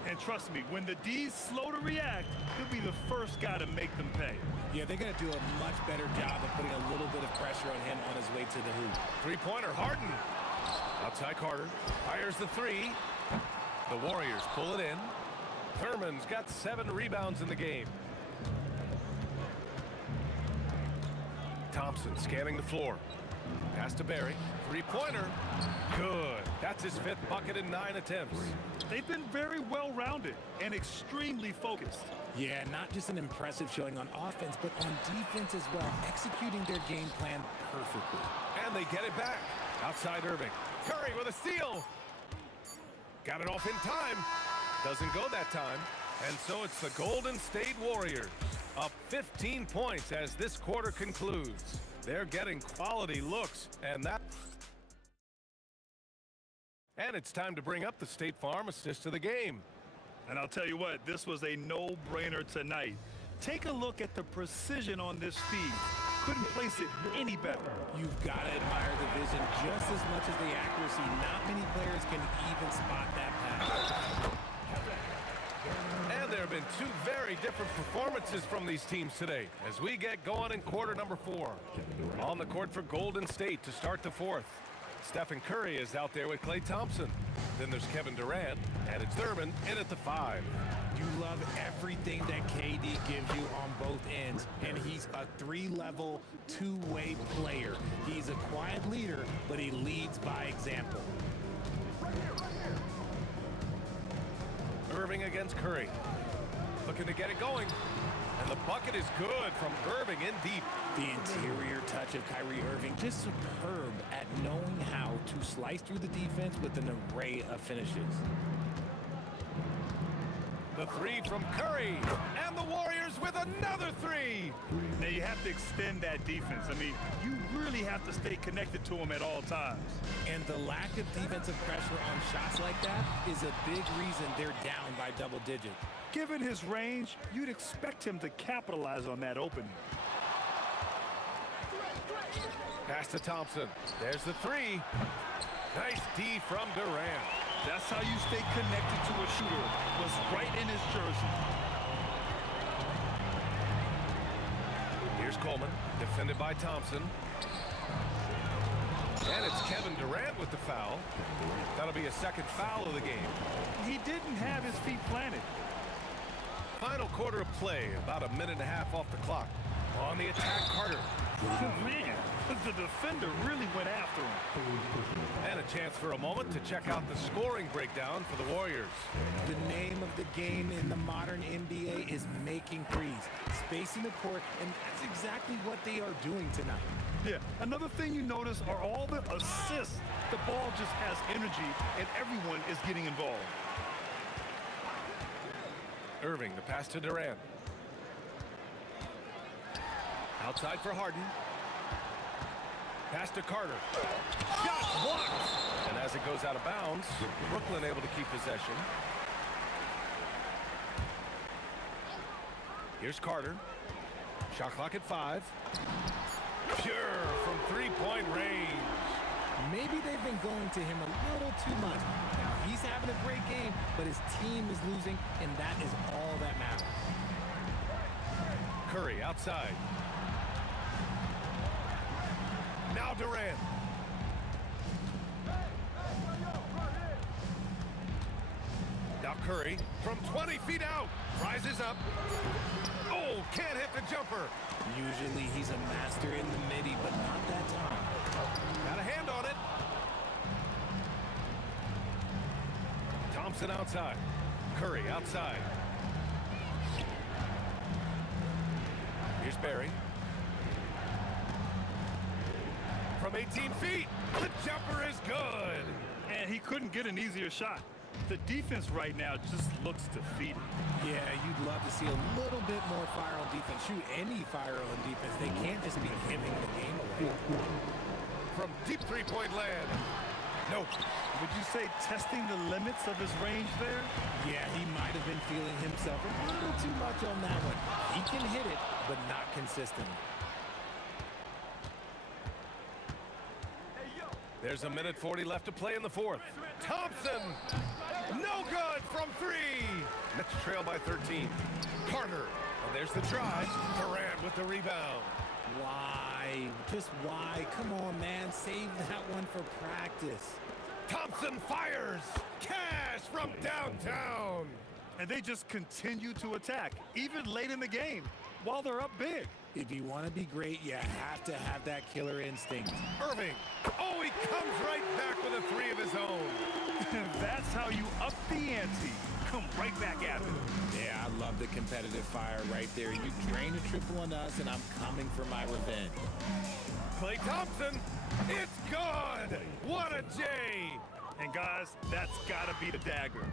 And trust me, when the D's slow to react, he'll be the first guy to make them pay. Yeah, they're going to do a much better job of putting a little bit of pressure on him on his way to the hoop. Three-pointer, Harden. Outside Carter. Fires the three. The Warriors pull it in. Thurman's got 7 rebounds in the game. Thompson scanning the floor. Pass to Barry. Three-pointer. Good. That's his 5th bucket in 9 attempts. They've been very well-rounded and extremely focused. Yeah, not just an impressive showing on offense, but on defense as well, executing their game plan perfectly. And they get it back. Outside Irving. Curry with a steal. Got it off in time. Doesn't go that time. And so it's the Golden State Warriors up 15 points as this quarter concludes. They're getting quality looks, and it's time to bring up the State Farm assist of the game. And I'll tell you what, this was a no-brainer tonight. Take a look at the precision on this feed. Couldn't place it any better. You've got to admire the vision just as much as the accuracy. Not many players can even spot that pass. And there have been 2 very different performances from these teams today as we get going in quarter number 4. On the court for Golden State to start the 4th. Stephen Curry is out there with Klay Thompson. Then there's Kevin Durant, and it's Thurman in at the 5. You love everything that KD gives you on both ends, and he's a 3-level, 2-way player. He's a quiet leader, but he leads by example. Irving against Curry. Looking to get it going. And the bucket is good from Irving in deep. The interior touch of Kyrie Irving, just superb at knowing how to slice through the defense with an array of finishes. The 3 from Curry. And the Warriors with another 3. Now you have to extend that defense. I mean, you really have to stay connected to them at all times. And the lack of defensive pressure on shots like that is a big reason they're down by double digits. Given his range, you'd expect him to capitalize on that opening. Pass to Thompson. There's the 3. Nice D from Durant. That's how you stay connected to a shooter. Was right in his jersey. Here's Coleman, defended by Thompson. And it's Kevin Durant with the foul. That'll be a 2nd foul of the game. He didn't have his feet planted. Final quarter of play, about a minute and a half off the clock. On the attack, Carter. Man, the defender really went after him. And a chance for a moment to check out the scoring breakdown for the Warriors. The name of the game in the modern NBA is making threes, spacing the court, and that's exactly what they are doing tonight. Yeah, another thing you notice are all the assists. The ball just has energy, and everyone is getting involved. Irving, the pass to Durant. Outside for Harden. Pass to Carter. Shot blocked. And as it goes out of bounds, Brooklyn able to keep possession. Here's Carter. Shot clock at 5. Pure from 3-point range. Maybe they've been going to him a little too much. Now, he's having a great game, but his team is losing, and that is all that matters. Curry outside. Now Durant. Now Curry from 20 feet out. Rises up. Oh, can't hit the jumper. Usually he's a master in the midi, but not that time. Got a hand on it. Thompson outside. Curry outside. Here's Barry. From 18 feet, the jumper is good. And he couldn't get an easier shot. The defense right now just looks defeated. Yeah, you'd love to see a little bit more fire on defense. Shoot, any fire on defense. They can't just be giving the game away. From deep three-point land. Nope. Would you say testing the limits of his range there? Yeah, he might have been feeling himself a little too much on that one. He can hit it, but not consistently. There's a minute 40 left to play in the fourth. Thompson! No good from three! Nets trail by 13. Carter. And there's the drive. Durant with the rebound. Why? Just why? Come on, man. Save that one for practice. Thompson fires! Cash from downtown! And they just continue to attack, even late in the game, while they're up big. If you want to be great, you have to have that killer instinct. Irving. Oh, he comes right back with a three of his own. That's how you up the ante. Come right back at it. Yeah, I love the competitive fire right there. You drain a triple on us, and I'm coming for my revenge. Klay Thompson. It's good. What a J. And guys, that's got to be the dagger.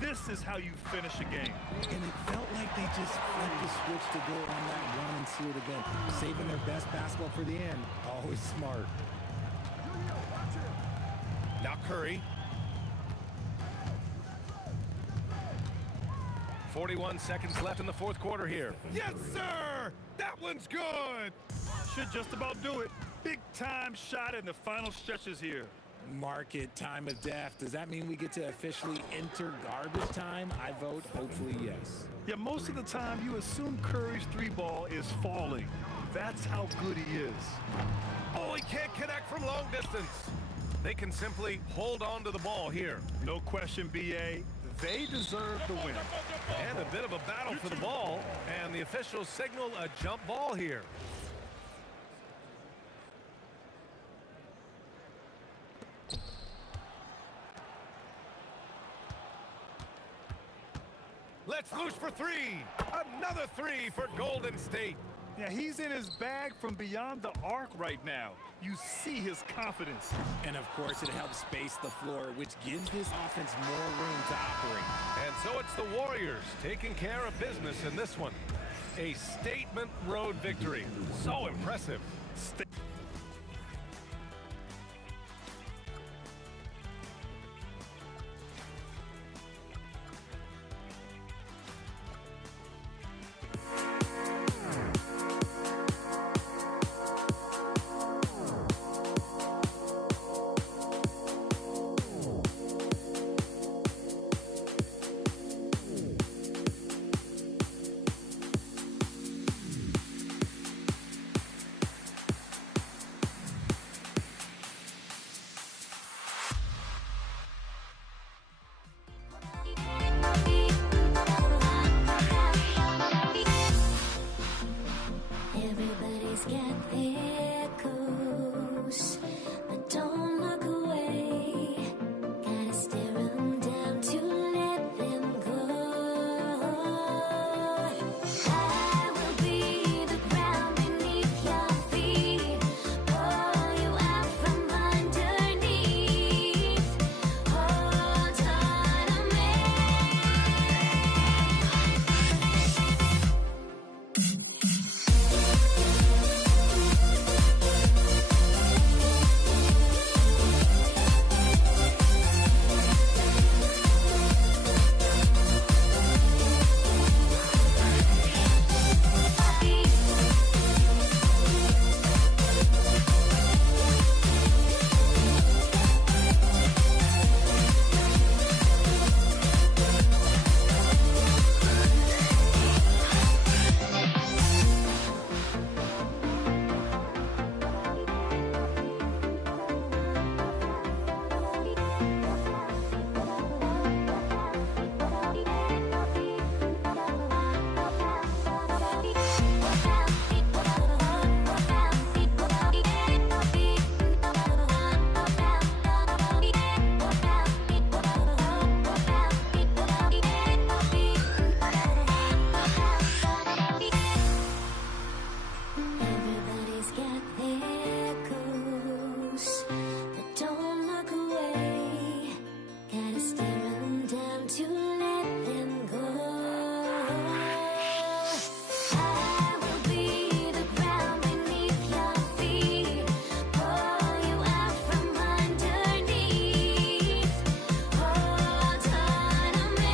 This is how you finish a game. And it felt like they just flipped the switch to go on that run and seal it again. Saving their best basketball for the end. Always smart. Now Curry. 41 seconds left in the fourth quarter here. Yes, sir! That one's good! Should just about do it. Big time shot in the final stretches here. Market time of death. Does that mean we get to officially enter garbage time? I vote hopefully yes. Yeah, most of the time you assume Curry's three ball is falling. That's how good he is. Oh, he can't connect from long distance. They can simply hold on to the ball here. No question, BA. They deserve the win. And a bit of a battle for the ball. And the officials signal a jump ball here. Let's loose for three. Another three for Golden State. Yeah, he's in his bag from beyond the arc right now. You see his confidence. And of course, it helps space the floor, which gives this offense more room to operate. And so it's the Warriors taking care of business in this one. A statement road victory. So impressive. want to let them go. I will be the ground beneath your feet, pull you out from underneath. Hold on to me.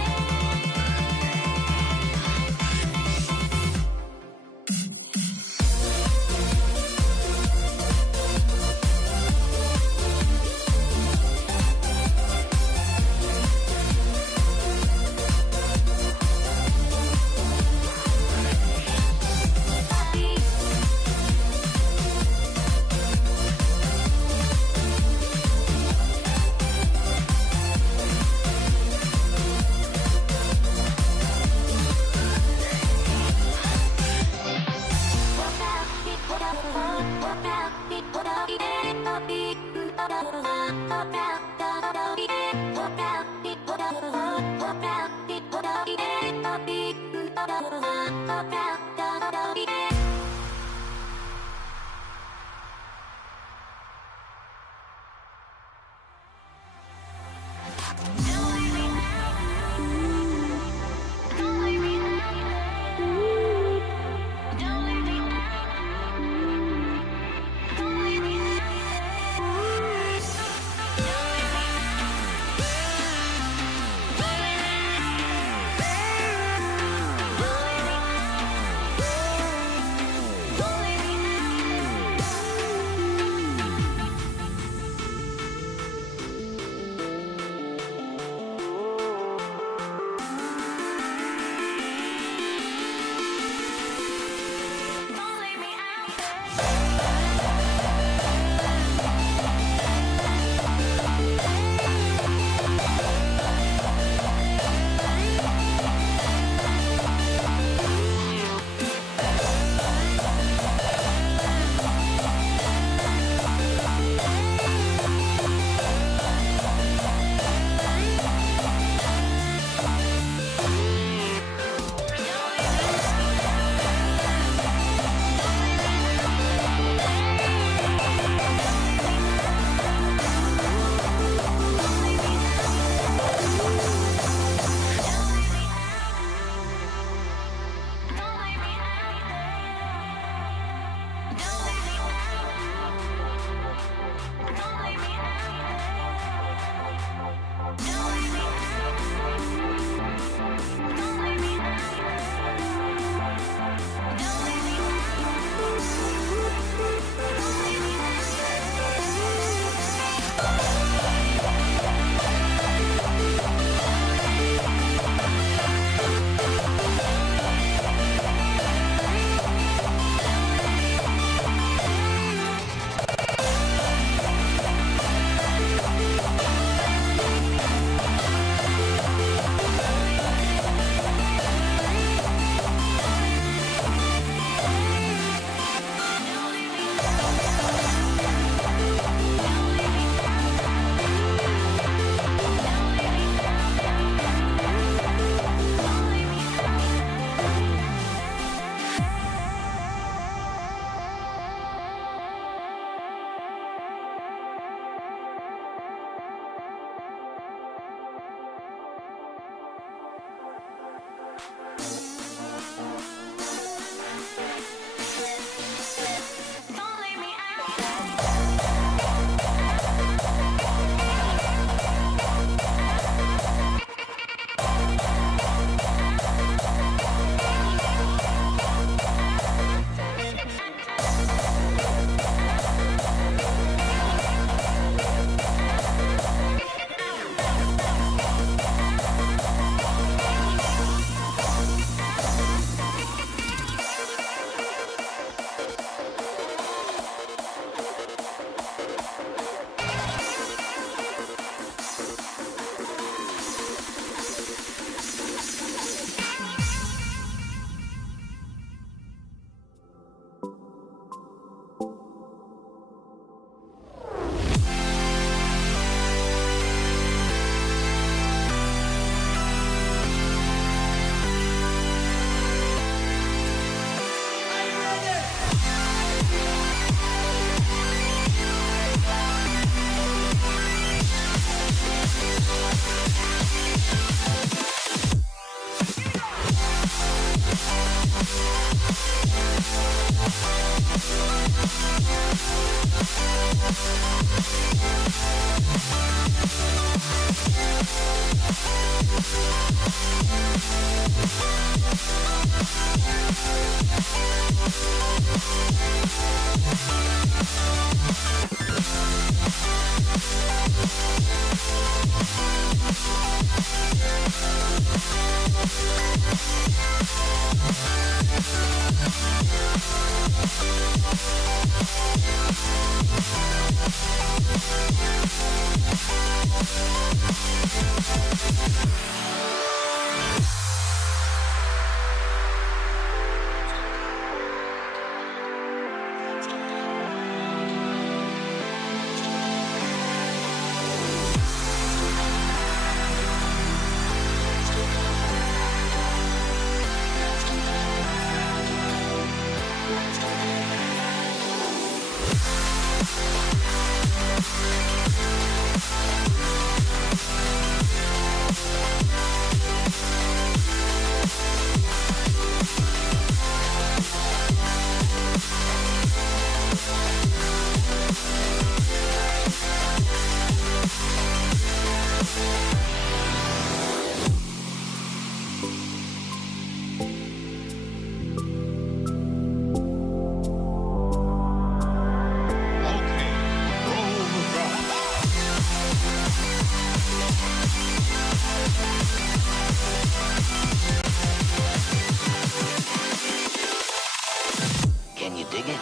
Can you dig it?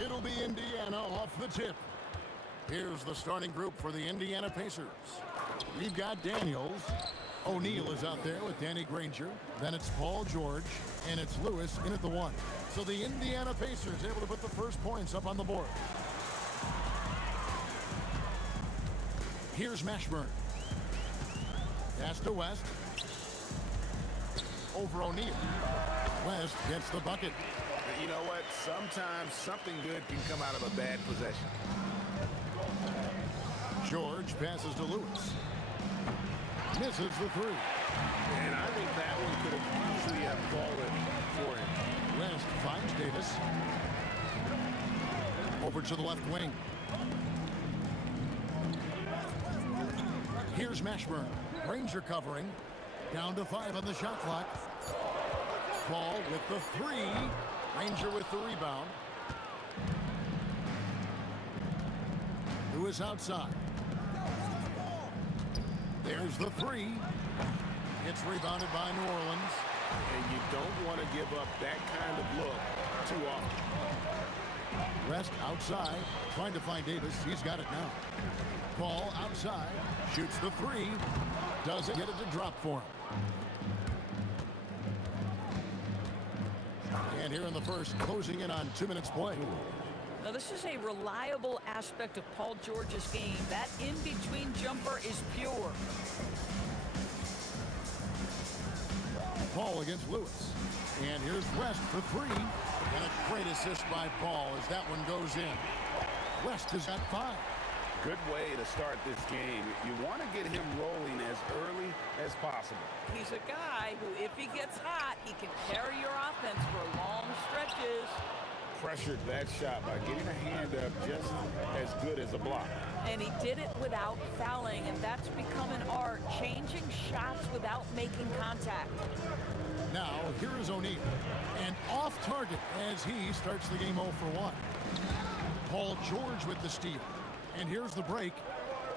It'll be Indiana off the tip. Here's the starting group for the Indiana Pacers. We've got Daniels. O'Neal is out there with Danny Granger. Then it's Paul George, and it's Lewis in at the 1. So the Indiana Pacers able to put the first points up on the board. Here's Mashburn. Pass to West. Over O'Neal. West gets the bucket. You know what? Sometimes something good can come out of a bad possession. George passes to Lewis. Misses the 3. And I think that one could have easily have fallen for him. West finds Davis. Over to the left wing. Here's Mashburn. Ranger covering. Down to 5 on the shot clock. Ball with the 3. Ranger with the rebound. Lewis outside. There's the 3. It's rebounded by New Orleans. And you don't want to give up that kind of look too often. West outside, trying to find Davis. He's got it now. Ball outside, shoots the 3. Doesn't get it to drop for him. And here in the first, closing in on 2 minutes play. Now, this is a reliable aspect of Paul George's game. That in-between jumper is pure. Paul against Lewis. And here's West for 3. And a great assist by Paul as that one goes in. West has got 5. Good way to start this game. You want to get him rolling as early as possible. He's a guy who, if he gets hot, he can carry your offense for long stretches. Pressured that shot by getting a hand up just as good as a block. And he did it without fouling, and that's become an art, changing shots without making contact. Now, here is O'Neal. And off target as he starts the game 0 for 1. Paul George with the steal. And here's the break.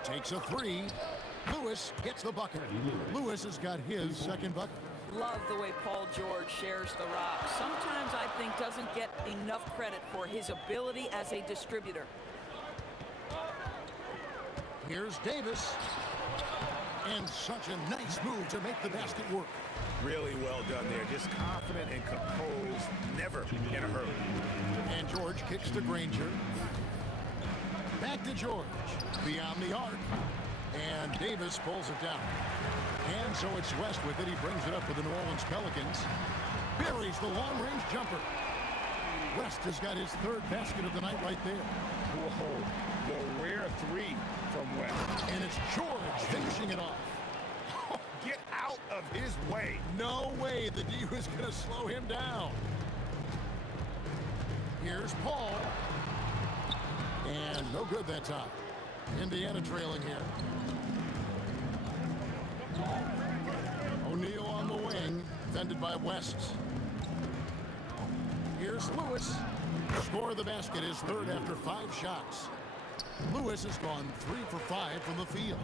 Takes a 3. Lewis gets the bucket. Lewis has got his second bucket. Love the way Paul George shares the rock. Sometimes I think doesn't get enough credit for his ability as a distributor. Here's Davis. And such a nice move to make the basket work. Really well done there. Just confident and composed. Never in a hurry. And George kicks to Granger. Back to George. Beyond the arc. And Davis pulls it down. And so it's West with it. He brings it up for the New Orleans Pelicans. Buries the long-range jumper. West has got his third basket of the night right there. Whoa, the rare 3 from West. And it's George finishing it off. Get out of his No way the D was going to slow him down. Here's Paul. And no good that time. Indiana trailing here. O'Neal on the wing, defended by West. Here's Lewis. Score of the basket is third after 5 shots. Lewis has gone 3 for 5 from the field.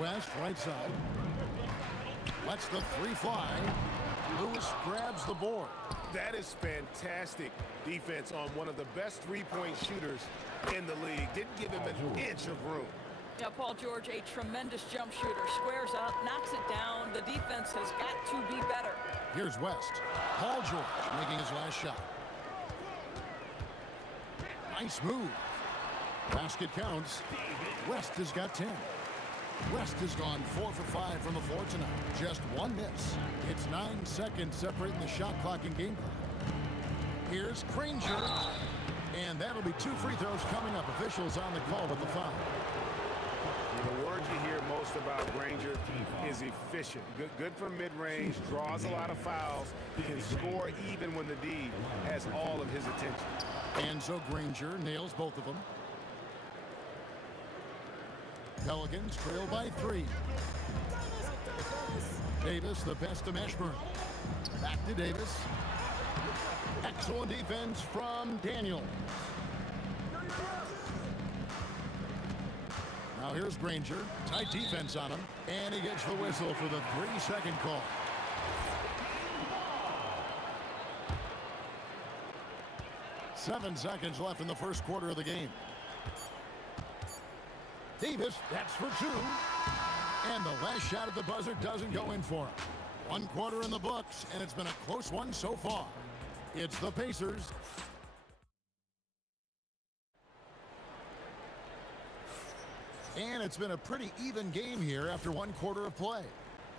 West, right side. Lets the 3 fly. Lewis grabs the board. That is fantastic defense on one of the best three-point shooters in the league. Didn't give him an inch of room. Yeah, Paul George, a tremendous jump shooter. Squares up, knocks it down. The defense has got to be better. Here's West. Paul George making his last shot. Nice move. Basket counts. West has got 10. West has gone 4 for 5 from the floor tonight. Just 1 miss. It's 9 seconds separating the shot clock and game clock. Here's Granger. And that'll be 2 free throws coming up. Officials on the call with the foul. The word you hear most about Granger is efficient. Good from mid-range, draws a lot of fouls. He can score even when the D has all of his attention. And so Granger nails both of them. Pelicans trail by 3. Davis, the pass to Mashburn. Back to Davis. Excellent defense from Daniel. Now here's Granger. Tight defense on him. And he gets the whistle for the 3-second call. Seven seconds left in the first quarter of the game. Davis, that's for 2. And the last shot at the buzzer doesn't go in for him. 1 quarter in the books, and it's been a close one so far. It's the Pacers. And it's been a pretty even game here after 1 quarter of play.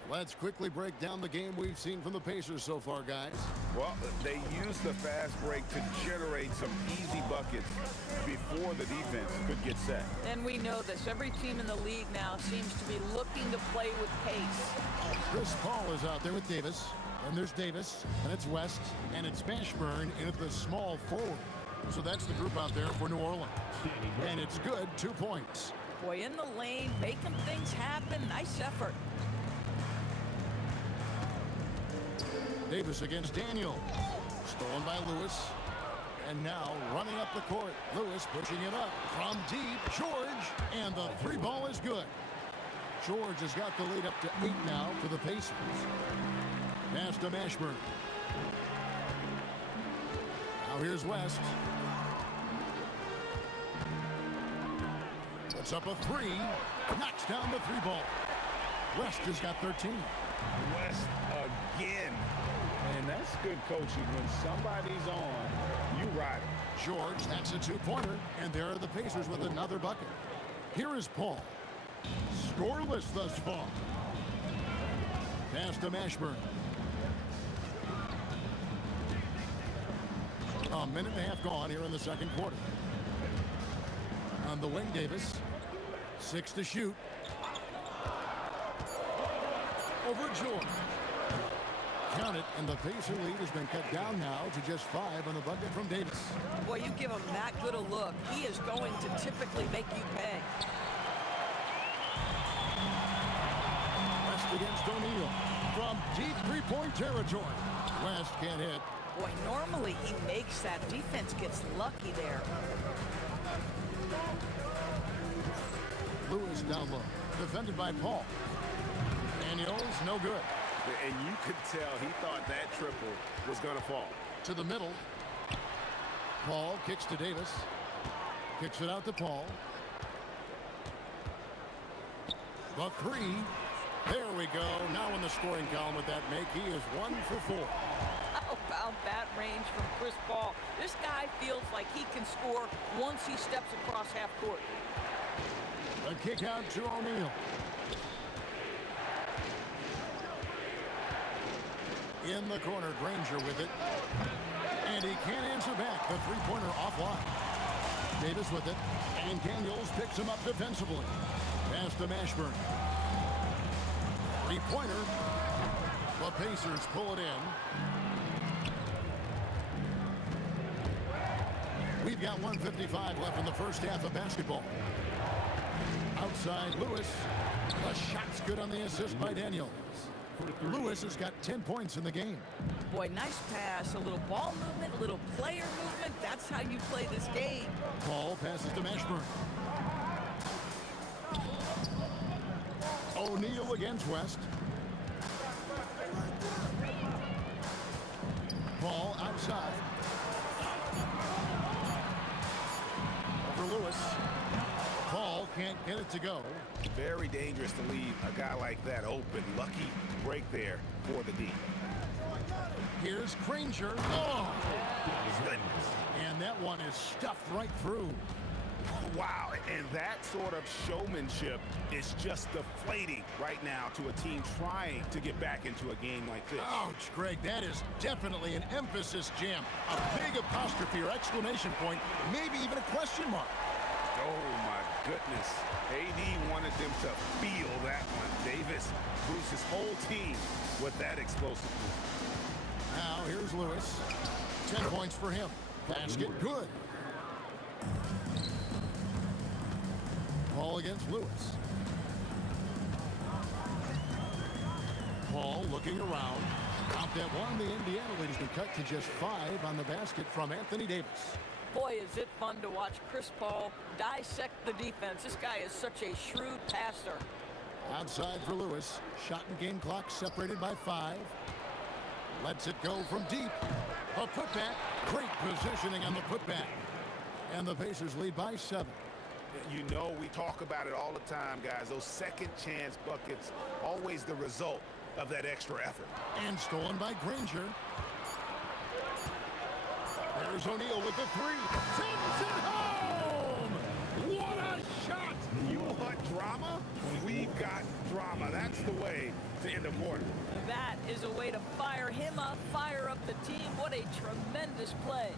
Let's quickly break down the game we've seen from the Pacers so far, guys. Well, they used the fast break to generate some easy buckets before the defense could get set. And we know this. Every team in the league now seems to be looking to play with pace. Chris Paul is out there with Davis. And there's Davis, and it's West, and it's Mashburn in at the small forward. So that's the group out there for New Orleans. And it's good, 2 points. Boy, in the lane, making things happen. Nice effort. Davis against Daniel. Stolen by Lewis. And now running up the court. Lewis pushing it up from deep. George. And the 3 ball is good. George has got the lead up to 8 now for the Pacers. Pass to Mashburn. Now here's West. Puts up a 3. Knocks down the 3 ball. West has got 13. West again. And that's good coaching. When somebody's on, you ride it. George, that's a 2-pointer. And there are the Pacers with another bucket. Here is Paul. Scoreless thus far. Pass to Mashburn. A minute and a half gone here in the second quarter. On the wing, Davis. 6 to shoot. Over George. Count it, and the Pacer lead has been cut down now to just 5 on the bucket from Davis. Boy, you give him that good a look, he is going to typically make you pay. West against O'Neal. From deep 3-point territory. West can't hit. Boy, normally he makes that. Defense gets lucky there. Lewis down low. Defended by Paul. Daniels, no good. And you could tell he thought that triple was going to fall. To the middle. Paul kicks to Davis. Kicks it out to Paul. The 3. There we go. Now in the scoring column with that make. He is 1 for 4. How about that range from Chris Paul? This guy feels like he can score once he steps across half court. A kick out to O'Neal. In the corner, Granger with it. And he can't answer back. The 3-pointer offline. Davis with it. And Daniels picks him up defensively. Pass to Mashburn. Three-pointer. The Pacers pull it in. We've got 1:55 left in the first half of basketball. Outside Lewis. The shot's good on the assist by Daniels. Lewis has got 10 points in the game. Boy, nice pass. A little ball movement, a little player movement. That's how you play this game. Ball passes to Mashburn. O'Neal against West. Ball outside. Over Lewis. Ball can't get it to go. Very dangerous to leave a guy like that open. Lucky break there for the D. Here's Granger. Oh! Goodness. And that one is stuffed right through. Wow, and that sort of showmanship is just deflating right now to a team trying to get back into a game like this. Ouch, Greg, that is definitely an emphasis jam. A big apostrophe or exclamation point, maybe even a question mark. Oh, my goodness. AD wanted them to feel that one. Davis boosts his whole team with that explosiveness. Now, here's Lewis. 10 points for him. Basket good. Ball against Lewis. Paul looking around. Out that one, the Indiana lead has been cut to just 5 on the basket from Anthony Davis. Boy, is it fun to watch Chris Paul dissect the defense. This guy is such a shrewd passer. Outside for Lewis. Shot and game clock separated by 5. Lets it go from deep. A putback. Great positioning on the putback. And the Pacers lead by 7. You know, we talk about it all the time, guys. Those second chance buckets, always the result of that extra effort. And stolen by Granger. There's O'Neal with the 3. Sends it home! What a shot! You want drama? We've got drama. That's the way to end the quarter. That is a way to fire him up, fire up the team. What a tremendous play.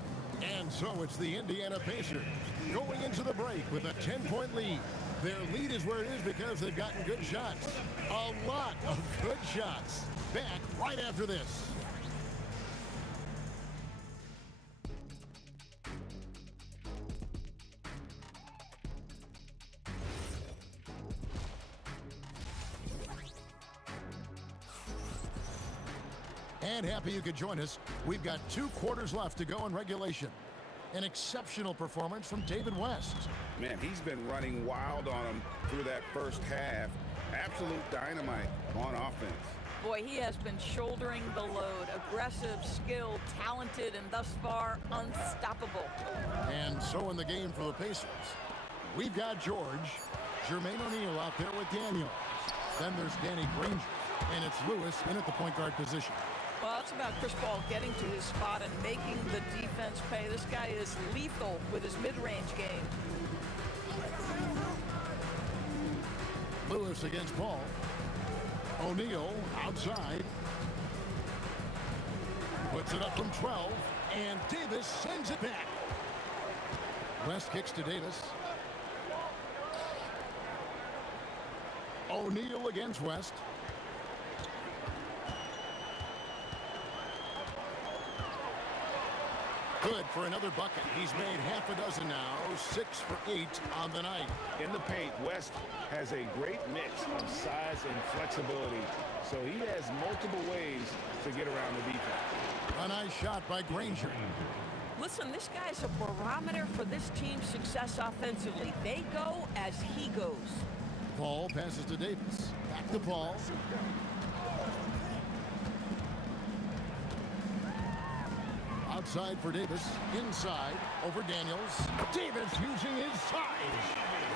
And so it's the Indiana Pacers going into the break with a 10-point lead. Their lead is where it is because they've gotten good shots. A lot of good shots. Back right after this. And happy you could join us. We've got 2 quarters left to go in regulation. An exceptional performance from David West. Man, he's been running wild on him through that first half. Absolute dynamite on offense. Boy, he has been shouldering the load. Aggressive, skilled, talented, and thus far, unstoppable. And so in the game for the Pacers, we've got George, Jermaine O'Neal out there with Daniels. Then there's Danny Granger, and it's Lewis in at the point guard position. Well, it's about Chris Paul getting to his spot and making the defense pay. This guy is lethal with his mid-range game. Lewis against Paul. O'Neal outside. Puts it up from 12, and Davis sends it back. West kicks to Davis. O'Neal against West. Good for another bucket. He's made half a dozen now, 6 for 8 on the night. In the paint, West has a great mix of size and flexibility, so he has multiple ways to get around the defense. A nice shot by Granger. Listen, this guy's a barometer for this team's success offensively. They go as he goes. Paul passes to Davis. Back to Paul. Outside for Davis. Inside over Daniels. Davis using his size.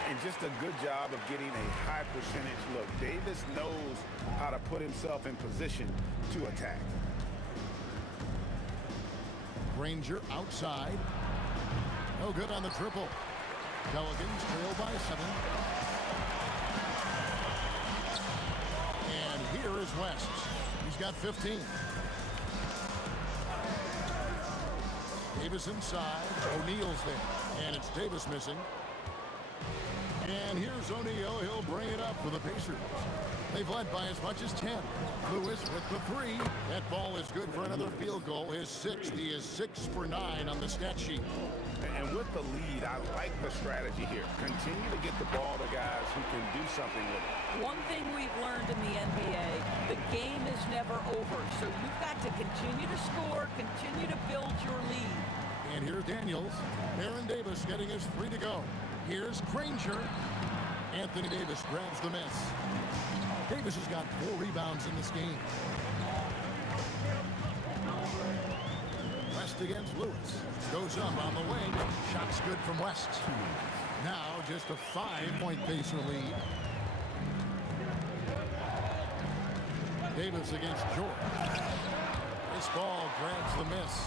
And just a good job of getting a high percentage look. Davis knows how to put himself in position to attack. Granger outside. No good on the triple. Pelicans trail by 7. And here is West. He's got 15. Davis inside. O'Neal's there. And it's Davis missing. And here's Here's O'Neal. He'll bring it up for the Pacers. They've led by as much as 10. Lewis with the three. That ball is good for another field goal. His sixth. He is 6 for 9 on the stat sheet. And with the lead, I like the strategy here. Continue to get the ball to guys who can do something with it. One thing we've learned in the NBA, the game is never over. So you've got to continue to score, continue to build your lead. And here's Daniels. Aaron Davis getting his 3 to go. Here's Granger. Anthony Davis grabs the miss. Davis has got 4 rebounds in this game. West against Lewis. Goes up on the wing. Shot's good from West. Now just a 5-point Pacer lead. Davis against George. This ball grabs the miss.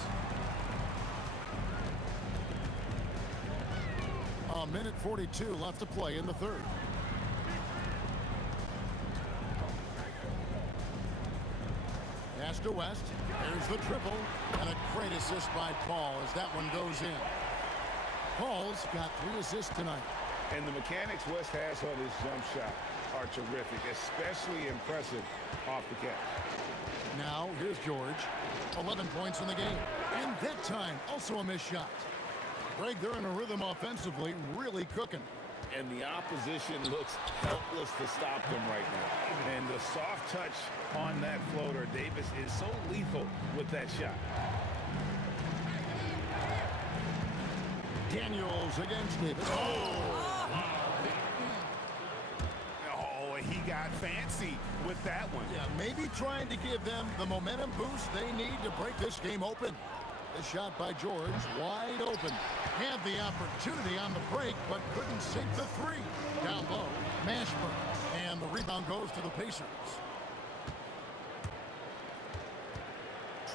A minute 42 left to play in the third. Pass to West. There's the triple. And a great assist by Paul as that one goes in. Paul's got 3 assists tonight. And the mechanics West has on his jump shot are terrific, especially impressive off the catch. Now, here's George. 11 points in the game. And that time, also a missed shot. Greg, they're in a rhythm offensively, really cooking. And the opposition looks helpless to stop them right now. And the soft touch on that floater, Davis is so lethal with that shot. Daniels against Davis. Oh, he got fancy with that one. Yeah, maybe trying to give them the momentum boost they need to break this game open. The shot by George, wide open. Had the opportunity on the break, but couldn't sink the 3. Down low, Mashburn. And the rebound goes to the Pacers.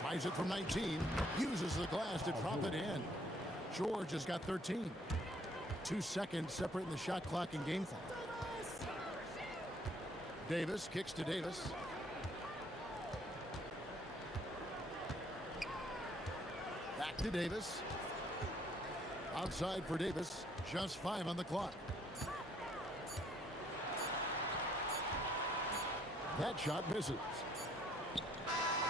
Tries it from 19. Uses the glass to drop it in. George has got 13. 2 seconds separating the shot clock and game clock. Davis kicks to Davis. Back to Davis. Outside for Davis. Just 5 on the clock. That shot misses.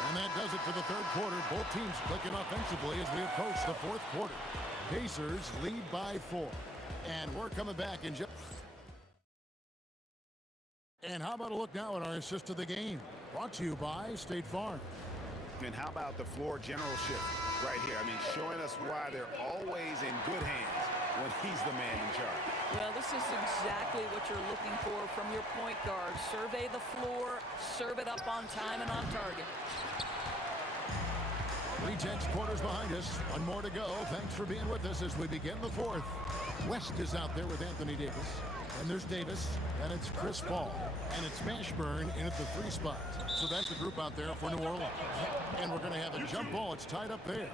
And that does it for the third quarter. Both teams clicking offensively as we approach the fourth quarter. Pacers lead by 4. And we're coming back in just... And how about a look now at our assist of the game? Brought to you by State Farm. And how about the floor generalship right here? I mean, showing us why they're always in good hands when he's the man in charge. Well, this is exactly what you're looking for from your point guard. Survey the floor, serve it up on time and on target. 3 quarters behind us. 1 more to go. Thanks for being with us as we begin the fourth. West is out there with Anthony Davis. And there's Davis. And it's Chris Paul. And it's Mashburn in at the 3 spot. So that's the group out there for New Orleans. And we're going to have a jump ball. It's tied up there.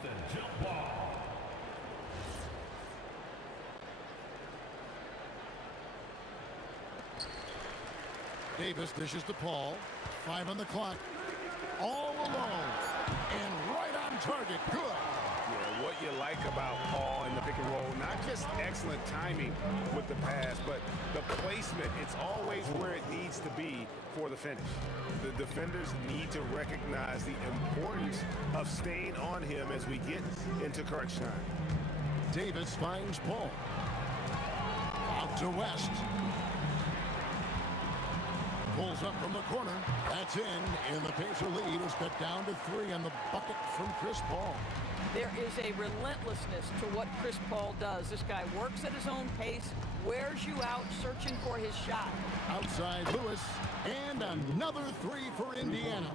Davis dishes to Paul. 5 on the clock. All alone. And right on target. Good. Yeah, what you like about Paul in the pick and roll, not just excellent timing with the pass, but the placement, it's always where it needs to be for the finish. The defenders need to recognize the importance of staying on him as we get into crunch time. Davis finds Paul. Out to West. Pulls up from the corner. That's in. And the Pacer lead is cut down to 3 on the bucket from Chris Paul. There is a relentlessness to what Chris Paul does. This guy works at his own pace, wears you out, searching for his shot. Outside Lewis. And another 3 for Indiana.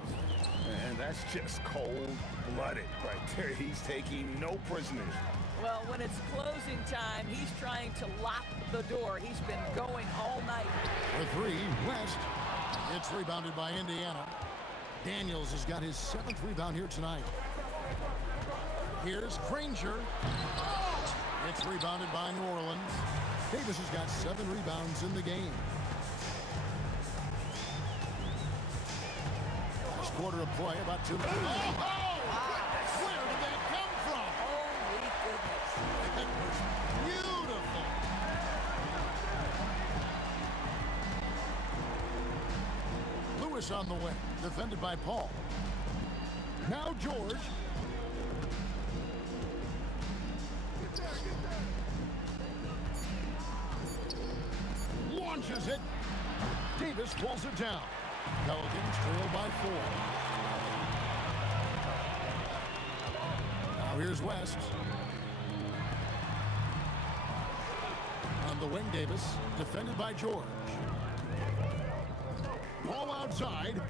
And that's just cold-blooded right there. He's taking no prisoners. Well, when it's closing time, he's trying to lock the door. He's been going all night. For 3, West. It's rebounded by Indiana. Daniels has got his 7th rebound here tonight. Here's Granger. It's rebounded by New Orleans. Davis has got 7 rebounds in the game. Last quarter of play, about 2 minutes. Where did that come from? Holy goodness. That was beautiful. Lewis on the wing, defended by Paul. Now George. Launches it. Davis pulls it down. Pelicans trail by 4. Now here's West. On the wing, Davis, defended by George. Ball outside.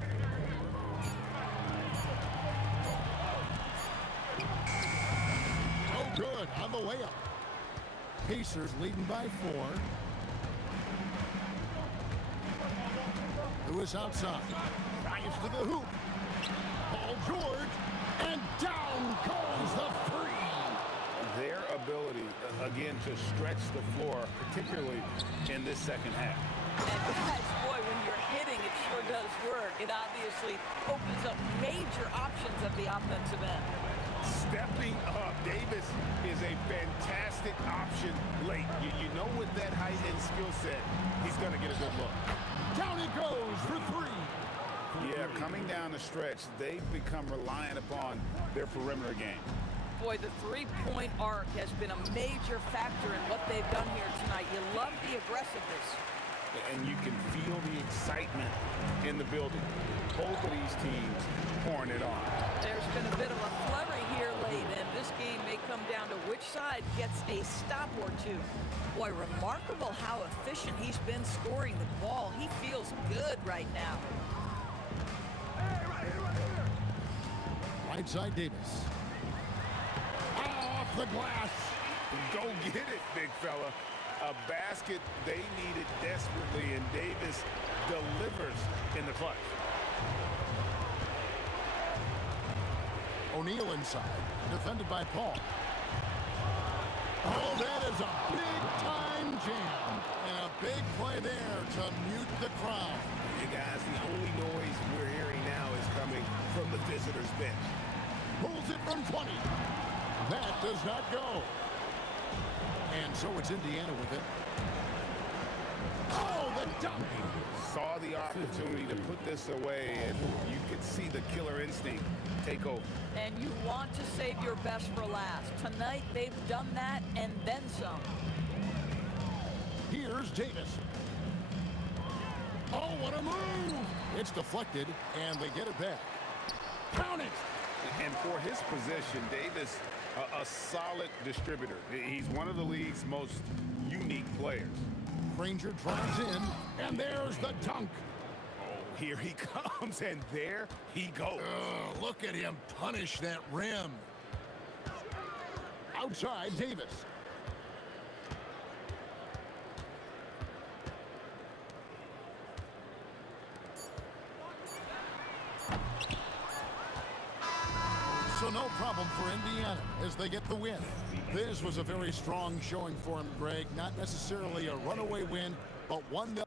Oh, good on the way up. Pacers leading by 4. Lewis outside. Drives to the hoop. Paul George. And down goes the three. Their ability, again, to stretch the floor, particularly in this second half. And guys, boy, when you're hitting, it sure does work. It obviously opens up major options at the offensive end. Stepping up, Davis is a fantastic option late. You know with that height and skill set, he's going to get a good look. Down he goes for 3. Yeah, coming down the stretch, they've become reliant upon their perimeter game. Boy, the three-point arc has been a major factor in what they've done here tonight. You love the aggressiveness. And you can feel the excitement in the building. Both of these teams pouring it on. There's been a bit of a flurry here late, and this game may come down to which side gets a stop or two. Boy, remarkable how efficient he's been scoring the ball. He feels good right now. Right side, Davis. Off the glass. Go get it, big fella. A basket they needed desperately, and Davis delivers in the clutch. O'Neal inside, defended by Paul. Oh, that is a big-time jam. And a big play there to mute the crowd. Hey, guys, the only noise we're hearing now is coming from the visitors' bench. Pulls it from 20. That does not go. And so it's Indiana with it. Oh, the dunk. Saw the opportunity to put this away, and you could see the killer instinct take over. And you want to save your best for last. Tonight, they've done that and then some. Here's Davis. Oh, what a move. It's deflected, and they get it back. Count it. And for his position, Davis, a solid distributor. He's one of the league's most unique players. Granger drives in, and there's the dunk. Oh, here he comes, and there he goes. Look at him punish that rim. Outside, Davis. So no problem for Indiana as they get the win. This was a very strong showing for him, Greg. Not necessarily a runaway win, but one that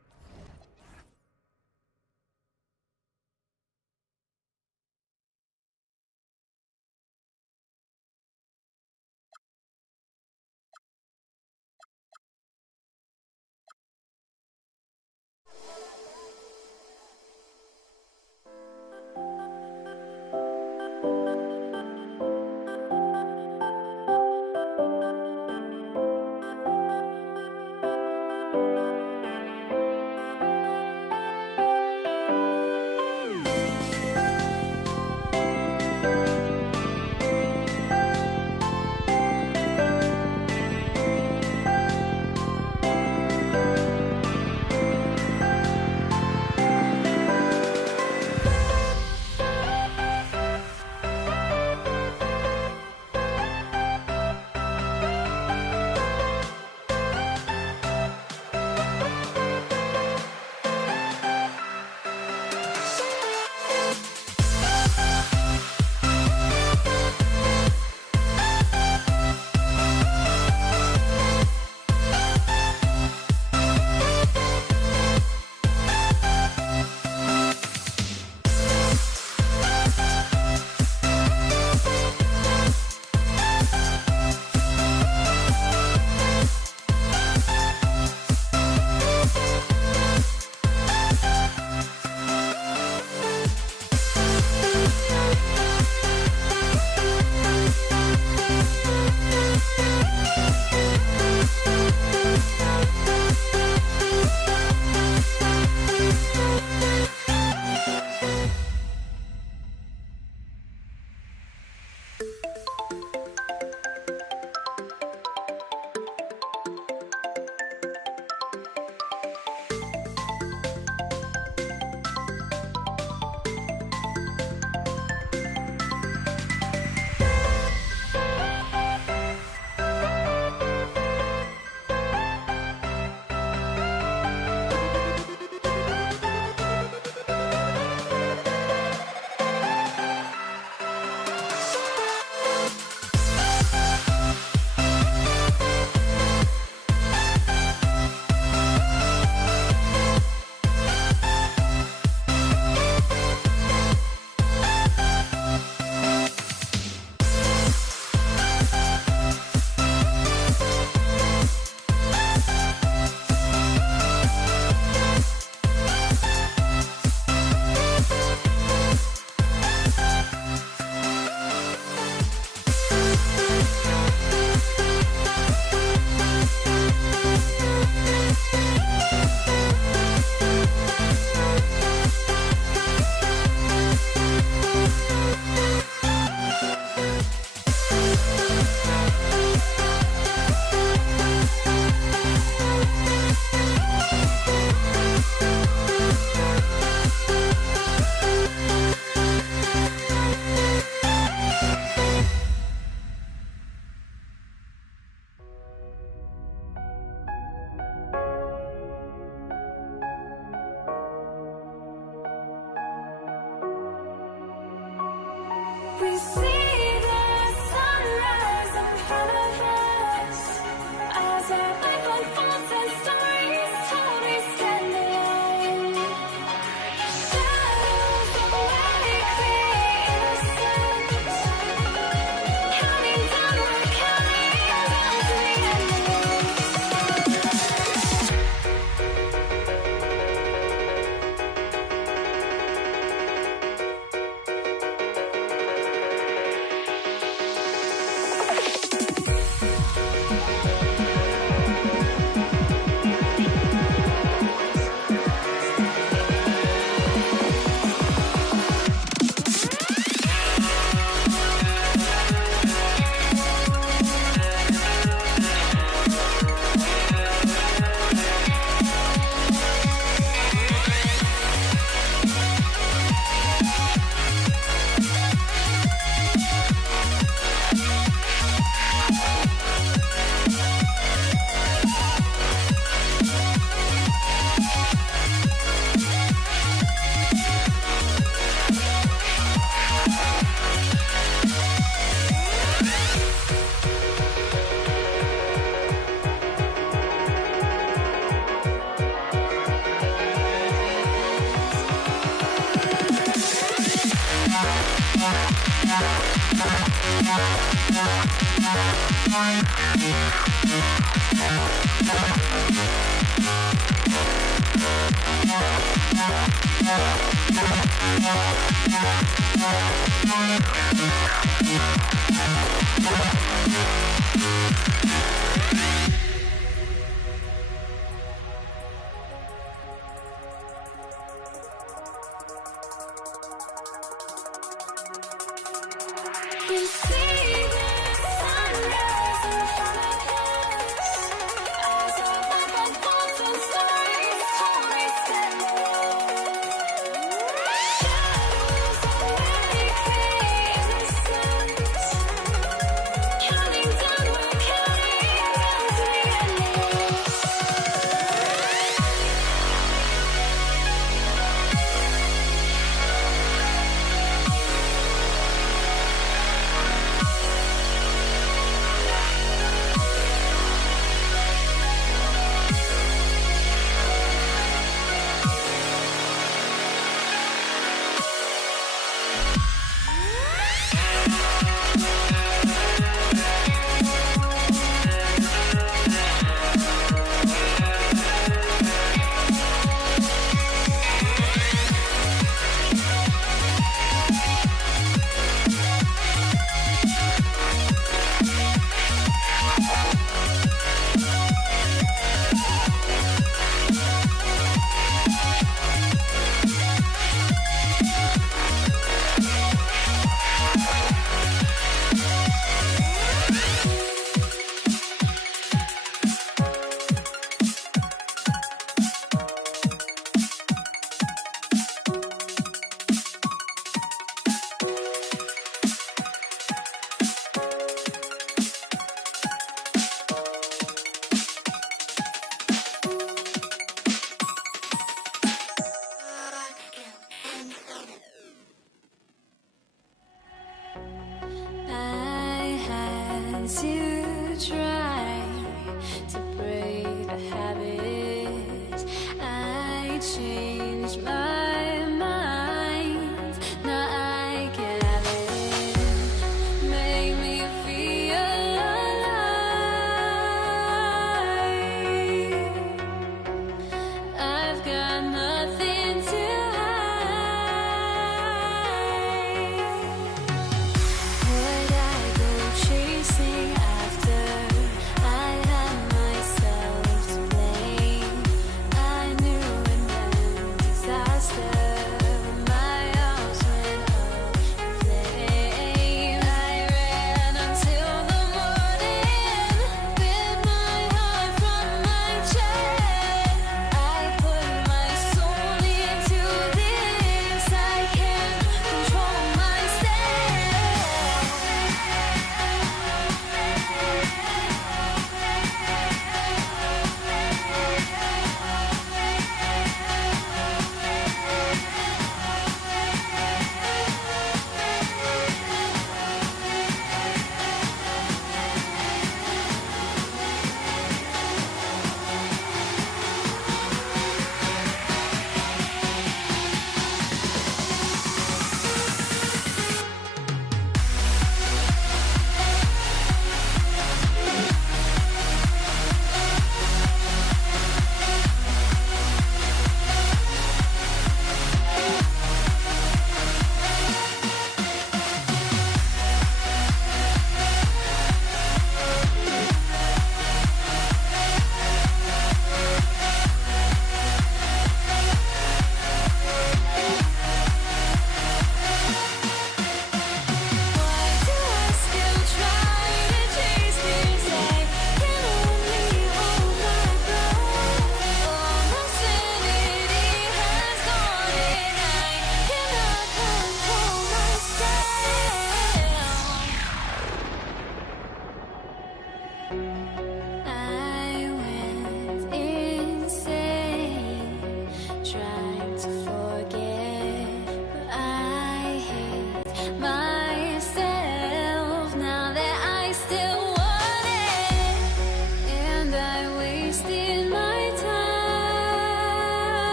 We see the sunrise in front of us. As our life unfolds and stories told, we stand alone. Shadows awake the innocence. Counting down, we're counting down to the end. We see the sunrise in front of us. As our life unfolds and stories told, we stand alone. Shadows awake the innocence. Counting down, we're counting down to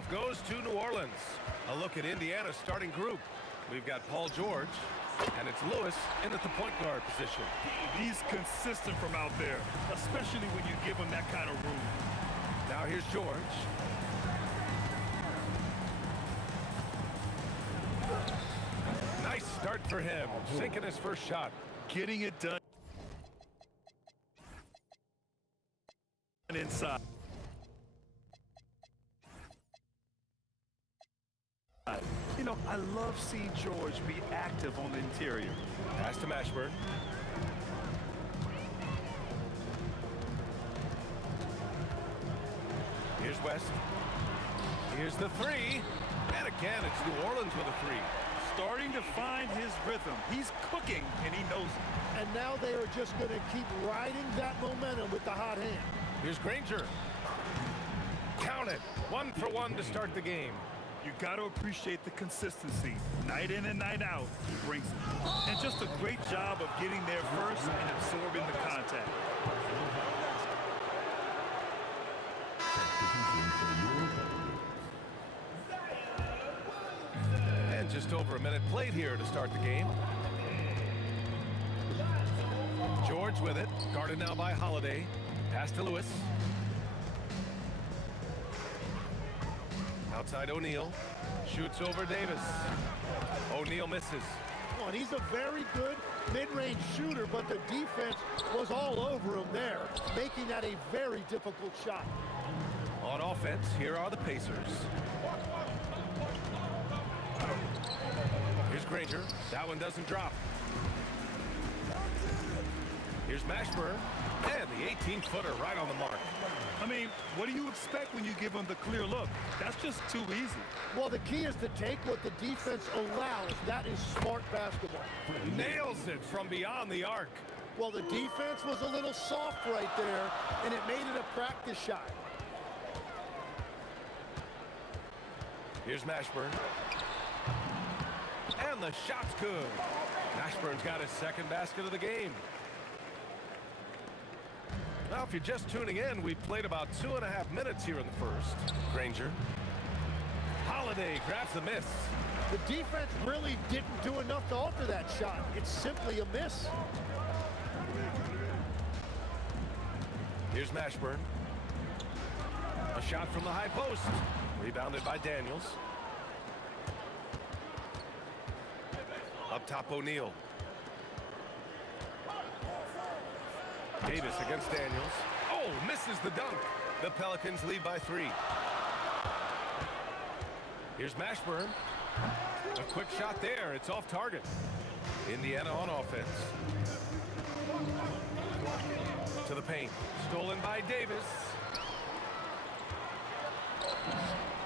Tip-off goes to New Orleans. A look at Indiana's starting group. We've got Paul George, and it's Lewis in at the point guard position. He's consistent from out there, especially when you give him that kind of room. Now here's George. Nice start for him, sinking his first shot. Getting it done inside. You know, I love seeing George be active on the interior. Pass to Mashburn. Here's West. Here's the three. And again, it's New Orleans with a three. Starting to find his rhythm. He's cooking, and he knows it. And now they are just going to keep riding that momentum with the hot hand. Here's Granger. Count it. 1 for 1 to start the game. You got to appreciate the consistency. Night in and night out, he brings it. And just a great job of getting there first and absorbing the contact. And just over a minute played here to start the game. George with it. Guarded now by Holiday. Pass to Lewis. Outside O'Neal. Shoots over Davis. O'Neal misses. Oh, and he's a very good mid-range shooter, but the defense was all over him there, making that a very difficult shot. On offense, here are the Pacers. Here's Granger. That one doesn't drop. Here's Mashburn. And the 18-footer right on the mark. I mean, what do you expect when you give him the clear look? That's just too easy. Well, the key is to take what the defense allows. That is smart basketball. Nails it from beyond the arc. Well, the defense was a little soft right there, and it made it a practice shot. Here's Mashburn. And the shot's good. Mashburn's got his second basket of the game. Now, if you're just tuning in, we've played about 2.5 minutes here in the first. Granger. Holiday grabs the miss. The defense really didn't do enough to alter that shot. It's simply a miss. Here's Mashburn. A shot from the high post. Rebounded by Daniels. Up top, O'Neal. Davis against Daniels. Oh, misses the dunk. The Pelicans lead by 3. Here's Mashburn. A quick shot there. It's off target. Indiana on offense. To the paint. Stolen by Davis.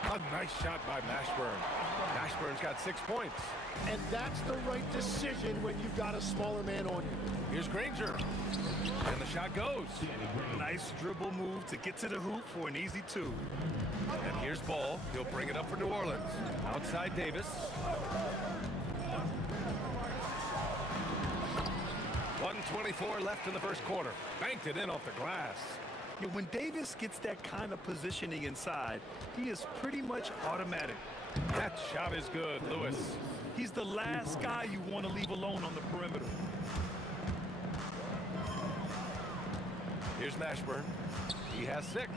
A nice shot by Mashburn. Mashburn's got 6 points. And that's the right decision when you've got a smaller man on you. Here's Granger. And the shot goes. Nice dribble move to get to the hoop for an easy 2. And here's Ball. He'll bring it up for New Orleans. Outside Davis. 1:24 left in the first quarter. Banked it in off the glass. You know, when Davis gets that kind of positioning inside, he is pretty much automatic. That shot is good, Lewis. He's the last guy you want to leave alone on the perimeter. Here's Mashburn. He has 6.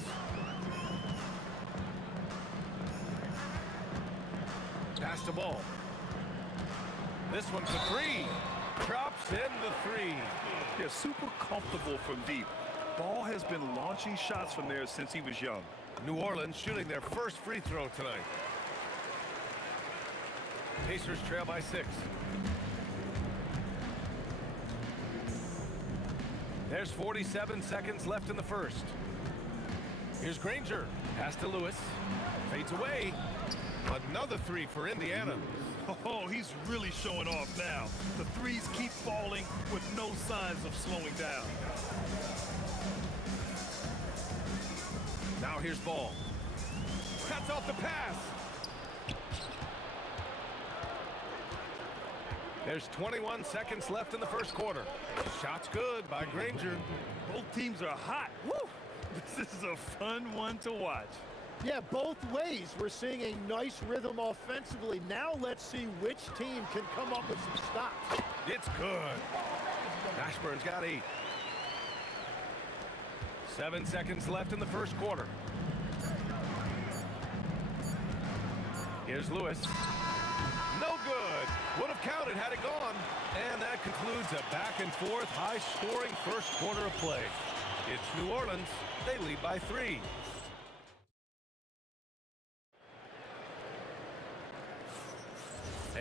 Pass the ball. This one's a 3. Drops in the 3. They're super comfortable from deep. Ball has been launching shots from there since he was young. New Orleans shooting their first free throw tonight. Pacers trail by 6. There's 47 seconds left in the first. Here's Granger. Pass to Lewis. Fades away. Another 3 for Indiana. Oh, he's really showing off now. The threes keep falling with no signs of slowing down. Now here's Ball. Cuts off the pass. There's 21 seconds left in the first quarter. Shot's good by Granger. Both teams are hot. Woo! This is a fun one to watch. Yeah, both ways. We're seeing a nice rhythm offensively. Now let's see which team can come up with some stops. It's good. Ashburn's got 8. 7 seconds left in the first quarter. Here's Lewis. No good. Would have counted had it gone. And that concludes a back-and-forth, high-scoring first quarter of play. It's New Orleans. They lead by 3.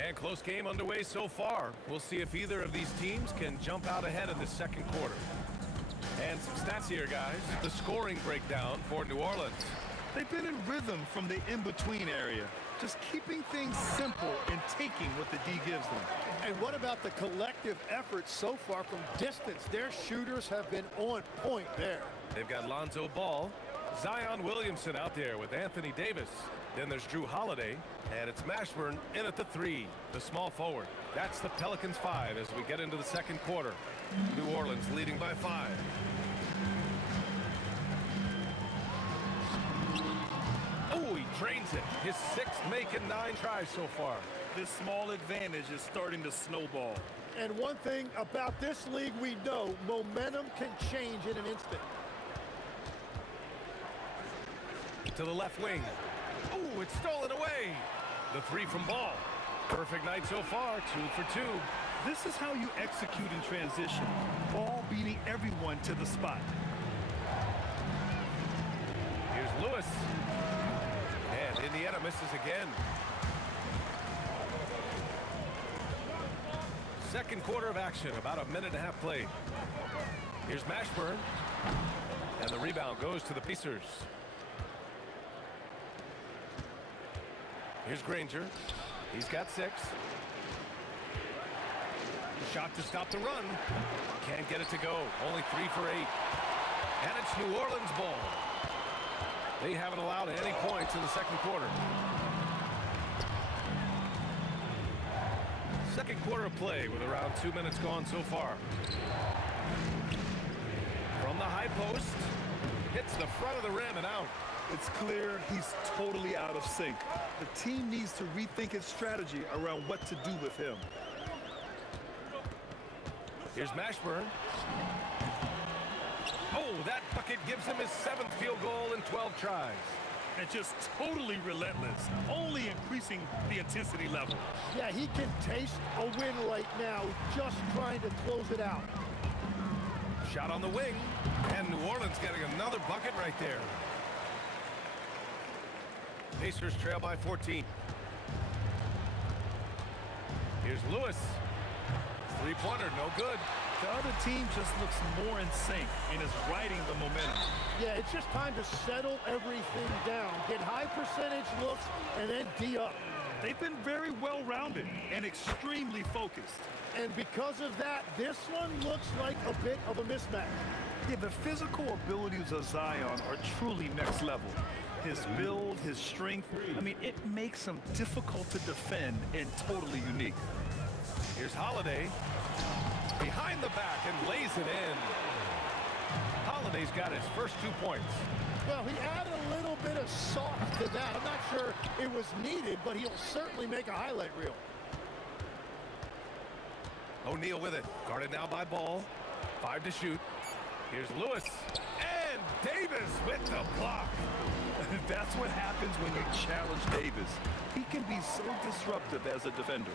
And close game underway so far. We'll see if either of these teams can jump out ahead in the second quarter. And some stats here, guys. The scoring breakdown for New Orleans. They've been in rhythm from the in-between area, just keeping things simple and taking what the D gives them. And what about the collective effort so far from distance? Their shooters have been on point there. They've got Lonzo Ball, Zion Williamson out there with Anthony Davis. Then there's Drew Holiday, and it's Mashburn in at the 3, the small forward. That's the Pelicans 5 as we get into the second quarter. New Orleans leading by 5. Oh, he drains it. His 6th make in 9 tries so far. This small advantage is starting to snowball. And one thing about this league we know, momentum can change in an instant. To the left wing. Oh, it's stolen away. The 3 from Ball. Perfect night so far, 2 for 2. This is how you execute in transition. Ball beating everyone to the spot. Here's Lewis. And Indiana misses again. Second quarter of action, about a minute and a half played. Here's Mashburn. And the rebound goes to the Pacers. Here's Granger. He's got 6. Shot to stop the run. Can't get it to go. Only 3 for 8. And it's New Orleans ball. They haven't allowed any points in the second quarter. Second quarter of play with around 2 minutes gone so far. From the high post. Hits the front of the rim and out. It's clear he's totally out of sync. The team needs to rethink its strategy around what to do with him. Here's Mashburn. Oh, that bucket gives him his 7th field goal in 12 tries. And just totally relentless, only increasing the intensity level. Yeah, he can taste a win right now, just trying to close it out. Shot on the wing, and New Orleans getting another bucket right there. Pacers trail by 14. Here's Lewis. 3-pointer, no good. The other team just looks more in sync and is riding the momentum. Yeah, it's just time to settle everything down. Get high percentage looks and then D up. They've been very well-rounded and extremely focused. And because of that, this one looks like a bit of a mismatch. Yeah, the physical abilities of Zion are truly next level. His build, his strength, I mean, it makes him difficult to defend and totally unique. Here's Holiday. Behind the back and lays it in. Holiday's got his first 2 points. Well, he added a little bit of sauce to that. I'm not sure it was needed, but he'll certainly make a highlight reel. O'Neal with it. Guarded now by Ball. 5 to shoot. Here's Lewis. And Davis with the block. That's what happens when you challenge Davis. He can be so disruptive as a defender.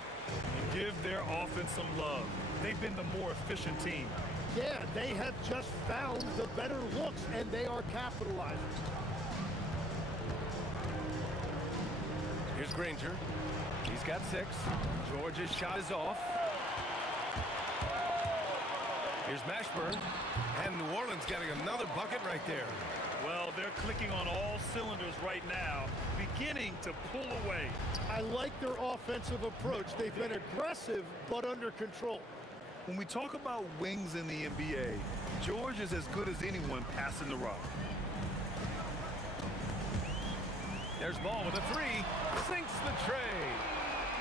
Give their offense some love. They've been the more efficient team. Yeah, they have just found the better looks, and they are capitalizing. Here's Granger. He's got 6. George's shot is off. Here's Mashburn. And New Orleans getting another bucket right there. Well, they're clicking on all cylinders right now, beginning to pull away. I like their offensive approach. They've been aggressive, but under control. When we talk about wings in the NBA, George is as good as anyone passing the rock. There's Ball with a 3. Sinks the tray.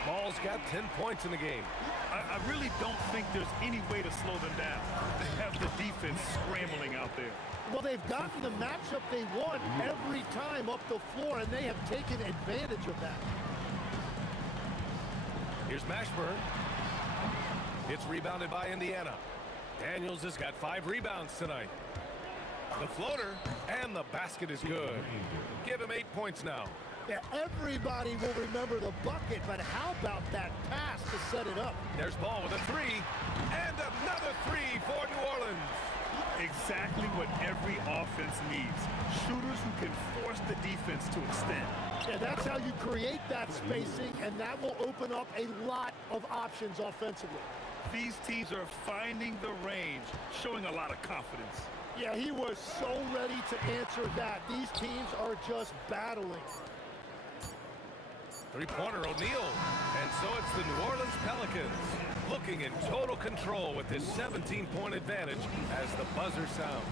Ball's got 10 points in the game. I really don't think there's any way to slow them down. They have the defense scrambling out there. Well, they've gotten the matchup they want every time up the floor, and they have taken advantage of that. Here's Mashburn. It's rebounded by Indiana. Daniels has got 5 rebounds tonight. The floater, and the basket is good. Give him 8 points now. Yeah, everybody will remember the bucket, but how about that pass to set it up? There's Ball with a 3, and another 3 for New Orleans. Exactly what every offense needs. Shooters who can force the defense to extend. Yeah, that's how you create that spacing, and that will open up a lot of options offensively. These teams are finding the range, showing a lot of confidence. Yeah, he was so ready to answer that. These teams are just battling. Three-pointer O'Neal. And so it's the New Orleans Pelicans looking in total control with this 17-point advantage as the buzzer sounds.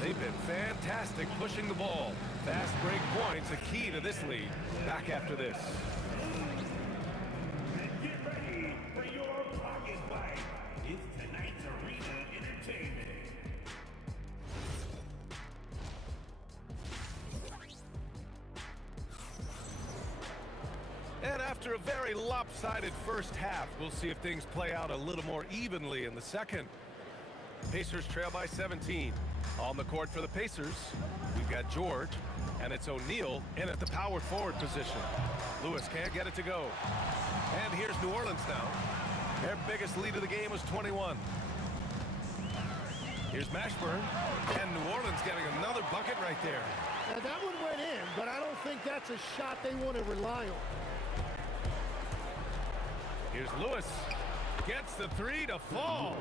They've been fantastic pushing the ball. Fast break points a key to this lead. Back after this. Get ready for your pocket fight. It's tonight's Arena Entertainment. And after a very lopsided first half, we'll see if things play out a little more evenly in the second. Pacers trail by 17. On the court for the Pacers, we've got George, and it's O'Neal in at the power forward position. Lewis can't get it to go. And here's New Orleans now. Their biggest lead of the game was 21. Here's Mashburn, and New Orleans getting another bucket right there. Now that one went in, but I don't think that's a shot they want to rely on. Here's Lewis. Gets the 3 to fall.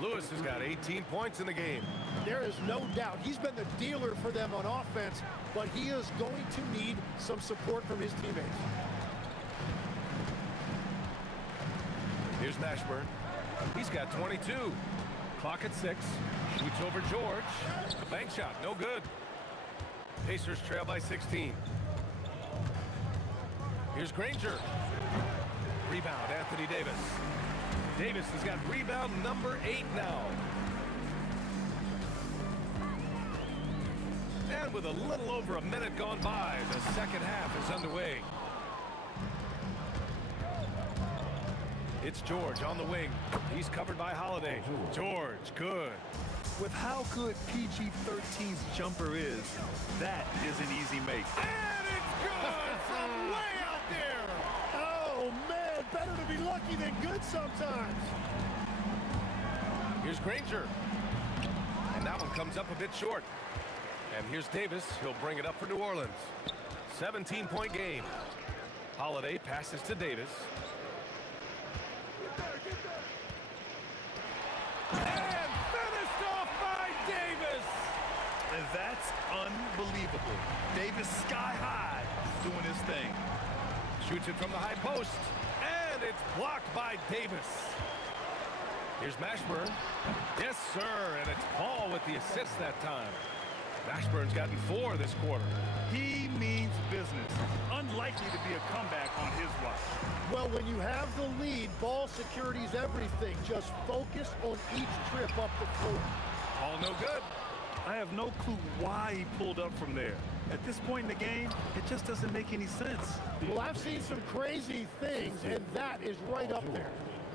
Lewis has got 18 points in the game. There is no doubt he's been the dealer for them on offense, but he is going to need some support from his teammates. Here's Mashburn. He's got 22. Clock at 6. Shoots over George. Bank shot, no good. Pacers trail by 16. Here's Granger. Rebound, Anthony Davis. Davis has got rebound number 8 now. And with a little over a minute gone by, the second half is underway. It's George on the wing. He's covered by Holiday. George, good. With how good PG-13's jumper is, that is an easy make. And it's good from way out there. Oh, man, better to be lucky than good sometimes. Here's Granger. And that one comes up a bit short. And here's Davis. He'll bring it up for New Orleans. 17-point game. Holiday passes to Davis. And finished off by Davis. And that's unbelievable. Davis sky high doing his thing. Shoots it from the high post. And it's blocked by Davis. Here's Mashburn. Yes, sir. And it's Ball with the assist that time. Mashburn's gotten 4 this quarter. He means business. Unlikely to be a comeback on his watch. Well, when you have the lead, ball security is everything. Just focus on each trip up the floor. All no good. I have no clue why he pulled up from there. At this point in the game, it just doesn't make any sense. Well, I've seen some crazy things, and that is right up there.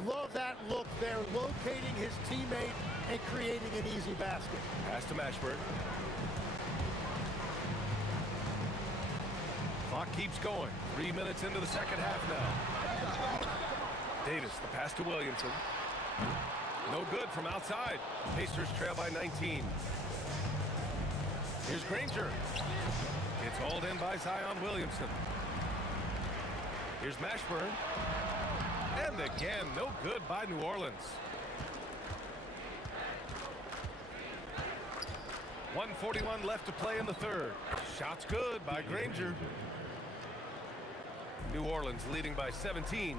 Love that look there, locating his teammate and creating an easy basket. Pass to Mashburn. Clock keeps going. 3 minutes into the second half now. Davis, the pass to Williamson. No good from outside. Pacers trail by 19. Here's Granger. It's hauled in by Zion Williamson. Here's Mashburn. And again, no good by New Orleans. 1:41 left to play in the third. Shot's good by Granger. New Orleans leading by 17.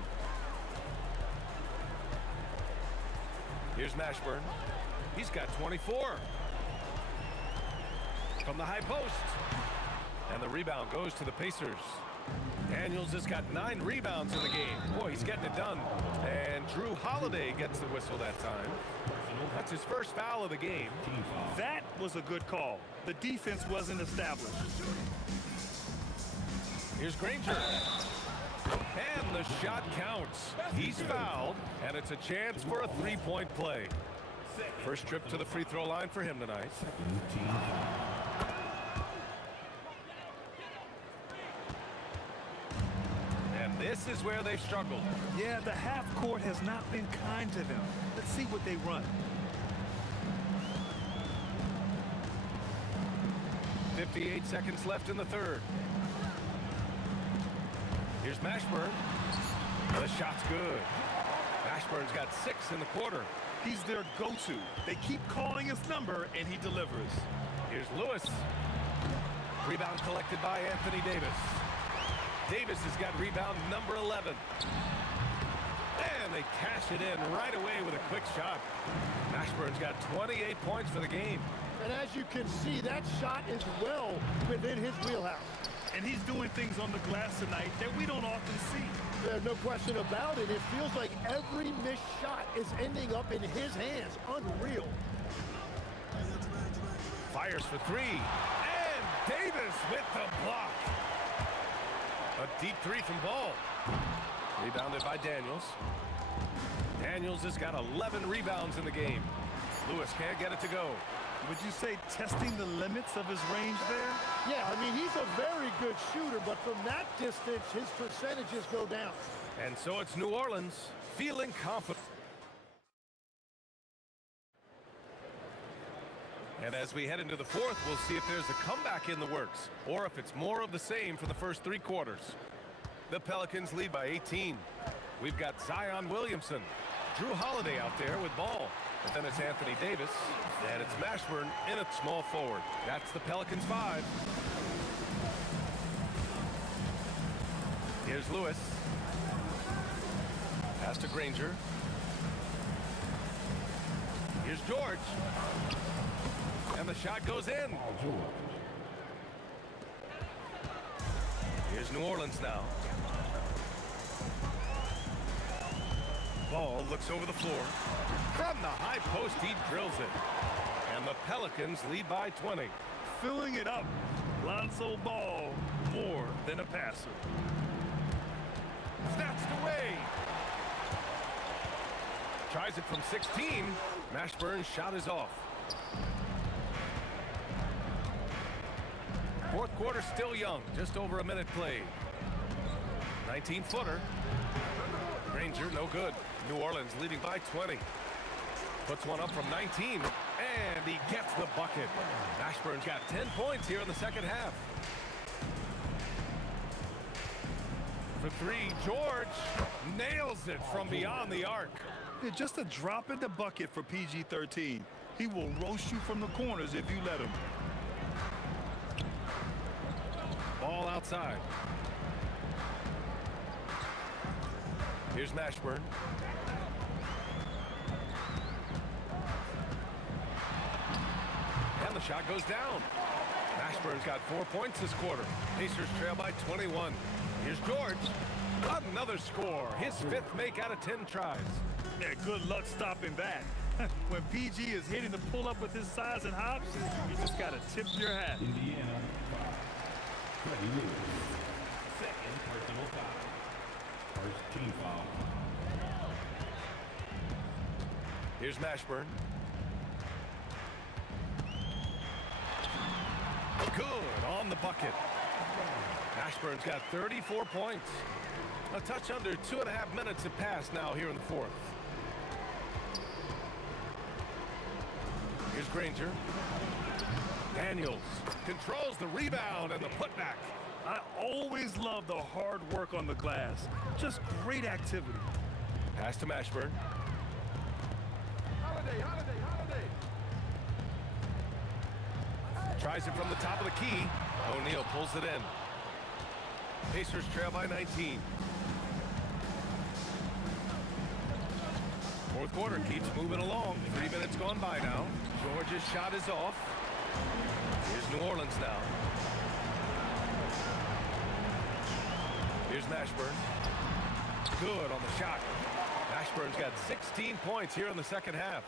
Here's Mashburn. He's got 24. From the high post. And the rebound goes to the Pacers. Daniels has got 9 rebounds in the game. Boy, he's getting it done. And Drew Holiday gets the whistle that time. That's his first foul of the game. That was a good call. The defense wasn't established. Here's Granger. And the shot counts. He's fouled, and it's a chance for a three-point play. First trip to the free throw line for him tonight. And this is where they've struggled. Yeah, the half court has not been kind to them. Let's see what they run. 58 seconds left in the third. Here's Mashburn. The shot's good. Mashburn's got 6 in the quarter. He's their go-to. They keep calling his number, and he delivers. Here's Lewis. Rebound collected by Anthony Davis. Davis has got rebound number 11. And they cash it in right away with a quick shot. Mashburn's got 28 points for the game. And as you can see, that shot is well within his wheelhouse. And he's doing things on the glass tonight that we don't often see. There's no question about it. It feels like every missed shot is ending up in his hands. Unreal. Fires for 3. And Davis with the block. A deep 3 from Ball. Rebounded by Daniels. Daniels has got 11 rebounds in the game. Lewis can't get it to go. Would you say testing the limits of his range there? Yeah, I mean, he's a very good shooter, but from that distance, his percentages go down. And so it's New Orleans feeling confident. And as we head into the fourth, we'll see if there's a comeback in the works or if it's more of the same for the first 3 quarters. The Pelicans lead by 18. We've got Zion Williamson, Drew Holiday out there with Ball. But then it's Anthony Davis, and it's Mashburn in at small forward. That's the Pelicans 5. Here's Lewis. Pass to Granger. Here's George. And the shot goes in. Here's New Orleans now. Ball looks over the floor. From the high post, he drills it. And the Pelicans lead by 20. Filling it up. Lonzo Ball, more than a passer. Snatched away. Tries it from 16. Mashburn's shot is off. Fourth quarter still young. Just over a minute played. 19-footer. Granger, no good. New Orleans leading by 20. Puts one up from 19, and he gets the bucket. Mashburn's got 10 points here in the second half. For 3, George nails it from beyond the arc. Yeah, just a drop in the bucket for PG-13. He will roast you from the corners if you let him. Ball outside. Here's Mashburn. And the shot goes down. Mashburn's got 4 points this quarter. Pacers trail by 21. Here's George. Another score. His 5th make out of 10 tries. Yeah, good luck stopping that. When PG is hitting the pull-up with his size and hops, you just got to tip your hat. Indiana, Freddie Lewis. Second personal foul. First team foul. Here's Mashburn. Good on the bucket. Mashburn's got 34 points. A touch under 2.5 minutes have passed now here in the fourth. Here's Granger. Daniels controls the rebound and the putback. I always love the hard work on the glass. Just great activity. Pass to Mashburn. Holiday. Tries it from the top of the key. O'Neal pulls it in. Pacers trail by 19. Fourth quarter keeps moving along. 3 minutes gone by now. George's shot is off. Here's New Orleans now. Here's Mashburn. Good on the shot. Ashburn's got 16 points here in the second half.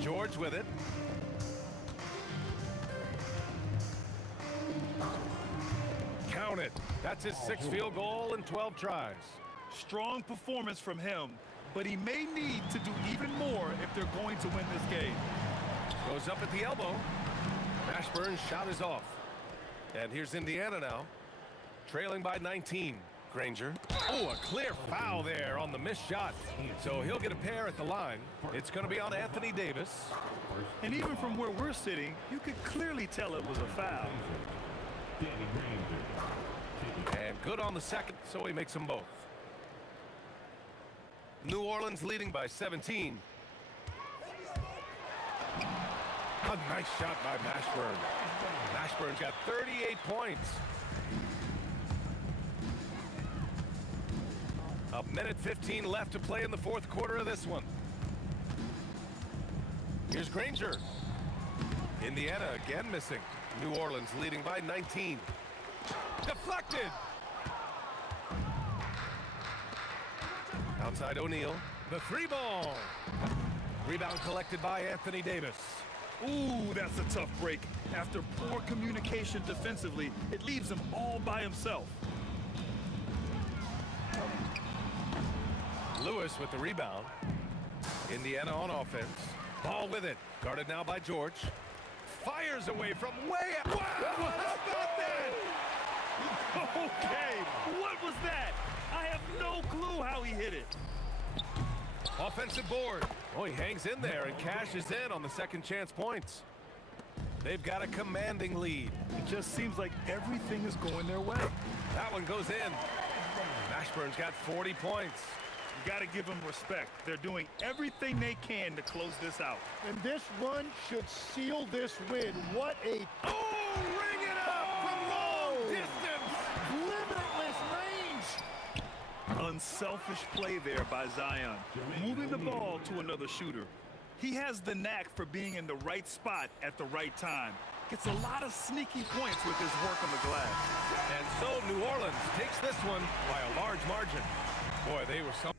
George with it. Count it. That's his 6th field goal in 12 tries. Strong performance from him, but he may need to do even more if they're going to win this game. Goes up at the elbow. Ashburn's shot is off. And here's Indiana now, trailing by 19. Granger. Oh, a clear foul there on the missed shot. So he'll get a pair at the line. It's going to be on Anthony Davis. And even from where we're sitting, you could clearly tell it was a foul. And good on the second, so he makes them both. New Orleans leading by 17. A nice shot by Mashburn. Mashburn's got 38 points. A minute 15 left to play in the fourth quarter of this one. Here's Granger. Indiana again missing. New Orleans leading by 19. Deflected. Outside O'Neal. The 3-ball. Rebound collected by Anthony Davis. Ooh, that's a tough break. After poor communication defensively, it leaves him all by himself. Lewis with the rebound. Indiana on offense. Ball with it. Guarded now by George. Fires away from way out. Wow, how about that? Okay, what was that? I have no clue how he hit it. Offensive board. Oh, he hangs in there and cashes in on the second chance points. They've got a commanding lead. It just seems like everything is going their way. That one goes in. Mashburn's got 40 points. You got to give them respect. They're doing everything they can to close this out. And this run should seal this win. What a... Oh, ring it up from long distance. Limitless range. Unselfish play there by Zion, moving the ball to another shooter. He has the knack for being in the right spot at the right time. Gets a lot of sneaky points with his work on the glass. And so New Orleans takes this one by a large margin. Boy, they were so...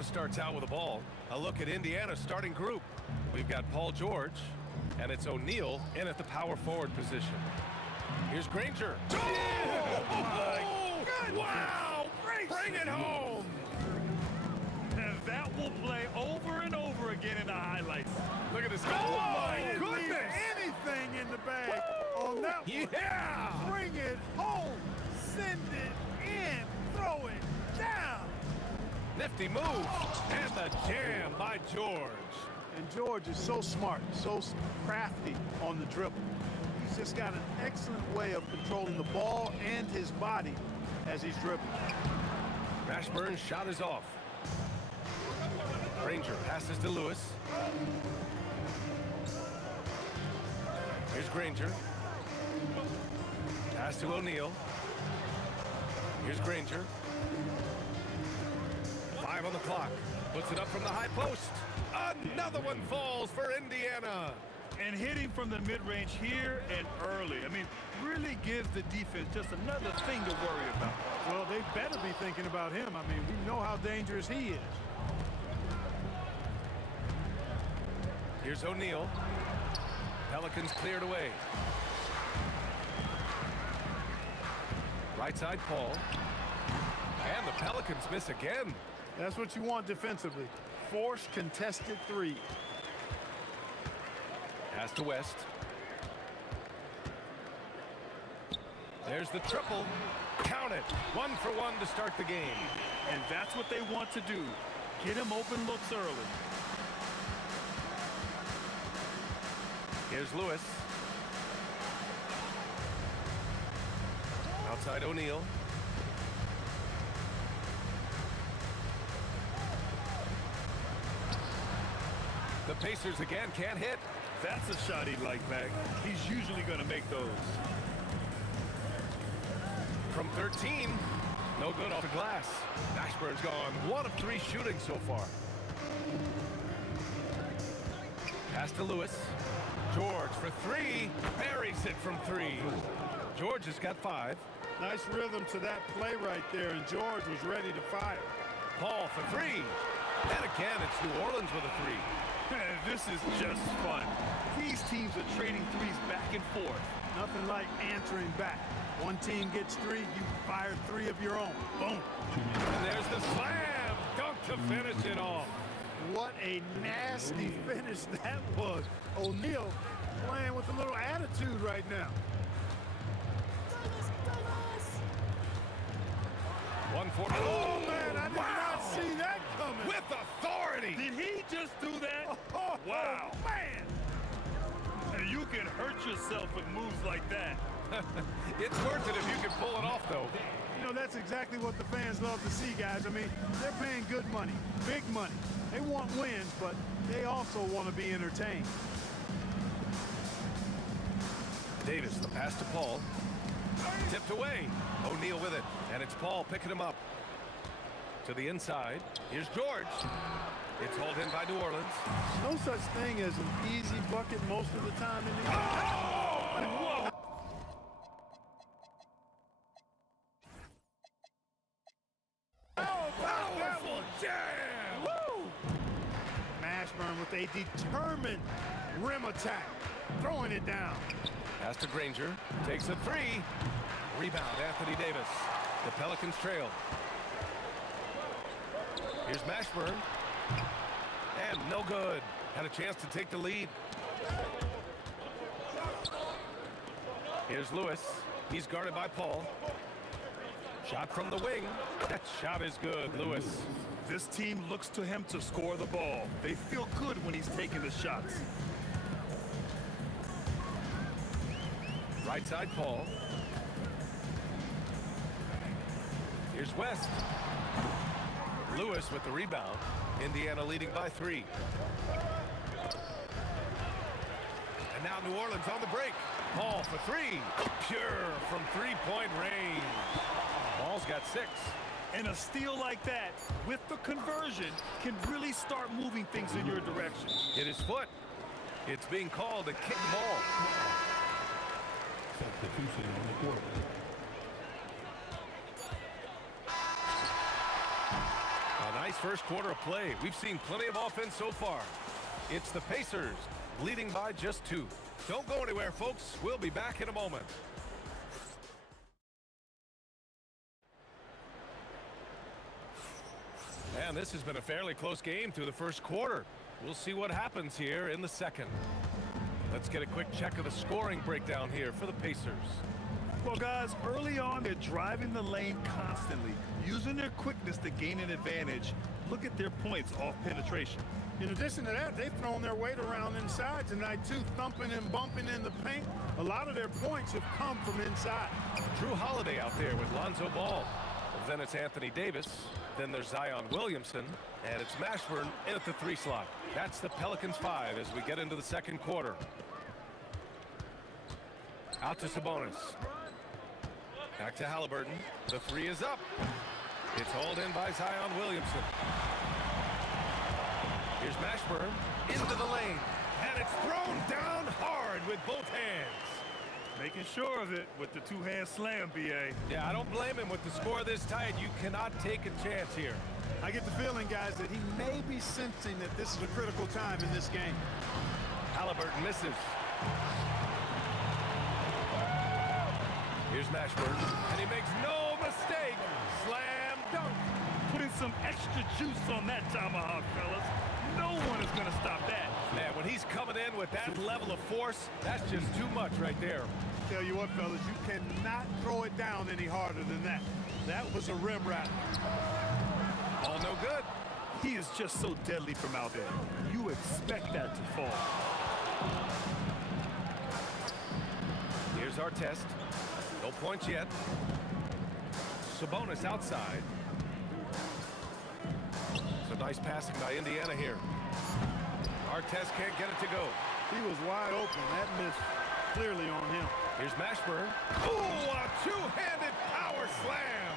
Indiana starts out with the ball. A look at Indiana's starting group. We've got Paul George, and it's O'Neal in at the power forward position. Here's Granger. Oh, my goodness. Wow! Bring it home! And that will play over and over again in the highlights. Look at this. Oh, my leave goodness! anything in the bag on that one. Yeah! Bring it home. Send it in. Throw it down. Nifty move. And the jam by George. And George is so smart, so crafty on the dribble. He's just got an excellent way of controlling the ball and his body as he's dribbling. Mashburn's shot is off. Granger passes to Lewis. Here's Granger. Pass to O'Neal. Here's Granger. 5 on the clock. Puts it up from the high post. Another one falls for Indiana. And hitting from the mid-range here and early. I mean, really gives the defense just another thing to worry about. Well, they better be thinking about him. I mean, we know how dangerous he is. Here's O'Neal. Pelicans cleared away. Right side, Paul. And the Pelicans miss again. That's what you want defensively. Force contested three. Pass to West. There's the triple. Count it. 1 for 1 to start the game. And that's what they want to do. Get him open looks early. Here's Lewis. Outside O'Neal. The Pacers again can't hit. That's a shot he'd like back. He's usually going to make those. From 13, no good off the glass. Mashburn's gone 1 of 3 shooting so far. Pass to Lewis. George for 3. Buries it from 3. George has got 5. Nice rhythm to that play right there, and George was ready to fire. Paul for 3. And again, it's New Orleans with a 3. This is just fun. These teams are trading threes back and forth. Nothing like answering back. One team gets 3, you fire 3 of your own. Boom. And there's the slam. Dunk to finish it off. What a nasty finish that was. O'Neal playing with a little attitude right now. 140. Oh, man, I did not see that coming. With authority. Did he just do that? Oh, wow. Man. And you can hurt yourself with moves like that. It's worth it if you can pull it off, though. You know, that's exactly what the fans love to see, guys. I mean, they're paying good money, big money. They want wins, but they also want to be entertained. Davis, the pass to Paul. Tipped away. O'Neal with it. And it's Paul picking him up. To the inside. Here's George. It's hauled in by New Orleans. No such thing as an easy bucket most of the time in the Whoa! Powerful jam! Woo! Mashburn with a determined rim attack. Throwing it down. Pass to Granger. Takes a 3. Rebound, Anthony Davis. The Pelicans trail. Here's Mashburn. And no good. Had a chance to take the lead. Here's Lewis. He's guarded by Paul. Shot from the wing. That shot is good, Lewis. This team looks to him to score the ball. They feel good when he's taking the shots. Right side, Paul. Here's West. Lewis with the rebound. Indiana leading by 3. And now New Orleans on the break. Paul for 3. Pure from 3-point range. Paul's got 6. And a steal like that, with the conversion, can really start moving things in your direction. Hit his foot. It's being called a kick ball. Substitution on the court. A nice first quarter of play. We've seen plenty of offense so far. It's the Pacers leading by just 2. Don't go anywhere, folks. We'll be back in a moment. And this has been a fairly close game through the first quarter. We'll see what happens here in the second. Let's get a quick check of the scoring breakdown here for the Pacers. Well, guys, early on, they're driving the lane constantly, using their quickness to gain an advantage. Look at their points off penetration. In addition to that, they've thrown their weight around inside tonight, too, thumping and bumping in the paint. A lot of their points have come from inside. Drew Holiday out there with Lonzo Ball. Then it's Anthony Davis. Then there's Zion Williamson. And it's Mashburn in at the 3 slot. That's the Pelicans 5 as we get into the second quarter. Out to Sabonis. Back to Halliburton. The 3 is up. It's hauled in by Zion Williamson. Here's Mashburn into the lane. And it's thrown down hard with both hands. Making sure of it with the 2-hand slam, B.A. Yeah, I don't blame him with the score this tight. You cannot take a chance here. I get the feeling, guys, that he may be sensing that this is a critical time in this game. Halliburton misses. Here's Mashburn, and he makes no mistake. Slam dunk. Putting some extra juice on that tomahawk, fellas. No one is going to stop that. Man, when he's coming in with that level of force, that's just too much right there. Tell you what, fellas, you cannot throw it down any harder than that. That was a rim rattler. All no good. He is just so deadly from out there. You expect that to fall. Here's our test. No points yet. Sabonis outside. So nice passing by Indiana here. Artest can't get it to go. He was wide open. That missed clearly on him. Here's Mashburn. Oh, a two-handed power slam.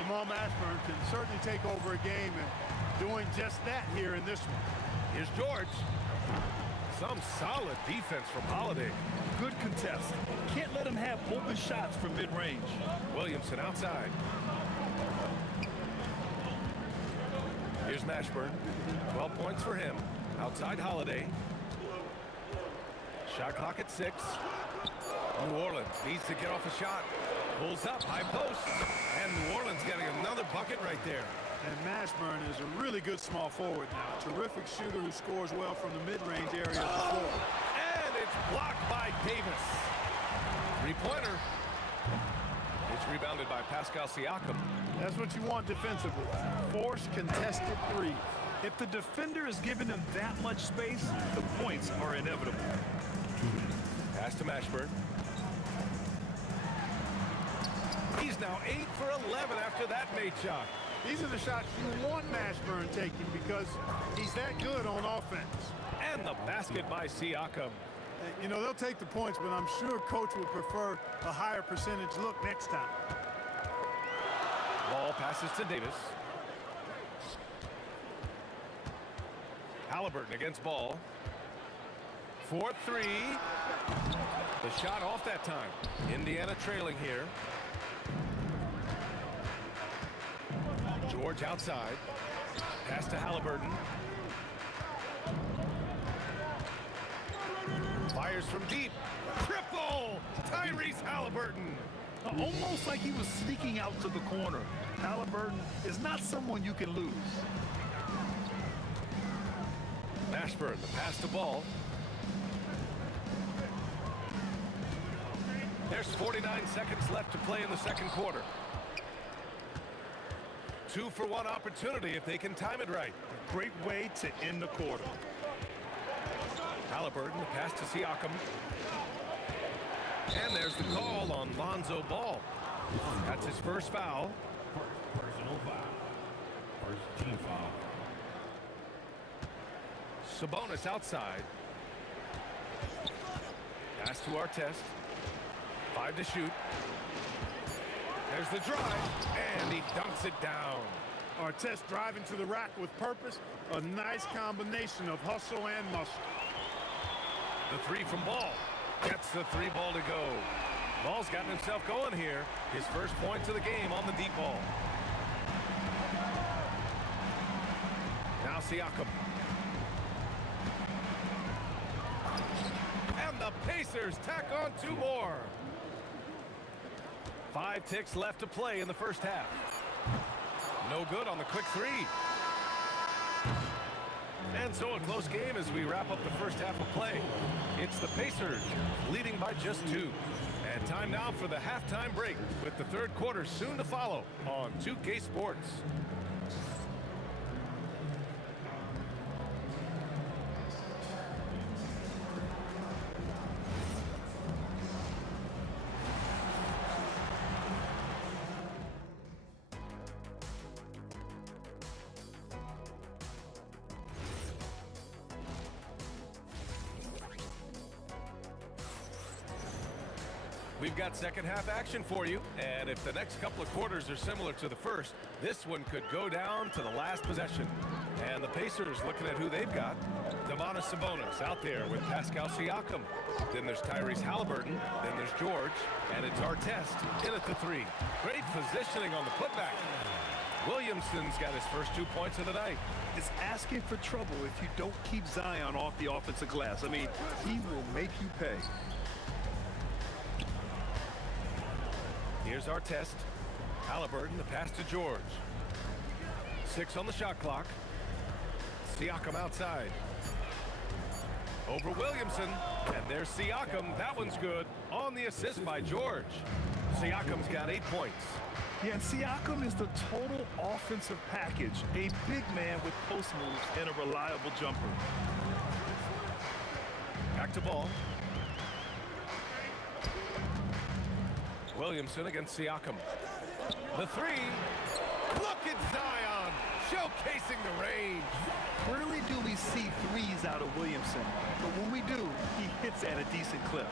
Jamal Mashburn can certainly take over a game, and doing just that here in this one. Here's George. Some solid defense from Holiday. Good contest. Can't let him have open shots from mid-range. Williamson outside. Here's Mashburn. 12 points for him. Outside Holiday. Shot clock at 6. New Orleans needs to get off a shot. Pulls up, high post. And New Orleans getting another bucket right there. And Mashburn is a really good small forward now. Terrific shooter who scores well from the mid-range area of the floor. And it's blocked by Davis. 3-pointer. It's rebounded by Pascal Siakam. That's what you want defensively. Force contested threes. If the defender is giving him that much space, the points are inevitable. Pass to Mashburn. He's now 8 for 11 after that made shot. These are the shots you want Mashburn taking because he's that good on offense. And the basket by Siakam. You know, they'll take the points, but I'm sure coach would prefer a higher percentage look next time. Ball passes to Davis. Halliburton against Ball. 4-3. The shot off that time. Indiana trailing here. George outside. Pass to Halliburton. Fires from deep. Triple! Tyrese Halliburton. Almost like he was sneaking out to the corner. Halliburton is not someone you can lose. Mashburn, the pass to Ball. There's 49 seconds left to play in the second quarter. 2-for-1 opportunity if they can time it right. A great way to end the quarter. Halliburton, the pass to Siakam. And there's the call on Lonzo Ball. That's his first foul. Personal foul. First team foul. Sabonis outside. Pass to Artest. 5 to shoot. There's the drive, and he dunks it down. Artest driving to the rack with purpose. A nice combination of hustle and muscle. The 3 from Ball. Gets the 3 ball to go. Ball's gotten himself going here. His first points of the game on the deep ball. Siakam. And the Pacers tack on 2 more. 5 ticks left to play in the first half. No good on the quick 3. And so a close game as we wrap up the first half of play. It's the Pacers leading by just 2. And time now for the halftime break with the third quarter soon to follow on 2K Sports. We've got second half action for you, and if the next couple of quarters are similar to the first, this one could go down to the last possession. And the Pacers looking at who they've got. Domantas Sabonis out there with Pascal Siakam. Then there's Tyrese Halliburton. Then there's George. And it's Artest in at the 3. Great positioning on the putback. Williamson's got his first 2 points of the night. It's asking for trouble if you don't keep Zion off the offensive glass. I mean, he will make you pay. Here's Artest. Halliburton, the pass to George. 6 on the shot clock. Siakam outside. Over Williamson. And there's Siakam. That one's good. On the assist by George. Siakam's got 8 points. Yeah, and Siakam is the total offensive package. A big man with post moves and a reliable jumper. Back to ball. Williamson against Siakam. The 3. Look at Zion showcasing the range. Rarely do we see threes out of Williamson, but when we do, he hits at a decent clip.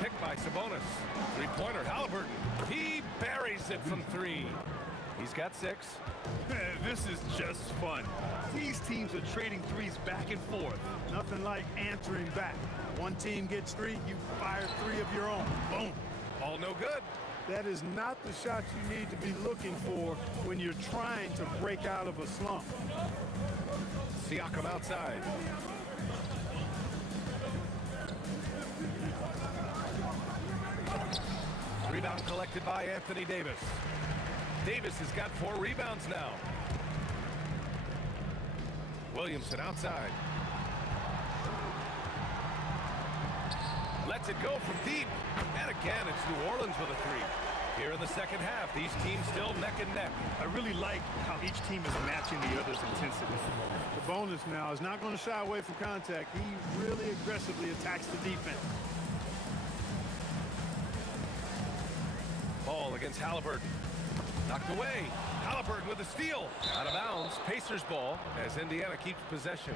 Picked by Sabonis. 3-pointer Halliburton. He buries it from 3. He's got 6. This is just fun. These teams are trading threes back and forth. Nothing like answering back. One team gets 3, you fire 3 of your own. Boom. All no good. That is not the shot you need to be looking for when you're trying to break out of a slump. Siakam outside. Rebound collected by Anthony Davis. Davis has got 4 rebounds now. Williamson outside. Lets it go from deep. And again, it's New Orleans with a 3. Here in the second half, these teams still neck and neck. I really like how each team is matching the other's intensity. The bonus now is not going to shy away from contact. He really aggressively attacks the defense. Ball against Halliburton. Knocked away. Halliburton with a steal. Out of bounds. Pacers ball as Indiana keeps possession.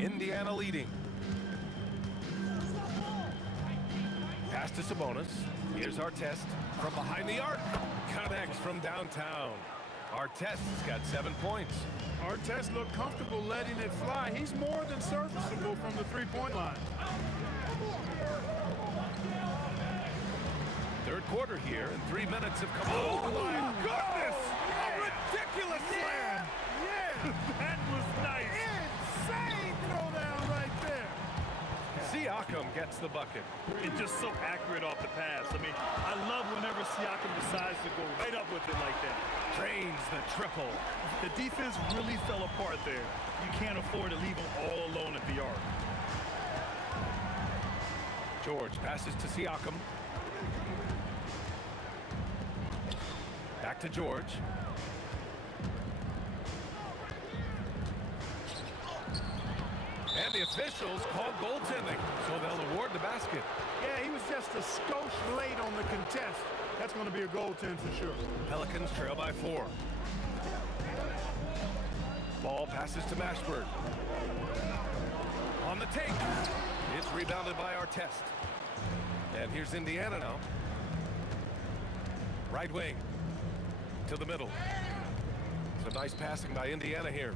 Indiana leading. Pass to Sabonis. Here's Artest from behind the arc. Connects from downtown. Artest has got 7 points. Artest looked comfortable letting it fly. He's more than serviceable from the 3-point line. Third quarter here, and 3 minutes have come. Oh, my goodness! A ridiculous slam! Yeah! That was nice. Insane throwdown right there. Siakam gets the bucket. It's just so accurate off the pass. I mean, I love whenever Siakam decides to go right up with it like that. Drains the triple. The defense really fell apart there. You can't afford to leave them all alone at the arc. George passes to Siakam. Back to George. And the officials call goaltending, so they'll award the basket. Yeah, he was just a skosh late on the contest. That's going to be a goaltend for sure. Pelicans trail by 4. Ball passes to Mashburn. On the take. It's rebounded by Artest. And here's Indiana now. Right wing. To the middle. Some nice passing by Indiana here.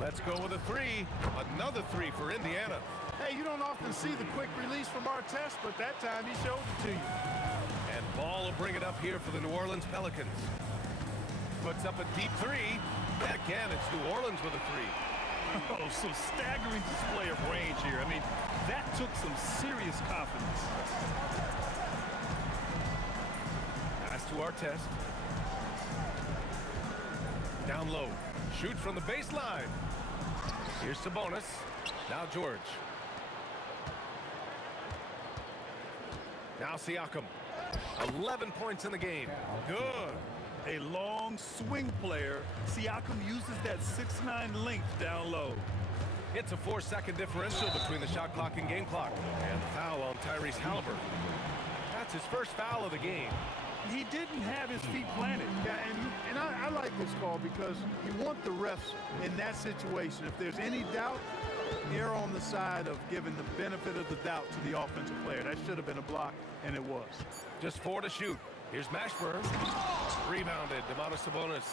Let's go with a 3. Another 3 for Indiana. Hey, you don't often see the quick release from Artest, but that time he showed it to you. And ball bring it up here for the New Orleans Pelicans. Puts up a deep three. Again, it's New Orleans with a three. Oh, some staggering display of range here. I mean, that took some serious confidence. Pass to Artest. Down low. Shoot from the baseline. Here's Sabonis. Now George. Now Siakam. 11 points in the game. Good. A long swing player. Siakam uses that 6'9" length down low. It's a 4-second differential between the shot clock and game clock. And the foul on Tyrese Halliburton. That's his first foul of the game. He didn't have his feet planted. Yeah, and I like this call because you want the refs in that situation. If there's any doubt, err on the side of giving the benefit of the doubt to the offensive player. That should have been a block, and it was. Just 4 to shoot. Here's Mashburn. Rebounded, Domantas Sabonis.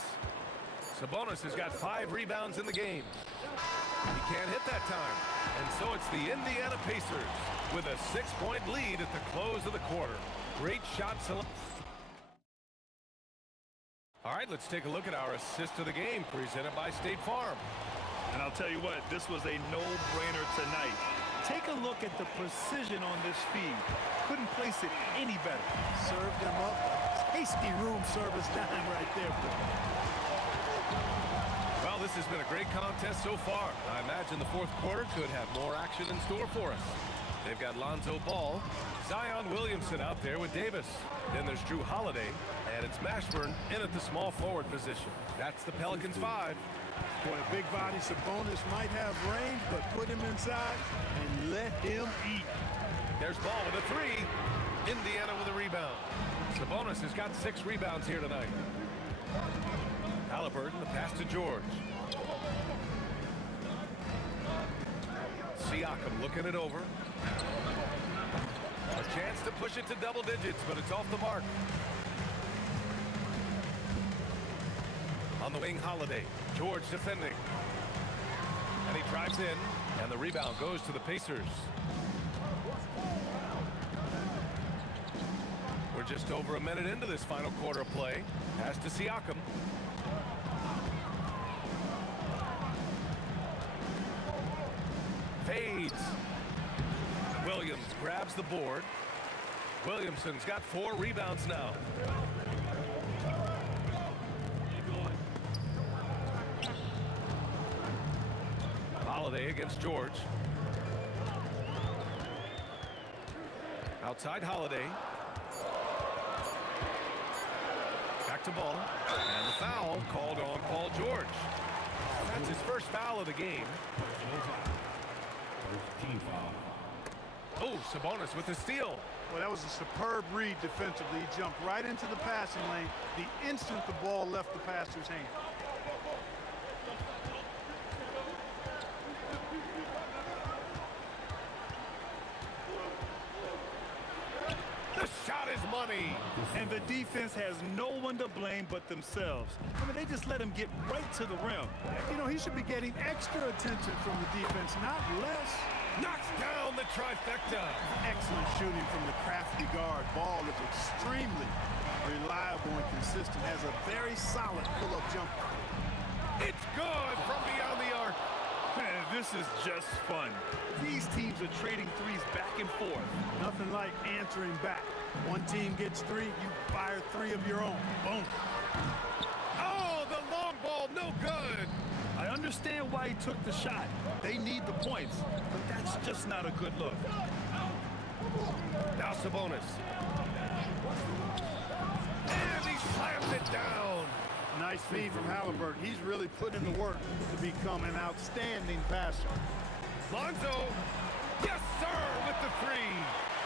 Sabonis has got 5 rebounds in the game. He can't hit that time. And so it's the Indiana Pacers with a 6-point lead at the close of the quarter. Great shot selection. All right, let's take a look at our assist of the game presented by State Farm. And I'll tell you what, this was a no-brainer tonight. Take a look at the precision on this feed. Couldn't place it any better. Served him up. Tasty room service dime right there. Well, this has been a great contest so far. I imagine the fourth quarter could have more action in store for us. They've got Lonzo Ball, Zion Williamson out there with Davis. Then there's Drew Holiday, and it's Mashburn in at the small forward position. That's the Pelicans 5. Boy, a big body Sabonis might have range, but put him inside and let him eat. There's Ball with a 3. Indiana with a rebound. Sabonis has got 6 rebounds here tonight. Halliburton, the pass to George. Siakam looking it over. A chance to push it to double digits, but it's off the mark. On the wing, Holiday. George defending. And he drives in, and the rebound goes to the Pacers. We're just over a minute into this final quarter of play. Pass to Siakam. Fades. Williams grabs the board. Williamson's got 4 rebounds now. Holiday against George. Outside Holiday. Back to Ball. And the foul called on Paul George. That's his first foul of the game. Oh, Sabonis with the steal. Well, that was a superb read defensively. He jumped right into the passing lane the instant the ball left the passer's hand. The shot is money. And the defense has no one to blame but themselves. I mean, they just let him get right to the rim. You know, he should be getting extra attention from the defense, not less. Knocks down the trifecta. Excellent shooting from the crafty guard. Ball is extremely reliable and consistent. Has a very solid pull-up jumper. It's good from beyond the arc. Man, this is just fun. These teams are trading threes back and forth. Nothing like answering back. One team gets 3, you fire 3 of your own. Boom. Oh, the long ball, no good. I understand why he took the shot. They need the points, but that's just not a good look. Now Sabonis. And he slams it down. Nice feed from Halliburton. He's really put in the work to become an outstanding passer. Lonzo. Yes, sir, with the 3.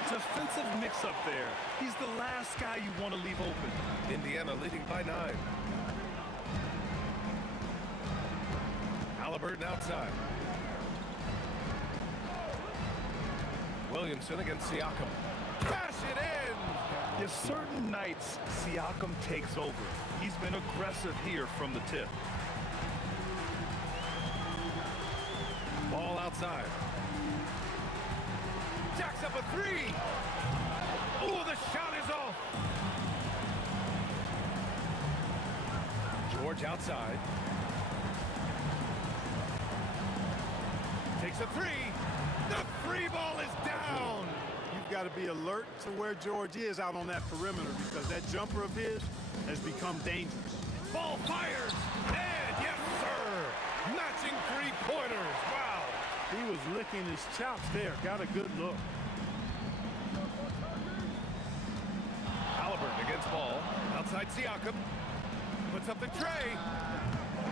Defensive mix-up there. He's the last guy you want to leave open. Indiana leading by 9. Halliburton outside. Williamson against Siakam. Bash it in! There's certain nights Siakam takes over. He's been aggressive here from the tip. Ball outside. Jacks up a 3! Oh, the shot is off! George outside. Takes a three. The free ball is down. You've got to be alert to where George is out on that perimeter because that jumper of his has become dangerous. Ball fires. And yes, sir. Matching three-pointers. Wow. He was licking his chops there. Got a good look. Halliburton against ball. Outside Siakam. Puts up the tray.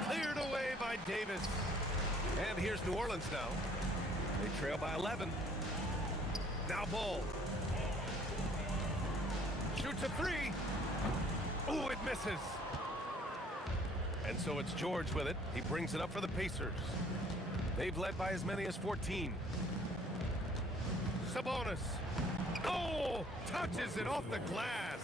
Cleared away by Davis. And here's New Orleans now. They trail by 11. Now Ball. Shoots a three. Ooh, it misses. And so it's George with it. He brings it up for the Pacers. They've led by as many as 14. Sabonis. Oh, touches it off the glass.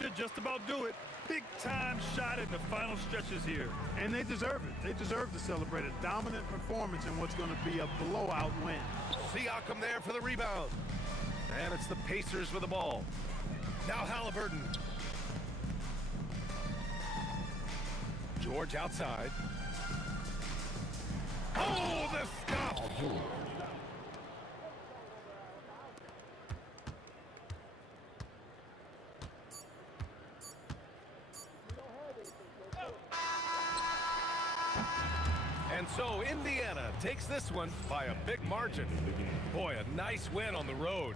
Should just about do it. Big time shot in the final stretches here. And they deserve it. They deserve to celebrate a dominant performance in what's going to be a blowout win. Siakam there for the rebound. And it's the Pacers with the ball. Now Halliburton. George outside. Oh, the stop! And so Indiana takes this one by a big margin. Boy, a nice win on the road.